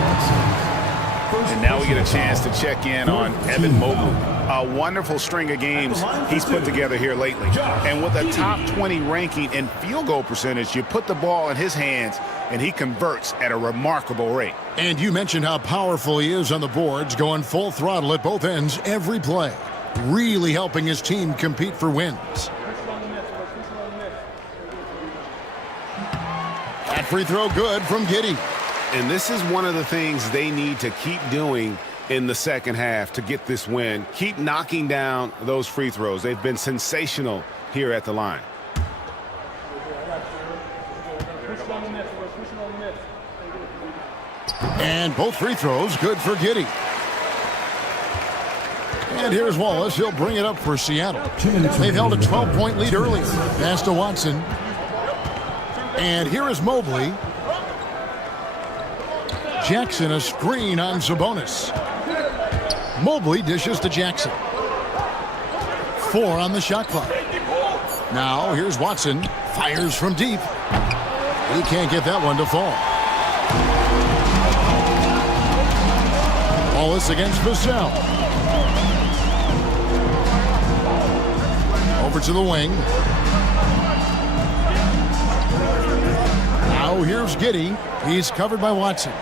And now we get a chance to check in on Evan Mobley. A wonderful string of games he's put together here lately. And with a top 20 ranking in field goal percentage, you put the ball in his hands, and he converts at a remarkable rate. And you mentioned how powerful he is on the boards, going full throttle at both ends every play. Really helping his team compete for wins. That free throw good from Giddey. And this is one of the things they need to keep doing in the second half to get this win. Keep knocking down those free throws. They've been sensational here at the line. And both free throws good for Giddey. And here's Wallace. He'll bring it up for Seattle. They've held a 12-point lead earlier. Pass to Watson. And here is Mobley. Jackson a screen on Sabonis. Mobley dishes to Jackson. 4 on the shot clock. Now here's Watson. Fires from deep. He can't get that one to fall. Wallace against Vassell. Over to the wing. Now here's Giddey. He's covered by Watson.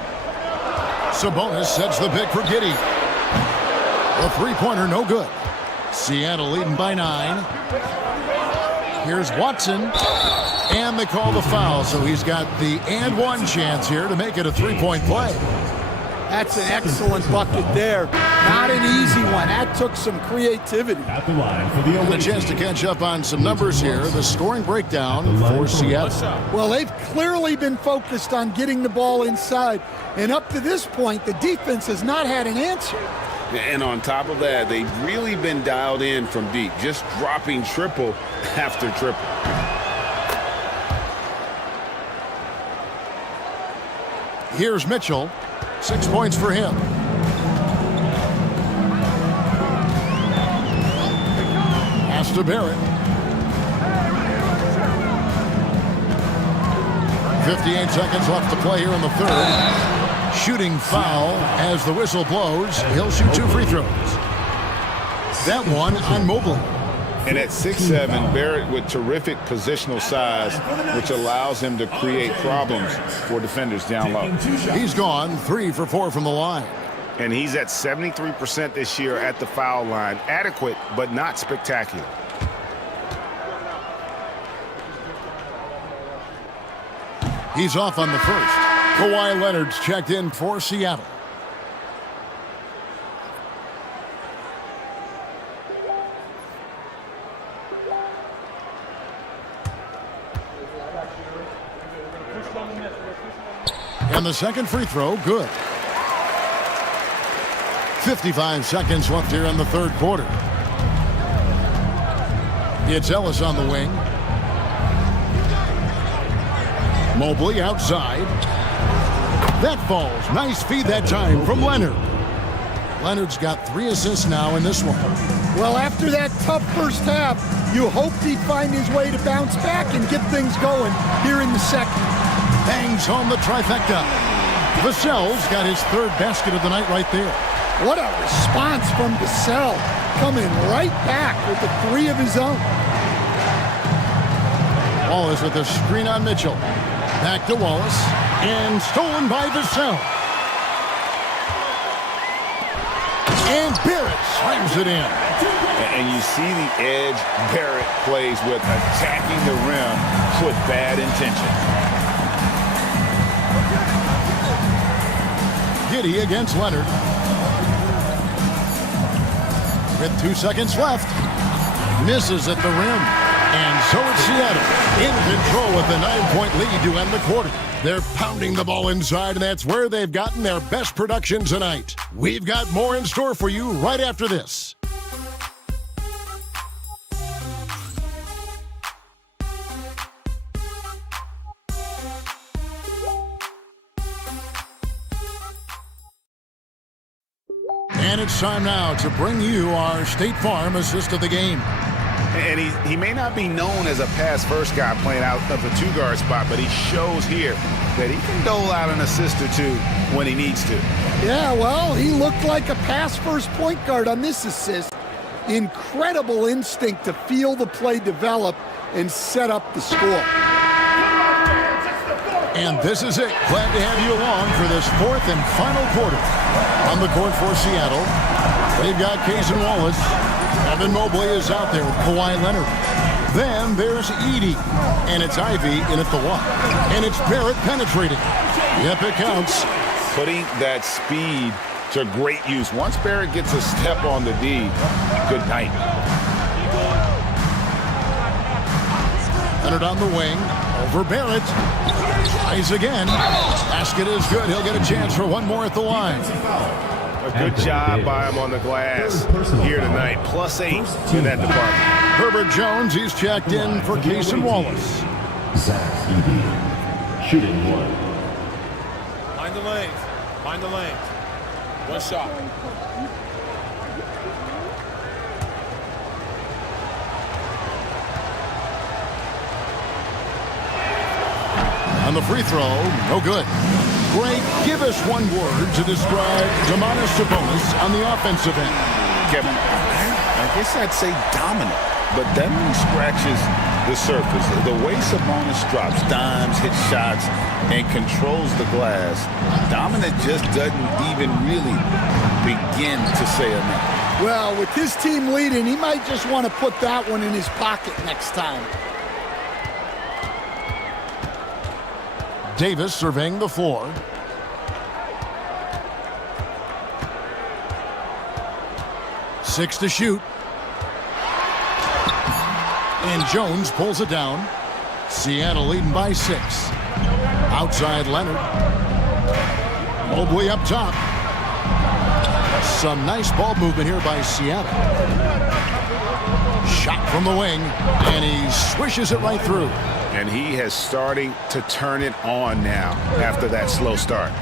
Sabonis sets the pick for Giddey. The three-pointer no good. Seattle leading by 9. Here's Watson. And they call the foul, so he's got the and one chance here to make it a 3-point play. That's an excellent bucket there. Not an easy one. That took some creativity. At the line for the And a chance to catch up on some numbers here. The scoring breakdown for Seattle. Well, they've clearly been focused on getting the ball inside. And up to this point, the defense has not had an answer. And on top of that, they've really been dialed in from deep, just dropping triple after triple. Here's Mitchell. 6 points for him. Pass to Barrett. 58 seconds left to play here in the third. Shooting foul as the whistle blows. He'll shoot 2 free throws. That one on Mobley. And at 6'7", Barrett with terrific positional size, which allows him to create problems for defenders down low. He's gone 3 for 4 from the line. And he's at 73% this year at the foul line. Adequate, but not spectacular. He's off on the first. Kawhi Leonard's checked in for Seattle. And the second free throw, good. 55 seconds left here in the third quarter. It's Ellis on the wing. Mobley outside. That falls. Nice feed that time from Leonard. Leonard's got 3 assists now in this one. Well, after that tough first half, you hoped he'd find his way to bounce back and get things going here in the second. Bangs home the trifecta. Vassell's got his 3rd basket of the night right there. What a response from Vassell, coming right back with the 3 of his own. Wallace with the screen on Mitchell. Back to Wallace, and stolen by Vassell. And Barrett slams it in. And you see the edge Barrett plays with, attacking the rim with bad intention. Giddey against Leonard. With 2 seconds left. Misses at the rim. And so it's Seattle in control with the 9-point lead to end the quarter. They're pounding the ball inside, and that's where they've gotten their best production tonight. We've got more in store for you right after this. And it's time now to bring you our State Farm assist of the game. And he may not be known as a pass-first guy playing out of the 2-guard spot, but he shows here that he can dole out an assist or 2 when he needs to. Yeah, well, he looked like a pass-first point guard on this assist. Incredible instinct to feel the play develop and set up the score. And this is it. Glad to have you along for this 4th and final quarter. On the court for Seattle, they've got Cason Wallace. Evan Mobley is out there with Kawhi Leonard. Then there's Edey, and it's Ivy in at the lock. And it's Barrett penetrating. Yep, it counts. Putting that speed to great use. Once Barrett gets a step on the D, good night. Leonard on the wing, over Barrett. Tries again. Basket is good. He'll get a chance for one more at the line. A good job by him on the glass here tonight. +8 in that department. Herbert Jones, he's checked in for Cason Wallace. Zach Edey, shooting 1. Mind the lanes. Mind the lanes. One shot. On the free throw, no good. Greg, give us one word to describe Domantas Sabonis on the offensive end. Kevin, I guess I'd say dominant, but that only scratches the surface. The way Sabonis drops dimes, hits shots, and controls the glass, dominant just doesn't even really begin to say enough. Well, with his team leading, he might just want to put that one in his pocket next time. Davis surveying the floor. Six to shoot. And Jones pulls it down. Seattle leading by 6. Outside Leonard. Mobley up top. Some nice ball movement here by Seattle. Shot from the wing, and he swishes it right through. And he has starting to turn it on now after that slow start.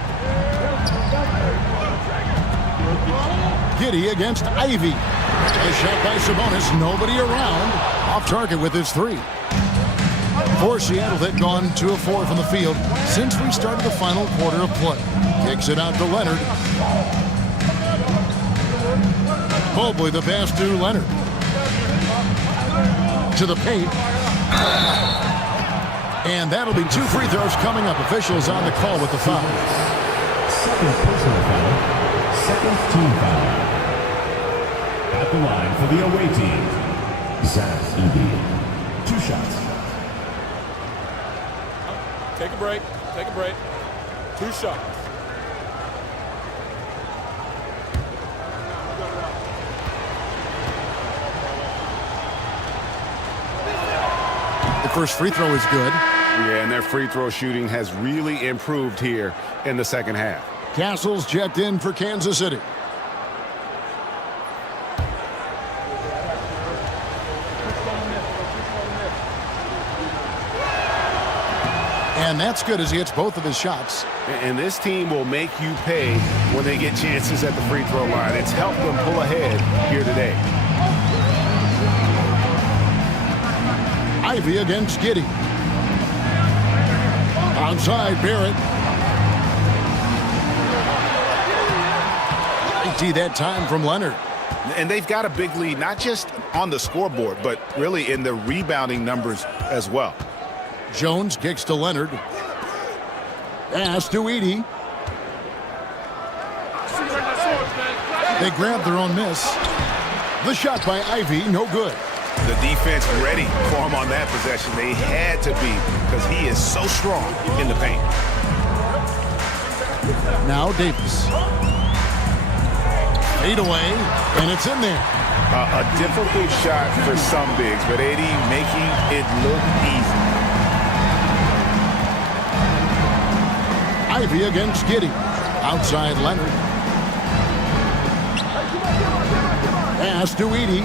Giddey against Ivy. A shot by Sabonis, nobody around. Off target with his 3. For Seattle, they've gone 2 of 4 from the field since we started the final quarter of play. Kicks it out to Leonard. Mobley the pass to Leonard. To the paint. And that'll be 2 free throws coming up. Officials on the call with the foul. Second personal foul. Second team foul. At the line for the away team, Zach Edey. 2 shots. Take a break. Take a break. 2 shots. The first free throw is good. Yeah, and their free throw shooting has really improved here in the second half. Castle's checked in for Kansas City. And that's good as he hits both of his shots. And this team will make you pay when they get chances at the free throw line. It's helped them pull ahead here today. Ivy against Giddey. Outside Barrett. IT that time from Leonard. And they've got a big lead, not just on the scoreboard, but really in the rebounding numbers as well. Jones kicks to Leonard. Pass to Edey. They grab their own miss. The shot by Ivy, no good. The defense ready for him on that possession. They had to be because he is so strong in the paint. Now Davis. Fade away, and it's in there. A difficult shot for some bigs, but Edey making it look easy. Ivy against Giddey. Outside Leonard. Pass to Edey.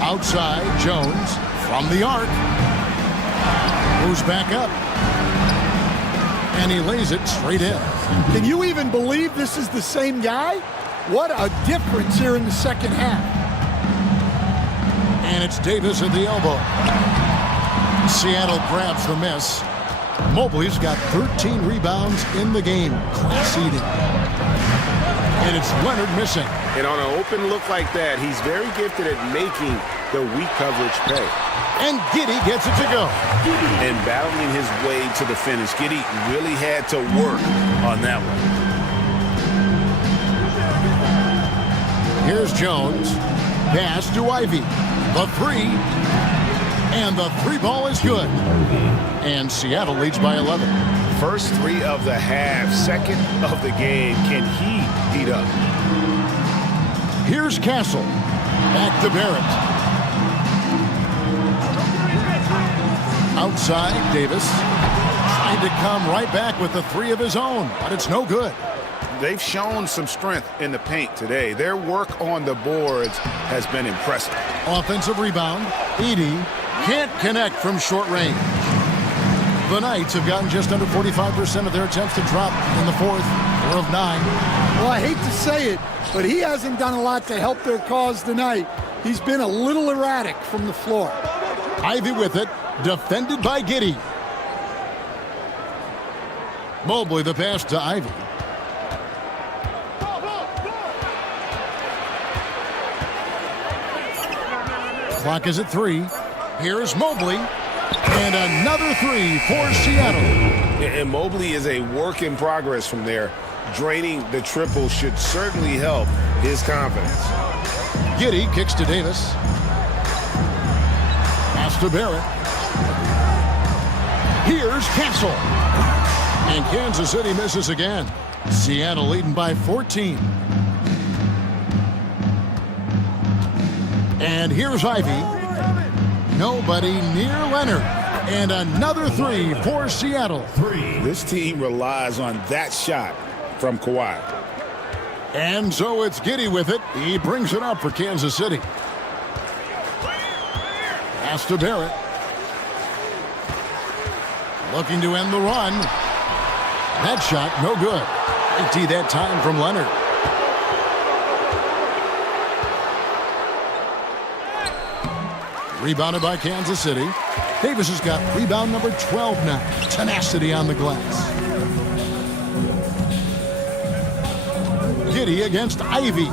Outside Jones from the arc. Moves back up. And he lays it straight in. Can you even believe this is the same guy? What a difference here in the second half. And it's Davis at the elbow. Seattle grabs the miss. Mobley's got 13 rebounds in the game. Class eating. And it's Leonard missing. And on an open look like that, he's very gifted at making the weak coverage pay. And Giddey gets it to go. And battling his way to the finish. Giddey really had to work on that one. Here's Jones. Pass to Ivy. The three. And the three ball is good. And Seattle leads by 11. First three of the half, second of the game. Can he heat up? Here's Castle. Back to Barrett. Outside, Davis. Trying to come right back with the three of his own, but it's no good. They've shown some strength in the paint today. Their work on the boards has been impressive. Offensive rebound. Edey can't connect from short range. The Knights have gotten just under 45% of their attempts to drop in the fourth, 4 of 9. Well, I hate to say it, but he hasn't done a lot to help their cause tonight. He's been a little erratic from the floor. Ivy with it, defended by Giddey. Mobley the pass to Ivy. Clock is at 3. Here's Mobley. And another three for Seattle. And Mobley is a work in progress from there. Draining the triple should certainly help his confidence. Giddey kicks to Davis. Pass to Barrett. Here's Castle. And Kansas City misses again. Seattle leading by 14. And here's Ivy. Nobody near Leonard. And another three for Seattle. This team relies on that shot from Kawhi. And so it's Giddey with it. He brings it up for Kansas City. Pass to Barrett. Looking to end the run. That shot, no good. IT that time from Leonard. Rebounded by Kansas City. Davis has got rebound number 12 now. Tenacity on the glass. Giddey against Ivy.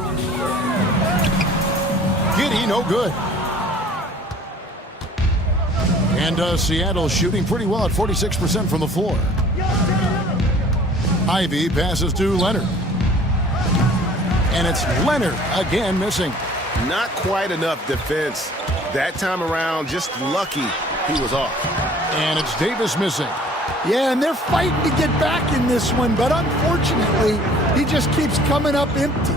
Giddey, no good. And Seattle shooting pretty well at 46% from the floor. Ivy passes to Leonard. And it's Leonard again missing. Not quite enough defense that time around. Just lucky he was off. And it's Davis missing. Yeah, and they're fighting to get back in this one, but unfortunately, he just keeps coming up empty.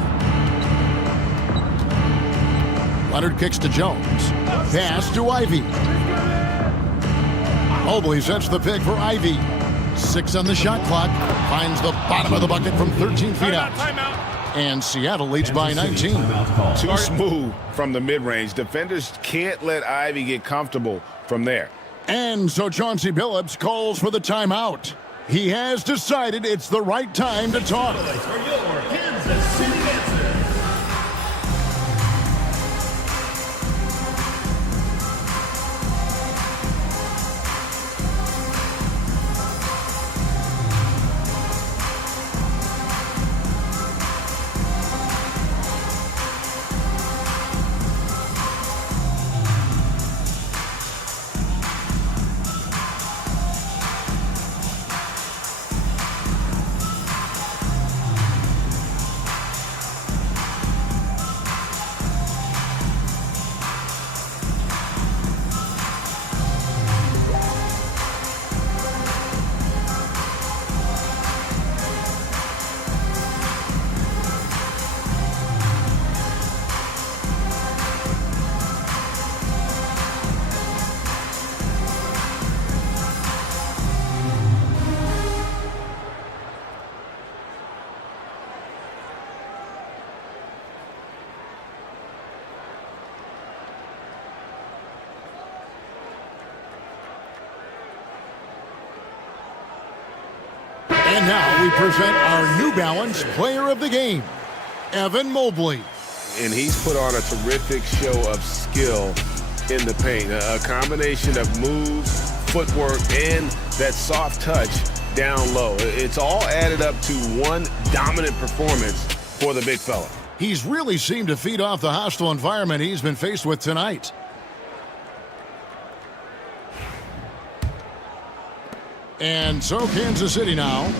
Leonard kicks to Jones. Pass to Ivy. Mobley sets the pick for Ivy. 6 on the shot clock. Finds the bottom of the bucket from 13 feet out. And Seattle leads by 19. Too smooth from the mid-range. Defenders can't let Ivy get comfortable from there. And so Chauncey Billups calls for the timeout. He has decided it's the right time to talk. And now we present our New Balance Player of the Game, Evan Mobley. And he's put on a terrific show of skill in the paint. A combination of moves, footwork, and that soft touch down low. It's all added up to one dominant performance for the big fella. He's really seemed to feed off the hostile environment he's been faced with tonight. And so Kansas City now,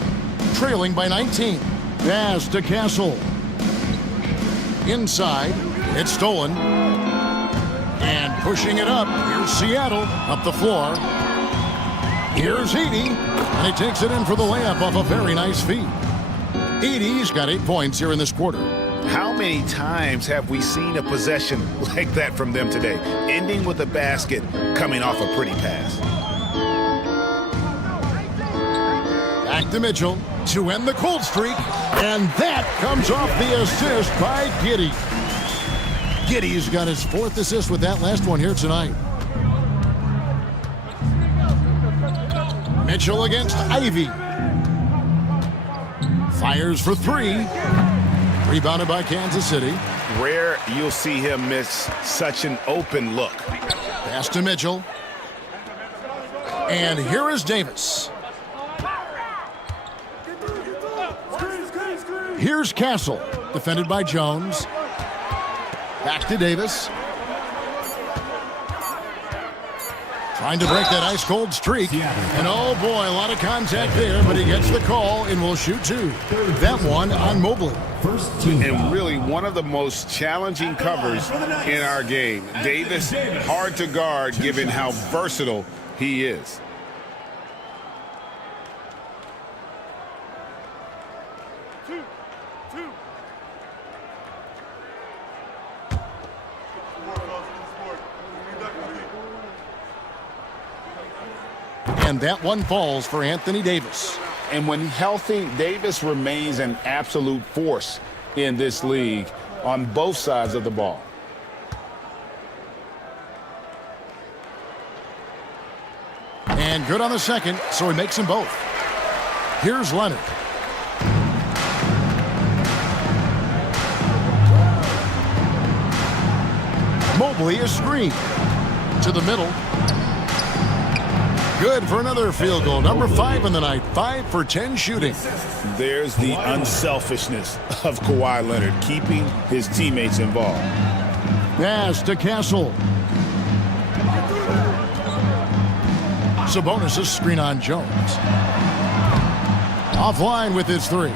trailing by 19. Pass to Castle. Inside, it's stolen. And pushing it up, here's Seattle up the floor. Here's Edey, and he takes it in for the layup off a very nice feed. Edey's got 8 points here in this quarter. How many times have we seen a possession like that from them today, ending with a basket coming off a pretty pass? Back to Mitchell to end the cold streak, and that comes off the assist by Giddey. Giddey's got his 4th assist with that last one here tonight. Mitchell against Ivy. Fires for 3. Rebounded by Kansas City. Rare you'll see him miss such an open look. Pass to Mitchell. And here is Davis. Here's Castle, defended by Jones. Back to Davis. Trying to break that ice-cold streak. And oh boy, a lot of contact there, but he gets the call and will shoot 2. That one on Mobley. And really one of the most challenging covers in our game. Davis, hard to guard given how versatile he is. And that one falls for Anthony Davis. And when healthy, Davis remains an absolute force in this league on both sides of the ball. And good on the second, so he makes them both. Here's Leonard. Mobley is screened to the middle. Good for another field goal. Number 5 in the night. 5 for 10 shooting. There's the unselfishness of Kawhi Leonard, keeping his teammates involved. Pass to Castle. Sabonis' screen on Jones. Offline with his 3.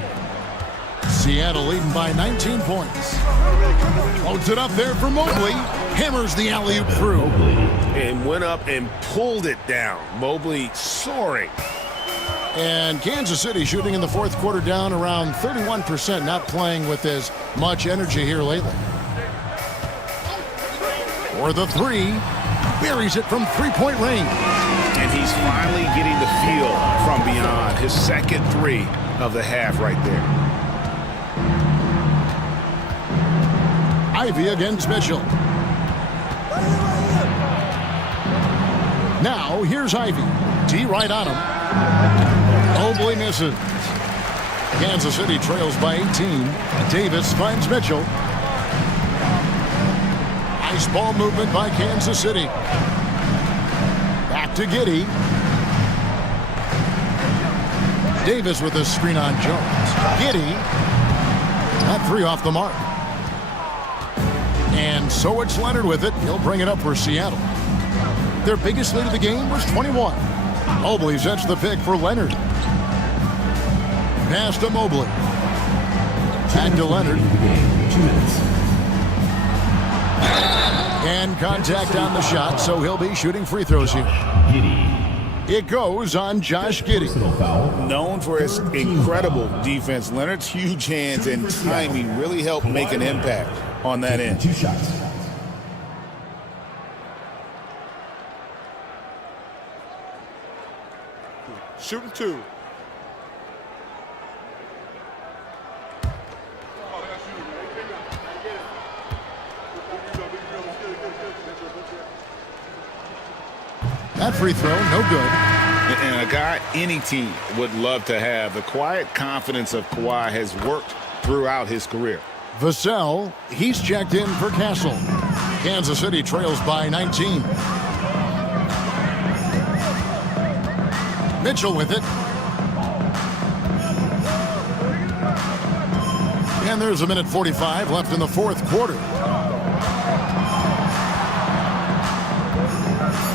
Seattle leading by 19 points. Loads it up there for Mobley. Hammers the alley-oop through. And went up and pulled it down. Mobley soaring. And Kansas City shooting in the 4th quarter down around 31%, not playing with as much energy here lately. For the 3, buries it from 3-point range. And he He's finally getting the feel from beyond. His second three of the half right there. Ivy against Mitchell. Now, here's Ivy. D right on him. Mobley misses. Kansas City trails by 18. Davis finds Mitchell. Nice ball movement by Kansas City. Back to Giddey. Davis with a screen on Jones. Giddey. That three off the mark. And so it's Leonard with it. He'll bring it up for Seattle. Their biggest lead of the game was 21. Mobley sets the pick for Leonard. Pass to Mobley. Back to Leonard. 2 minutes. And contact on the shot, so he'll be shooting free throws here. It goes on Josh Giddey. Known for his incredible defense, Leonard's huge hands and timing really helped make an impact on that end. 2 shots. Shooting 2. That free throw, no good. And a guy any team would love to have. The quiet confidence of Kawhi has worked throughout his career. Vassell, he's checked in for Castle. Kansas City trails by 19. Mitchell with it. And there's a minute 45 left in the fourth quarter.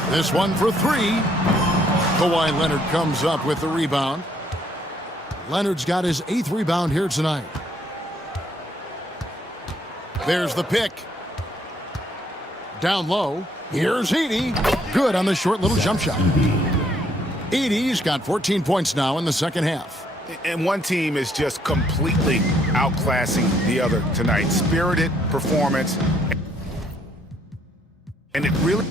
This one for three. Kawhi Leonard comes up with the rebound. Leonard's got his 8th rebound here tonight. There's the pick. Down low. Here's Edey. Good on the short little jump shot. Edey's got 14 points now in the second half. And one team is just completely outclassing the other tonight. Spirited performance. And it really...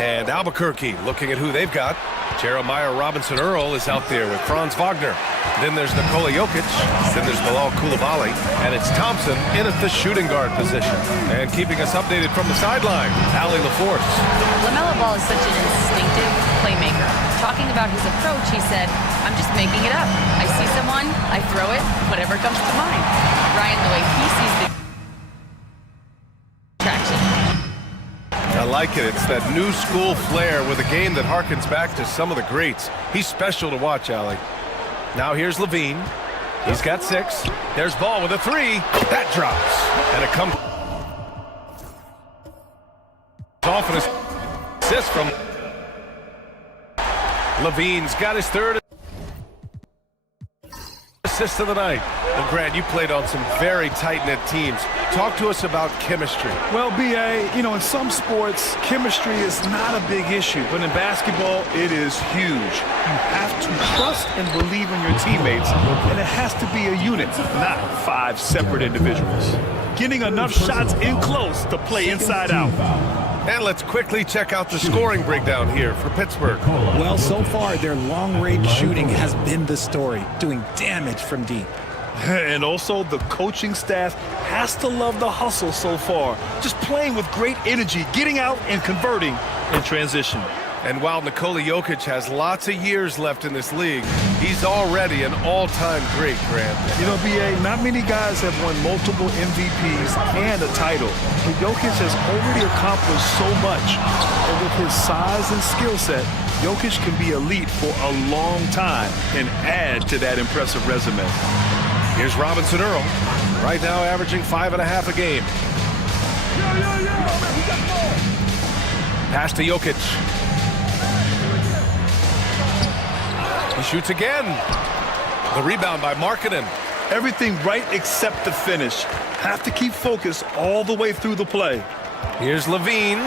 And Albuquerque looking at who they've got. Jeremiah Robinson Earl is out there with Franz Wagner. Then there's Nikola Jokic. Then there's Bilal Coulibaly. And it's Thompson in at the shooting guard position. And keeping us updated from the sideline, Allie LaForce. LaMelo Ball is such an instinctive playmaker. Talking about his approach, he said, I'm just making it up. I see someone, I throw it, whatever comes to mind. Ryan, the way he sees the traction. I like it. It's that new school flair with a game that harkens back to some of the greats. He's special to watch, Allie. Now here's Levine. He's got 6. There's Ball with a 3. That drops. And it comes off an assist from Levine's got his 3rd assist of the night. Well, Grant, you played on some very tight-knit teams. Talk to us about chemistry. Well, B.A., in some sports, chemistry is not a big issue. But in basketball, it is huge. You have to trust and believe in your teammates. And it has to be a unit, not 5 separate individuals. Getting enough shots in close to play inside out. And let's quickly check out the scoring breakdown here for Pittsburgh. Well, so far, their long-range shooting has been the story, doing damage from deep. And also, the coaching staff has to love the hustle so far. Just playing with great energy, getting out and converting in transition. And while Nikola Jokic has lots of years left in this league, he's already an all-time great, Grant. B.A., not many guys have won multiple MVPs and a title. But Jokic has already accomplished so much. And with his size and skill set, Jokic can be elite for a long time and add to that impressive resume. Here's Robinson Earl, right now averaging 5.5 a game. Pass to Jokic. He shoots again. The rebound by Markkanen. Everything right except the finish. Have to keep focus all the way through the play. Here's Levine.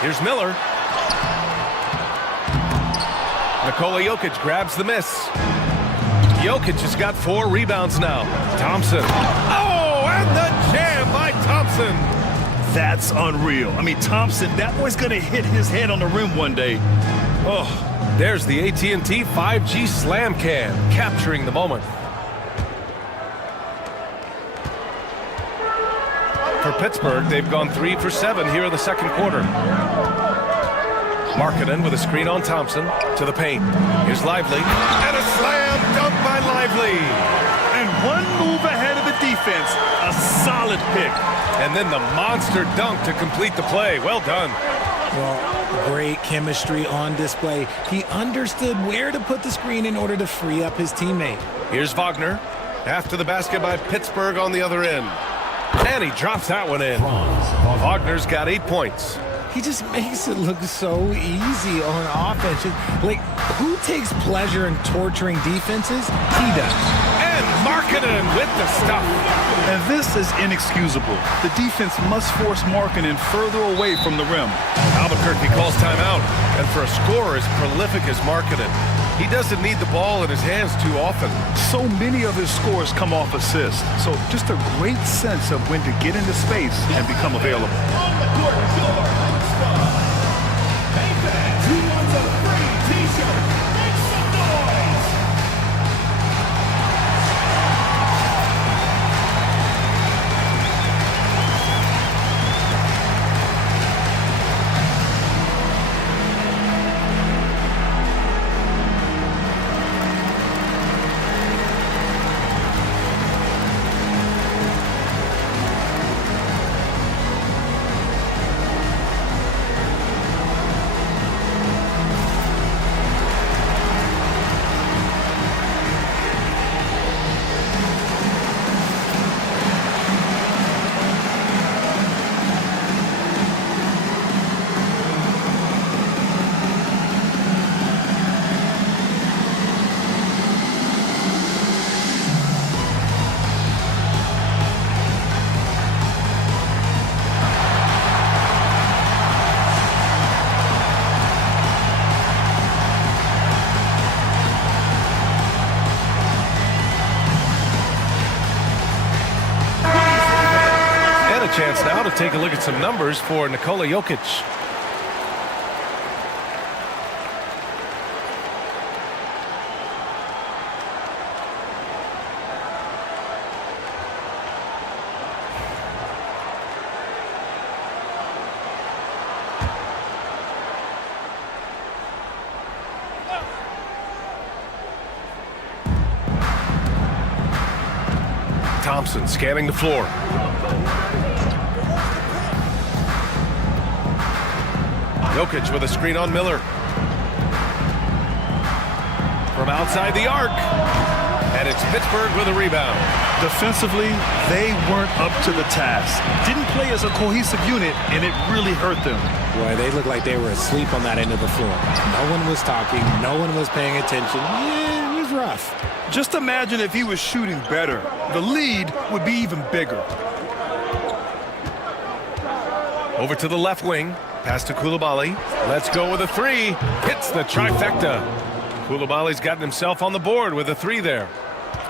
Here's Miller. Nikola Jokic grabs the miss. Jokic has got 4 rebounds now. Thompson. Oh, and the jam by Thompson. That's unreal. Thompson, that boy's going to hit his head on the rim one day. Oh, there's the AT&T 5G Slam Cam, capturing the moment. For Pittsburgh, they've gone 3 for 7 here in the second quarter. Markkanen with a screen on Thompson to the paint. Here's Lively. And a slam dunk by Lively. And one move ahead of the defense. A solid pick. And then the monster dunk to complete the play. Well done. Well, great chemistry on display. He understood where to put the screen in order to free up his teammate. Here's Wagner. After the basket by Pittsburgh on the other end. And he drops that one in. Wagner's got 8 points. He just makes it look so easy on offense. Like, who takes pleasure in torturing defenses? He does. And Markkanen with the stuff. And this is inexcusable. The defense must force Markkanen further away from the rim. Albuquerque calls timeout. And for a scorer as prolific as Markkanen, he doesn't need the ball in his hands too often. So many of his scores come off assists. So just a great sense of when to get into space and become available. chance now to take a look at some numbers for Nikola Jokic. Thompson scanning the floor. Jokic with a screen on Miller. From outside the arc. And it's Pittsburgh with a rebound. Defensively, they weren't up to the task. Didn't play as a cohesive unit, and it really hurt them. Boy, they looked like they were asleep on that end of the floor. No one was talking. No one was paying attention. Yeah, it was rough. Just imagine if he was shooting better. The lead would be even bigger. Over to the left wing. Pass to Koulibaly. Let's go with a three. Hits the trifecta. Koulibaly's gotten himself on the board with a three there.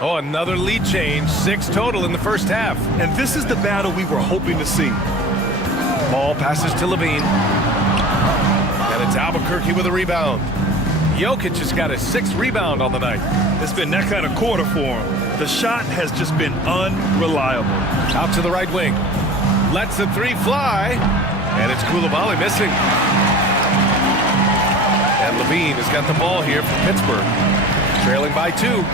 Oh, another lead change. 6 total in the first half. And this is the battle we were hoping to see. Ball passes to Levine. And it's Albuquerque with a rebound. Jokic has got his 6th rebound on the night. It's been that kind of quarter for him. The shot has just been unreliable. Out to the right wing. Lets the three fly. And it's Koulibaly missing. And Levine has got the ball here for Pittsburgh. Trailing by 2.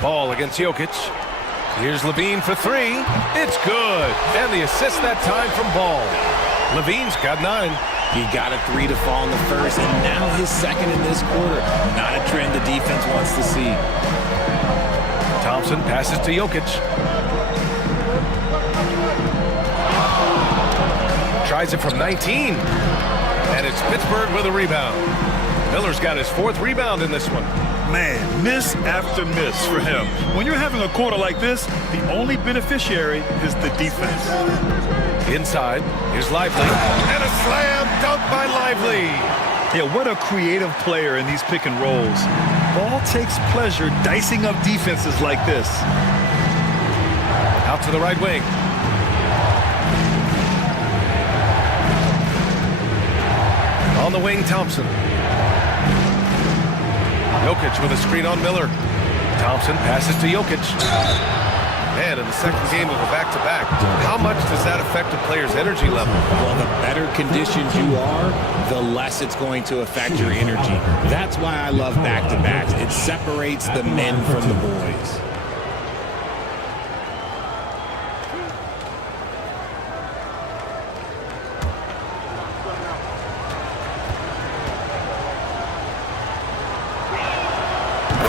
Ball against Jokic. Here's Levine for 3. It's good. And the assist that time from Ball. Levine's got 9. He got a 3 to fall in the first, and now his 2nd in this quarter. Not a trend the defense wants to see. Thompson passes to Jokic. Tries it from 19. And it's Pittsburgh with a rebound. Miller's got his 4th rebound in this one. Man, miss after miss for him. When you're having a quarter like this, the only beneficiary is the defense. Inside, here's Lively. And a slam dunk by Lively. Yeah, what a creative player in these pick and rolls. Ball takes pleasure dicing up defenses like this. Out to the right wing. On the wing, Thompson. Jokic with a screen on Miller. Thompson passes to Jokic. And in the second game of a back-to-back, how much does that affect a player's energy level? Well, the better conditioned you are, the less it's going to affect your energy. That's why I love back-to-backs. It separates the men from the boys.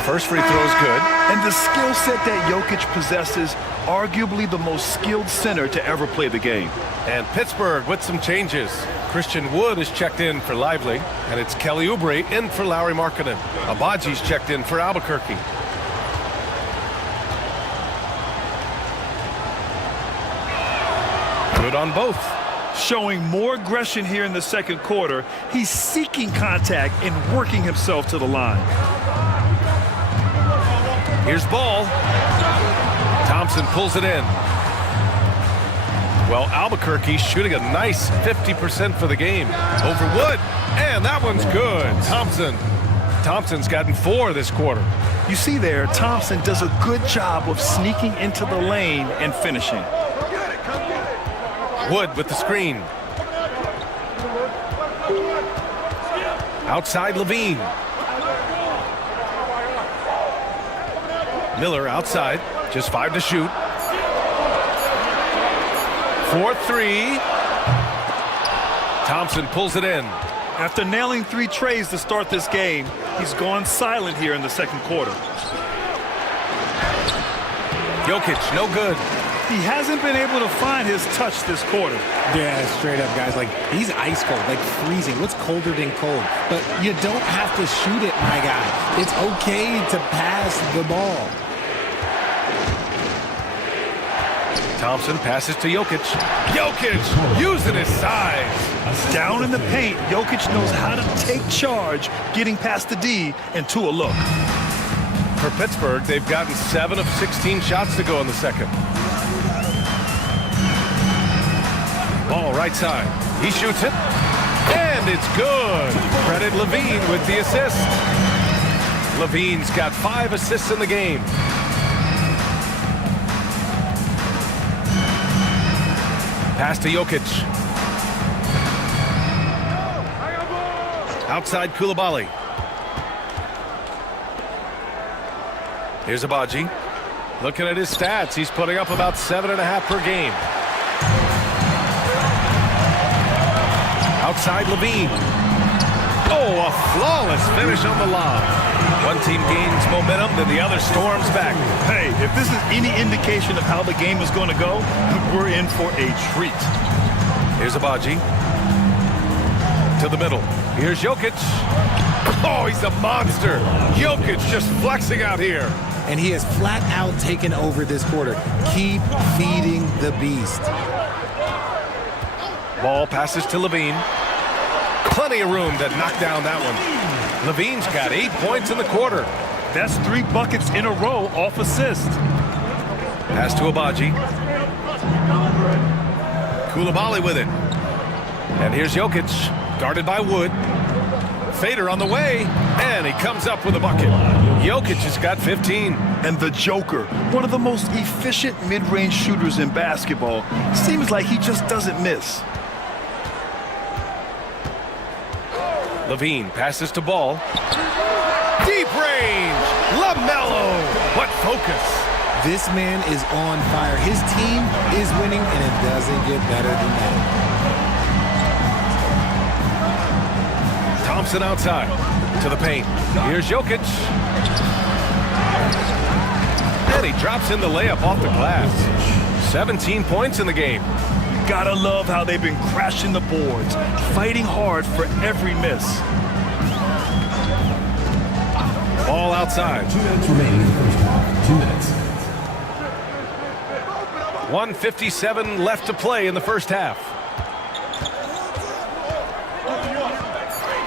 First free throw is good. And the skill set that Jokic possesses, arguably the most skilled center to ever play the game. And Pittsburgh with some changes. Christian Wood is checked in for Lively, and it's Kelly Oubre in for Lauri Markkanen. Abaji's checked in for Albuquerque. Good on both. Showing more aggression here in the second quarter. He's seeking contact and working himself to the line. Here's Ball. Thompson pulls it in. Well, Albuquerque shooting a nice 50% for the game. Over Wood, and that one's good. Thompson's gotten 4 this quarter. You see there, Thompson does a good job of sneaking into the lane and finishing. Wood with the screen. Outside Levine. Miller outside, just 5 to shoot. 4-3. Thompson pulls it in. After nailing 3 trays to start this game, he's gone silent here in the second quarter. Jokic, no good. He hasn't been able to find his touch this quarter. Yeah, straight up, guys. Like, he's ice cold, like freezing. What's colder than cold? But you don't have to shoot it, my guy. It's okay to pass the ball. Thompson passes to Jokic. Jokic using his size. Down in the paint, Jokic knows how to take charge, getting past the D and to a look. For Pittsburgh, they've gotten 7 of 16 shots to go in the second. Ball right side. He shoots it. And it's good. Credit Levine with the assist. Levine's got 5 assists in the game. Pass to Jokic. Outside Koulibaly. Here's Abaji. Looking at his stats, he's putting up about 7.5 per game. Outside Levine. Oh, a flawless finish on the lob. One team gains momentum, then the other storms back. Hey, if this is any indication of how the game is going to go, we're in for a treat. Here's Abaji. To the middle. Here's Jokic. Oh, he's a monster. Jokic just flexing out here. And he has flat out taken over this quarter. Keep feeding the beast. Ball passes to Levine. Plenty of room to knock down that one. Levine's got 8 points in the quarter. That's 3 buckets in a row off assist. Pass to Abaji. Koulibaly with it. And here's Jokic, guarded by Wood. Fader on the way, and he comes up with a bucket. Jokic has got 15. And the Joker, one of the most efficient mid-range shooters in basketball, seems like he just doesn't miss. Levine passes to Ball. Deep range! LaMelo! What focus! This man is on fire. His team is winning, and it doesn't get better than that. Thompson outside to the paint. Here's Jokic. And he drops in the layup off the glass. 17 points in the game. Gotta love how they've been crashing the boards, fighting hard for every miss. Ball outside. 2 minutes remaining in the first half. 2 minutes. 1:57 left to play in the first half.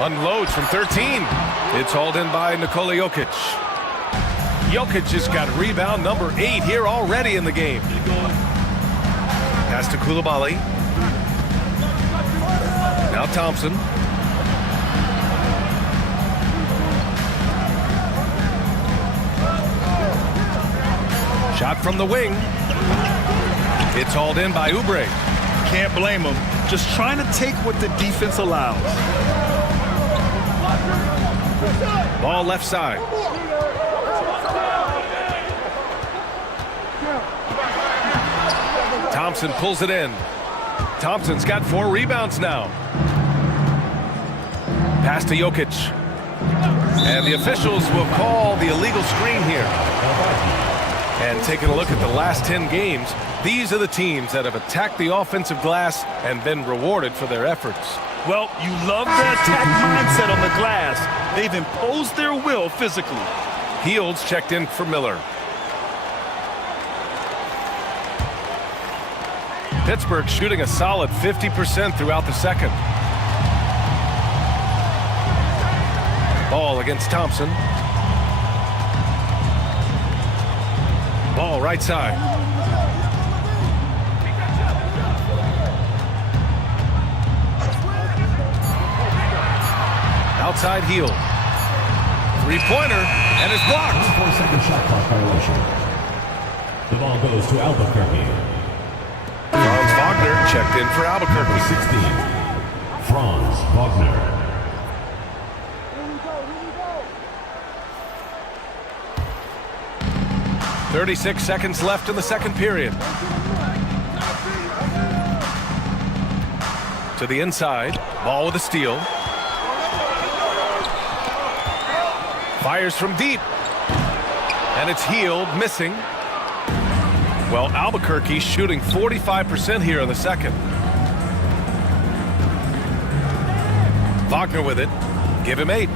Unloads from 13. It's hauled in by Nikola Jokic. Jokic has got rebound number 8 here already in the game. Pass to Koulibaly. Now Thompson. Shot from the wing. It's hauled in by Oubre. Can't blame him. Just trying to take what the defense allows. Ball left side. Thompson pulls it in. Thompson's got 4 rebounds now. Pass to Jokic. And the officials will call the illegal screen here. And taking a look at the last 10 games, these are the teams that have attacked the offensive glass and been rewarded for their efforts. Well, you love the attack mindset on the glass. They've imposed their will physically. Fields checked in for Miller. Pittsburgh shooting a solid 50% throughout the second. Ball against Thompson. Ball right side. Outside heel. 3-pointer, and it's blocked. 4-second shot clock violation. The ball goes to Albuquerque. Franz Wagner checked in for Albuquerque. 16. Franz Wagner. – 36 seconds left in the second period. To the inside. Ball with a steal. Fires from deep. And it's healed, missing. Well, Albuquerque shooting 45% here in the second. Wagner with it. Give him 8.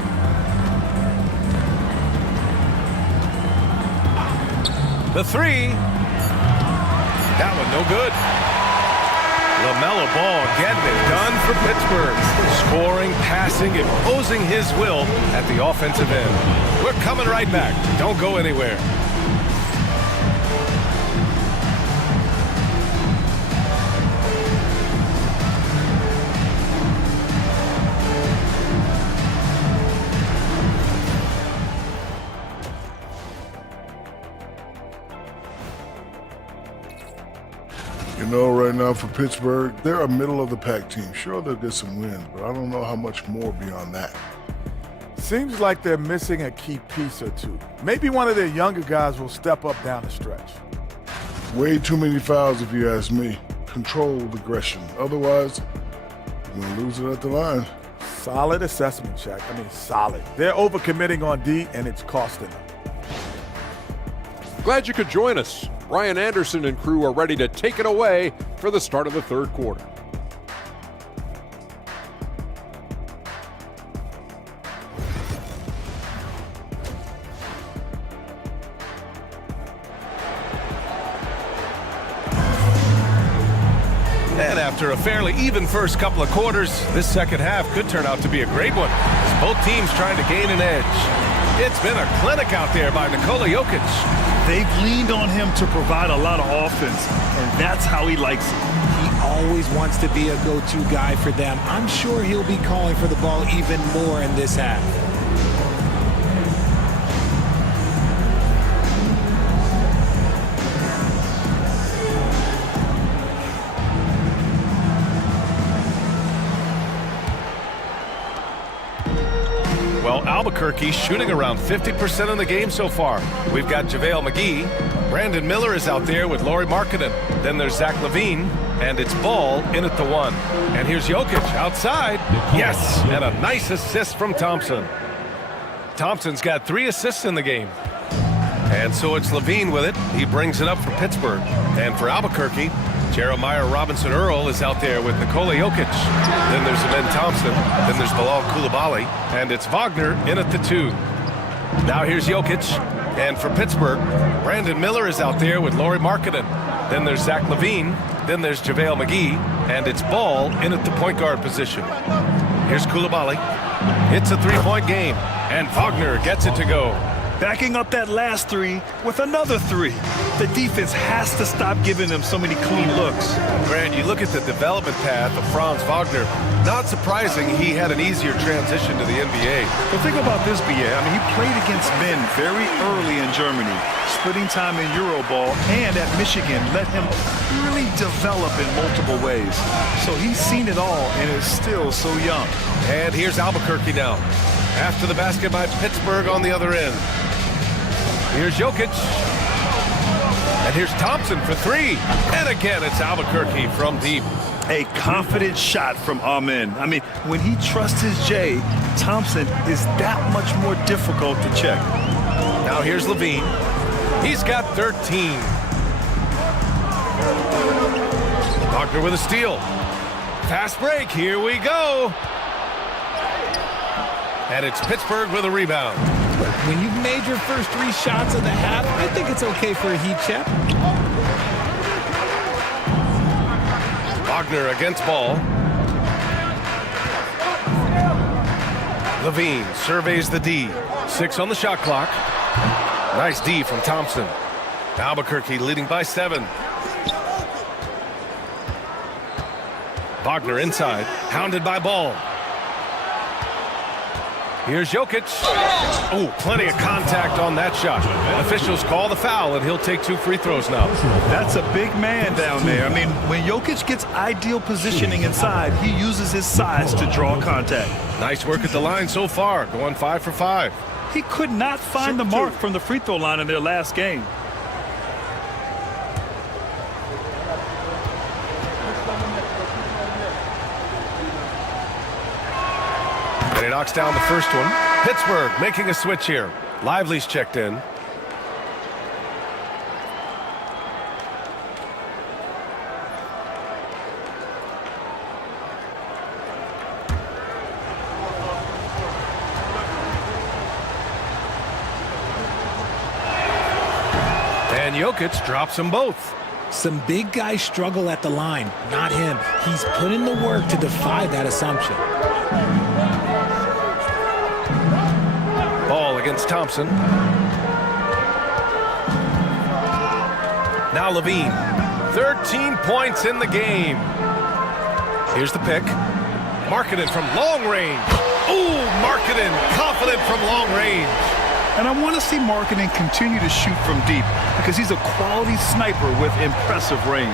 The 3. That one no good. LaMelo Ball getting it done for Pittsburgh. Scoring, passing, imposing his will at the offensive end. We're coming right back. Don't go anywhere. You know, right now for Pittsburgh, they're a middle-of-the-pack team. Sure, they'll get some wins, but I don't know how much more beyond that. Seems like they're missing a key piece or two. Maybe one of their younger guys will step up down the stretch. Way too many fouls, if you ask me. Controlled aggression. Otherwise, you're going to lose it at the line. Solid assessment, Shaq. I mean, solid. They're overcommitting on D, and it's costing them. Glad you could join us. Ryan Anderson and crew are ready to take it away for the start of the third quarter. And after a fairly even first couple of quarters, this second half could turn out to be a great one, as both teams trying to gain an edge. It's been a clinic out there by Nikola Jokic. They've leaned on him to provide a lot of offense, and that's how he likes it. He always wants to be a go-to guy for them. I'm sure he'll be calling for the ball even more in this half. Well, Albuquerque shooting around 50% in the game so far. We've got JaVale McGee. Brandon Miller is out there with Lauri Markkanen. Then there's Zach LaVine, and it's Ball in at the one. And here's Jokic outside. Yes, and a nice assist from Thompson. Thompson's got 3 assists in the game. And so it's LaVine with it. He brings it up for Pittsburgh. And for Albuquerque, Jeremiah Robinson-Earl is out there with Nikola Jokic. Then there's Amen Thompson. Then there's Bilal Coulibaly. And it's Wagner in at the 2. Now here's Jokic. And for Pittsburgh, Brandon Miller is out there with Lauri Markkanen. Then there's Zach LaVine. Then there's JaVale McGee. And it's Ball in at the point guard position. Here's Coulibaly. It's a 3-point game. And Wagner gets it to go. Backing up that last 3 with another 3. The defense has to stop giving them so many clean looks. Grant, you look at the development path of Franz Wagner. Not surprising he had an easier transition to the NBA. But think about this, BA. I mean, he played against men very early in Germany, splitting time in Euroball, and at Michigan let him really develop in multiple ways. So he's seen it all and is still so young. And here's Albuquerque now. After the basket by Pittsburgh on the other end. Here's Jokic. And here's Thompson for 3. And again, it's Albuquerque from deep. A confident shot from Amen. I mean, when he trusts his J, Thompson is that much more difficult to check. Now here's LaVine. He's got 13. Wagner with a steal. Fast break. Here we go. And it's Pittsburgh with a rebound. When you've made your first 3 shots of the half, I think it's okay for a heat check. Wagner against Ball. LaVine surveys the D. 6 on the shot clock. Nice D from Thompson. Albuquerque leading by 7. Wagner inside, hounded by Ball. Here's Jokic. Oh, plenty of contact on that shot. Officials call the foul, and he'll take 2 free throws now. That's a big man down there. I mean, when Jokic gets ideal positioning inside, he uses his size to draw contact. Nice work at the line so far, going 5 for 5. He could not find the mark from the free throw line in their last game. And he knocks down the first one. Pittsburgh making a switch here. Lively's checked in. And Jokic drops them both. Some big guys struggle at the line, not him. He's put in the work to defy that assumption. Ball against Thompson. Now Levine. 13 points in the game. Here's the pick. Markkanen from long range. Ooh, Markkanen confident from long range. And I want to see Markkanen continue to shoot from deep because he's a quality sniper with impressive range.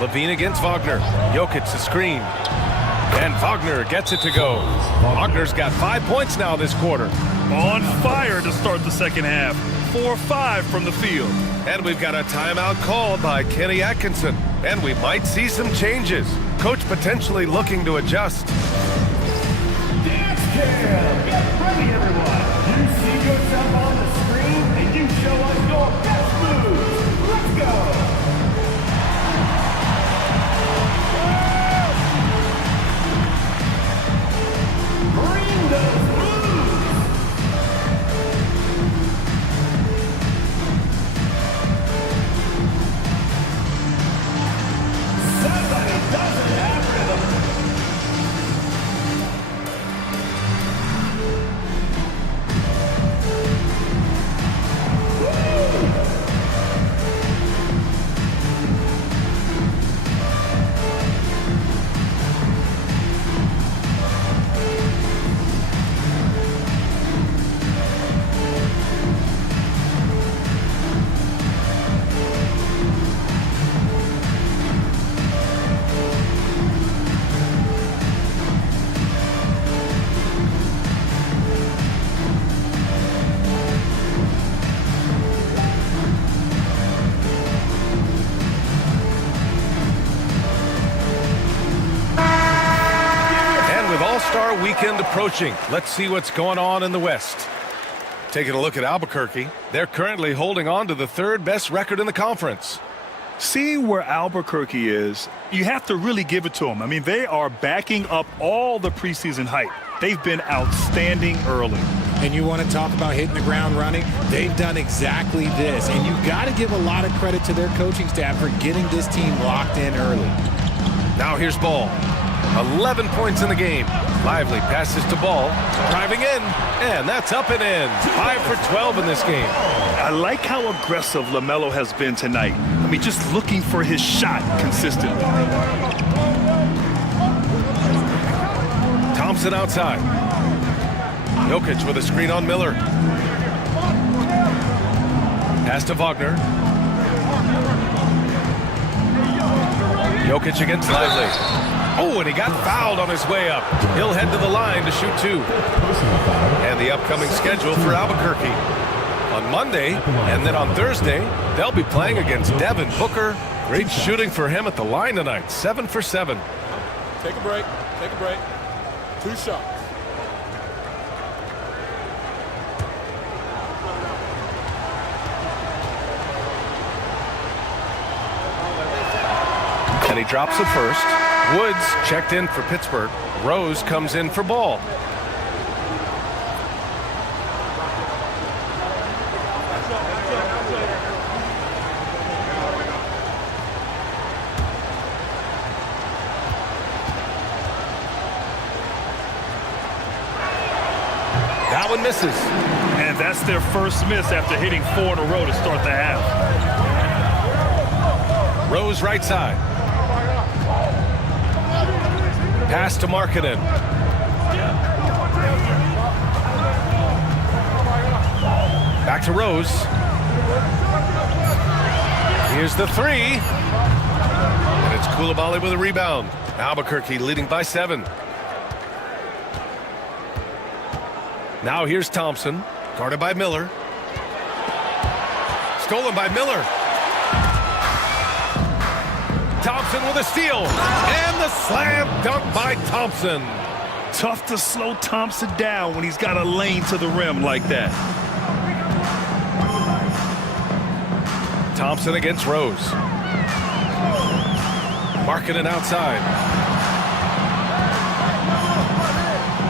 Levine against Wagner. Jokic the screen. And Wagner gets it to go. Wagner's got 5 points now this quarter. On fire to start the second half. 4-5 from the field. And we've got a timeout called by Kenny Atkinson. And we might see some changes. Coach potentially looking to adjust. Dance Cam! Get ready, everyone! You see yourself on the screen, and you show us your best moves. Let's go! Bring those moves! Somebody doesn't have rhythm. All-Star weekend approaching. Let's see what's going on in the West. Taking a look at Albuquerque. They're currently holding on to the third best record in the conference. Seeing where Albuquerque is, you have to really give it to them. I mean, they are backing up all the preseason hype. They've been outstanding early. And you want to talk about hitting the ground running? They've done exactly this. And you got to give a lot of credit to their coaching staff for getting this team locked in early. Now here's Ball. 11 points in the game. Lively passes to Ball. Driving in. And that's up and in. 5 for 12 in this game. I like how aggressive LaMelo has been tonight. I mean, just looking for his shot consistently. Thompson outside. Jokic with a screen on Miller. Pass to Wagner. Jokic against Lively. Oh, and he got fouled on his way up. He'll head to the line to shoot 2. And the upcoming schedule for Albuquerque. On Monday, and then on Thursday, they'll be playing against Devin Booker. Great shooting for him at the line tonight. 7 for 7. Take a break. Take a break. 2 shots. And he drops it first. Woods checked in for Pittsburgh. Rose comes in for Ball. That one misses. And that's their first miss after hitting 4 in a row to start the half. Rose right side. Pass to Markkanen. Back to Rose. Here's the 3. And it's Coulibaly with a rebound. Albuquerque leading by 7. Now here's Thompson. Guarded by Miller. Stolen by Miller. Thompson with a steal. And the slam dunk by Thompson. Tough to slow Thompson down when he's got a lane to the rim like that. Thompson against Rose. Markkanen outside.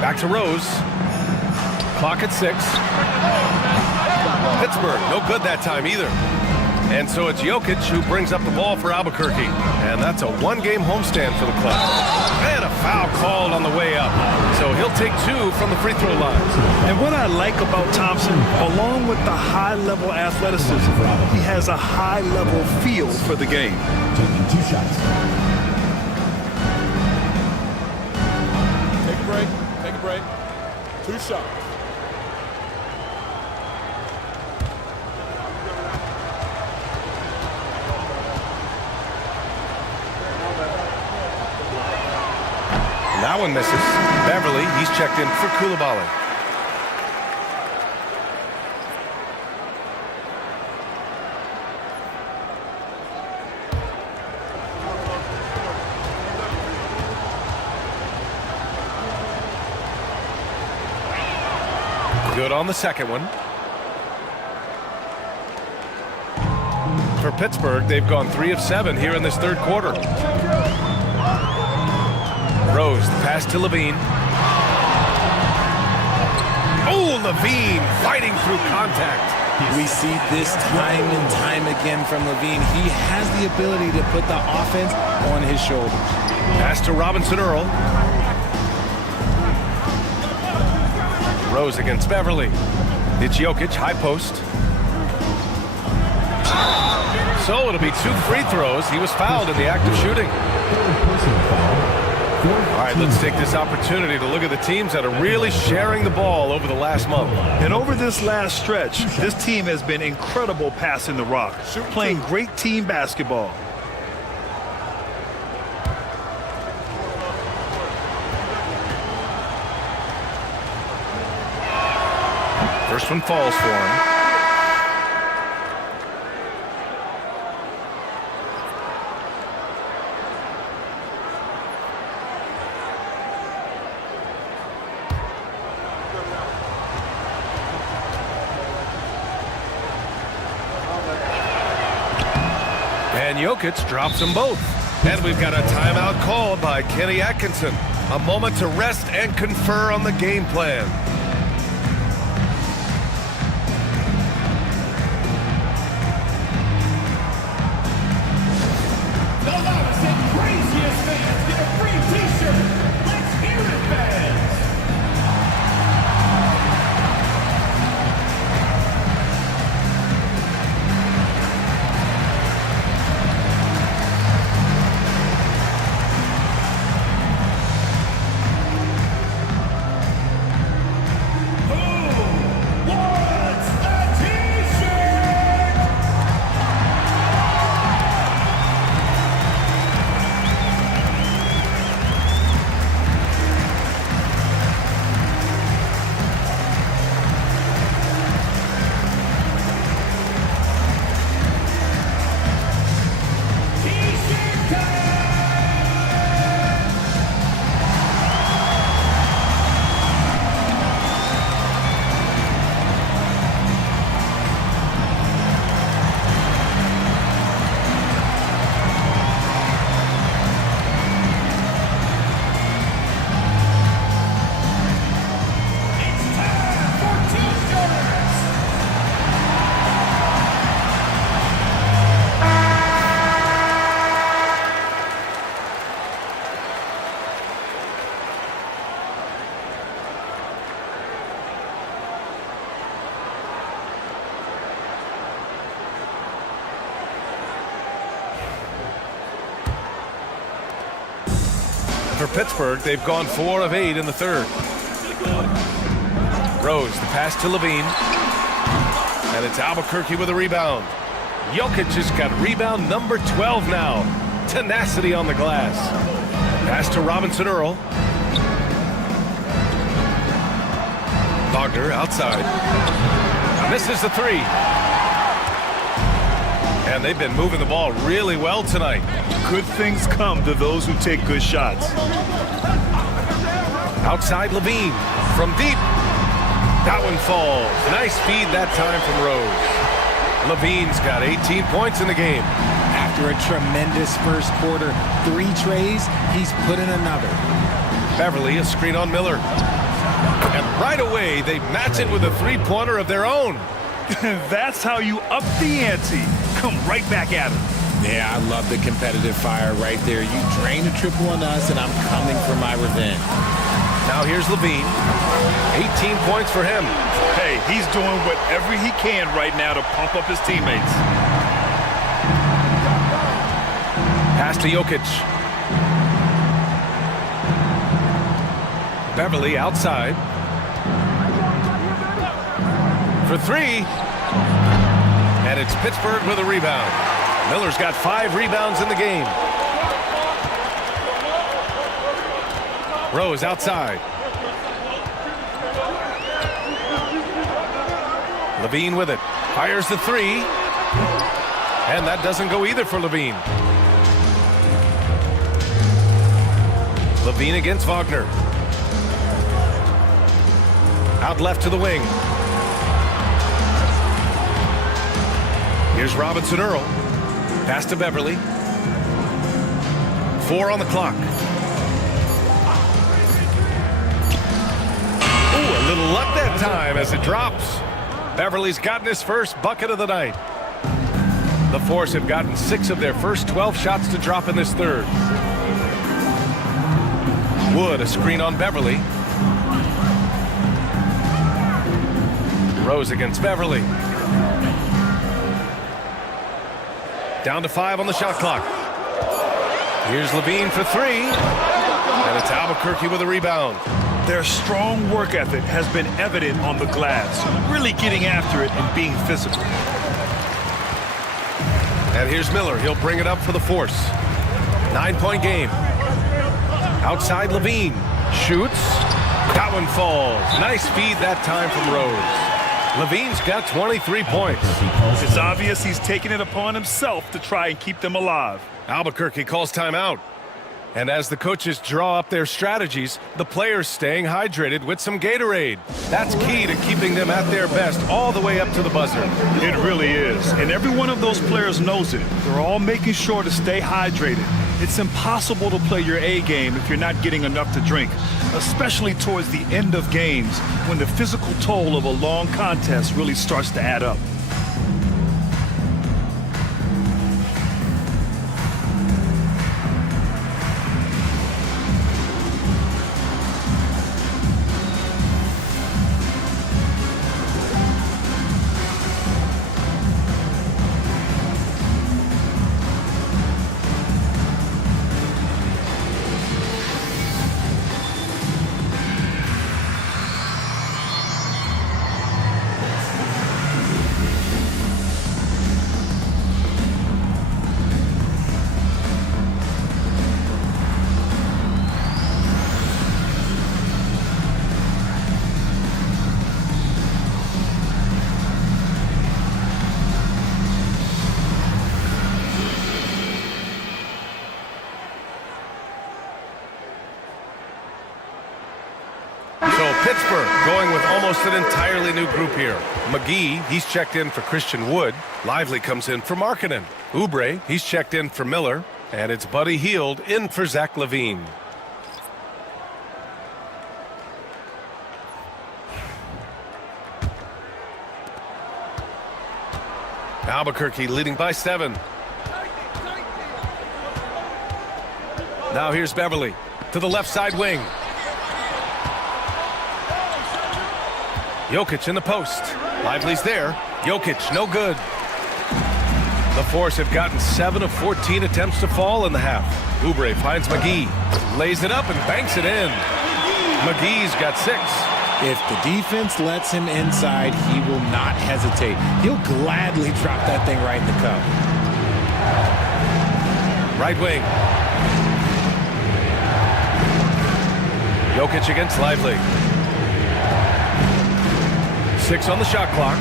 Back to Rose. Clock at 6. Pittsburgh, no good that time either. And so it's Jokic who brings up the ball for Albuquerque. And that's a one-game homestand for the club. And a foul called on the way up. So he'll take 2 from the free throw line. And what I like about Thompson, along with the high-level athleticism, he has a high-level feel for the game. Taking 2 shots. Take a break. Take a break. 2 shots. That one misses. Beverly, he's checked in for Coulibaly. Good on the second one. For Pittsburgh, they've gone 3 of 7 here in this third quarter. Rose, the pass to Levine. Oh, Levine fighting through contact. We see this time and time again from Levine. He has the ability to put the offense on his shoulders. Pass to Robinson Earl. Rose against Beverly. It's Jokic, high post. So it'll be 2 free throws. He was fouled in the act of shooting. All right, let's take this opportunity to look at the teams that are really sharing the ball over the last month. And over this last stretch, this team has been incredible passing the rock, playing great team basketball. First one falls for him. And Jokic drops them both. And we've got a timeout called by Kenny Atkinson. A moment to rest and confer on the game plan. The loudest and craziest fans get a free t-shirt. Let's hear it, fans. For Pittsburgh, they've gone 4 of 8 in the third. Rose, the pass to Levine. And it's Albuquerque with a rebound. Jokic has got rebound number 12 now. Tenacity on the glass. Pass to Robinson Earl. Wagner outside. Misses the 3. And they've been moving the ball really well tonight. Good things come to those who take good shots. Outside Levine from deep. That one falls. Nice feed that time from Rose. Levine's got 18 points in the game. After a tremendous first quarter, 3 trays, he's put in another. Beverly, a screen on Miller. And right away, they match it with a 3-pointer of their own. That's how you up the ante. Come right back at him. Yeah, I love the competitive fire right there. You drain a triple on us, and I'm coming for my revenge. Now here's Levine. 18 points for him. Hey, he's doing whatever he can right now to pump up his teammates. Pass to Jokic. Beverly outside. For three. And it's Pittsburgh with a rebound. Miller's got 5 rebounds in the game. Rose outside. Levine with it. Fires the 3. And that doesn't go either for Levine. Levine against Wagner. Out left to the wing. Here's Robinson Earl. Pass to Beverly. 4 on the clock. Ooh, a little luck that time as it drops. Beverly's gotten his first bucket of the night. The Force have gotten 6 of their first 12 shots to drop in this third. Wood, a screen on Beverly. Rose against Beverly. Down to 5 on the shot clock. Here's Levine for 3. And it's Albuquerque with a rebound. Their strong work ethic has been evident on the glass, really getting after it and being physical. And here's Miller. He'll bring it up for the Force. 9-point game. Outside Levine. Shoots. That one falls. Nice feed that time from Rose. Levine's got 23 points. It's obvious he's taking it upon himself to try and keep them alive. Albuquerque calls timeout. And as the coaches draw up their strategies, the players staying hydrated with some Gatorade. That's key to keeping them at their best all the way up to the buzzer. It really is. And every one of those players knows it. They're all making sure to stay hydrated. It's impossible to play your A game if you're not getting enough to drink, especially towards the end of games when the physical toll of a long contest really starts to add up. Pittsburgh going with almost an entirely new group here. McGee, he's checked in for Christian Wood. Lively comes in for Markkanen. Oubre, he's checked in for Miller. And it's Buddy Hield in for Zach LaVine. Albuquerque leading by 7. Now here's Beverly to the left side wing. Jokic in the post. Lively's there. Jokic, no good. The Force have gotten 7 of 14 attempts to fall in the half. Oubre finds McGee. Lays it up and banks it in. McGee's got 6. If the defense lets him inside, he will not hesitate. He'll gladly drop that thing right in the cup. Right wing. Jokic against Lively. 6 on the shot clock.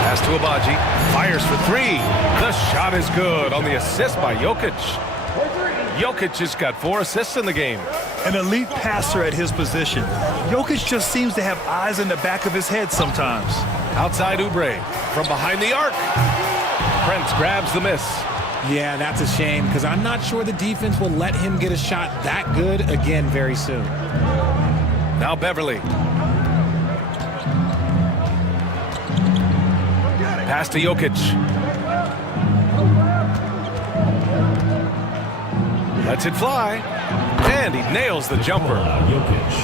Pass to Abaji. Fires for 3. The shot is good on the assist by Jokic. Jokic has got 4 assists in the game. An elite passer at his position. Jokic just seems to have eyes in the back of his head sometimes. Outside Oubre. From behind the arc. Prince grabs the miss. Yeah, that's a shame because I'm not sure the defense will let him get a shot that good again very soon. Now Beverly. Pass to Jokic. Lets it fly. And he nails the jumper.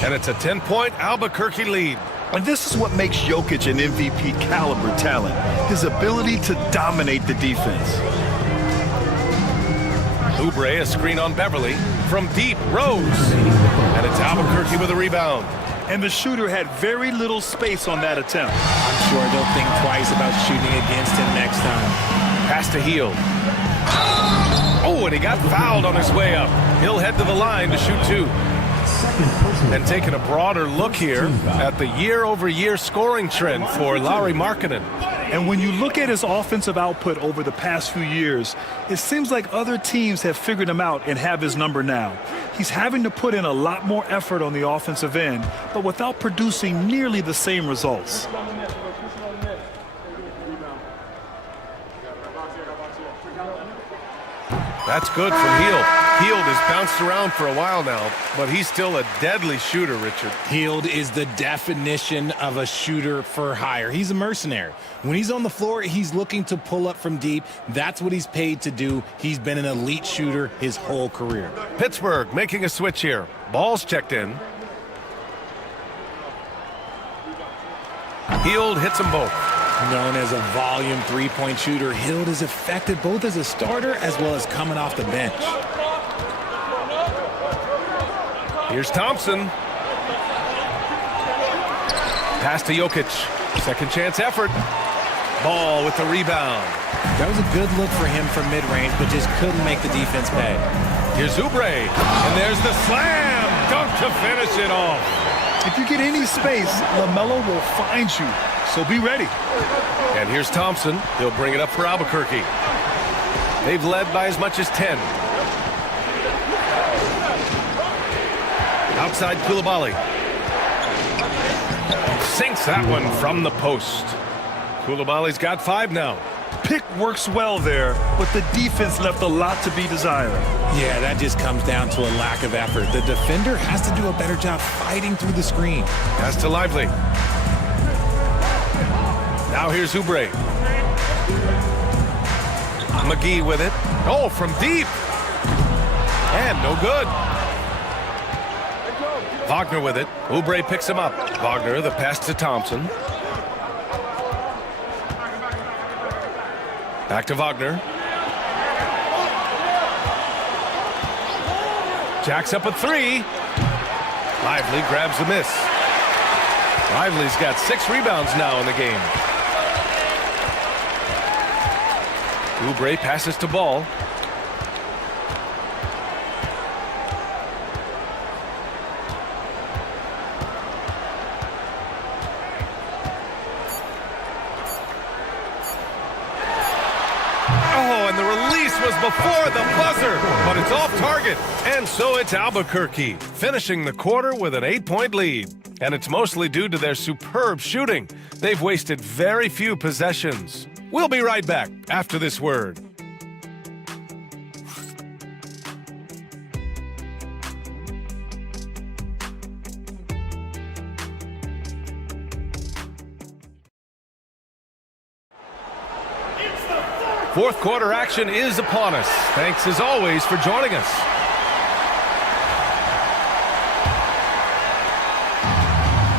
And it's a 10-point Albuquerque lead. And this is what makes Jokic an MVP caliber talent. His ability to dominate the defense. Oubre, a screen on Beverly. From deep, Rose. And it's Albuquerque with a rebound. And the shooter had very little space on that attempt. I'm sure they'll think twice about shooting against him next time. Pass to Hield. Oh, and he got fouled on his way up. He'll head to the line to shoot 2. And taking a broader look here at the year-over-year scoring trend for Lauri Markkanen. And when you look at his offensive output over the past few years, it seems like other teams have figured him out and have his number now. He's having to put in a lot more effort on the offensive end, but without producing nearly the same results. That's good from Hield. Hield has bounced around for a while now, but he's still a deadly shooter, Richard. Hield is the definition of a shooter for hire. He's a mercenary. When he's on the floor, he's looking to pull up from deep. That's what he's paid to do. He's been an elite shooter his whole career. Pittsburgh making a switch here. Ball's checked in. Hield hits them both. Known as a volume three-point shooter, Hield is effective both as a starter as well as coming off the bench. Here's Thompson. Pass to Jokic. Second chance effort. Ball with the rebound. That was a good look for him from mid-range, but just couldn't make the defense pay. Here's Oubre. And there's the slam dunk to finish it off. If you get any space, LaMelo will find you. So be ready. And here's Thompson. He'll bring it up for Albuquerque. They've led by as much as 10. Outside Coulibaly. Sinks that one from the post. Coulibaly's got 5 now. Pick works well there, but the defense left a lot to be desired. Yeah, that just comes down to a lack of effort. The defender has to do a better job fighting through the screen. Pass to Lively. Now here's Oubre. McGee with it. Oh, from deep. And no good. Wagner with it. Oubre picks him up. Wagner, the pass to Thompson. Back to Wagner. Jacks up a 3. Lively grabs the miss. Lively's got 6 rebounds now in the game. Oubre passes to Ball. Was before the buzzer, but it's off target. And so it's Albuquerque, finishing the quarter with an 8-point lead. And it's mostly due to their superb shooting. They've wasted very few possessions. We'll be right back after this word. Fourth quarter action is upon us. Thanks as always for joining us.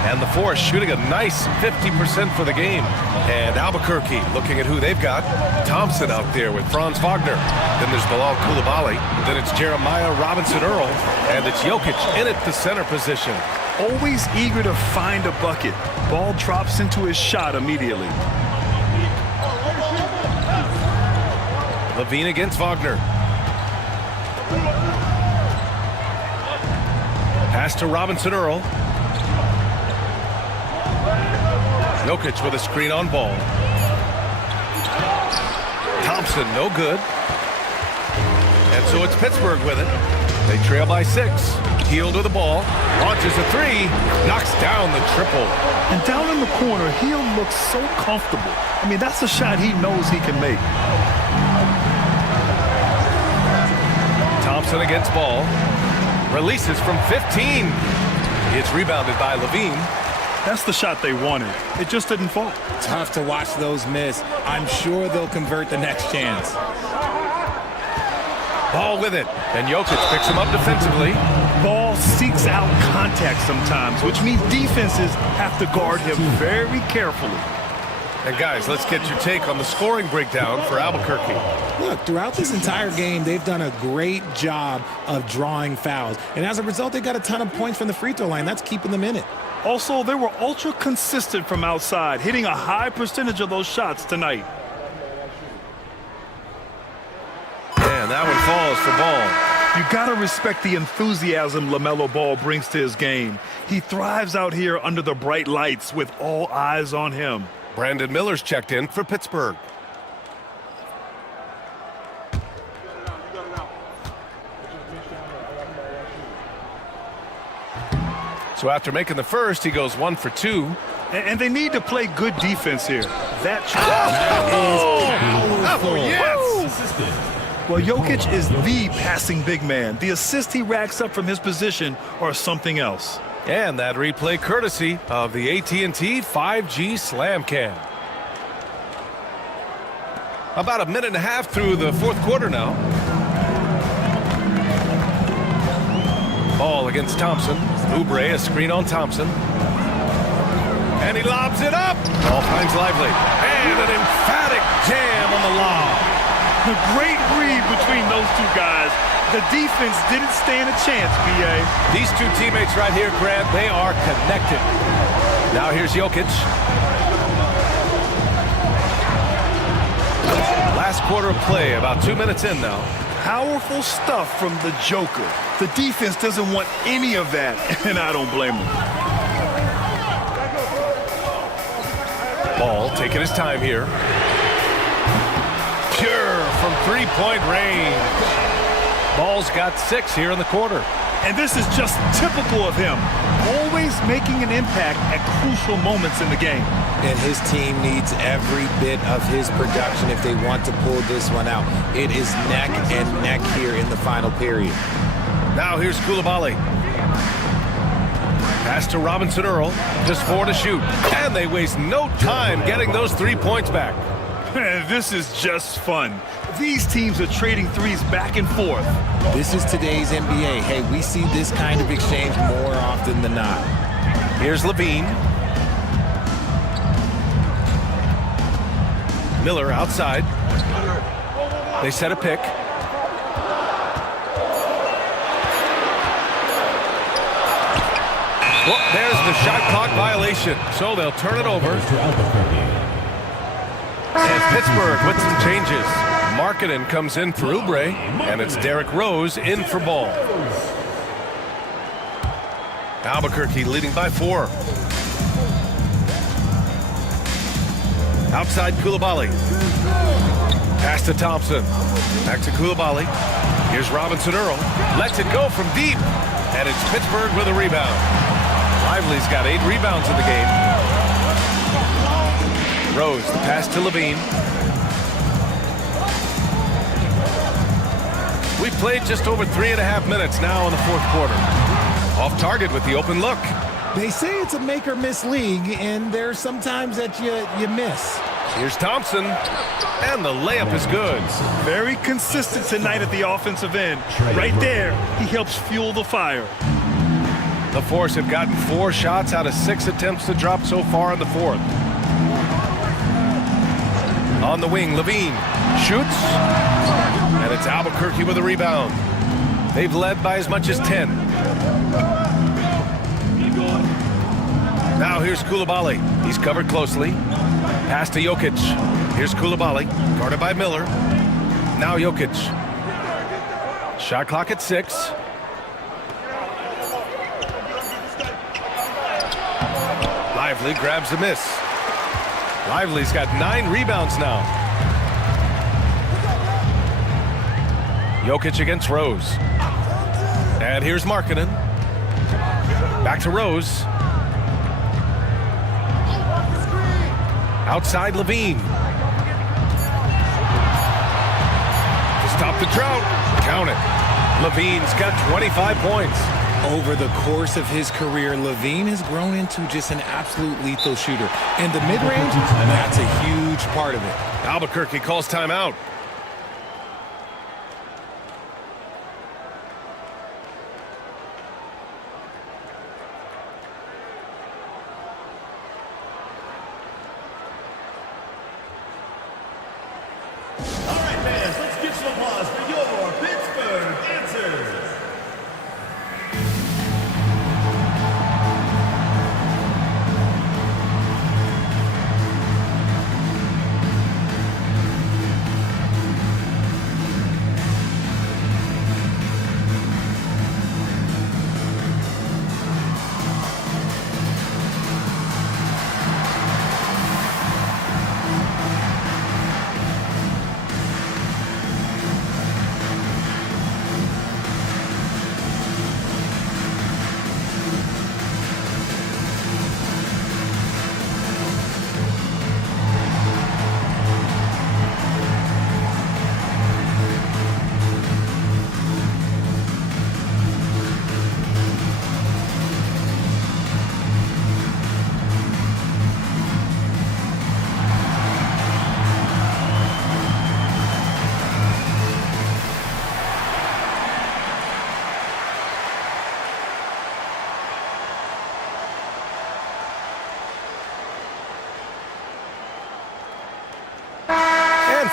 And the Force shooting a nice 50% for the game. And Albuquerque looking at who they've got. Thompson out there with Franz Wagner. Then there's Bilal Coulibaly. Then it's Jeremiah Robinson-Earl. And it's Jokic in at the center position. Always eager to find a bucket. Ball drops into his shot immediately. Levine against Wagner. Pass to Robinson-Earl. Jokic with a screen on Ball. Thompson, no good. And so it's Pittsburgh with it. They trail by 6. Hield with the ball. Launches a 3. Knocks down the triple. And down in the corner, Hield looks so comfortable. I mean, that's a shot he knows he can make. Thompson against Ball. Releases from 15. It's rebounded by Levine. That's the shot they wanted. It just didn't fall. Tough to watch those miss. I'm sure they'll convert the next chance. Ball with it, and Jokic picks him up defensively. Ball seeks out contact sometimes, which means defenses have to guard him very carefully. And guys, let's get your take on the scoring breakdown for Albuquerque. Look, throughout this entire game, they've done a great job of drawing fouls. And as a result, they got a ton of points from the free throw line. That's keeping them in it. Also, they were ultra consistent from outside, hitting a high percentage of those shots tonight. And that one falls for Ball. You gotta respect the enthusiasm LaMelo Ball brings to his game. He thrives out here under the bright lights with all eyes on him. Brandon Miller's checked in for Pittsburgh. So after making the first, he goes 1 for 2. And they need to play good defense here. That is powerful. Yes! Well, Jokic is the passing big man. The assist he racks up from his position or something else. And that replay courtesy of the AT&T 5G Slam Cam. About a minute and a half through the fourth quarter now. Ball against Thompson. Oubre, a screen on Thompson. And he lobs it up. Ball finds Lively. And an emphatic jam on the lob. A great read between those two guys. The defense didn't stand a chance, B.A. These two teammates right here, Grant, they are connected. Now here's Jokic. Last quarter of play, about 2 minutes in now. Powerful stuff from the Joker. The defense doesn't want any of that, and I don't blame them. Ball taking his time here. Pure from three-point range. Ball's got 6 here in the quarter. And this is just typical of him. Always making an impact at crucial moments in the game. And his team needs every bit of his production if they want to pull this one out. It is neck and neck here in the final period. Now here's Coulibaly. Pass to Robinson Earl. Just 4 to shoot. And they waste no time getting those 3 points back. This is just fun. These teams are trading threes back and forth. This is today's NBA. Hey, we see this kind of exchange more often than not. Here's Levine. Miller outside. They set a pick. Well, there's the shot clock violation. So they'll turn it over. And Pittsburgh with some changes. Markkanen comes in for Oubre, and it's Derrick Rose in for Ball. Albuquerque leading by 4. Outside Coulibaly. Pass to Thompson. Back to Coulibaly. Here's Robinson Earl. Lets it go from deep. And it's Pittsburgh with a rebound. Lively's got 8 rebounds in the game. Rose, the pass to Levine. We've played just over 3.5 minutes now in the fourth quarter. Off target with the open look. They say it's a make or miss league, and there's sometimes that you miss. Here's Thompson, and the layup is good. Very consistent tonight at the offensive end. Right there, he helps fuel the fire. The Force have gotten 4 shots out of 6 attempts to drop so far in the fourth. On the wing, Levine shoots, and it's Albuquerque with a rebound. They've led by as much as 10. Now here's Coulibaly. He's covered closely. Pass to Jokic. Here's Coulibaly, guarded by Miller. Now Jokic. Shot clock at 6. Lively grabs the miss. Lively's got 9 rebounds now. Jokic against Rose. And here's Markkanen. Back to Rose. Outside Levine. To stop the drought. Count it. Levine's got 25 points. Over the course of his career, Levine has grown into just an absolute lethal shooter. And the mid-range, that's a huge part of it. Albuquerque calls timeout. All right, fans, let's give some applause for your Pittsburgh Dancers.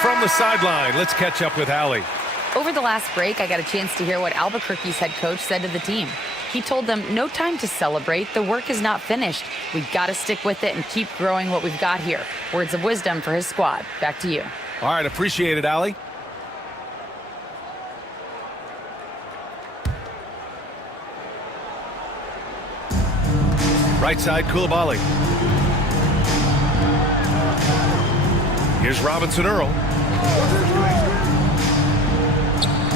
From the sideline, let's catch up with Allie. Over the last break, I got a chance to hear what Albuquerque's head coach said to the team. He told them, no time to celebrate. The work is not finished. We've got to stick with it and keep growing what we've got here. Words of wisdom for his squad. Back to you. All right, appreciate it, Allie. Right side, Koulibaly. Here's Robinson Earl.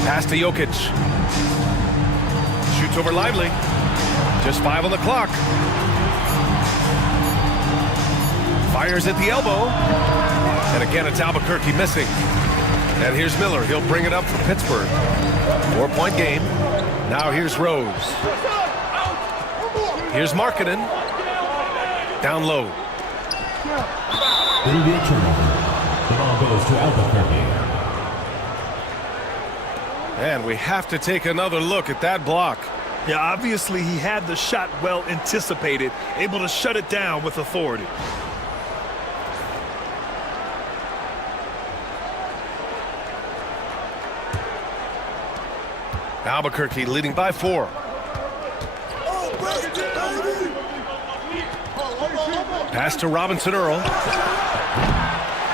Pass to Jokic. Shoots over Lively. Just 5 on the clock. Fires at the elbow. And again, it's Albuquerque missing. And here's Miller. He'll bring it up for Pittsburgh. 4-point game. Now here's Rose. Here's Markkanen. Down low. It'll be a turnover. The ball goes to Albuquerque. And we have to take another look at that block. Yeah, obviously he had the shot well anticipated, able to shut it down with authority. Albuquerque leading by 4. Pass to Robinson Earl.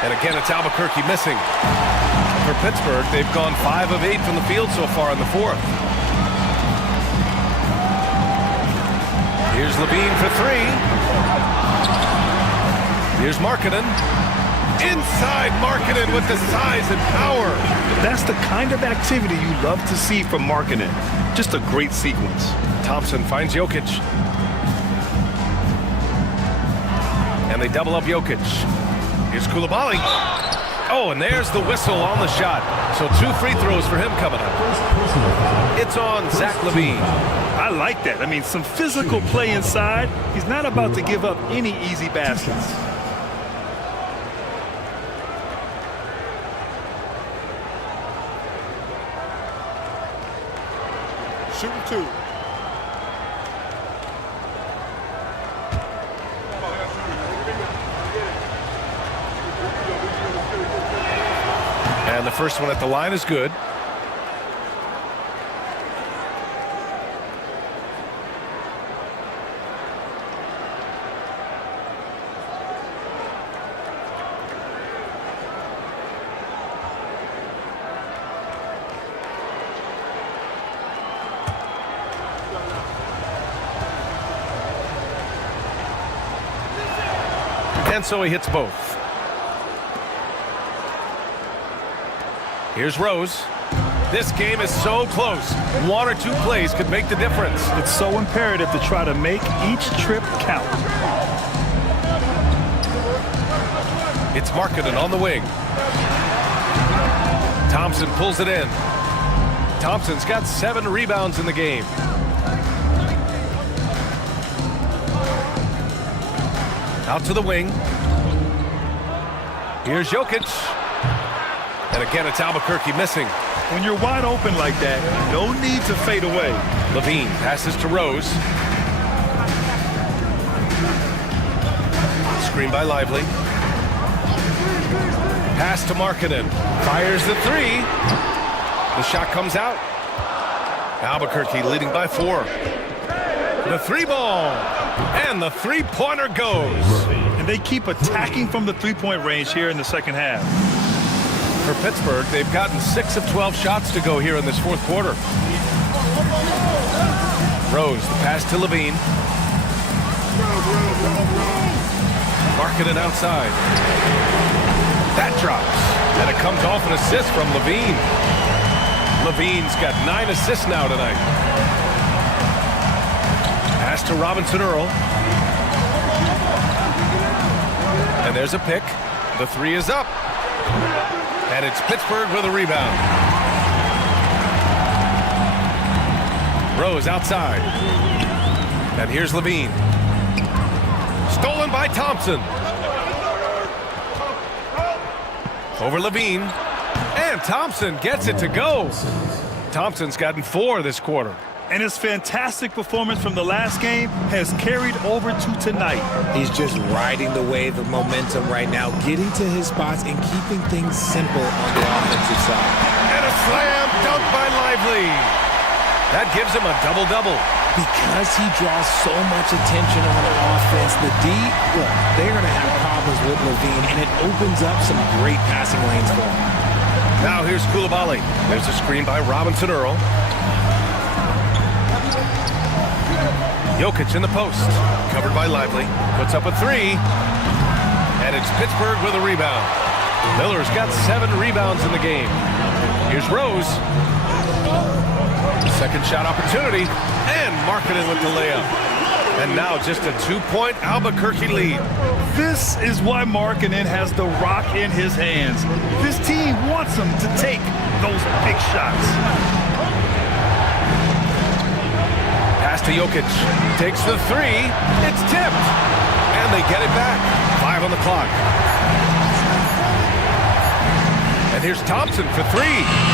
And again, it's Albuquerque missing. For Pittsburgh, they've gone 5 of 8 from the field so far in the 4th. Here's Levine for 3. Here's Markkanen. Inside Markkanen with the size and power. That's the kind of activity you love to see from Markkanen. Just a great sequence. Thompson finds Jokic. And they double up Jokic. Here's Koulibaly. Oh, and there's the whistle on the shot. So 2 free throws for him coming up. It's on Zach LaVine. I like that. I mean, some physical play inside. He's not about to give up any easy baskets. Shooting 2. And the first one at the line is good. And so he hits both. Here's Rose. This game is so close. 1 or 2 plays could make the difference. It's so imperative to try to make each trip count. It's Markkanen on the wing. Thompson pulls it in. Thompson's got 7 rebounds in the game. Out to the wing. Here's Jokic. And again, it's Albuquerque missing. When you're wide open like that, no need to fade away. Levine passes to Rose. Screen by Lively. Pass to Markkanen. Fires the three. The shot comes out. Albuquerque leading by 4. The 3-ball. And the three-pointer goes. And they keep attacking from the three-point range here in the second half. For Pittsburgh, they've gotten 6 of 12 shots to go here in this fourth quarter. Rose, the pass to Levine. Markkanen outside. That drops. And it comes off an assist from Levine. Levine's got 9 assists now tonight. Pass to Robinson Earl. And there's a pick. The 3 is up. And it's Pittsburgh with a rebound. Rose outside. And here's Levine. Stolen by Thompson. Over Levine. And Thompson gets it to go. Thompson's gotten 4 this quarter. And his fantastic performance from the last game has carried over to tonight. He's just riding the wave of momentum right now, getting to his spots and keeping things simple on the offensive side. And a slam dunk by Lively. That gives him a double-double. Because he draws so much attention on the offense, the D, well, they're going to have problems with Levine, and it opens up some great passing lanes for him. Now here's Coulibaly. There's a screen by Robinson Earl. Jokic in the post, covered by Lively, puts up a 3, and it's Pittsburgh with a rebound. Miller's got 7 rebounds in the game. Here's Rose. Second shot opportunity, and Markkanen with the layup. And now just a 2-point Albuquerque lead. This is why Markkanen has the rock in his hands. This team wants him to take those big shots. Pass to Jokic. Takes the 3. It's tipped. And they get it back. 5 on the clock. And here's Thompson for 3.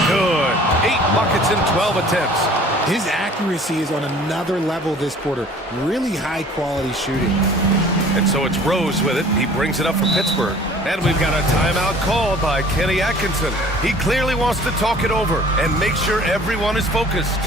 Good. 8 buckets in 12 attempts. His accuracy is on another level this quarter. Really high-quality shooting. And so it's Rose with it. He brings it up for Pittsburgh. And we've got a timeout called by Kenny Atkinson. He clearly wants to talk it over and make sure everyone is focused.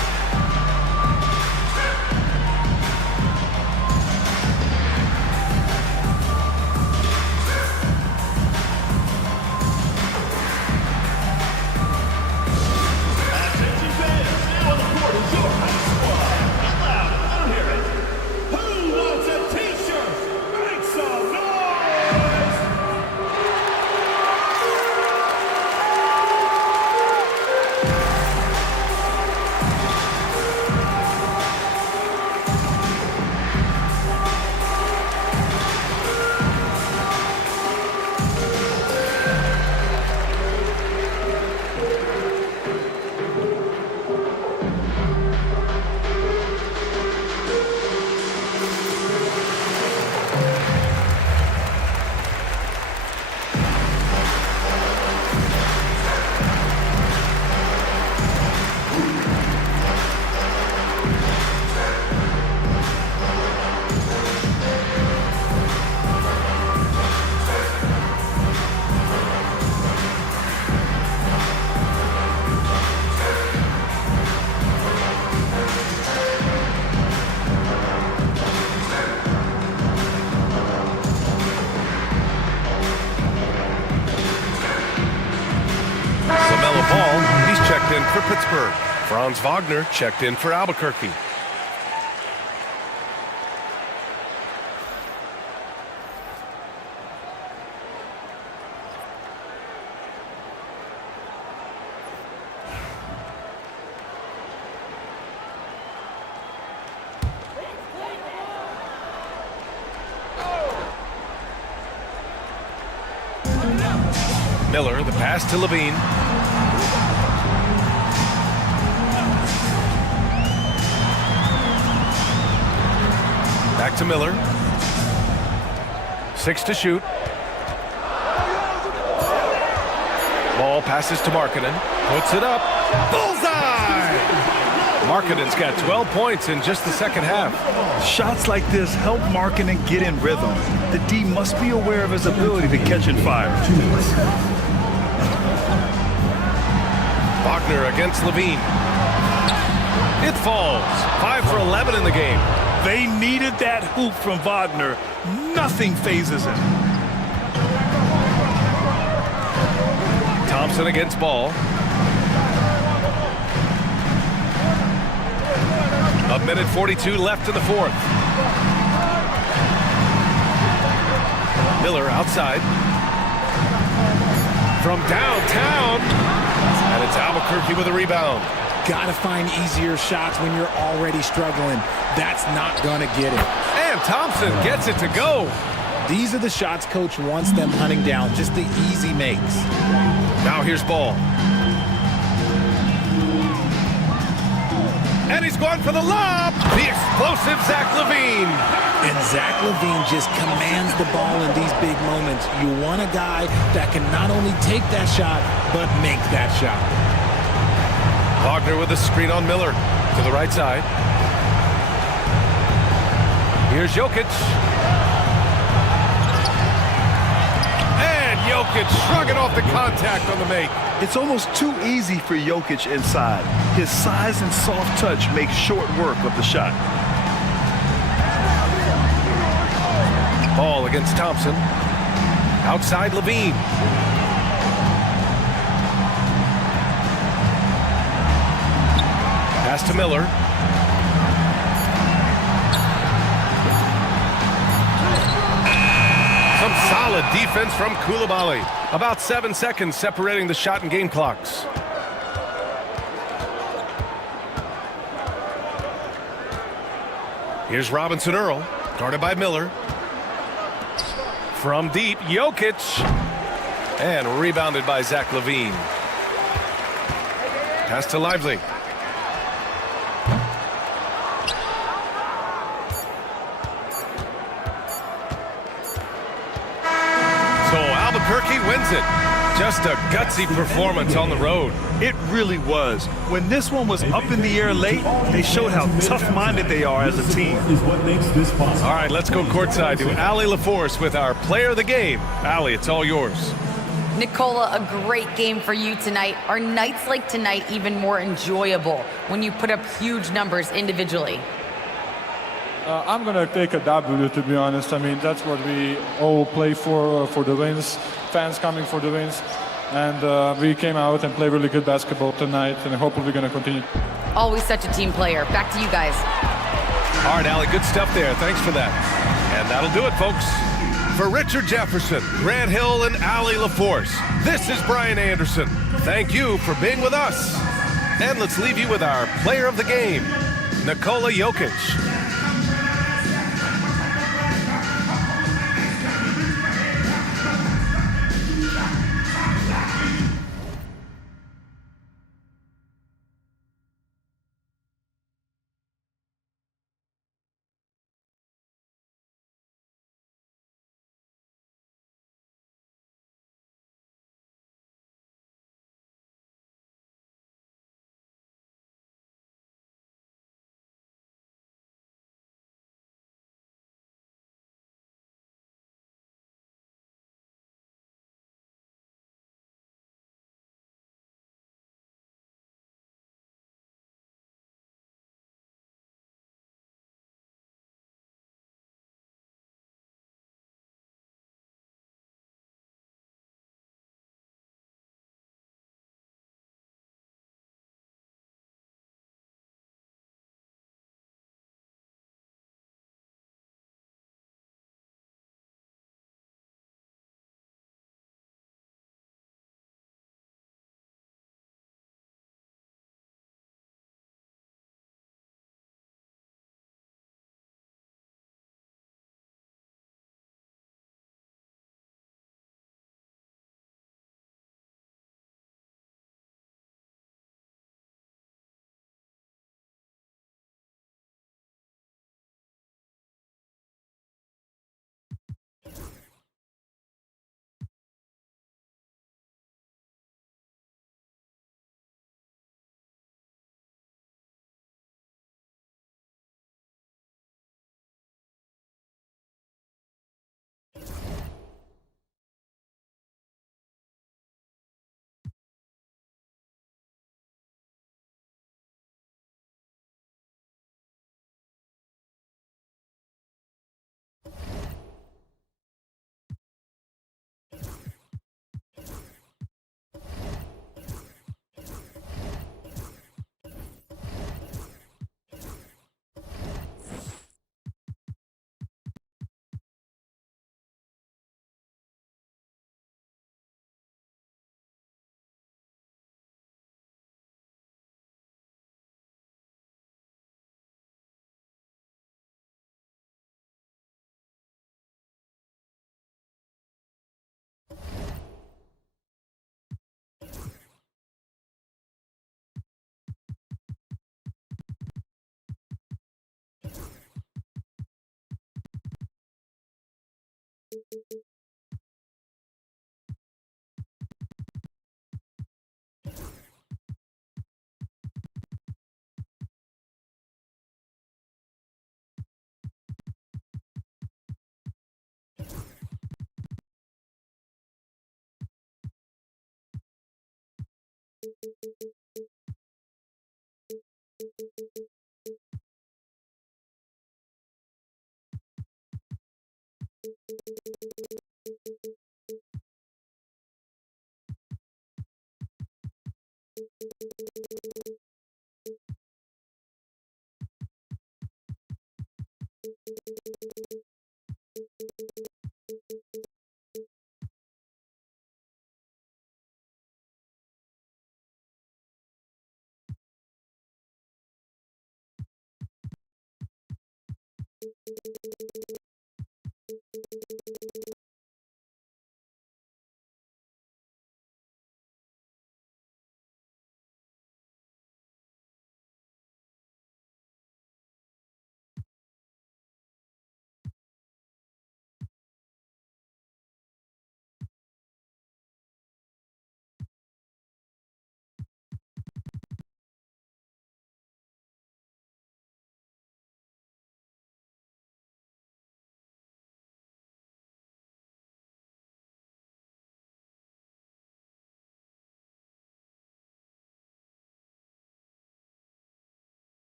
He's checked in for Pittsburgh. Franz Wagner checked in for Albuquerque. Miller, the pass to Levine. Back to Miller. 6 to shoot. Ball passes to Markkanen. Puts it up. Bullseye! Markkanen's got 12 points in just the second half. Shots like this help Markkanen get in rhythm. The D must be aware of his ability to catch and fire. Wagner against Levine. It falls. 5 for 11 in the game. They needed that hoop from Wagner. Nothing phases him. Thompson against Ball. A minute 42 left in the fourth. Miller outside. From downtown. And it's Albuquerque with a rebound. Gotta find easier shots when you're already struggling. That's not gonna get it. And Thompson gets it to go. These are the shots coach wants them hunting down, just the easy makes. Now here's Ball. And he's going for the lob. The explosive Zach LaVine. And Zach LaVine just commands the ball in these big moments. You want a guy that can not only take that shot, but make that shot. Wagner with a screen on Miller to the right side. Here's Jokic. And Jokic shrugging off the contact on the make. It's almost too easy for Jokic inside. His size and soft touch make short work of the shot. Ball against Thompson. Outside Levine. Pass to Miller. Some solid defense from Coulibaly. About 7 seconds separating the shot and game clocks. Here's Robinson Earl, guarded by Miller. From deep, Jokic. And rebounded by Zach LaVine. Pass to Lively. So Albuquerque wins it. Just a gutsy performance on the road. It really was. When this one was up in the air late, they showed how tough-minded they are as a team. All right, let's go courtside to Allie LaForce with our player of the game. Allie, it's all yours. Nicola, a great game for you tonight. Are nights like tonight even more enjoyable when you put up huge numbers individually? I'm going to take a W, to be honest. I mean, that's what we all play for the wins. Fans coming for the wins. And we came out and played really good basketball tonight, and hopefully we're going to continue. Always such a team player. Back to you guys. All right, Allie, good stuff there. Thanks for that. And that'll do it, folks. For Richard Jefferson, Grant Hill, and Allie LaForce, this is Brian Anderson. Thank you for being with us. And let's leave you with our player of the game, Nikola Jokic.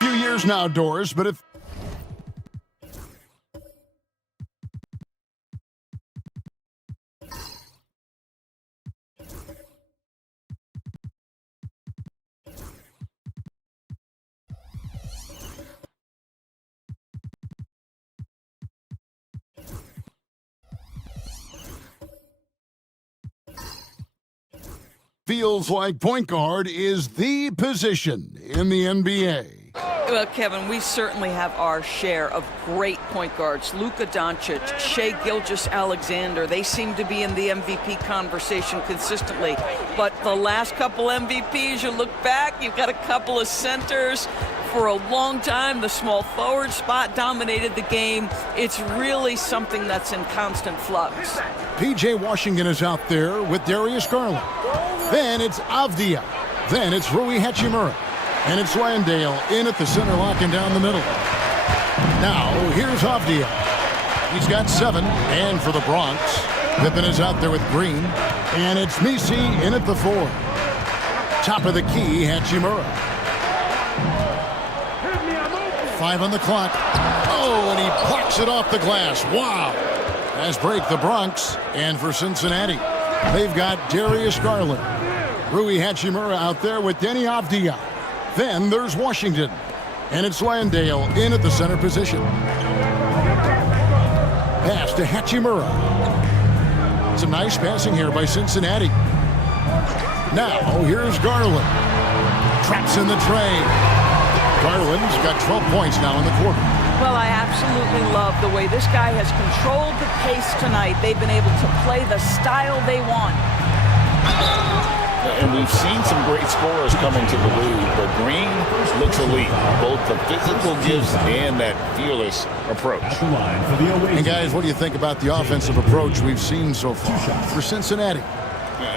Few years now, Doris, but if feels like point guard is the position in the NBA. Well, Kevin, we certainly have our share of great point guards. Luka Doncic, Shai Gilgeous-Alexander, they seem to be in the MVP conversation consistently. But the last couple MVPs, you look back, you've got a couple of centers For a long time, the small forward spot dominated the game. It's really something that's in constant flux. P.J. Washington is out there with Darius Garland. Then it's Avdia. Then it's Rui Hachimura. And it's Landale in at the center, locking down the middle. Now, here's Avdia. He's got 7. And for the Bronx, Pippen is out there with Green. And it's Misi in at the 4. Top of the key, Hachimura. 5 on the clock. Oh, and he blocks it off the glass. Wow. As break the Bronx. And for Cincinnati, they've got Darius Garland. Rui Hachimura out there with Denny Avdia. Then there's Washington. And it's Landale in at the center position. Pass to Hachimura. Some nice passing here by Cincinnati. Now, here's Garland. Traps in the tray. Garland's got 12 points now in the quarter. Well, I absolutely love the way this guy has controlled the pace tonight. They've been able to play the style they want. And we've seen some great scorers come into the league, but Green looks elite. Both the physical gifts and that fearless approach. And guys, what do you think about the offensive approach we've seen so far for Cincinnati?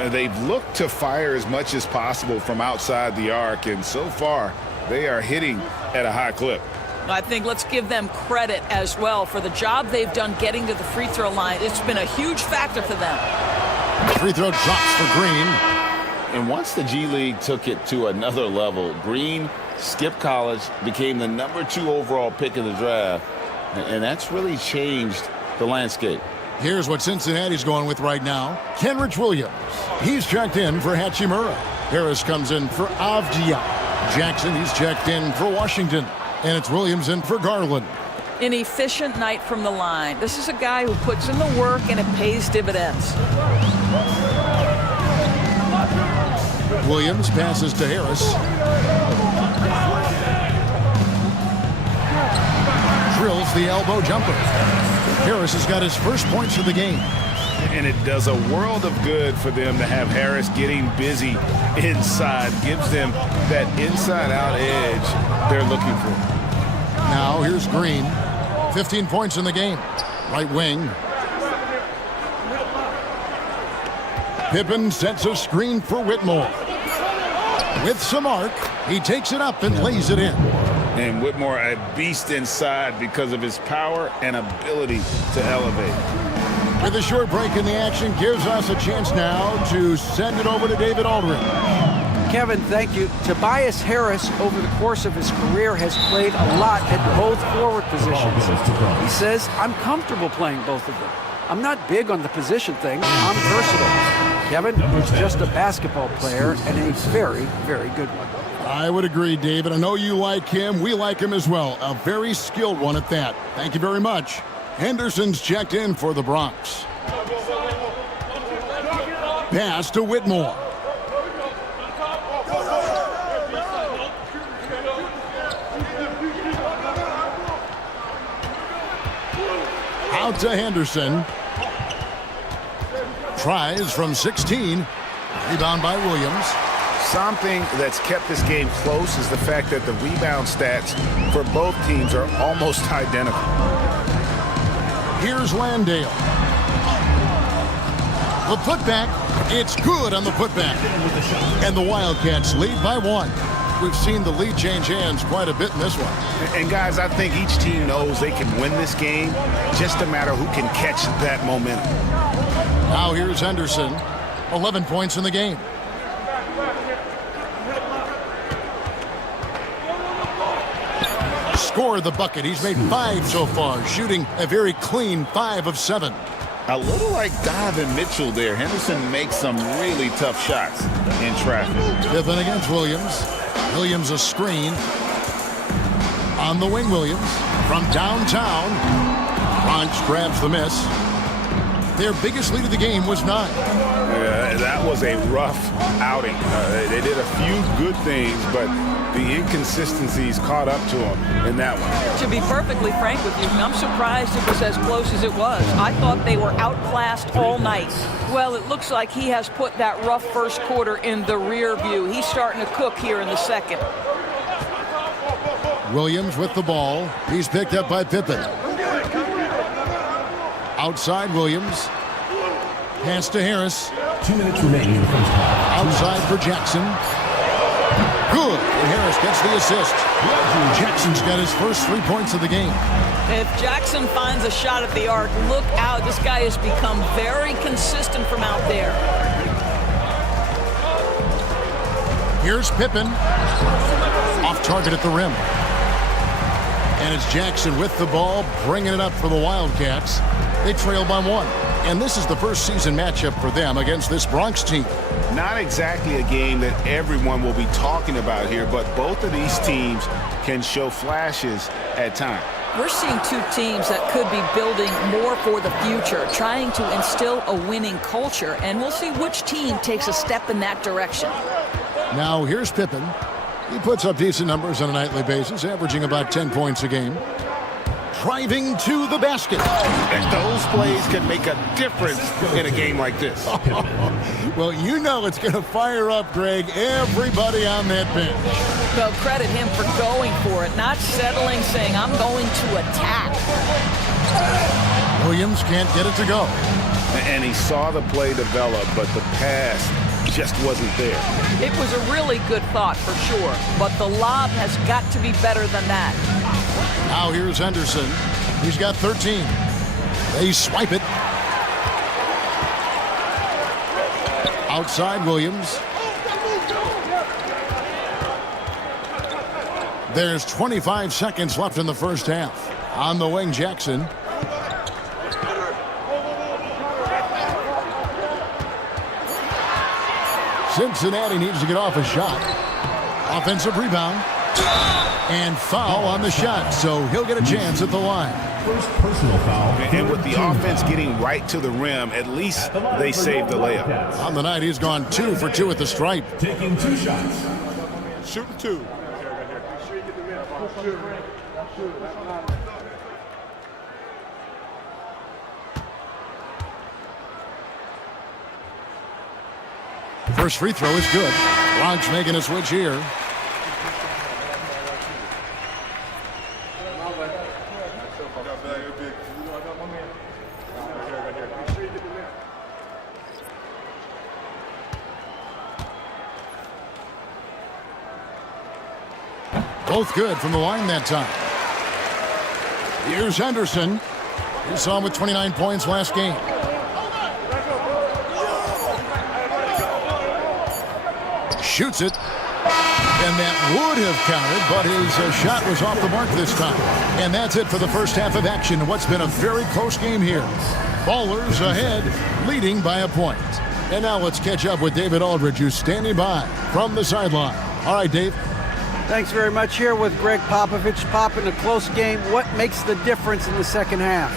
They've looked to fire as much as possible from outside the arc, and so far they are hitting at a high clip. I think let's give them credit as well for the job they've done getting to the free throw line. It's been a huge factor for them. Free throw drops for Green. And once the G League took it to another level, Green skipped college, became the #2 overall pick in the draft, and that's really changed the landscape. Here's what Cincinnati's going with right now. Kenrich Williams. He's checked in for Hachimura. Harris comes in for Avdia. Jackson, he's checked in for Washington. And it's Williams in for Garland. An efficient night from the line. This is a guy who puts in the work and it pays dividends. Williams passes to Harris. Drills the elbow jumper. Harris has got his first points of the game. And it does a world of good for them to have Harris getting busy inside. Gives them that inside-out edge they're looking for. Now here's Green. 15 points in the game. Right wing. Pippen sets a screen for Whitmore. With some arc, he takes it up and lays it in. And Whitmore, a beast inside because of his power and ability to elevate. With a short break in the action, gives us a chance now to send it over to David Aldridge. Kevin, thank you. Tobias Harris, over the course of his career, has played a lot at both forward positions. He says, I'm comfortable playing both of them. I'm not big on the position thing. I'm versatile. Kevin, he's just a basketball player and a very, very good one. I would agree, David. I know you like him. We like him as well. A very skilled one at that. Thank you very much. Henderson's checked in for the Bronx. Pass to Whitmore. Out to Henderson. Tries from 16. Rebound by Williams. Something that's kept this game close is the fact that the rebound stats for both teams are almost identical. Here's Landale. The putback. It's good on the putback. And the Wildcats lead by 1. We've seen the lead change hands quite a bit in this one. And guys, I think each team knows they can win this game. Just a matter who can catch that momentum. Now here's Henderson. 11 points in the game. Scored the bucket. He's made 5 so far, shooting a very clean 5 of 7. A little like Donovan Mitchell there. Henderson makes some really tough shots in traffic. Pippen against Williams. Williams a screen. On the wing, Williams. From downtown. Bronx grabs the miss. Their biggest lead of the game was 9. That was a rough outing. They did a few good things, but the inconsistencies caught up to them in that one. To be perfectly frank with you, I'm surprised it was as close as it was. I thought they were outclassed all night. Well, it looks like he has put that rough first quarter in the rear view. He's starting to cook here in the second. Williams with the ball. He's picked up by Pippen. Outside Williams. Pass to Harris. 2 minutes remaining in the first half. Outside for Jackson. Good. And Harris gets the assist. Jackson's got his first 3 points of the game. If Jackson finds a shot at the arc, look out. This guy has become very consistent from out there. Here's Pippen. Off target at the rim. And it's Jackson with the ball, bringing it up for the Wildcats. They trail by 1. And this is the first season matchup for them against this Bronx team. Not exactly a game that everyone will be talking about here, but both of these teams can show flashes at times. We're seeing two teams that could be building more for the future, trying to instill a winning culture, and we'll see which team takes a step in that direction. Now here's Pippen. He puts up decent numbers on a nightly basis, averaging about 10 points a game. Driving to the basket. And those plays can make a difference in a game like this. Well, you know it's going to fire up, Greg, everybody on that bench. Well, credit him for going for it, not settling, saying, I'm going to attack. Williams can't get it to go. And he saw the play develop, but the pass just wasn't there. It was a really good thought for sure, but the lob has got to be better than that. Now here's Henderson. He's got 13. They swipe it. Outside Williams. There's 25 seconds left in the first half. On the wing, Jackson. Cincinnati needs to get off a shot. Offensive rebound. And foul on the shot, so he'll get a chance at the line. First personal foul. And with the offense getting right to the rim, at least they saved the layup. On the night, he's gone 2 for 2 at the stripe. Taking 2 shots. Shooting 2. First free throw is good. Bronx making a switch here. Both good from the line that time. Here's Henderson. You saw him with 29 points last game. Shoots it. And that would have counted, but his shot was off the mark this time. And that's it for the first half of action. What's been a very close game here. Ballers ahead, leading by a point. And now let's catch up with David Aldridge, who's standing by from the sideline. All right, Dave. Thanks very much. Here with Greg Popovich. Pop, in a close game, what makes the difference in the second half?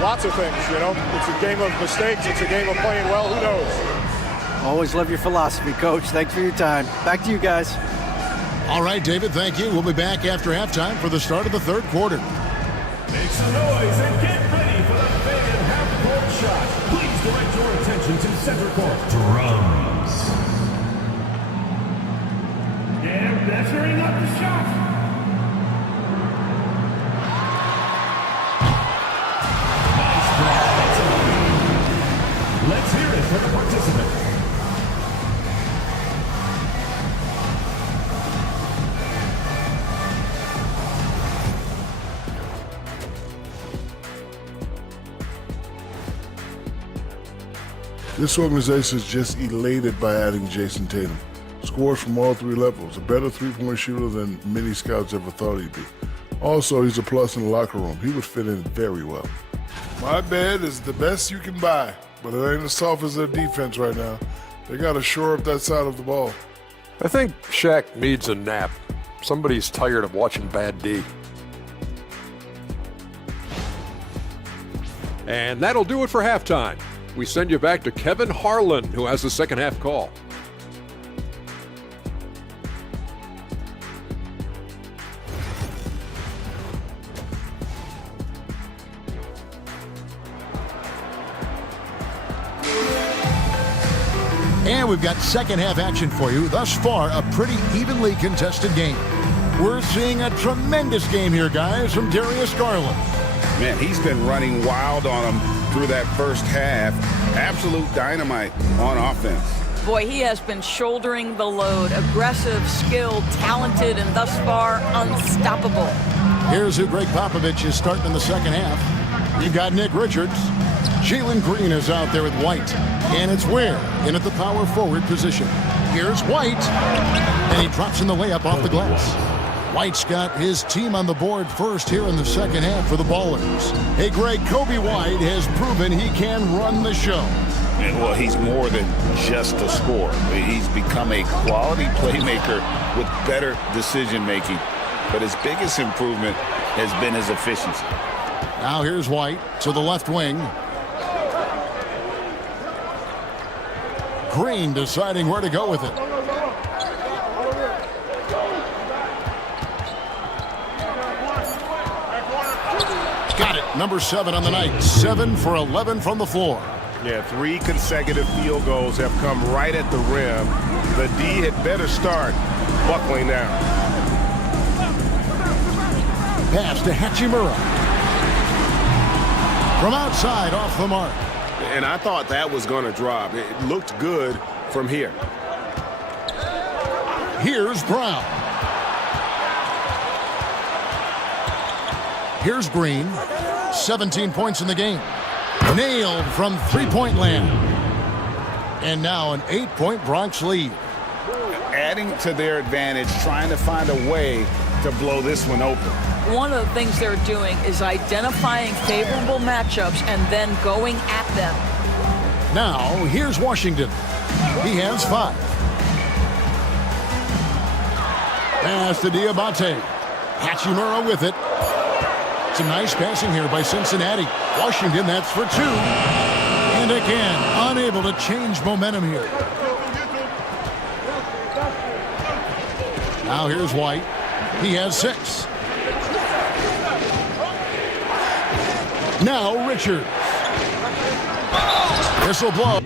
Lots of things, you know. It's a game of mistakes. It's a game of playing well. Who knows? Always love your philosophy, Coach. Thanks for your time. Back to you guys. All right, David, thank you. We'll be back after halftime for the start of the third quarter. Make some noise and get ready for the big and half-court shot. Please direct your attention to center court. Drums. They're measuring up the shot. Nice pass. Let's hear it for the participant. This organization is just elated by adding Jason Tatum. Scores from all 3 levels, a better three-point shooter than many scouts ever thought he'd be. Also, he's a plus in the locker room. He would fit in very well. My bed is the best you can buy, but it ain't as soft as their defense right now. They got to shore up that side of the ball. I think Shaq needs a nap. Somebody's tired of watching bad D. And that'll do it for halftime. We send you back to Kevin Harlan, who has the second half call. And we've got second half action for you. Thus far, a pretty evenly contested game. We're seeing a tremendous game here, guys, from Darius Garland. Man, he's been running wild on him through that first half. Absolute dynamite on offense. Boy, he has been shouldering the load. Aggressive, skilled, talented, and thus far unstoppable. Here's who Greg Popovich is starting in the second half. You've got Nick Richards. Jalen Green is out there with White. And it's Ware in at the power forward position. Here's White. And he drops in the layup off the glass. White's got his team on the board first here in the second half for the Ballers. Hey, Greg, Kobe White has proven he can run the show. And, well, he's more than just a scorer. He's become a quality playmaker with better decision-making. But his biggest improvement has been his efficiency. Now here's White to the left wing. Green deciding where to go with it. Got it. Number 7 on the night. 7 for 11 from the floor. Yeah, 3 consecutive field goals have come right at the rim. The D had better start buckling down. Pass to Hachimura. From outside, off the mark. And I thought that was going to drop. It looked good from here. Here's Brown. Here's Green. 17 points in the game. Nailed from three-point land. And now an 8-point Bronx lead. Adding to their advantage, trying to find a way to blow this one open. One of the things they're doing is identifying favorable matchups and then going at them. Now, here's Washington. He has 5. Pass to Diabate. Hachimura with it. Some nice passing here by Cincinnati. Washington, that's for 2. And again, unable to change momentum here. Now here's White. He has 6. Now Richards. Whistle blow.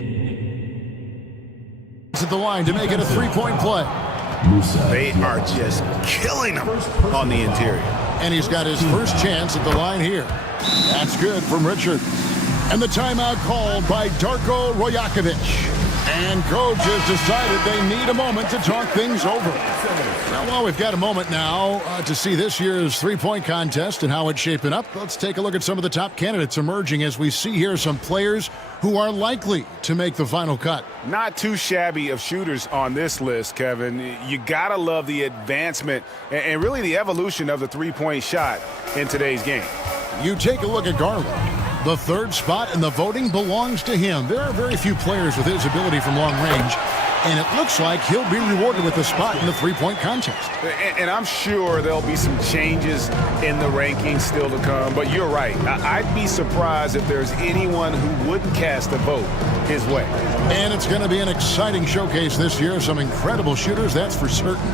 At the line to make it a 3-point play. They are just killing him on the interior. And he's got his first chance at the line here. That's good from Richards. And the timeout called by Darko Rojakovic. And coach has decided they need a moment to talk things over. Well, we've got a moment now to see this year's three-point contest and how it's shaping up. Let's take a look at some of the top candidates emerging as we see here some players who are likely to make the final cut. Not too shabby of shooters on this list, Kevin. You gotta love the advancement and really the evolution of the three-point shot in today's game. You take a look at Garland. The 3rd spot in the voting belongs to him. There are very few players with his ability from long range, and it looks like he'll be rewarded with a spot in the three-point contest. And I'm sure there'll be some changes in the rankings still to come, but you're right. I'd be surprised if there's anyone who wouldn't cast a vote his way. And it's going to be an exciting showcase this year. Some incredible shooters, that's for certain.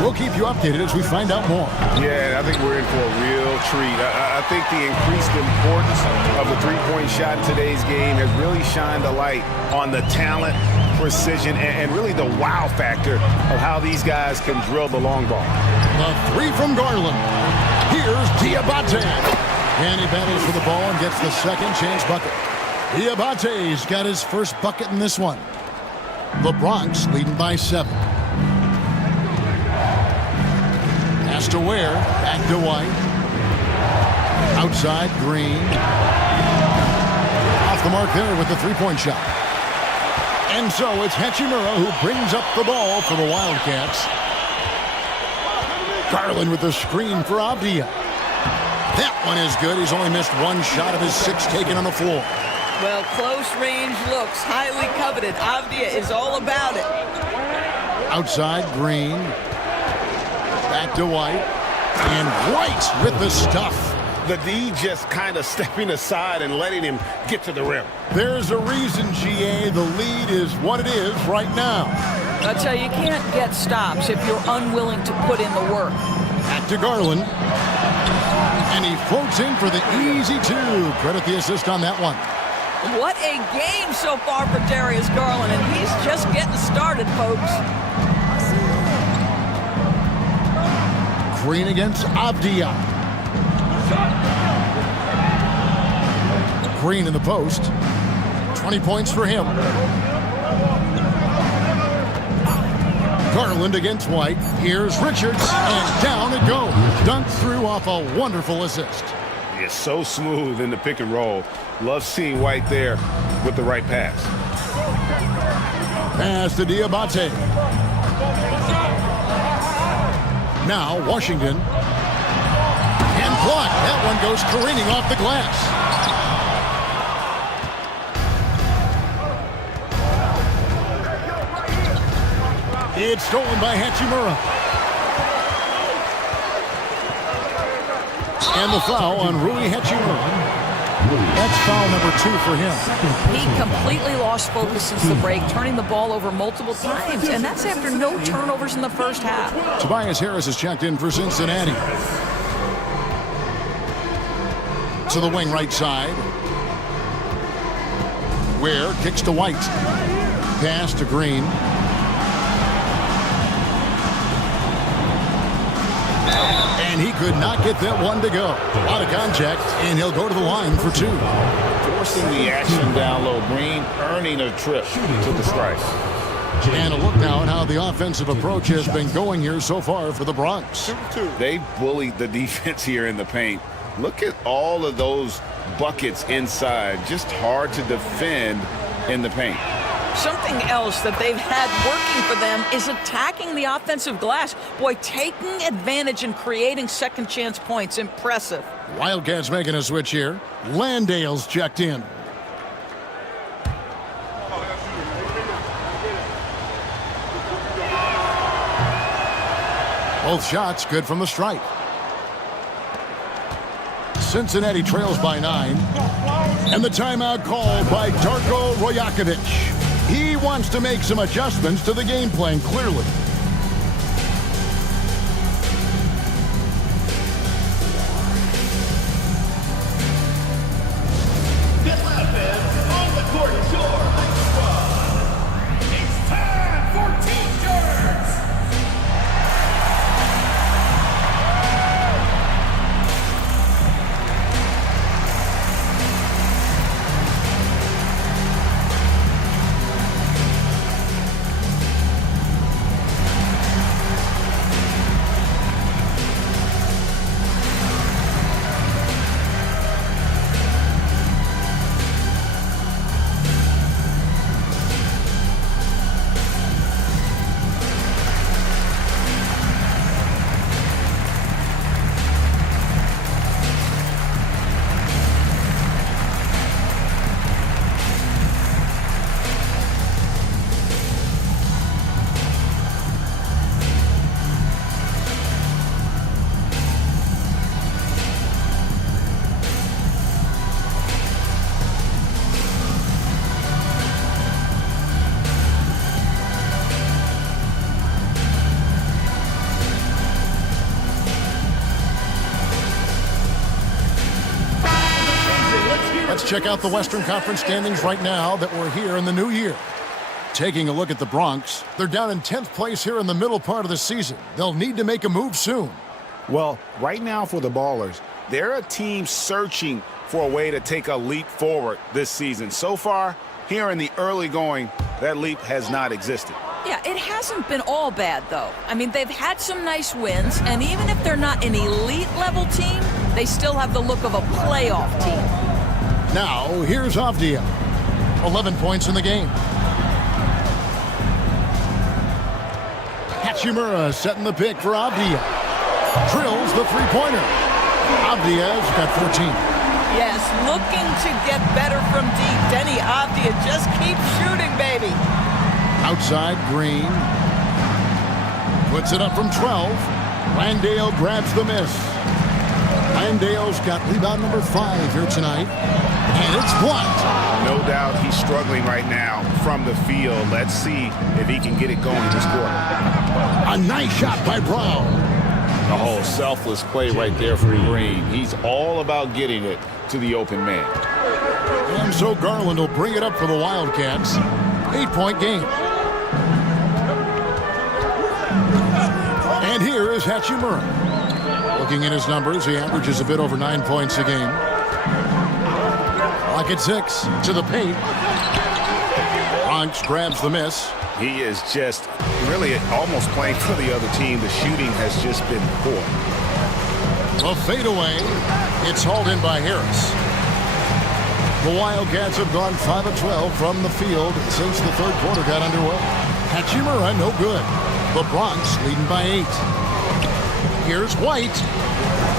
We'll keep you updated as we find out more. Yeah, I think we're in for a real treat. I think the increased importance of the three-point shot in today's game has really shined a light on the talent, precision, and really the wow factor of how these guys can drill the long ball. The 3 from Garland. Here's Diabate. And he battles for the ball and gets the second chance bucket. Diabate's got his first bucket in this one. The Bronx leading by 7. Pass to Ware. Back to White. Outside, Green. Off the mark there with the three-point shot. And so it's Hachimura who brings up the ball for the Wildcats. Garland with the screen for Avdia. That one is good. He's only missed 1 shot of his 6 taken on the floor. Well, close range looks highly coveted. Avdia is all about it. Outside, Green. Back to White. And White with the stuff. The D just kind of stepping aside and letting him get to the rim. There's a reason, GA. The lead is what it is right now. I tell you, you can't get stops if you're unwilling to put in the work. Back to Garland. And he floats in for the easy 2. Credit the assist on that one. What a game so far for Darius Garland, and he's just getting started, folks. Green against Avdia. Green in the post. 20 points for him. Garland against White. Here's Richards, and down it goes. Dunked through off a wonderful assist. It's so smooth in the pick and roll. Love seeing White there with the right pass. Pass to Diabate. Now Washington. And blocked. That one goes careening off the glass. It's stolen by Hachimura. And the foul on Rui Hachimura. That's foul number 2 for him. He completely lost focus since the break, turning the ball over multiple times, and that's after no turnovers in the first half. Tobias Harris has checked in for Cincinnati. To the wing right side. Ware kicks to White. Pass to Green. And he could not get that one to go. A lot of contact, and he'll go to the line for 2. Forcing the action down low. Green earning a trip to the stripe. And a look now at how the offensive approach has been going here so far for the Bronx. They bullied the defense here in the paint. Look at all of those buckets inside. Just hard to defend in the paint. Something else that they've had working for them is attacking the offensive glass. Boy, taking advantage and creating second chance points. Impressive. Wildcats making a switch here. Landale's checked in. Both shots good from the stripe. Cincinnati trails by 9. And the timeout called by Darko Rojakovic. He wants to make some adjustments to the game plan, clearly. This offense on the court is your high squad. It's time for team shirts. Let's check out the Western Conference standings right now that we're here in the new year. Taking a look at the Bronx, they're down in 10th place here in the middle part of the season. They'll need to make a move soon. Well, right now for the Ballers, they're a team searching for a way to take a leap forward this season. So far, here in the early going, that leap has not existed. Yeah, it hasn't been all bad, though. I mean, they've had some nice wins, and even if they're not an elite-level team, they still have the look of a playoff team. Now, here's Avdia. 11 points in the game. Hachimura setting the pick for Avdia. Drills the three-pointer. Avdia's got 14. Yes, looking to get better from deep. Denny Avdia just keep shooting, baby. Outside, Green. Puts it up from 12. Landale grabs the miss. Landale's got rebound number 5 here tonight. And it's blocked. No doubt he's struggling right now from the field. Let's see if he can get it going this quarter. A nice shot by Brown. A whole selfless play right there for Green. He's all about getting it to the open man. And so Garland will bring it up for the Wildcats. 8-point game. And here is Hachimura. Looking at his numbers, he averages a bit over 9 points a game. Clock at 6 to the paint. Bronx grabs the miss. He is just really almost playing for the other team. The shooting has just been poor. A fadeaway. It's hauled in by Harris. The Wildcats have gone 5 of 12 from the field since the third quarter got underway. Hachimura, no good. The Bronx leading by 8. Here's White.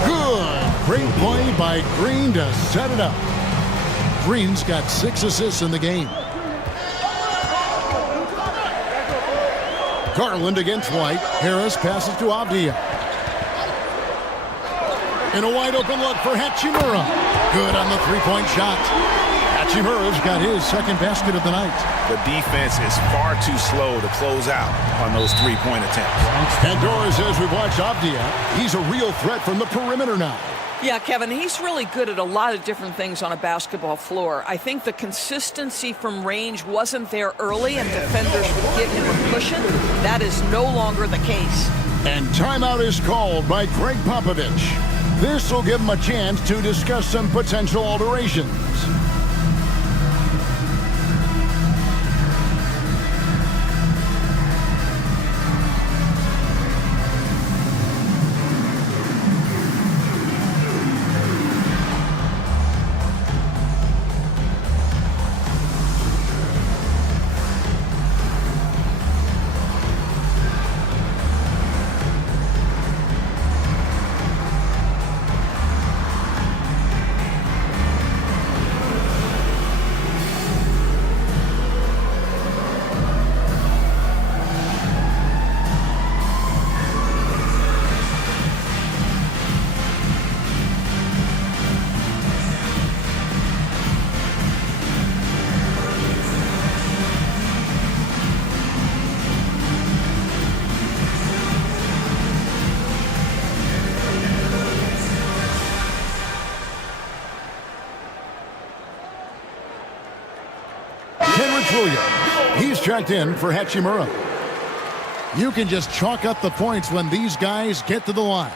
Good. Great play by Green to set it up. Green's got 6 assists in the game. Garland against White. Harris passes to Avdia. And a wide open look for Hachimura. Good on the three-point shot. Hachimura's got his second basket of the night. The defense is far too slow to close out on those three-point attempts. And Dora says we've watched Avdia. He's a real threat from the perimeter now. Yeah, Kevin, he's really good at a lot of different things on a basketball floor. I think the consistency from range wasn't there early, and defenders would give him a cushion. That is no longer the case. And timeout is called by Greg Popovich. This will give him a chance to discuss some potential alterations. He's checked in for Hachimura. You can just chalk up the points when these guys get to the line.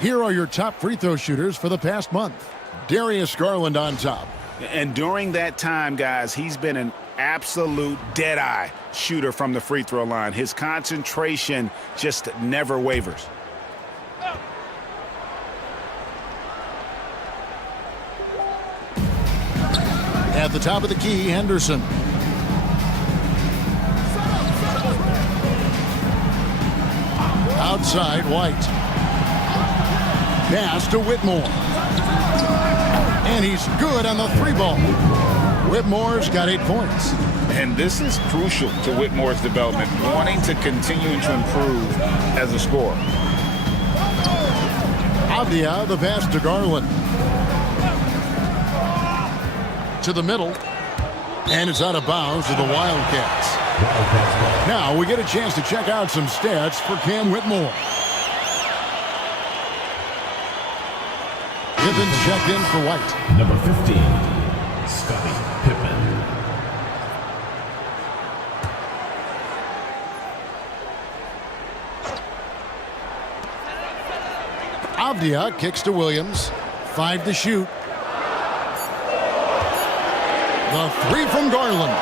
Here are your top free throw shooters for the past month. Darius Garland on top. And during that time, guys, he's been an absolute dead-eye shooter from the free throw line. His concentration just never wavers. At the top of the key, Henderson. Outside, White. Pass to Whitmore. And he's good on the three ball. Whitmore's got 8 points. And this is crucial to Whitmore's development, wanting to continue to improve as a scorer. Avdia, the pass to Garland. To the middle. And it's out of bounds to the Wildcats. Now we get a chance to check out some stats for Cam Whitmore. Pippin's checked in for White. Number 15, Scottie Pippen. Avdia kicks to Williams. 5 to shoot. The 3 from Garland.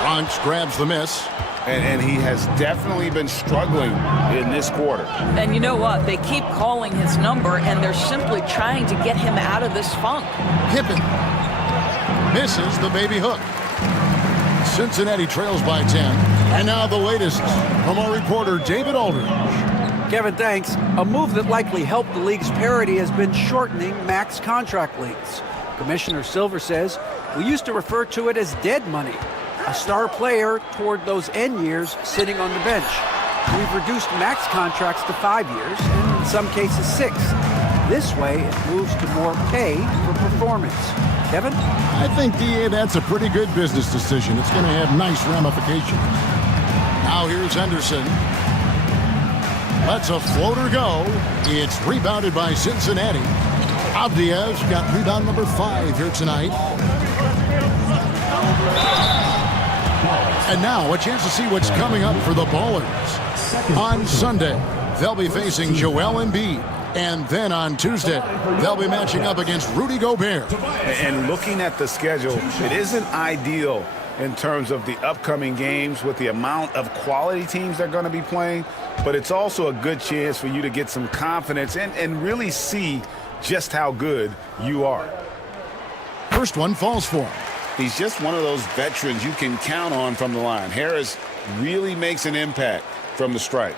Bronx grabs the miss. And he has definitely been struggling in this quarter. And you know what? They keep calling his number, and they're simply trying to get him out of this funk. Pippen misses the baby hook. Cincinnati trails by 10. And now the latest from our reporter, David Aldridge. Kevin, thanks. A move that likely helped the league's parity has been shortening max contract lengths. Commissioner Silver says, we used to refer to it as dead money. A star player toward those end years sitting on the bench. We've reduced max contracts to 5 years, and in some cases 6. This way, it moves to more pay for performance. Kevin? I think, DA, that's a pretty good business decision. It's going to have nice ramifications. Now here's Henderson. Lets a floater go. It's rebounded by Cincinnati. Avdia's got rebound number 5 here tonight. And now a chance to see what's coming up for the Ballers. On Sunday, they'll be facing Joel Embiid. And then on Tuesday, they'll be matching up against Rudy Gobert. And looking at the schedule, it isn't ideal in terms of the upcoming games with the amount of quality teams they're going to be playing, but it's also a good chance for you to get some confidence and really see just how good you are. First one falls for him. He's just one of those veterans you can count on from the line. Harris really makes an impact from the stripe.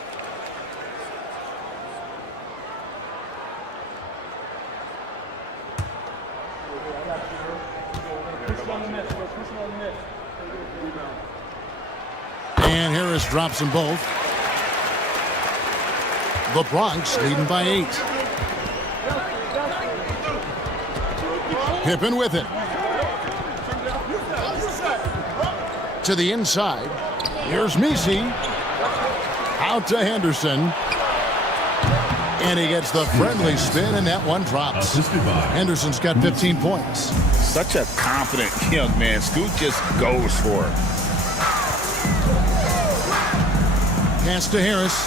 And Harris drops them both. The Bronx leading by 8. Pippen with it. To the inside. Here's Messi. Out to Henderson. And he gets the friendly spin, and that one drops. Henderson's got 15 points. Such a confident young man. Scoot just goes for it. Pass to Harris.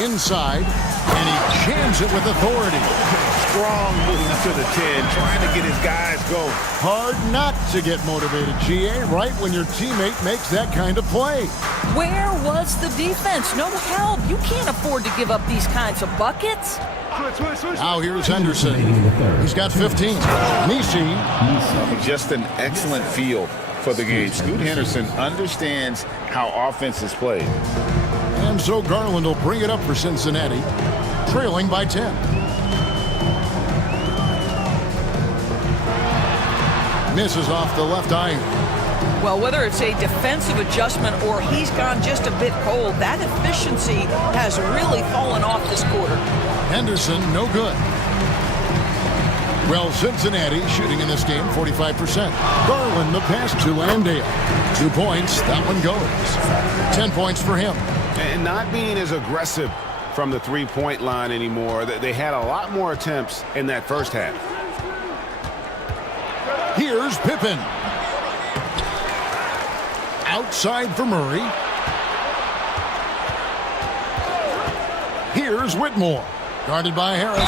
Inside, and he jams it with authority. Strong move to the 10, trying to get his guys going. Hard not to get motivated, GA, right when your teammate makes that kind of play. Where was the defense? No help. You can't afford to give up these kinds of buckets. Now here's Henderson. He's got 15. Messi. Just an excellent feel for the game. Scoot Henderson understands how offense is played. And so Garland will bring it up for Cincinnati, trailing by 10. Misses off the left iron. Well, whether it's a defensive adjustment or he's gone just a bit cold, that efficiency has really fallen off this quarter. Henderson, no good. Well, Cincinnati shooting in this game 45%. Garland the pass to Landale. 2 points, that one goes. 10 points for him. And not being as aggressive from the three-point line anymore. They had a lot more attempts in that first half. Here's Pippen. Outside for Murray. Here's Whitmore. Guarded by Harris.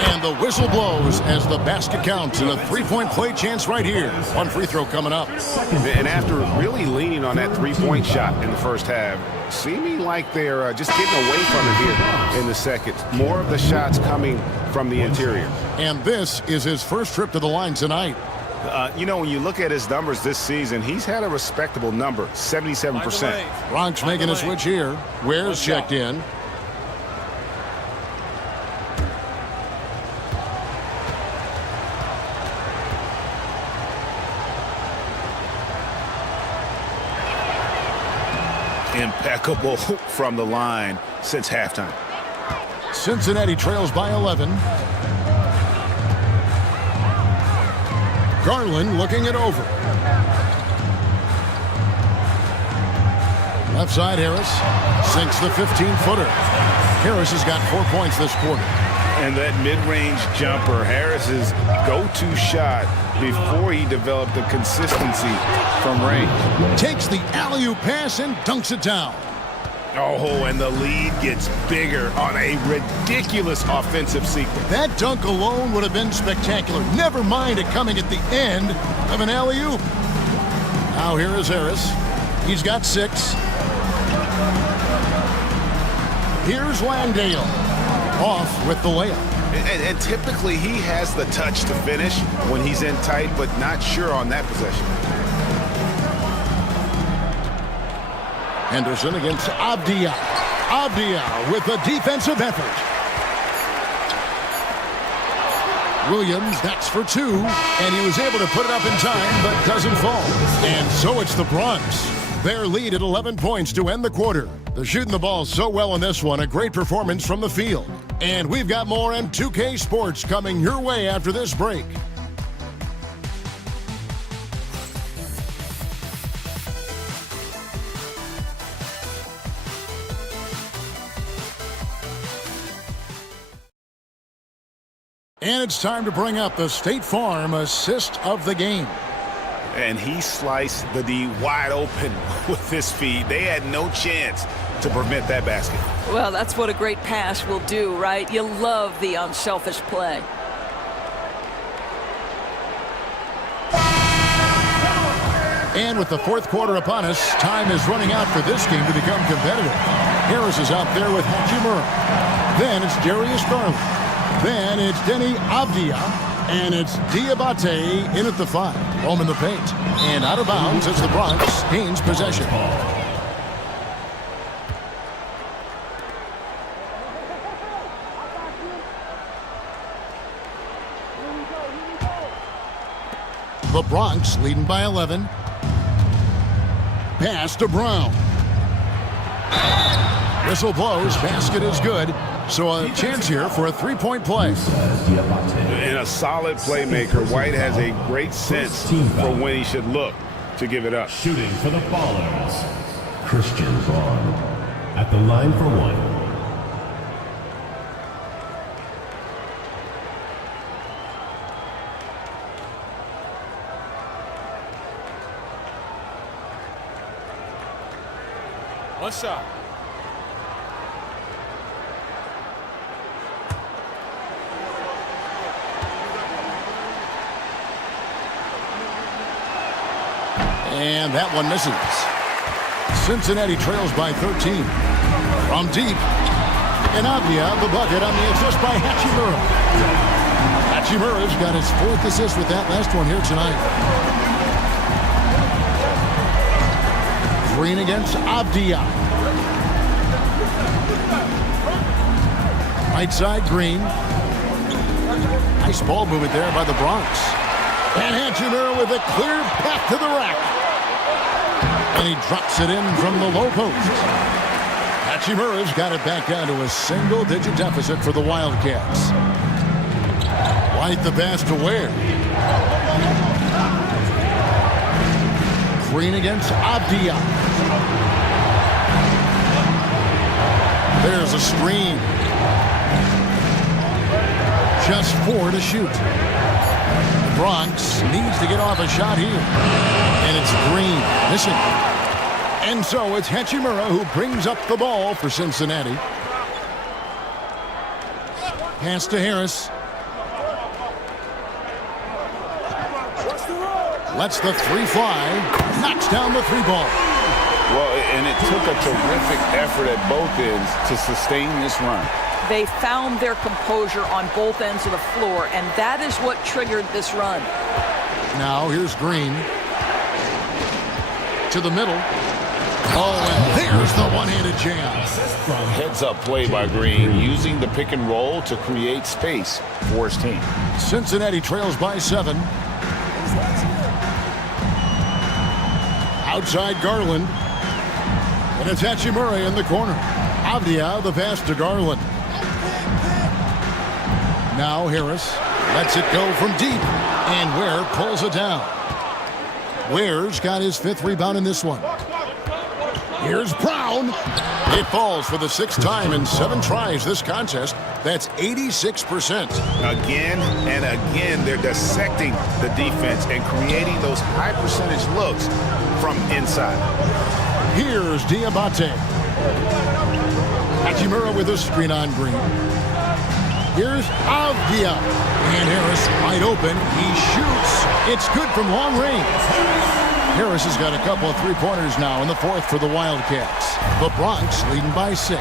And the whistle blows as the basket counts and a three-point play chance right here. One free throw coming up. And after really leaning on that three-point shot in the first half, seeming like they're just getting away from it here in the second. More of the shots coming from the interior. And this is his first trip to the line tonight. You know, when you look at his numbers this season, he's had a respectable number, 77%. Bronx making a switch here. Ware's checked in. Impeccable from the line since halftime. Cincinnati trails by 11. Garland looking it over. Left side, Harris sinks the 15-footer. Harris has got 4 points this quarter. And that mid-range jumper, Harris's go-to shot before he developed the consistency from range. Takes the alley-oop pass and dunks it down. Oh, and the lead gets bigger on a ridiculous offensive sequence. That dunk alone would have been spectacular. Never mind it coming at the end of an alley-oop. Now here is Harris. He's got 6. Here's Landale. Off with the layup. And typically he has the touch to finish when he's in tight, but not sure on that possession. Henderson against Abdia. Abdia with a defensive effort. Williams, that's for 2, and he was able to put it up in time, but doesn't fall. And so it's the Bronx. Their lead at 11 points to end the quarter. They're shooting the ball so well in this one, a great performance from the field. And we've got more M2K Sports coming your way after this break. And it's time to bring up the State Farm assist of the game. And he sliced the D wide open with his feet. They had no chance to prevent that basket. Well, that's what a great pass will do, right? You love the unselfish play. And with the fourth quarter upon us, time is running out for this game to become competitive. Harris is out there with Hachimura. Then it's Darius Garland. Then it's Denny Avdia. And it's Diabate in at the 5. Home in the paint. And out of bounds as the Bronx gains possession. The Bronx leading by 11. Pass to Brown. Whistle blows. Basket is good. So a chance here for a three-point play. And a solid playmaker. White has a great sense for when he should look to give it up. Shooting for the Ballers, Christian Braun at the line for 1. One shot. And that one misses. Cincinnati trails by 13. From deep. And Avdia, the bucket on the assist by Hachimura. Hachimura's got his 4th assist with that last one here tonight. Green against Avdia. Right side, Green. Nice ball movement there by the Bronx. And Hachimura with a clear path to the rack. And he drops it in from the low post. Hachimura's got it back down to a single-digit deficit for the Wildcats. White the pass to Ware. Green against Avdia. There's a screen. Just 4 to shoot. The Bronx needs to get off a shot here. And it's Green missing. And so it's Hachimura who brings up the ball for Cincinnati. Pass to Harris. Lets the 3 fly. Knocks down the 3 ball. Well, and it took a terrific effort at both ends to sustain this run. They found their composure on both ends of the floor, and that is what triggered this run. Now here's Green. To the middle. Oh, and there's the one-handed jam. Heads-up play by Green, using the pick and roll to create space for his team. Cincinnati trails by 7. Outside Garland. And it's Hachimura in the corner. Avdia the pass to Garland. Now Harris lets it go from deep. And Ware pulls it down. Ware's got his 5th rebound in this one. Here's Brown. It falls for the 6th time in 7 tries this contest. That's 86%. Again and again, they're dissecting the defense and creating those high percentage looks from inside. Here's Diabate. Hachimura with a screen on Green. Here's Avdia. And Harris wide open. He shoots. It's good from long range. Harris has got a couple of 3-pointers now in the 4th for the Wildcats. The Bronx leading by 6.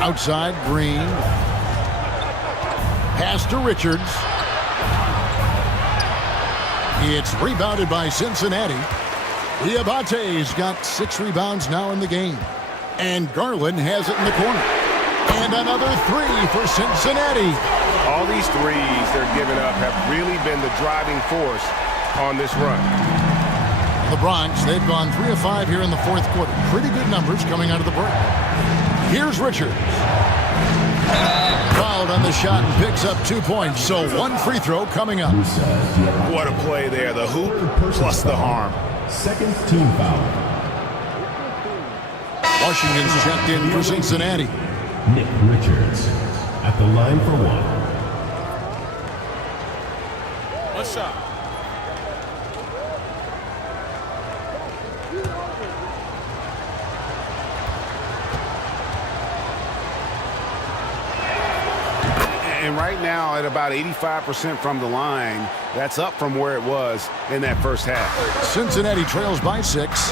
Outside, Green. Pass to Richards. It's rebounded by Cincinnati. Diabate's got 6 rebounds now in the game. And Garland has it in the corner. And another 3 for Cincinnati. All these threes they're giving up have really been the driving force on this run. The Bronx, they've gone 3 of 5 here in the 4th quarter. Pretty good numbers coming out of the break. Here's Richards. Fouled on the shot and picks up 2 points. So 1 free throw coming up. What a play there. The hoop plus the harm. 2nd team foul. Washington's checked in for Cincinnati. Nick Richards at the line for 1. One shot. And right now at about 85% from the line, that's up from where it was in that first half. Cincinnati trails by 6.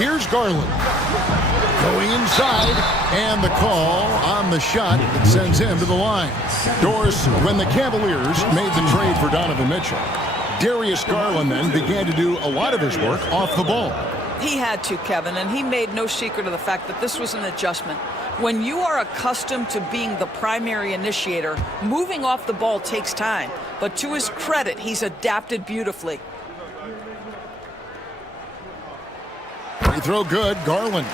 Here's Garland. Going inside, and the call on the shot sends him to the line. Doris, when the Cavaliers made the trade for Donovan Mitchell, Darius Garland then began to do a lot of his work off the ball. He had to, Kevin, and he made no secret of the fact that this was an adjustment. When you are accustomed to being the primary initiator, moving off the ball takes time. But to his credit, he's adapted beautifully. Free throw good, Garland.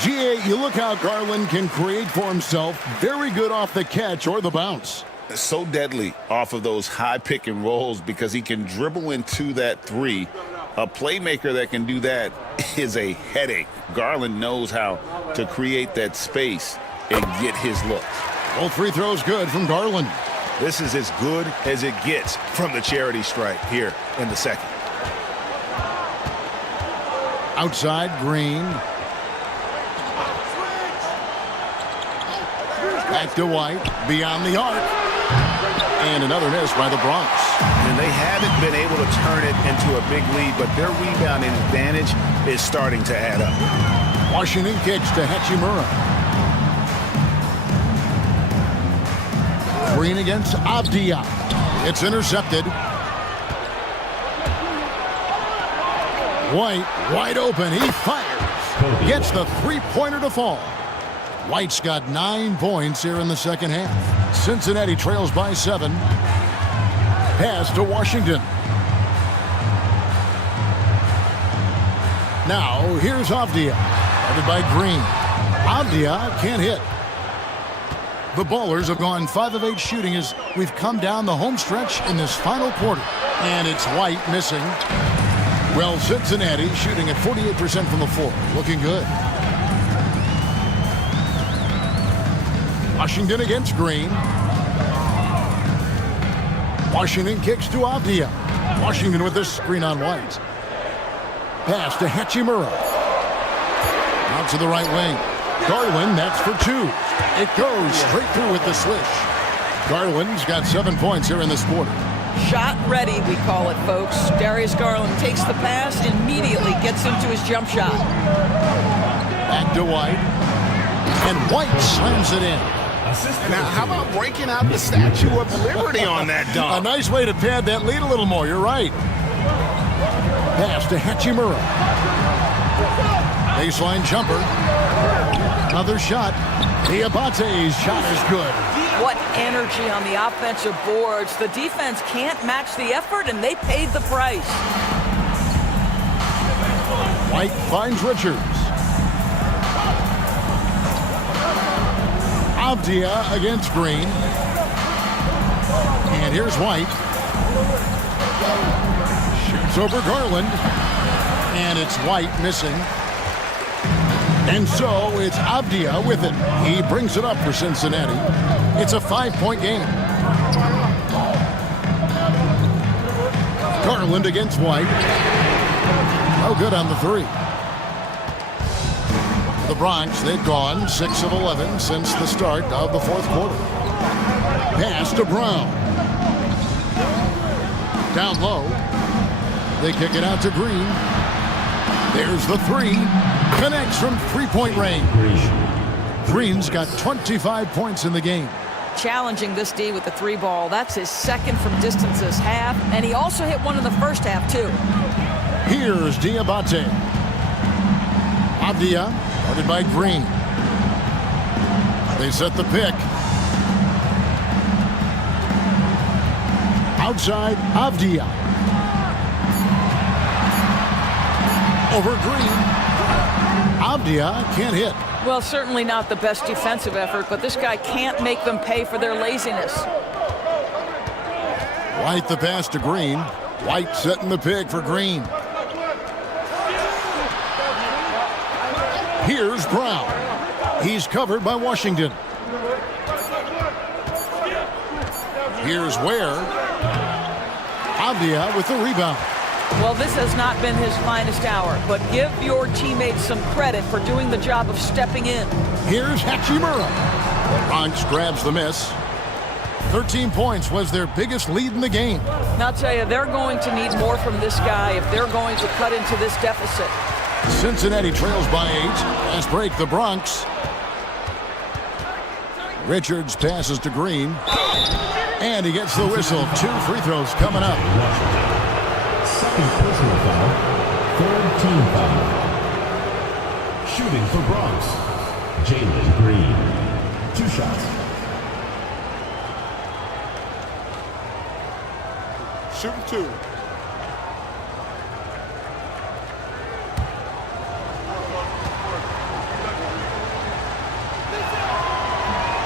GA, you look how Garland can create for himself. Very good off the catch or the bounce. So deadly off of those high pick and rolls because he can dribble into that three. A playmaker that can do that is a headache. Garland knows how to create that space and get his look. Both free throws good from Garland. This is as good as it gets from the charity stripe here in the second. Outside, Green. Back to White, beyond the arc. And another miss by the Bronx. And they haven't been able to turn it into a big lead, but their rebounding advantage is starting to add up. Washington kicks to Hachimura. Green against Avdia. It's intercepted. White, wide open. He fires. Gets the three-pointer to fall. White's got 9 points here in the second half. Cincinnati trails by 7. Pass to Washington. Now, here's Avdia. Guarded by Green. Avdia can't hit. The Ballers have gone 5 of 8 shooting as we've come down the home stretch in this final quarter. And it's White missing. Well, Cincinnati shooting at 48% from the floor. Looking good. Washington against Green. Washington kicks to Avdia. Washington with this screen on White. Pass to Hachimura. Out to the right wing. Garland, that's for 2. It goes straight through with the swish. Garland's got 7 points here in this quarter. Shot ready, we call it, folks. Darius Garland takes the pass, immediately gets into his jump shot. Back to White. And White slams it in. Now, how about breaking out the Statue of Liberty on that dunk? A nice way to pad that lead a little more. You're right. Pass to Hachimura. Baseline jumper. Another shot. Diabate's shot is good. What energy on the offensive boards. The defense can't match the effort, and they paid the price. White finds Richards. Avdia against Green. And here's White. Shoots over Garland. And it's White missing. And so it's Avdia with it. He brings it up for Cincinnati. It's a 5-point game. Garland against White. No good on the 3. The Bronx, they've gone 6 of 11 since the start of the fourth quarter. Pass to Brown. Down low. They kick it out to Green. There's the 3. Connects from three-point range. Green's got 25 points in the game. Challenging this D with the 3 ball. That's his second from distance this half. And he also hit one in the first half, too. Here's Diabate. Avdia, guarded by Green. They set the pick. Outside, Avdia. Over Green. Avdia can't hit. Well, certainly not the best defensive effort, but this guy can't make them pay for their laziness. White the pass to Green. White setting the pick for Green. Here's Brown. He's covered by Washington. Here's Ware. Avdia with the rebound. Well, this has not been his finest hour, but give your teammates some credit for doing the job of stepping in. Here's Hachimura. Bronx grabs the miss. 13 points was their biggest lead in the game. And I'll tell you, they're going to need more from this guy if they're going to cut into this deficit. Cincinnati trails by 8. Fast break the Bronx. Richards passes to Green. And he gets the whistle. 2 free throws coming up. Second personal foul. Third team foul. Shooting for Bronx, Jalen Green. 2 shots. Shooting 2.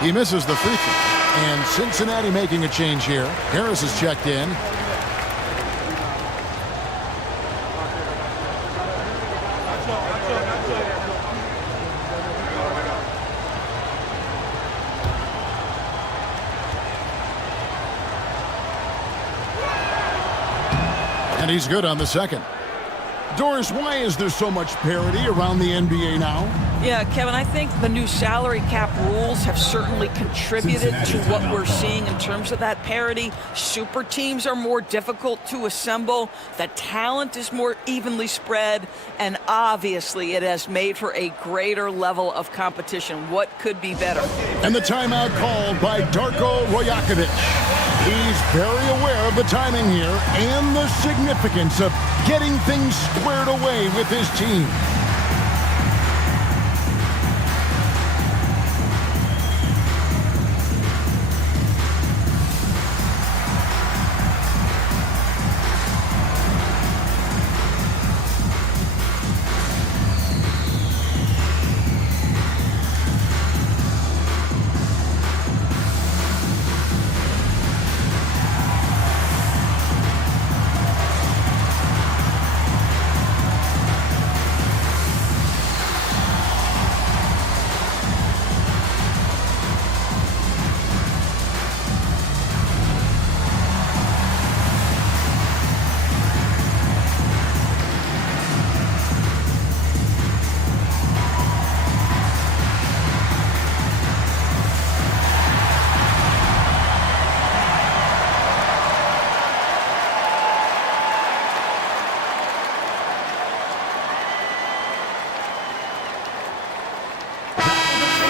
He misses the free throw. And Cincinnati making a change here. Harris is checked in. And he's good on the second. Doris, why is there so much parity around the NBA now? Yeah, Kevin, I think the new salary cap rules have certainly contributed to what we're seeing in terms of that parity. Super teams are more difficult to assemble. The talent is more evenly spread. And obviously, it has made for a greater level of competition. What could be better? And the timeout called by Darko Rajakovic. He's very aware of the timing here and the significance of getting things squared away with his team.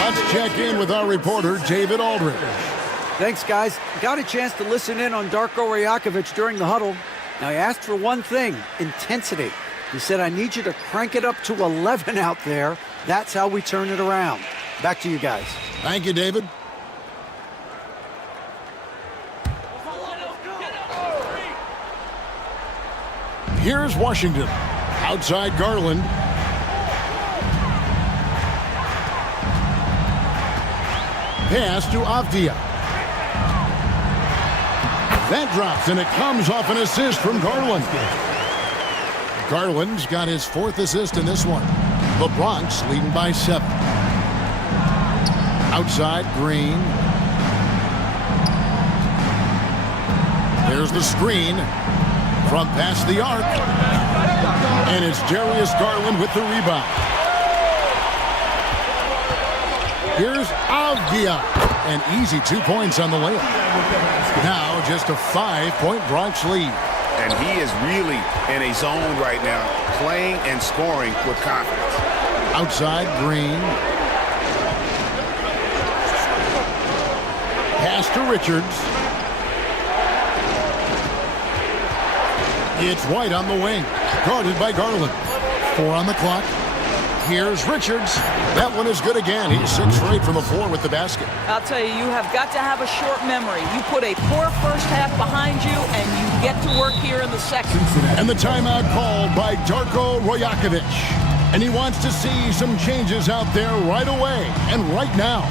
Let's check in with our reporter, David Aldridge. Thanks, guys. Got a chance to listen in on Darko Rajakovic during the huddle. Now, he asked for one thing, intensity. He said, I need you to crank it up to 11 out there. That's how we turn it around. Back to you guys. Thank you, David. Here's Washington. Outside Garland. Pass to Avdia. That drops, and it comes off an assist from Garland. Garland's got his 4th assist in this one. The Bronx leading by 7. Outside, Green. There's the screen from past the arc. And it's Darius Garland with the rebound. Here's Avdia. An easy 2 points on the layup. Now just a 5-point Bronx lead. And he is really in a zone right now, playing and scoring with confidence. Outside, Green. Pass to Richards. It's White on the wing, guarded by Garland. 4 on the clock. Here's Richards. That one is good again. He's 6 for 8 from the floor with the basket. I'll tell you, you have got to have a short memory. You put a poor first half behind you, and you get to work here in the second. And the timeout called by Darko Rajakovic. And he wants to see some changes out there right away and right now.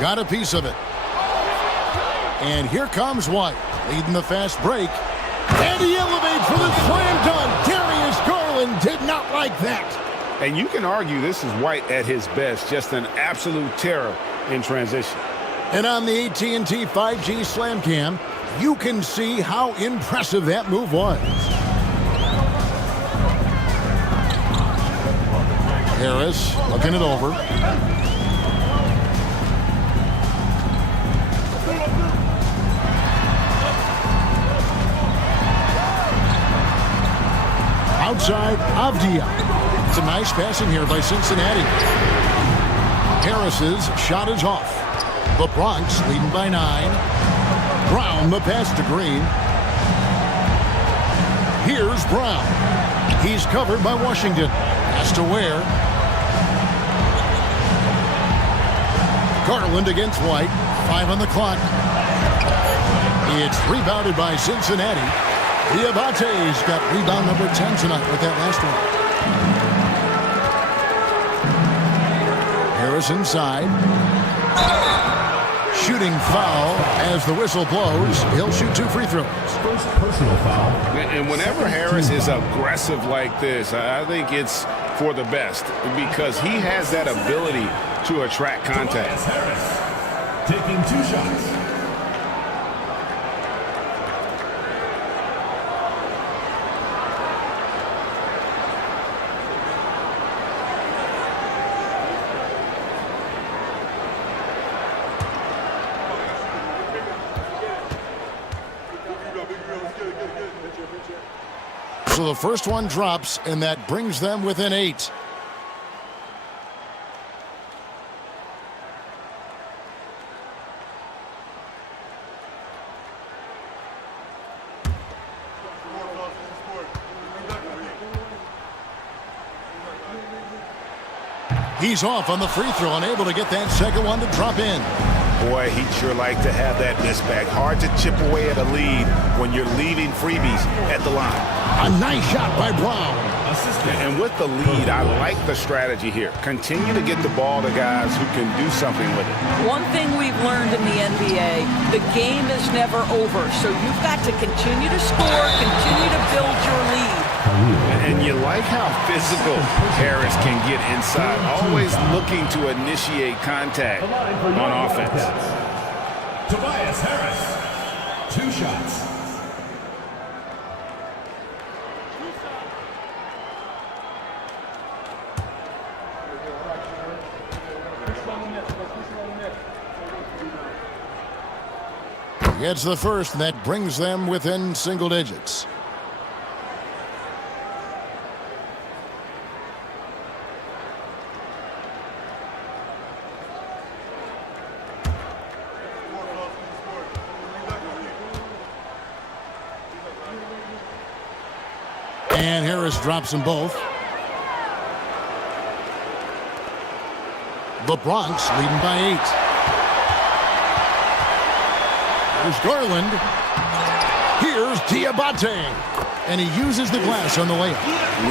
got a piece of it. And here comes White, leading the fast break. And he elevates for the slam dunk. Darius Garland did not like that. And you can argue this is White at his best, just an absolute terror in transition. And on the AT&T 5G Slam Cam, you can see how impressive that move was. Harris looking it over. Outside, Avdia. It's a nice passing here by Cincinnati. Harris's shot is off. The Bronx leading by 9. Brown the pass to Green. Here's Brown. He's covered by Washington. Pass to Ware. Garland against White. 5 on the clock. It's rebounded by Cincinnati. Diabate's got rebound number 10 tonight with that last one. Harris inside. Shooting foul as the whistle blows. He'll shoot 2 free throws. First personal foul. And whenever Harris is aggressive like this, I think it's for the best because he has that ability to attract contact. Harris taking 2 shots. So the first one drops, and that brings them within 8. He's off on the free throw, unable to get that second one to drop in. Boy, he'd sure like to have that miss back. Hard to chip away at a lead when you're leaving freebies at the line. A nice shot by Brown. And with the lead, I like the strategy here. Continue to get the ball to guys who can do something with it. One thing we've learned in the NBA, the game is never over. So you've got to continue to score, continue to build your lead. And you like how physical Harris can get inside, always looking to initiate contact on offense. Tobias Harris, 2 shots. Gets the first, and that brings them within single digits. And Harris drops them both. The Bronx leading by 8. There's Garland. Here's Diabate. And he uses the glass on the layup.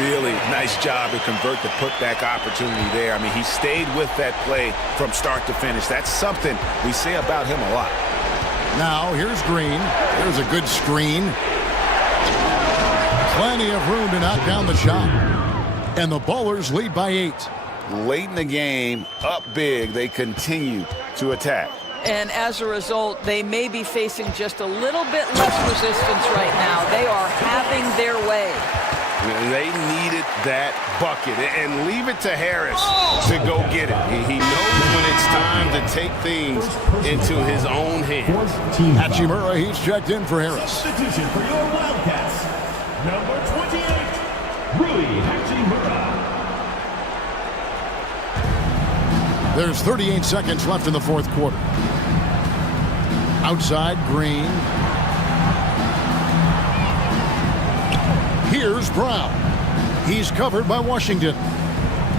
Really nice job to convert the putback opportunity there. I mean, he stayed with that play from start to finish. That's something we say about him a lot. Now, here's Green. There's a good screen. Plenty of room to knock down the shot. And the Ballers lead by 8. Late in the game, up big, they continue to attack. And as a result, they may be facing just a little bit less resistance right now. They are having their way. They needed that bucket. And leave it to Harris to go get it. He knows when it's time to take things into his own hands. Hachimura, he's checked in for Harris. Substitution for your Wildcats, number 28, Rui Hachimura. There's 38 seconds left in the fourth quarter. Outside, Green. Here's Brown. He's covered by Washington.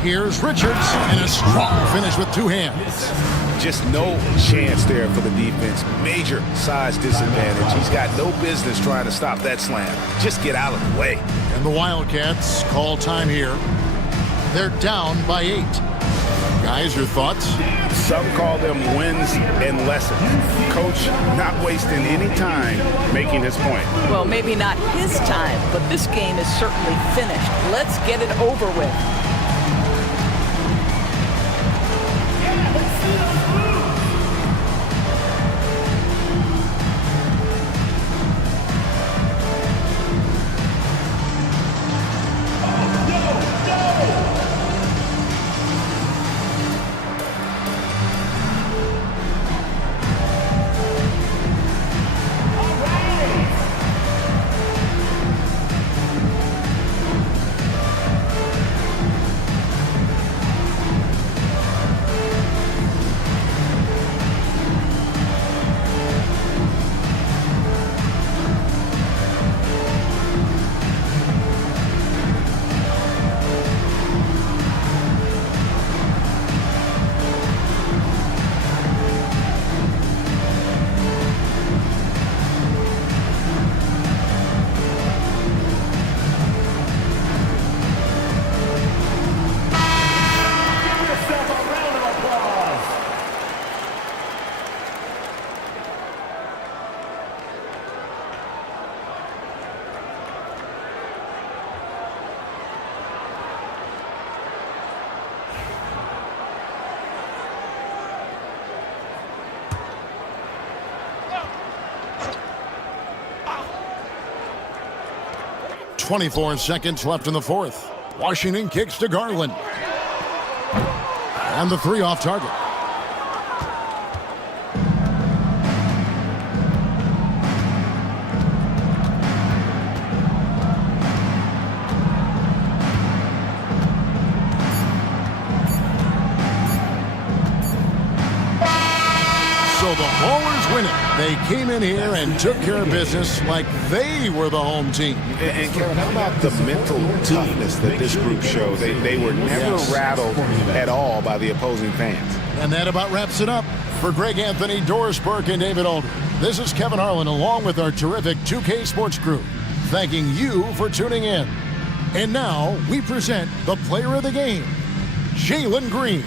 Here's Richards, and a strong finish with 2 hands. Just no chance there for the defense. Major size disadvantage. He's got no business trying to stop that slam. Just get out of the way. And the Wildcats call time here. They're down by 8. Guys, your thoughts? Some call them wins and lessons. Coach not wasting any time making his point. Well, maybe not his time, but this game is certainly finished. Let's get it over with. .24 seconds left in the fourth. Washington kicks to Garland. And the three off target. So the Ballers win it. They came in here and took care of business like they were the home team. And Kevin, how about the mental toughness that this group showed? They were never rattled at all by the opposing fans. And that about wraps it up. For Greg Anthony, Doris Burke, and David Aldridge, this is Kevin Harlan along with our terrific 2K Sports crew, thanking you for tuning in. And now we present the player of the game, Jalen Green.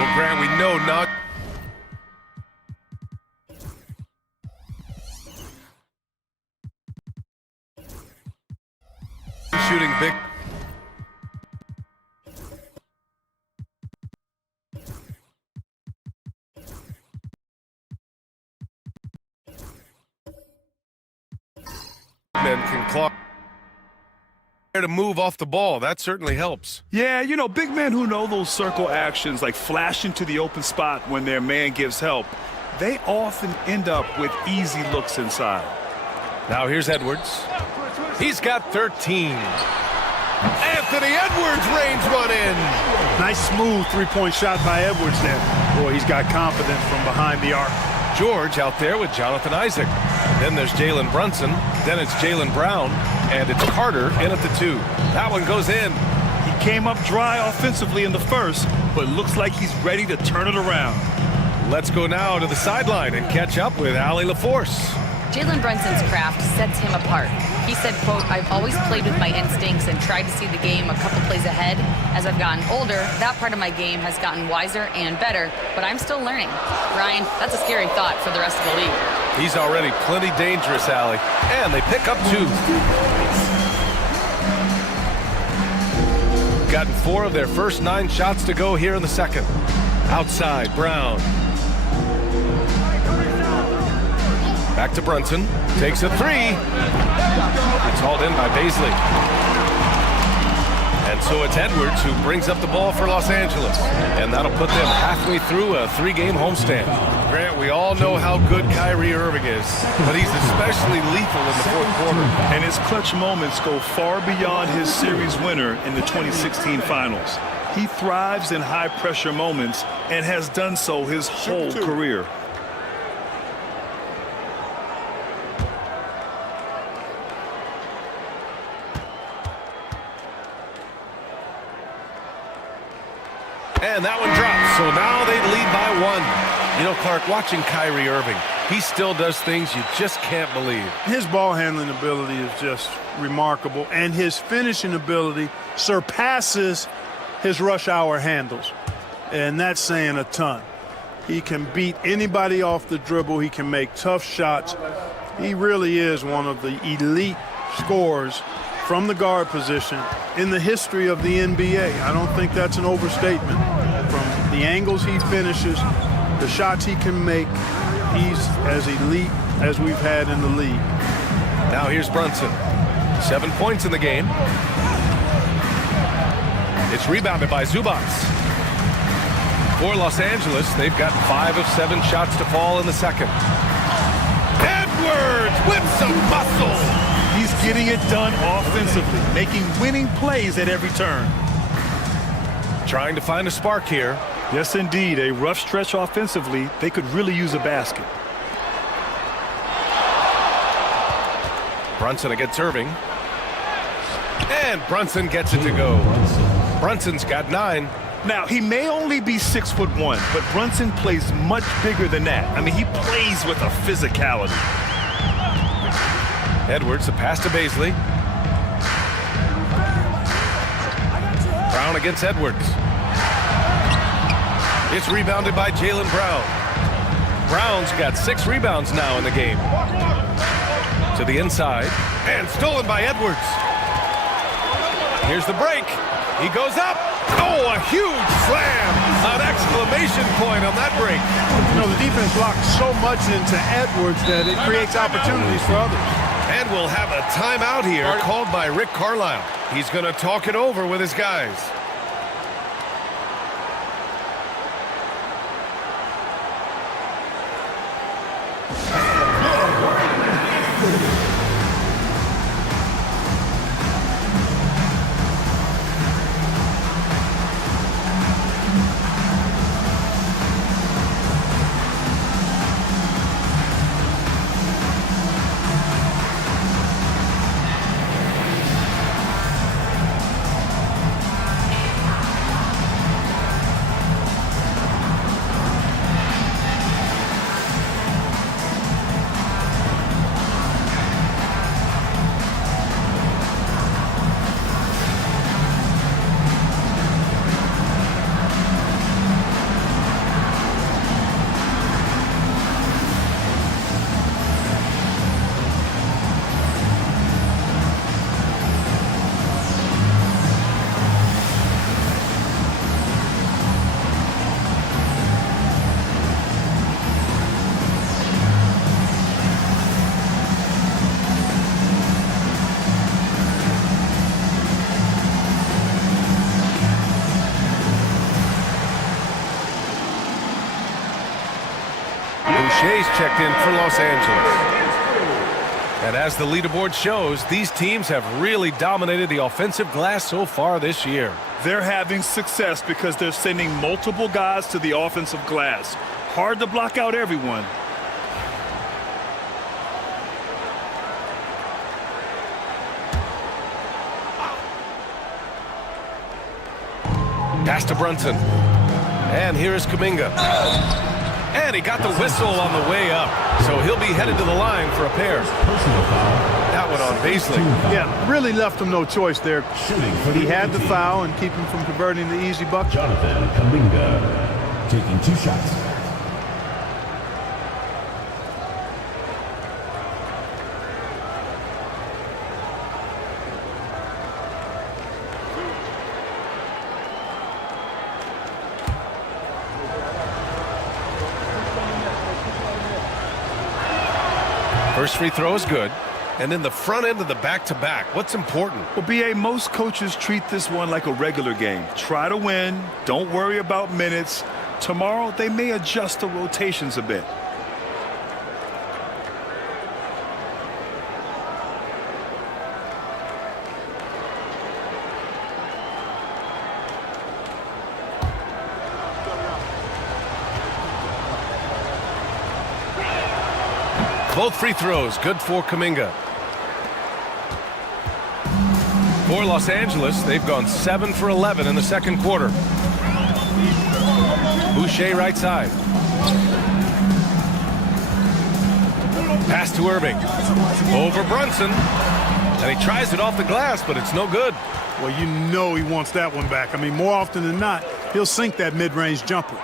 Well, Grant, we know now. shooting big. Men can claw to move off the ball. That certainly helps. Yeah, you know, big men who know those circle actions, like flashing to the open spot when their man gives help, they often end up with easy looks inside. Now here's Edwards. He's got 13. Anthony Edwards rains one in. Nice smooth three-point shot by Edwards there. Boy, he's got confidence from behind the arc. George out there with Jonathan Isaac. Then there's Jalen Brunson. Then it's Jalen Brown. And it's Carter in at the 2. That one goes in. He came up dry offensively in the first, but looks like he's ready to turn it around. Let's go now to the sideline and catch up with Allie LaForce. Jalen Brunson's craft sets him apart. He said, quote, "I've always played with my instincts and tried to see the game a couple plays ahead. As I've gotten older, that part of my game has gotten wiser and better, but I'm still learning." Ryan, that's a scary thought for the rest of the league. He's already plenty dangerous, Allie. And they pick up 2. Gotten 4 of their first 9 shots to go here in the second. Outside, Brown. Back to Brunson. Takes a 3. It's hauled in by Baisley. And so it's Edwards who brings up the ball for Los Angeles. And that'll put them halfway through a 3-game homestand. Grant, we all know how good Kyrie Irving is, but he's especially lethal in the fourth quarter. And his clutch moments go far beyond his series winner in the 2016 finals. He thrives in high-pressure moments and has done so his whole career. And that one drops, so now they lead by 1. You know, Clark, watching Kyrie Irving, he still does things you just can't believe. His ball handling ability is just remarkable, and his finishing ability surpasses his rush hour handles. And that's saying a ton. He can beat anybody off the dribble. He can make tough shots. He really is one of the elite scorers from the guard position in the history of the NBA. I don't think that's an overstatement. From the angles he finishes, the shots he can make, he's as elite as we've had in the league. Now here's Brunson. 7 points in the game. It's rebounded by Zubac. For Los Angeles, they've got 5 of 7 shots to fall in the second. Edwards with some muscle. He's getting it done offensively, making winning plays at every turn. Trying to find a spark here. Yes, indeed. A rough stretch offensively. They could really use a basket. Brunson against Irving. And Brunson gets it to go. Brunson's got 9. Now, he may only be 6'1", but Brunson plays much bigger than that. I mean, he plays with a physicality. Edwards, the pass to Baisley. Brown against Edwards. It's rebounded by Jalen Brown. Brown's got 6 rebounds now in the game. To the inside, and stolen by Edwards. Here's the break. He goes up. Oh, a huge slam. An exclamation point on that break. You know, the defense locks so much into Edwards that it creates opportunities for others. And we'll have a timeout here called by Rick Carlisle. He's going to talk it over with his guys. Boucher's checked in for Los Angeles. And as the leaderboard shows, these teams have really dominated the offensive glass so far this year. They're having success because they're sending multiple guys to the offensive glass. Hard to block out everyone. Pass to Brunson. And here is Kuminga. And he got the whistle on the way up. So he'll be headed to the line for a pair. That one on Beasley. Yeah, really left him no choice there. He had the foul and keep him from converting the easy bucket. Jonathan Kuminga taking 2 shots. First free throw is good. And in the front end of the back-to-back, what's important? Well, BA, most coaches treat this one like a regular game. Try to win. Don't worry about minutes. Tomorrow, they may adjust the rotations a bit. Both free throws good for Kuminga. For Los Angeles, they've gone 7 for 11 in the second quarter. Boucher right side. Pass to Irving. Over Brunson. And he tries it off the glass, but it's no good. Well, you know he wants that one back. I mean, more often than not, he'll sink that mid-range jumper.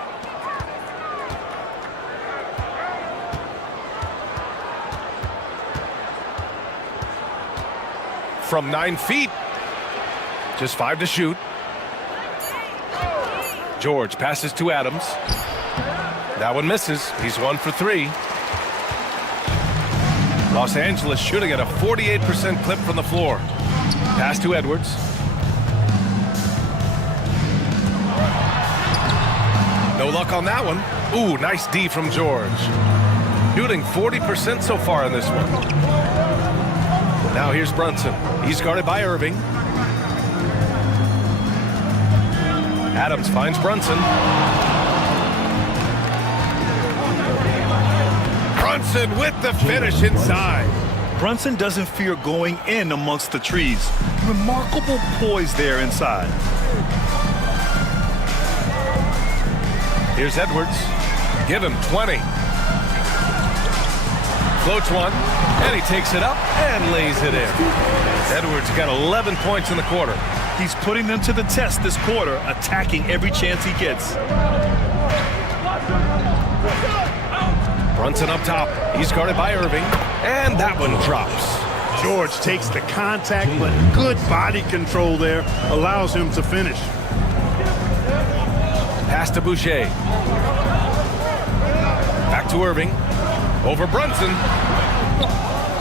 From 9 feet. Just 5 to shoot. George passes to Adams. That one misses. He's 1 for 3. Los Angeles shooting at a 48% clip from the floor. Pass to Edwards. No luck on that one. Ooh, nice D from George. Shooting 40% so far in this one. Now here's Brunson. He's guarded by Irving. Adams finds Brunson. Brunson with the finish inside. Brunson doesn't fear going in amongst the trees. Remarkable poise there inside. Here's Edwards. Give him 20. Floats one, and he takes it up and lays it in. Edwards got 11 points in the quarter. He's putting them to the test this quarter, attacking every chance he gets. Brunson up top. He's guarded by Irving, and that one drops. George takes the contact, but good body control there allows him to finish. Pass to Boucher. Back to Irving. Over Brunson.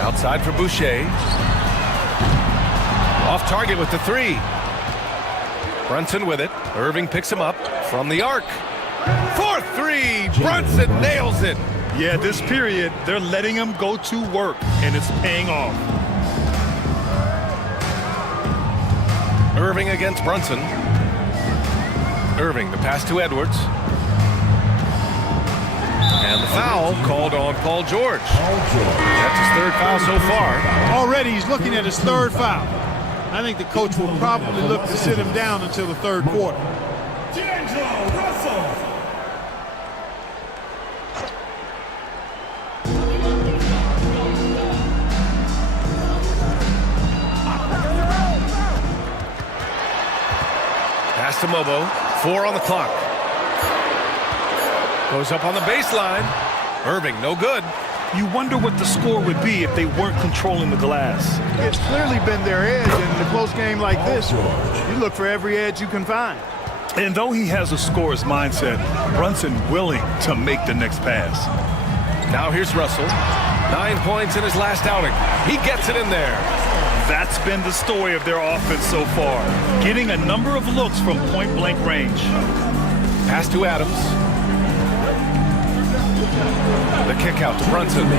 Outside for Boucher. Off target with the 3. Brunson with it. Irving picks him up from the arc. 4-3. Brunson nails it. Yeah, this period, they're letting him go to work, and it's paying off. Irving against Brunson. Irving, the pass to Edwards. And the foul called on Paul George. That's his 3rd foul so far. Already he's looking at his 3rd foul. I think the coach will probably look to sit him down until the 3rd quarter. Pass to Mobo. 4 on the clock. Goes up on the baseline. Irving, no good. You wonder what the score would be if they weren't controlling the glass. It's clearly been their edge, and in a close game like this, you look for every edge you can find. And though he has a scorer's mindset, Brunson willing to make the next pass. Now here's Russell. 9 points in his last outing. He gets it in there. That's been the story of their offense so far, getting a number of looks from point-blank range. Pass to Adams. The kick out to Brunson.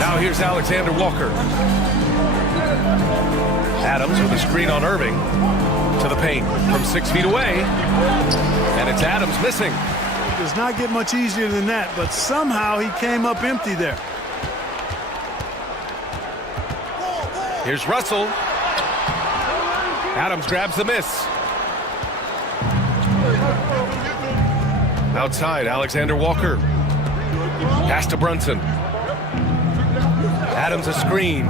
Now here's Alexander Walker. Adams with a screen on Irving. To the paint from 6 feet away. And it's Adams missing. Does not get much easier than that, but somehow he came up empty there. Here's Russell. Adams grabs the miss. Outside, Alexander Walker. Pass to Brunson. Adams a screen.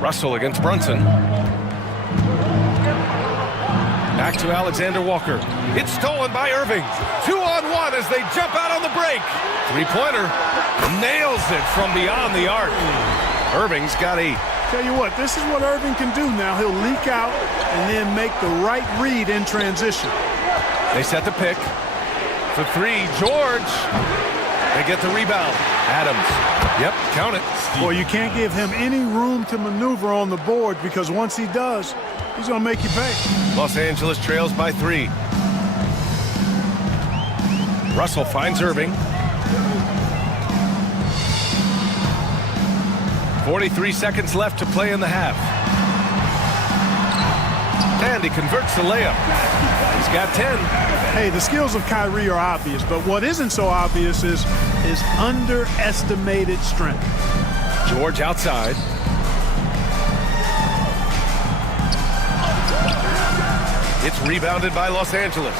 Russell against Brunson. Back to Alexander Walker. It's stolen by Irving. 2-on-1 as they jump out on the break. Three-pointer. Nails it from beyond the arc. Irving's got 8. Tell you what, this is what Irving can do now. He'll leak out and then make the right read in transition. They set the pick. For 3, George. They get the rebound. Adams. Yep, count it. Boy, you can't give him any room to maneuver on the board because once he does, he's going to make you pay. Los Angeles trails by 3. Russell finds Irving. 43 seconds left to play in the half. And he converts the layup. He's got 10. Hey, the skills of Kyrie are obvious, but what isn't so obvious is his underestimated strength. George outside. It's rebounded by Los Angeles.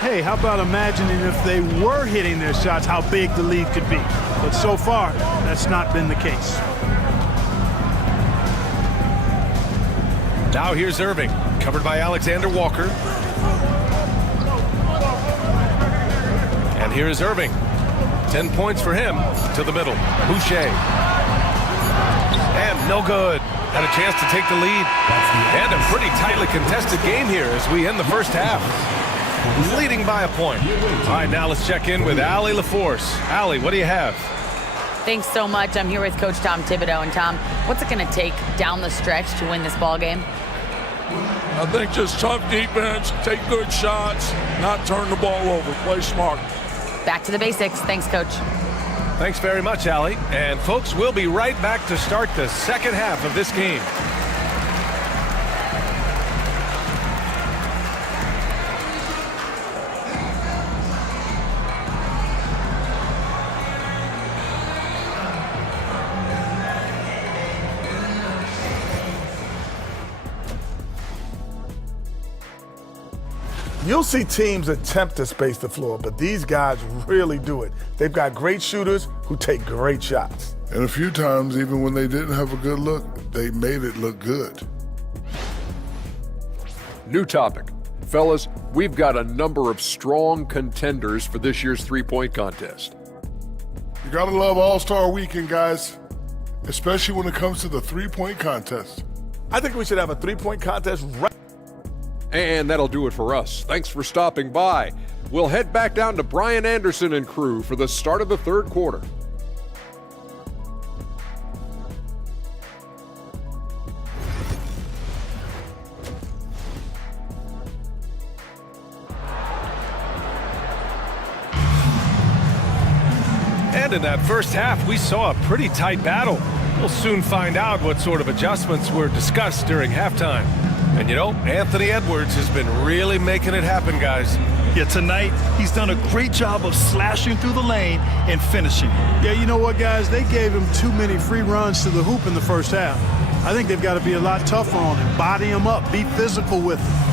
Hey, how about imagining if they were hitting their shots, how big the lead could be. But so far, that's not been the case. Now here's Irving, covered by Alexander Walker. And here is Irving. 10 points for him to the middle. Boucher. And no good. Had a chance to take the lead. And a pretty tightly contested game here as we end the first half. Leading by a point. All right, now let's check in with Allie LaForce. Allie, what do you have? Thanks so much. I'm here with Coach Tom Thibodeau. And Tom, what's it going to take down the stretch to win this ball game? I think just tough defense, take good shots, not turn the ball over, play smart. Back to the basics. Thanks, Coach. Thanks very much, Allie. And folks, we'll be right back to start the second half of this game. You'll see teams attempt to space the floor, but these guys really do it. They've got great shooters who take great shots. And a few times, even when they didn't have a good look, they made it look good. New topic. Fellas, we've got a number of strong contenders for this year's three-point contest. You gotta love All-Star Weekend, guys, especially when it comes to the three-point contest. I think we should have a three-point contest right. And that'll do it for us. Thanks for stopping by. We'll head back down to Brian Anderson and crew for the start of the third quarter. And in that first half, we saw a pretty tight battle. We'll soon find out what sort of adjustments were discussed during halftime. And you know, Anthony Edwards has been really making it happen, guys. Yeah, tonight, he's done a great job of slashing through the lane and finishing. Yeah, you know what, guys? They gave him too many free runs to the hoop in the first half. I think they've got to be a lot tougher on him, body him up, be physical with him.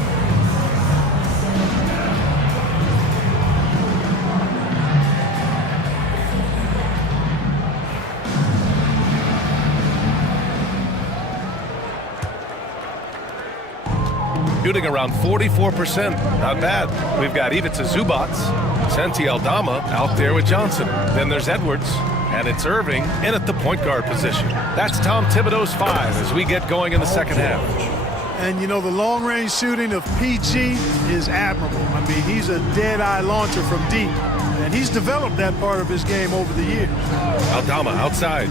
Shooting around 44%. Not bad. We've got Ivica Zubac, Santi Aldama out there with Johnson. Then there's Edwards, and it's Irving in at the point guard position. That's Tom Thibodeau's 5 as we get going in the second half. And, you know, the long-range shooting of PG is admirable. I mean, he's a dead-eye launcher from deep, and he's developed that part of his game over the years. Aldama outside.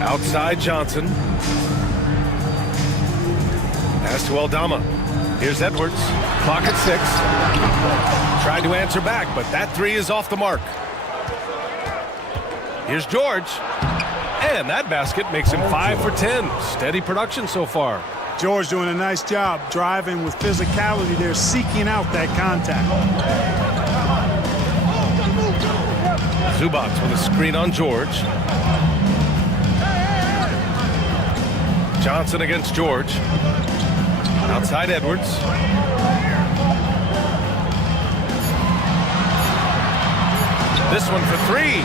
Outside Johnson. Pass to Aldama. Here's Edwards. Clock at 6. Tried to answer back, but that three is off the mark. Here's George. And that basket makes him 5 for 10. Steady production so far. George doing a nice job driving with physicality there, seeking out that contact. Zubats with a screen on George. Johnson against George. Outside Edwards. This one for 3.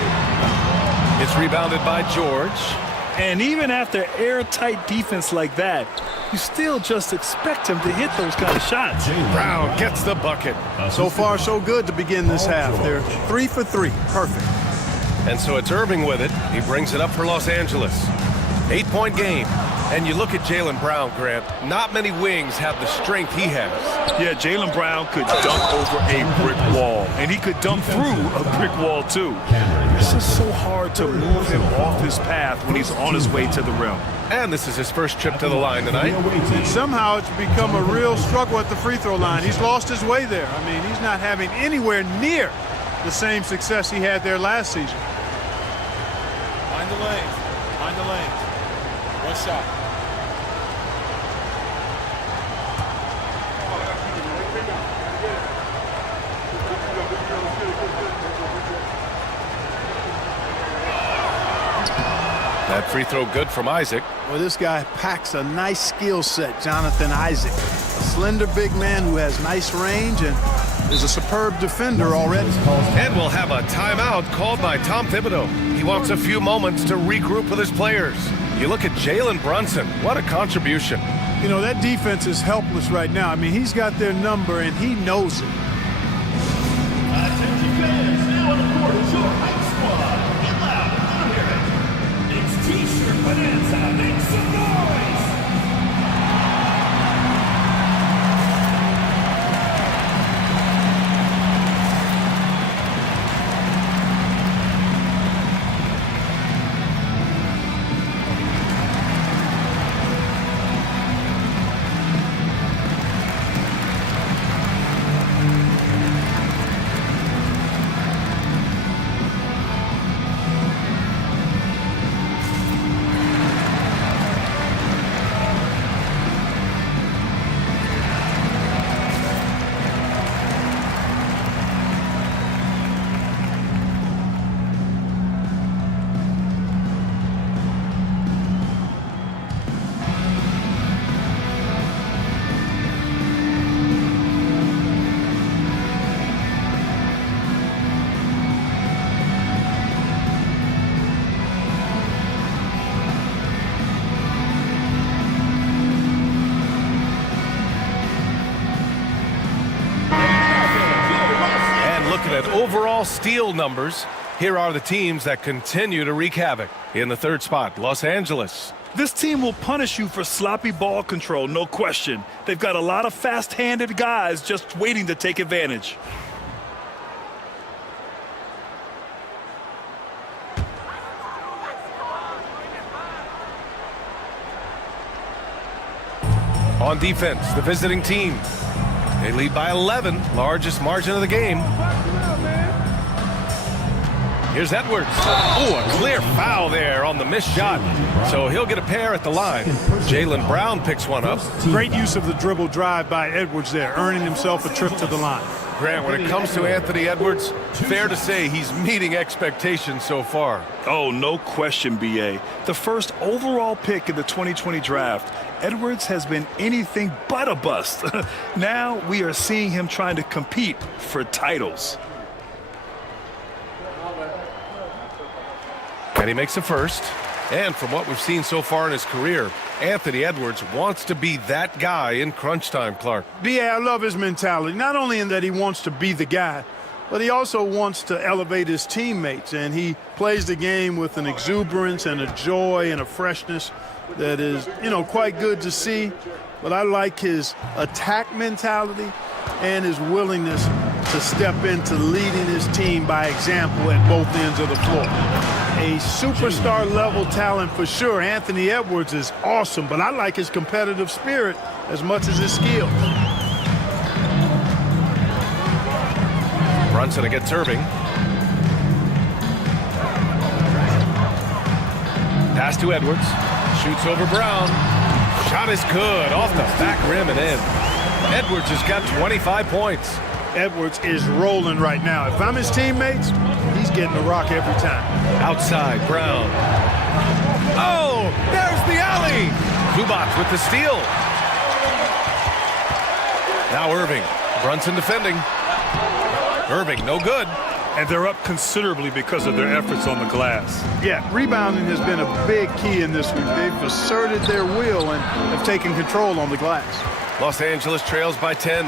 It's rebounded by George. And even after airtight defense like that, you still just expect him to hit those kind of shots. Brown gets the bucket. So far, so good to begin this half. They're 3 for 3. Perfect. And so it's Irving with it. He brings it up for Los Angeles. 8-point game. And you look at Jaylen Brown, Grant. Not many wings have the strength he has. Yeah, Jaylen Brown could dunk over a brick wall. And he could dunk through a brick wall, too. It's just so hard to move him off his path when he's on his way to the rim. And this is his first trip to the line tonight. And somehow it's become a real struggle at the free throw line. He's lost his way there. I mean, he's not having anywhere near the same success he had there last season. Find the lanes. Find the lanes. One shot. That free throw good from Isaac. Well, this guy packs a nice skill set, Jonathan Isaac. A slender big man who has nice range and is a superb defender already. And we'll have a timeout called by Tom Thibodeau. He wants a few moments to regroup with his players. You look at Jalen Brunson. What a contribution. You know, that defense is helpless right now. I mean, he's got their number, and he knows it. Attention fans, now on the court is your hype squad. Get loud, let them hear it. It's T-shirt Bonanza. Make some noise. At overall steal numbers, here are the teams that continue to wreak havoc. In the third spot, Los Angeles. This team will punish you for sloppy ball control, no question. They've got a lot of fast-handed guys just waiting to take advantage. On defense, the visiting team. They lead by 11, largest margin of the game. Here's Edwards. Oh, a clear foul there on the missed shot. So he'll get a pair at the line. Jaylen Brown picks one up. Great use of the dribble drive by Edwards there, earning himself a trip to the line. Grant, when it comes to Anthony Edwards, fair to say he's meeting expectations so far. Oh, no question, B.A. The first overall pick in the 2020 draft, Edwards has been anything but a bust. Now we are seeing him trying to compete for titles. And he makes a first. And from what we've seen so far in his career, Anthony Edwards wants to be that guy in crunch time, Clark. B.A., I love his mentality, not only in that he wants to be the guy, but he also wants to elevate his teammates, and he plays the game with an exuberance and a joy and a freshness that is, you know, quite good to see. But I like his attack mentality and his willingness to step into leading his team by example at both ends of the floor. A superstar-level talent for sure. Anthony Edwards is awesome, but I like his competitive spirit as much as his skill. Brunson against Irving. Pass to Edwards. Shoots over Brown. Shot is good. Off the back rim and in. Edwards has got 25 points. Edwards is rolling right now. If I'm his teammates, he's getting the rock every time. Outside, Brown. Oh, there's the alley. Zubac with the steal. Now Irving. Brunson defending. Irving, no good. And they're up considerably because of their efforts on the glass. Yeah, rebounding has been a big key in this one. They've asserted their will and have taken control on the glass. Los Angeles trails by 10.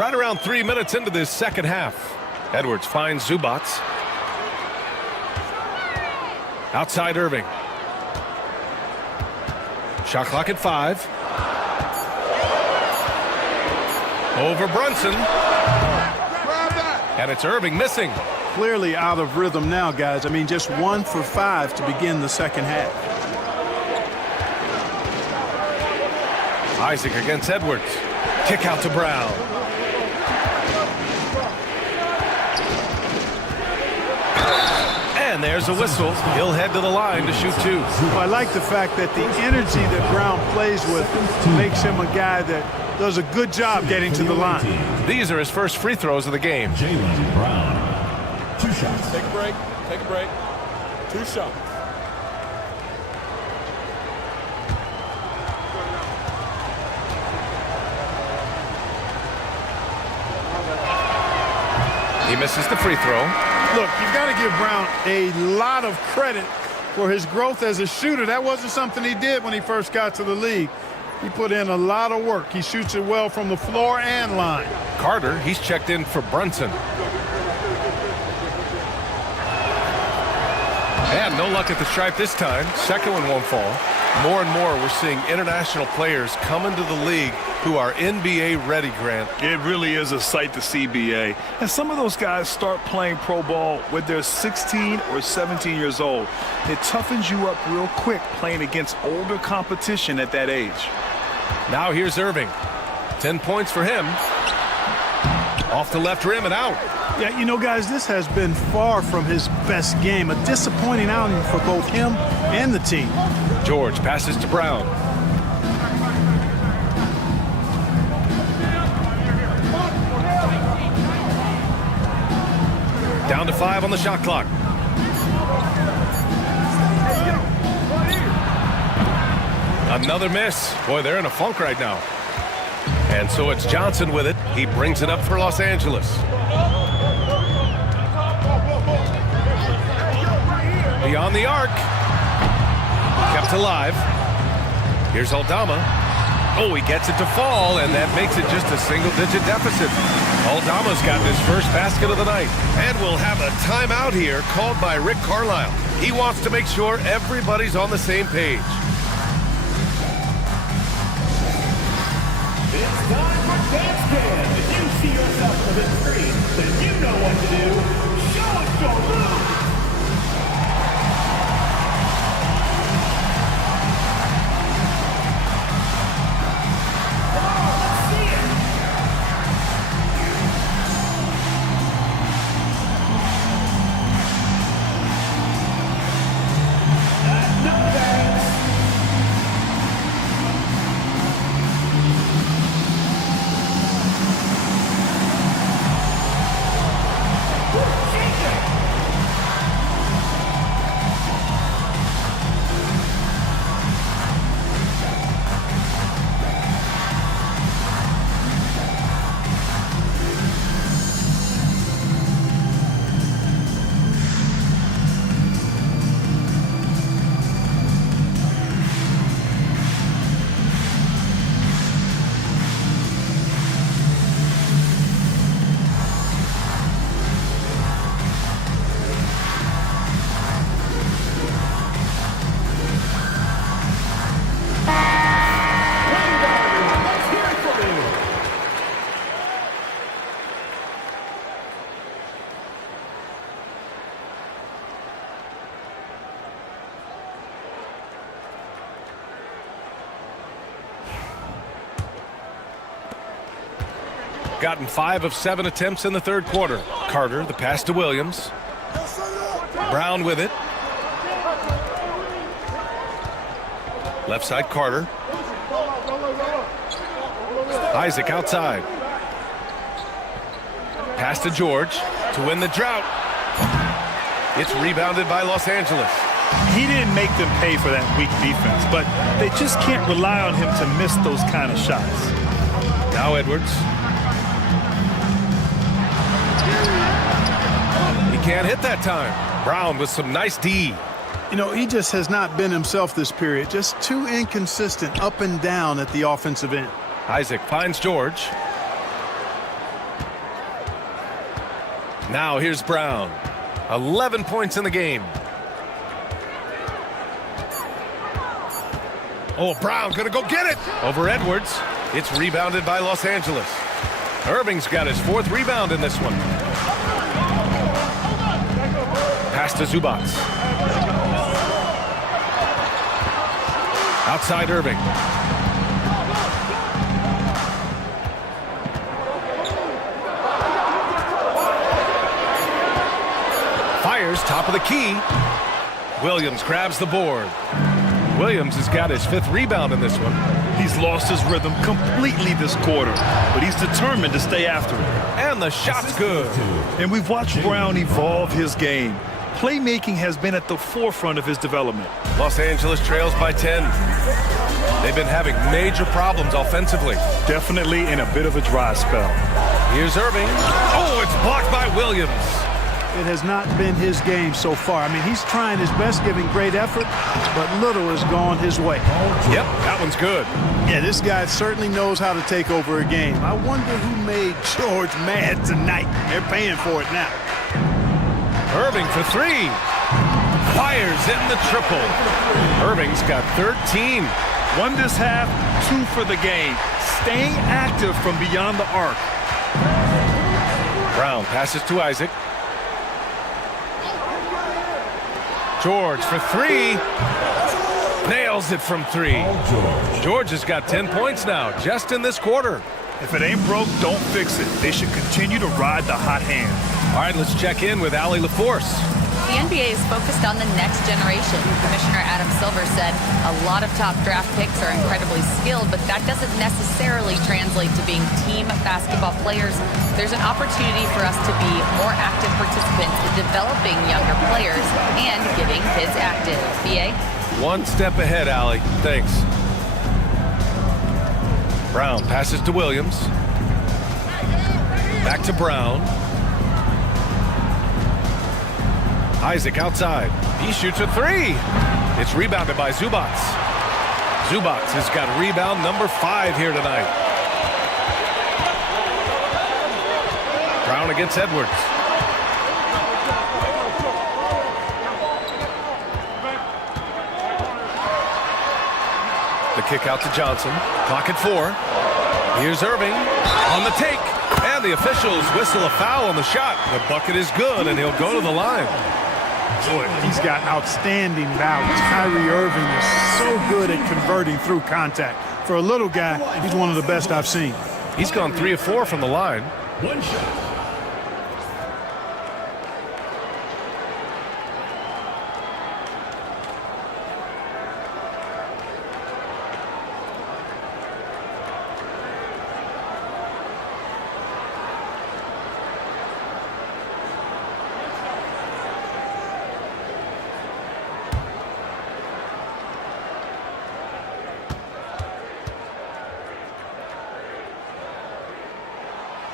Right around 3 minutes into this second half. Edwards finds Zubac. Outside Irving. Shot clock at 5. Over Brunson. And it's Irving missing. Clearly out of rhythm now, guys. I mean, just 1 for 5 to begin the second half. Isaac against Edwards. Kick out to Brown. And there's a whistle. He'll head to the line to shoot 2. I like the fact that the energy that Brown plays with makes him a guy that does a good job getting to the line. These are his first free throws of the game. Jaylen Brown. 2 shots. Take a break. Take a break. 2 shots. He misses the free throw. Look, you've got to give Brown a lot of credit for his growth as a shooter. That wasn't something he did when he first got to the league. He put in a lot of work. He shoots it well from the floor and line. Carter, he's checked in for Brunson. And no luck at the stripe this time. Second one won't fall. More and more, we're seeing international players come into the league who are NBA ready, Grant. It really is a sight to see, BA. And some of those guys start playing pro ball when they're 16 or 17 years old. It toughens you up real quick playing against older competition at that age. Now here's Irving. 10 points for him. Off the left rim and out. Yeah, you know, guys, this has been far from his best game. A disappointing outing for both him and the team. George passes to Brown. Down to 5 on the shot clock. Another miss. Boy, they're in a funk right now. And so it's Johnson with it. He brings it up for Los Angeles. Beyond the arc. Kept alive. Here's Aldama. Oh, he gets it to fall, and that makes it just a single-digit deficit. Aldama's got his first basket of the night. And we'll have a timeout here called by Rick Carlisle. He wants to make sure everybody's on the same page. It's time for Dance Cam. If you see yourself on the screen, then you know what to do. Show us your move. gotten 5 of 7 attempts in the third quarter. Carter, the pass to Williams. Brown with it. Left side, Carter. Isaac outside. Pass to George to win the drought. It's rebounded by Los Angeles. He didn't make them pay for that weak defense, but they just can't rely on him to miss those kind of shots. Now Edwards. He can't hit that time. Brown with some nice D. You know, he just has not been himself this period. Just too inconsistent up and down at the offensive end. Isaac finds George. Now here's Brown. 11 points in the game. Oh, Brown gonna go get it over Edwards. It's rebounded by Los Angeles. Irving's got his 4th rebound in this one. Pass to Zubac. Outside Irving. Fires top of the key. Williams grabs the board. Williams has got his 5th rebound in this one. He's lost his rhythm completely this quarter, but he's determined to stay after it. And the shot's good. And we've watched Brown evolve his game. Playmaking has been at the forefront of his development. Los Angeles trails by 10. They've been having major problems offensively. Definitely in a bit of a dry spell. Here's Irving. Oh, it's blocked by Williams. It has not been his game so far. I mean, he's trying his best, giving great effort, but little has gone his way. Yep, that one's good. Yeah, this guy certainly knows how to take over a game. I wonder who made George mad tonight. They're paying for it now. Irving for 3. Fires in the triple. Irving's got 13. Won this half, 2 for the game. Staying active from beyond the arc. Brown passes to Isaac. George for 3. Nails it from 3. George has got 10 points now, just in this quarter. If it ain't broke, don't fix it. They should continue to ride the hot hand. All right, let's check in with Allie LaForce. The NBA is focused on the next generation. Commissioner Adam Silver said a lot of top draft picks are incredibly skilled, but that doesn't necessarily translate to being team basketball players. There's an opportunity for us to be more active participants in developing younger players and getting kids active. BA? One step ahead, Allie. Thanks. Brown passes to Williams. Back to Brown. Isaac outside. He shoots a 3. It's rebounded by Zubac. Zubac has got rebound number 5 here tonight. Brown against Edwards. The kick out to Johnson. Clock at 4. Here's Irving on the take. And the officials whistle a foul on the shot. The bucket is good, and he'll go to the line. Boy, he's got outstanding balance. Kyrie Irving is so good at converting through contact. For a little guy, he's one of the best I've seen. He's gone 3 of 4 from the line. One shot.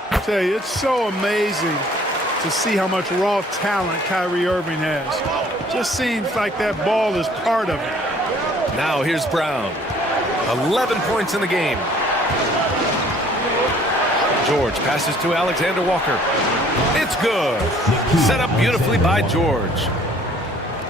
I tell you, it's so amazing to see how much raw talent Kyrie Irving has. Just seems like that ball is part of it. Now here's Brown. 11 points in the game. George passes to Alexander Walker. It's good. Set up beautifully by George.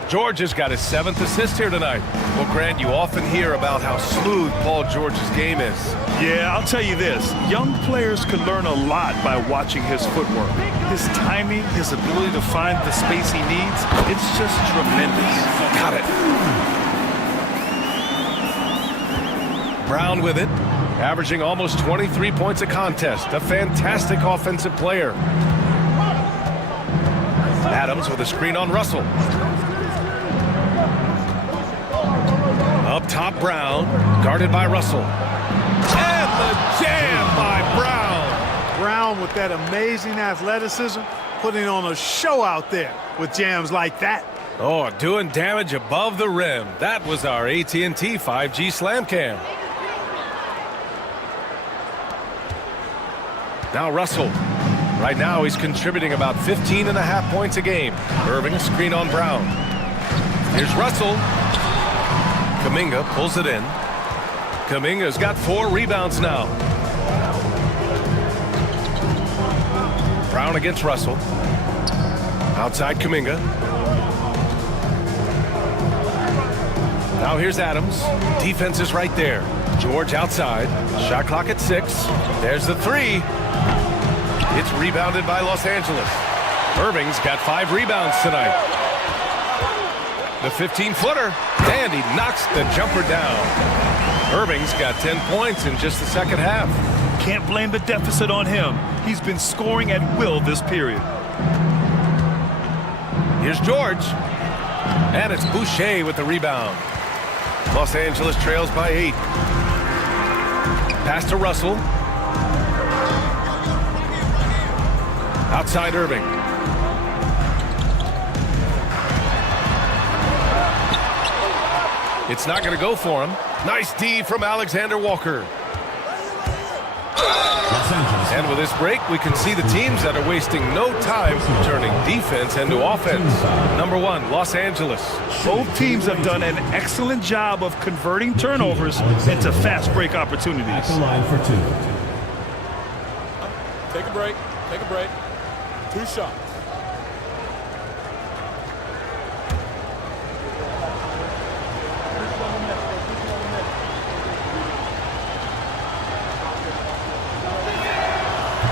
George has got his 7th assist here tonight. Well, Grant, you often hear about how smooth Paul George's game is. Yeah, I'll tell you this. Young players can learn a lot by watching his footwork. His timing, his ability to find the space he needs, it's just tremendous. Got it. Brown with it, averaging almost 23 points a contest. A fantastic offensive player. Adams with a screen on Russell. Up top, Brown, guarded by Russell. And the jam by Brown. Brown with that amazing athleticism, putting on a show out there with jams like that. Oh, doing damage above the rim. That was our AT&T 5G Slam Cam. Now Russell. Right now he's contributing about 15.5 points a game. Irving, screen on Brown. Here's Russell. Kuminga pulls it in. Kuminga's got 4 rebounds now. Brown against Russell. Outside Kuminga. Now here's Adams. Defense is right there. George outside. Shot clock at 6. There's the 3. It's rebounded by Los Angeles. Irving's got 5 rebounds tonight. The 15-footer, and he knocks the jumper down. Irving's got 10 points in just the second half. Can't blame the deficit on him. He's been scoring at will this period. Here's George. And it's Boucher with the rebound. Los Angeles trails by 8. Pass to Russell. Outside Irving. It's not going to go for him. Nice D from Alexander Walker. And with this break, we can see the teams that are wasting no time turning defense into offense. Number 1, Los Angeles. Both teams have done an excellent job of converting turnovers into fast break opportunities. At the line for 2. Take a break. Take a break. 2 shots.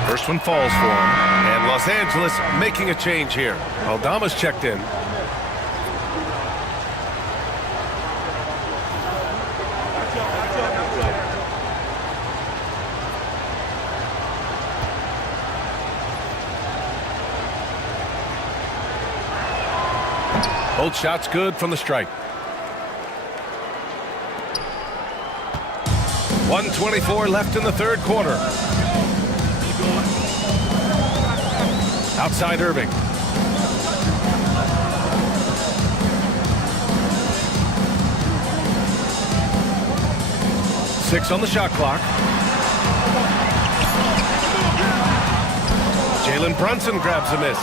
First one falls for him. And Los Angeles making a change here. Aldama's checked in. Both shots good from the strike. 1:24 left in the third quarter. Outside Irving. Six on the shot clock. Jalen Brunson grabs a miss.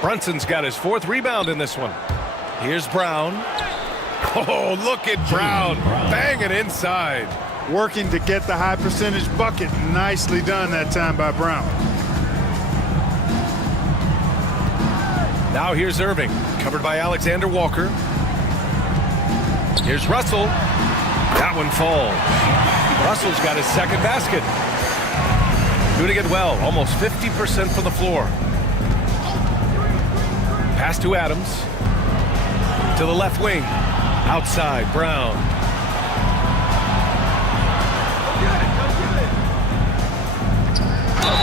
Brunson's got his 4th rebound in this one. Here's Brown. Oh, look at Brown banging inside. Working to get the high percentage bucket. Nicely done that time by Brown. Now here's Irving, covered by Alexander Walker. Here's Russell. That one falls. Russell's got his 2nd basket. Doing it well, almost 50% from the floor. Pass to Adams. To the left wing. Outside, Brown.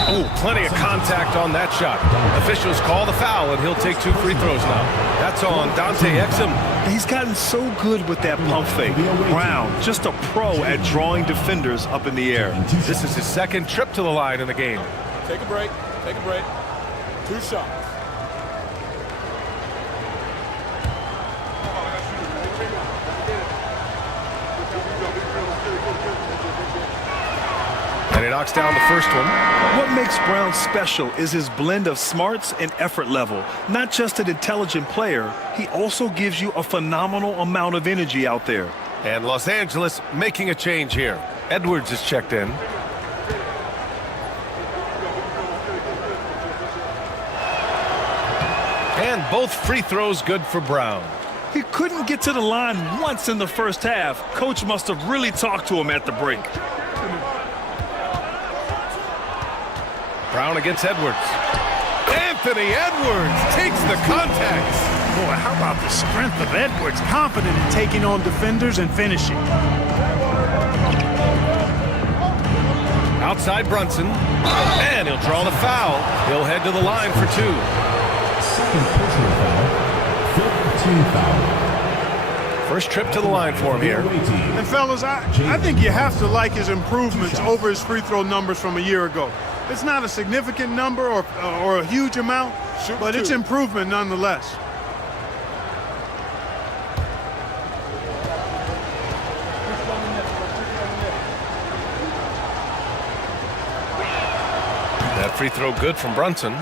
Oh, plenty of contact on that shot. Officials call the foul, and he'll take 2 free throws now. That's on Dante Exum. He's gotten so good with that pump fake. Brown, just a pro at drawing defenders up in the air. This is his 2nd trip to the line in the game. Take a break. Take a break. 2 shots. And he knocks down the first one. What makes Brown special is his blend of smarts and effort level. Not just an intelligent player, he also gives you a phenomenal amount of energy out there. And Los Angeles making a change here. Edwards is checked in. And both free throws good for Brown. He couldn't get to the line once in the first half. Coach must have really talked to him at the break. Brown against Edwards. Anthony Edwards takes the contact. Boy, how about the strength of Edwards? Confident in taking on defenders and finishing. Outside Brunson. And he'll draw the foul. He'll head to the line for 2. Second personal foul. 15 foul. First trip to the line for him here. And fellas, I think you have to like his improvements over his free throw numbers from a year ago. It's not a significant number or a huge amount, but it's improvement nonetheless. That free throw good from Brunson.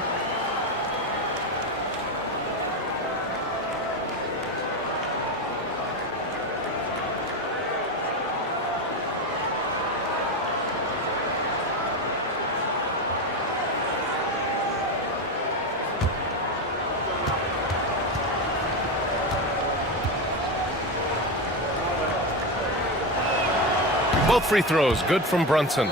Both free throws good from Brunson.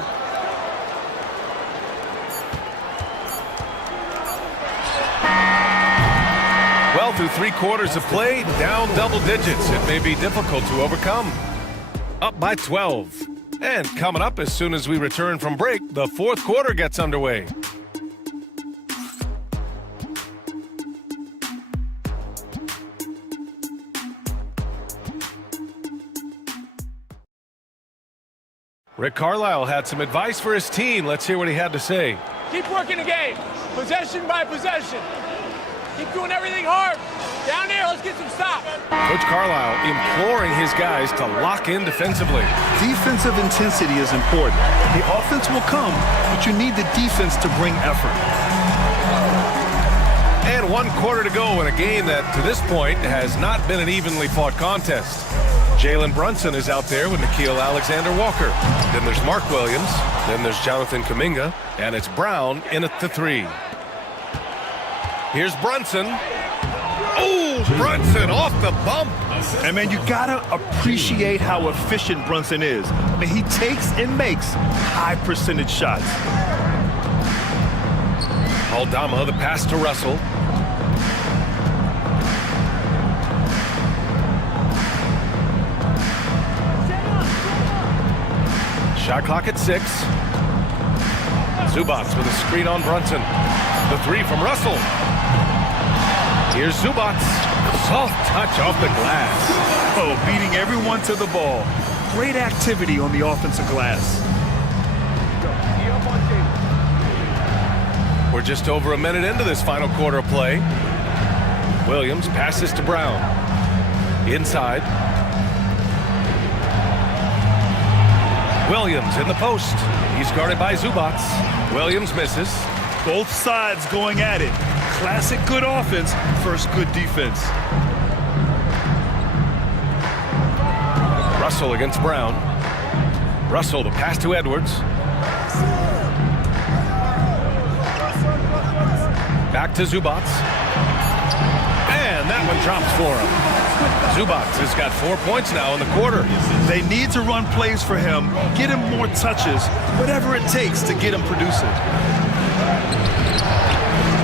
Well, through 3 quarters of play, down double digits. It may be difficult to overcome. Up by 12. And coming up as soon as we return from break, the 4th quarter gets underway. Rick Carlisle had some advice for his team. Let's hear what he had to say. Keep working the game, possession by possession. Keep doing everything hard. Down there, let's get some stops. Coach Carlisle imploring his guys to lock in defensively. Defensive intensity is important. The offense will come, but you need the defense to bring effort. And 1 quarter to go in a game that, to this point, has not been an evenly fought contest. Jalen Brunson is out there with Nickeil Alexander-Walker. Then there's Mark Williams. Then there's Jonathan Kuminga. And it's Brown in at the 3. Here's Brunson. Oh, Brunson off the bump. And, man, you got to appreciate how efficient Brunson is. I mean, he takes and makes high-percentage shots. Aldama, the pass to Russell. Shot clock at 6. Zubats with a screen on Brunson. The 3 from Russell. Here's Zubats. Soft touch off the glass. Oh, beating everyone to the ball. Great activity on the offensive glass. We're just over a minute into this final quarter of play. Williams passes to Brown. Inside. Williams in the post. He's guarded by Zubats. Williams misses. Both sides going at it. Classic good offense, first good defense. Russell against Brown. Russell, the pass to Edwards. Back to Zubats. And that one drops for him. Zubats has got 4 points now in the quarter. They need to run plays for him, get him more touches, whatever it takes to get him producing.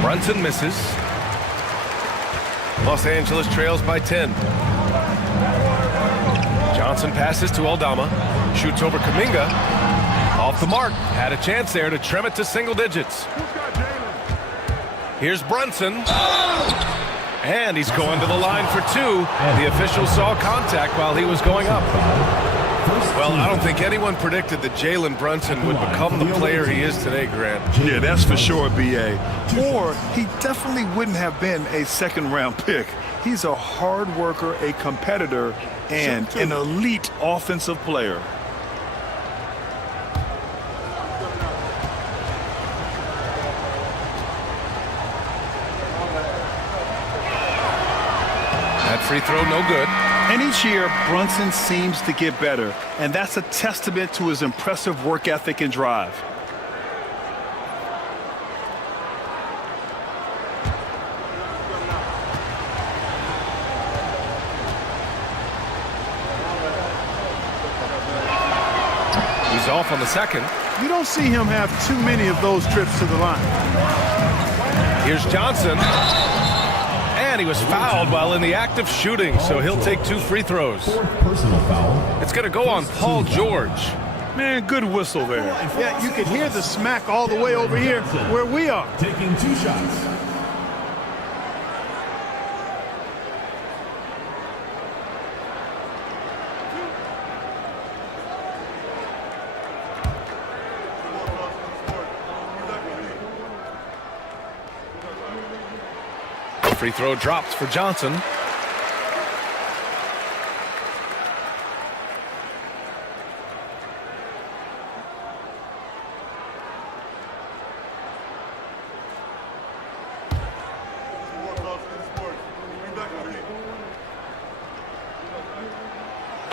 Brunson misses. Los Angeles trails by 10. Johnson passes to Aldama. Shoots over Kuminga. Off the mark. Had a chance there to trim it to single digits. Here's Brunson. And he's going to the line for 2. The official saw contact while he was going up. Well, I don't think anyone predicted that Jalen Brunson would become the player he is today, Grant. Yeah, that's for sure, B.A. Or he definitely wouldn't have been a second-round pick. He's a hard worker, a competitor, and an elite offensive player. That free throw no good. And each year, Brunson seems to get better, and that's a testament to his impressive work ethic and drive. He's off on the second. You don't see him have too many of those trips to the line. Here's Johnson. And he was fouled while in the act of shooting, so he'll take 2 free throws. Fourth personal foul. It's going to go on Paul George. Man, good whistle there. Yeah, you could hear the smack all the way over here where we are. Taking 2 shots. Free throw drops for Johnson.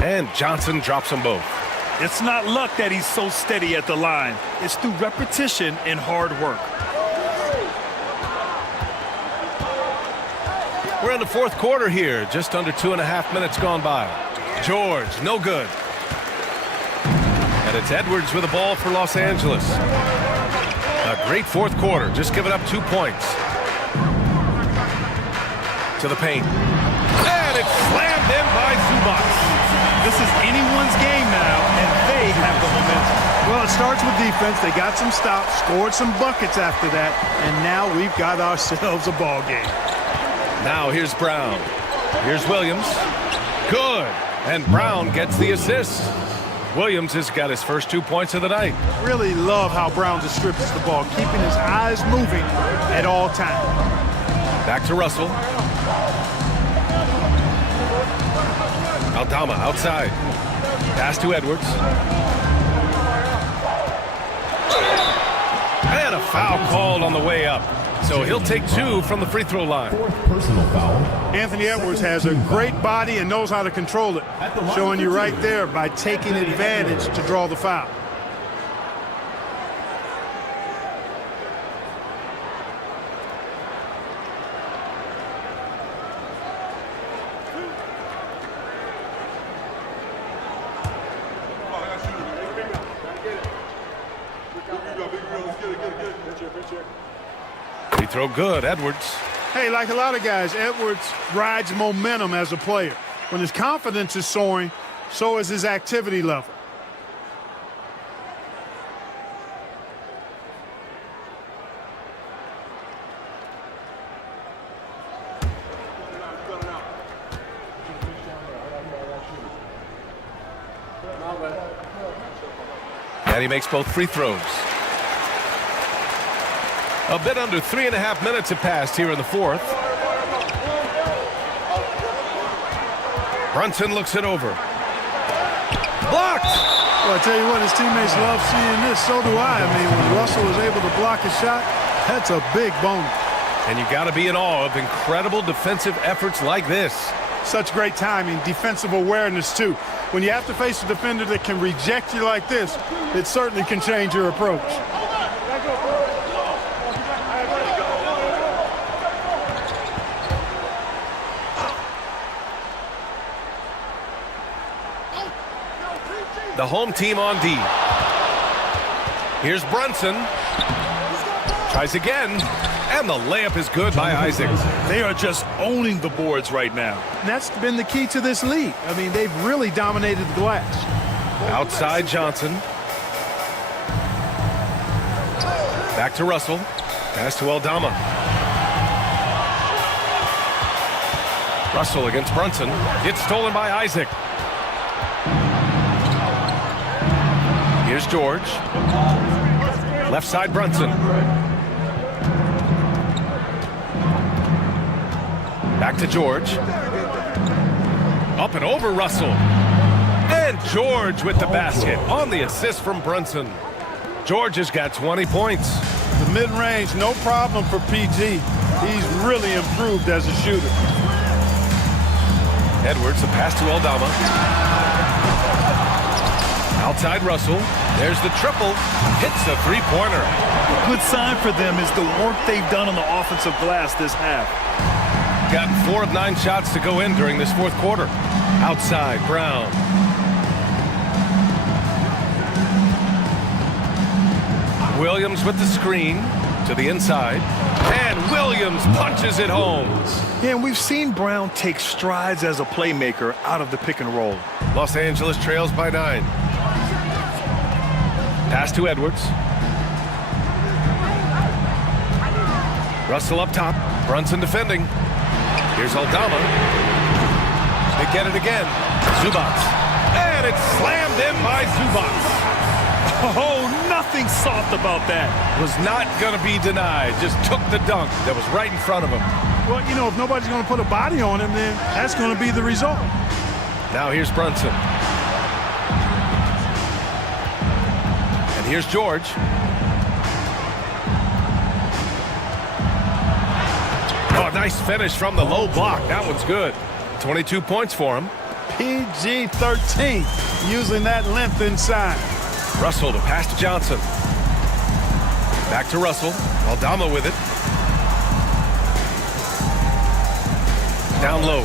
And Johnson drops them both. It's not luck that he's so steady at the line. It's through repetition and hard work. We're in the fourth quarter here. Just under 2.5 minutes gone by. George, no good. And it's Edwards with the ball for Los Angeles. A great fourth quarter. Just giving up 2 points. To the paint. And it's slammed in by Zubac. This is anyone's game now, and they have the momentum. Well, it starts with defense. They got some stops, scored some buckets after that, and now we've got ourselves a ball game. Now here's Brown. Here's Williams. Good. And Brown gets the assist. Williams has got his first 2 points of the night. Really love how Brown distributes the ball, keeping his eyes moving at all times. Back to Russell. Aldama outside. Pass to Edwards. And a foul called on the way up. So he'll take 2 from the free throw line. 4th personal foul. Anthony Edwards has a great body and knows how to control it. Showing you right there by taking advantage to draw the foul. Free throw good, Edwards. Hey, like a lot of guys, Edwards rides momentum as a player. When his confidence is soaring, so is his activity level. And he makes both free throws. A bit under 3.5 minutes have passed here in the fourth. Brunson looks it over. Blocked! Well, I tell you what, his teammates love seeing this. So do I. I mean, when Russell is able to block a shot, that's a big bonus. And you got to be in awe of incredible defensive efforts like this. Such great timing, defensive awareness, too. When you have to face a defender that can reject you like this, it certainly can change your approach. The home team on D. Here's Brunson. Tries again. And the layup is good by Isaac. They are just owning the boards right now. And that's been the key to this lead. I mean, they've really dominated the glass. Outside Johnson. Back to Russell. Pass to Aldama. Russell against Brunson. It's stolen by Isaac. Here's George. Left side Brunson. Back to George. Up and over Russell. And George with the basket on the assist from Brunson. George has got 20 points. The mid-range, no problem for PG. He's really improved as a shooter. Edwards, the pass to Aldama. Outside Russell. There's the triple. Hits the three-pointer. A good sign for them is the work they've done on the offensive glass this half. Gotten 4 of 9 shots to go in during this fourth quarter. Outside, Brown. Williams with the screen to the inside. And Williams punches it home. Yeah, and we've seen Brown take strides as a playmaker out of the pick and roll. Los Angeles trails by 9. Pass to Edwards. Russell up top. Brunson defending. Here's Aldama. They get it again. Zubats. And it's slammed in by Zubats. Oh, nothing soft about that. Was not going to be denied. Just took the dunk that was right in front of him. Well, you know, if nobody's going to put a body on him, then that's going to be the result. Now here's Brunson. And here's George. Oh, nice finish from the low block. That one's good. 22 points for him. PG-13, using that length inside. Russell to pass to Johnson. Back to Russell. Aldama with it. Down low.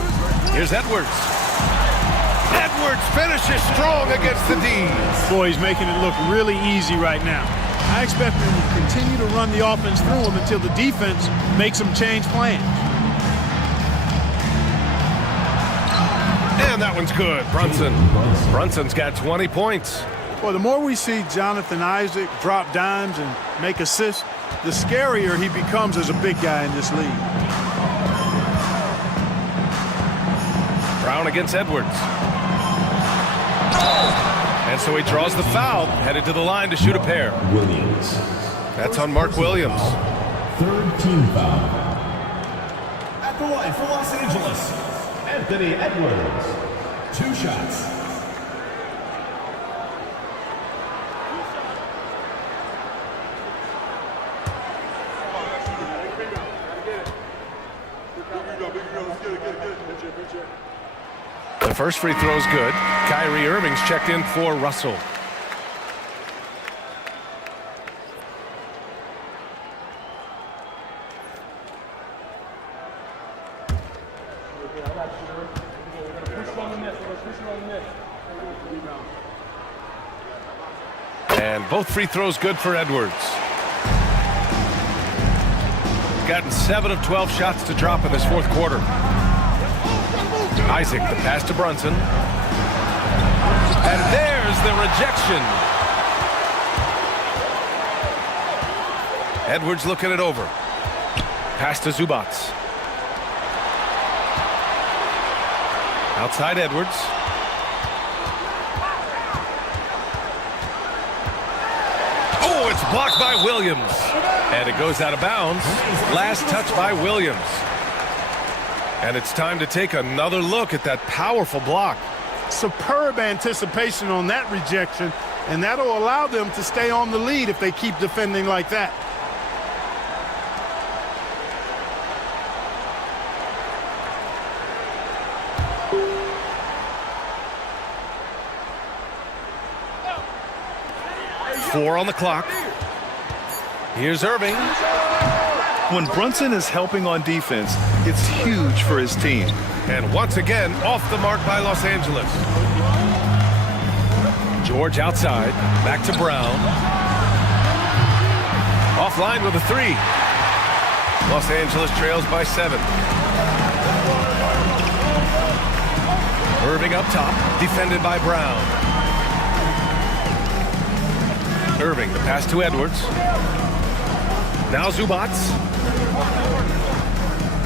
Here's Edwards. Edwards finishes strong against the D. Boy, he's making it look really easy right now. I expect him to continue to run the offense through him until the defense makes him change plans. And that one's good. Brunson's got 20 points. Well, the more we see Jonathan Isaac drop dimes and make assists, the scarier he becomes as a big guy in this league. Brown against Edwards. And so he draws the foul, headed to the line to shoot a pair. Williams. That's on Mark Williams. Third team foul. At the line for Los Angeles, Anthony Edwards. 2 shots. The first free throw is good. Kyrie Irving's checked in for Russell. And both free throws good for Edwards. Gotten 7 of 12 shots to drop in this fourth quarter. Isaac, the pass to Brunson. And there's the rejection. Edwards looking it over. Pass to Zubats. Outside Edwards. Oh, it's blocked by Williams. And it goes out of bounds. Last touch by Williams. And it's time to take another look at that powerful block. Superb anticipation on that rejection, and that'll allow them to stay on the lead if they keep defending like that. Four on the clock. Here's Irving. When Brunson is helping on defense, it's huge for his team. And once again, off the mark by Los Angeles. George outside, back to Brown. Offline with a 3. Los Angeles trails by 7. Irving up top, defended by Brown. Irving, the pass to Edwards. Now Zubats.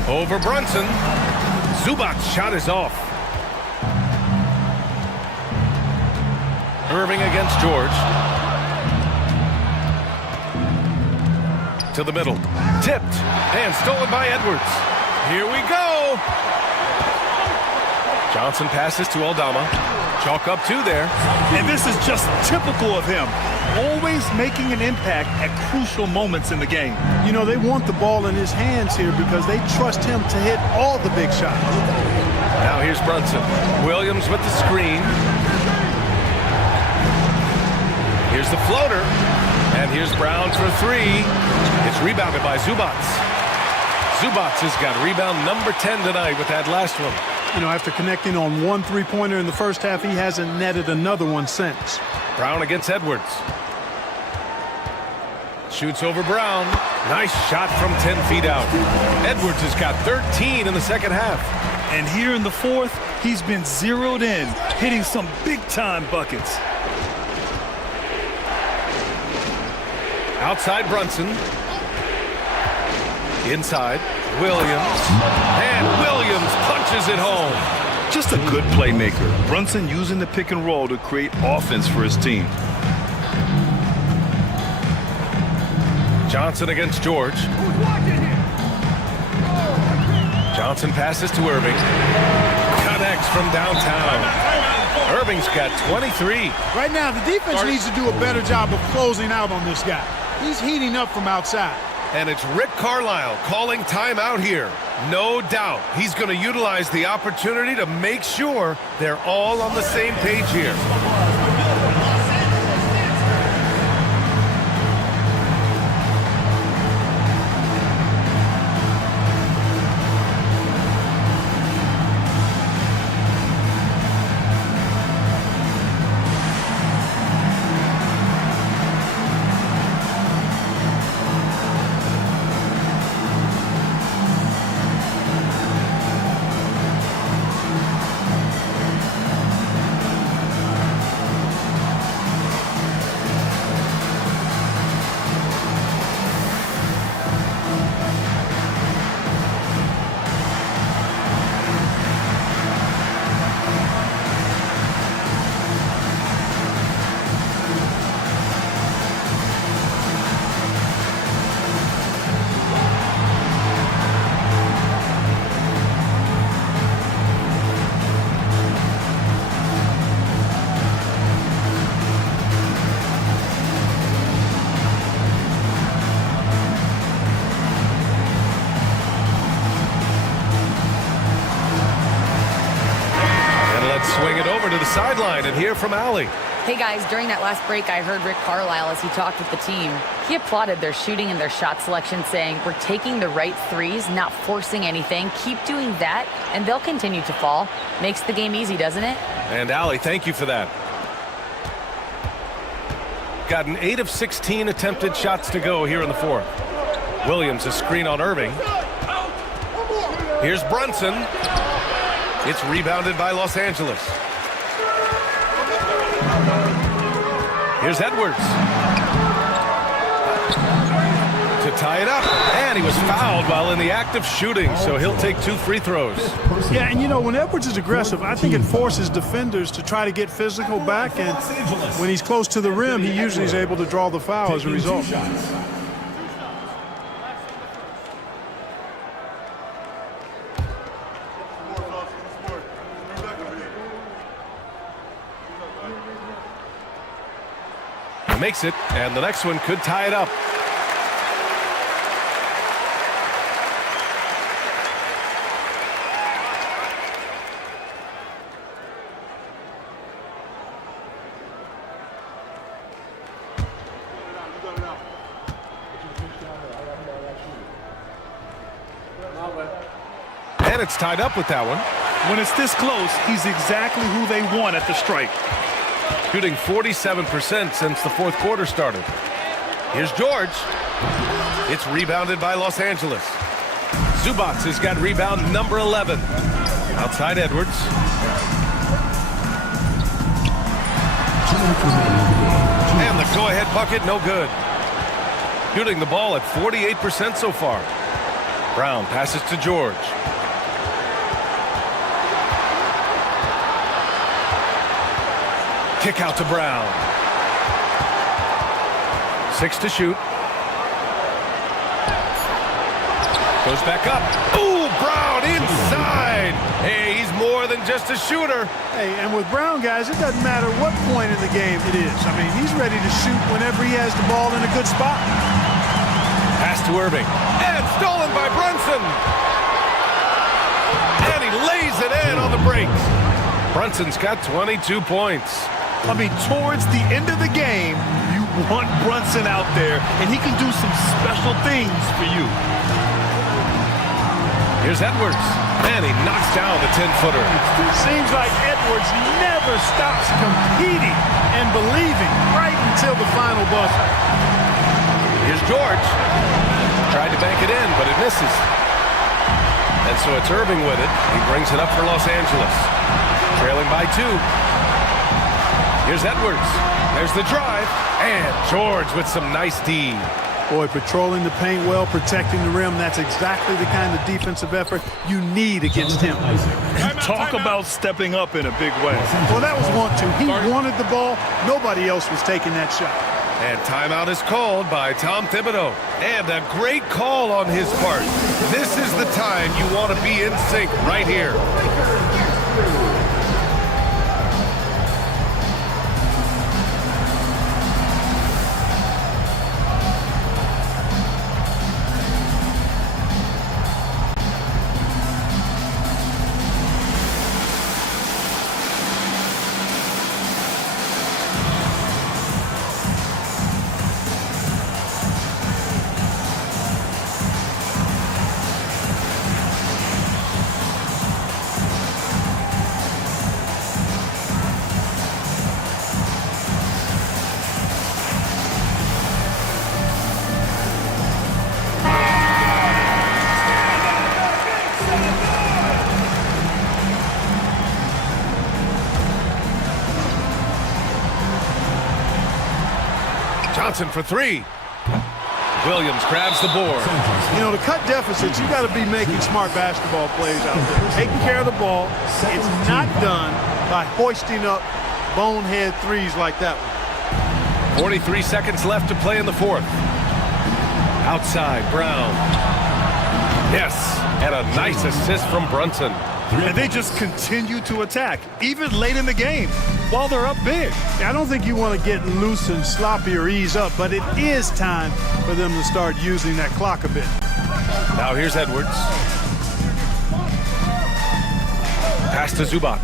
Over Brunson. Zubats' shot is off. Irving against George. To the middle. Tipped and stolen by Edwards. Here we go. Johnson passes to Aldama. Chalk up 2 there. And this is just typical of him. Always making an impact at crucial moments in the game. You know, they want the ball in his hands here because they trust him to hit all the big shots. Now here's Brunson. Williams with the screen. Here's the floater. And here's Brown for 3. It's rebounded by Zubats. Zubats has got rebound number 10 tonight with that last one. You know, after connecting on 1 3-pointer in the first half, he hasn't netted another one since. Brown against Edwards. Shoots over Brown. Nice shot from 10 feet out. Edwards has got 13 in the second half. And here in the fourth, he's been zeroed in, hitting some big-time buckets. Outside Brunson. Inside, Williams. And Williams punches it home. Just a good playmaker. Brunson using the pick and roll to create offense for his team. Johnson against George. Johnson passes to Irving. Connects from downtown. Irving's got 23. Right now, the defense needs to do a better job of closing out on this guy. He's heating up from outside. And it's Rick Carlisle calling timeout here. No doubt he's going to utilize the opportunity to make sure they're all on the same page here. Swing it over to the sideline and hear from Allie. Hey guys, during that last break, I heard Rick Carlisle as he talked with the team. He applauded their shooting and their shot selection, saying, "We're taking the right threes, not forcing anything. Keep doing that, and they'll continue to fall." Makes the game easy, doesn't it? And Allie, thank you for that. Got an 8 of 16 attempted shots to go here in the fourth. Williams, a screen on Irving. Here's Brunson. It's rebounded by Los Angeles. Here's Edwards. To tie it up. And he was fouled while in the act of shooting, so he'll take 2 free throws. Yeah, and you know, when Edwards is aggressive, I think it forces defenders to try to get physical back, and when he's close to the rim, he usually is able to draw the foul as a result. Makes it, and the next one could tie it up. And it's tied up with that one. When it's this close, he's exactly who they want at the stripe. Shooting 47% since the fourth quarter started. Here's George. It's rebounded by Los Angeles. Zubac has got rebound number 11. Outside Edwards. And the go-ahead bucket, no good. Shooting the ball at 48% so far. Brown passes to George. Kick out to Brown. 6 to shoot. Goes back up. Ooh, Brown inside. Hey, he's more than just a shooter. Hey, and with Brown, guys, it doesn't matter what point in the game it is. I mean, he's ready to shoot whenever he has the ball in a good spot. Pass to Irving. And stolen by Brunson. And he lays it in on the break. Brunson's got 22 points. I mean, towards the end of the game, you want Brunson out there, and he can do some special things for you. Here's Edwards, and he knocks down the 10-footer. It seems like Edwards never stops competing and believing right until the final buzzer. Here's George. Tried to bank it in, but it misses. And so it's Irving with it. He brings it up for Los Angeles. Trailing by 2. Here's Edwards. There's the drive, and George with some nice D. Boy, patrolling the paint well, protecting the rim, that's exactly the kind of defensive effort you need against him. Talk about stepping up in a big way. Well, that was 1-2. He wanted the ball. Nobody else was taking that shot. And timeout is called by Tom Thibodeau. And a great call on his part. This is the time you want to be in sync right here. Johnson for three. Williams grabs the board. You know, to cut deficits, you got to be making smart basketball plays out there. Taking care of the ball. It's not done by hoisting up bonehead threes like that one. 43 seconds left to play in the fourth. Outside, Brown. Yes, and a nice assist from Brunson. And they just continue to attack, even late in the game, while they're up big. I don't think you want to get loose and sloppy or ease up, but it is time for them to start using that clock a bit. Now here's Edwards. Pass to Zubac.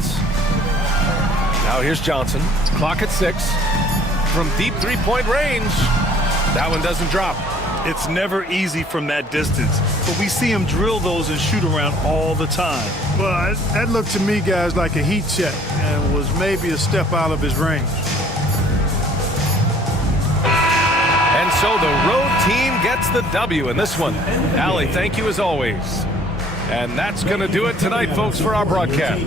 Now here's Johnson. Clock at 6. From deep three-point range. That one doesn't drop. It's never easy from that distance, but we see him drill those and shoot around all the time. Well, that looked to me, guys, like a heat check and was maybe a step out of his range. And so the road team gets the W in this one. Allie, thank you as always. And that's going to do it tonight, folks, for our broadcast.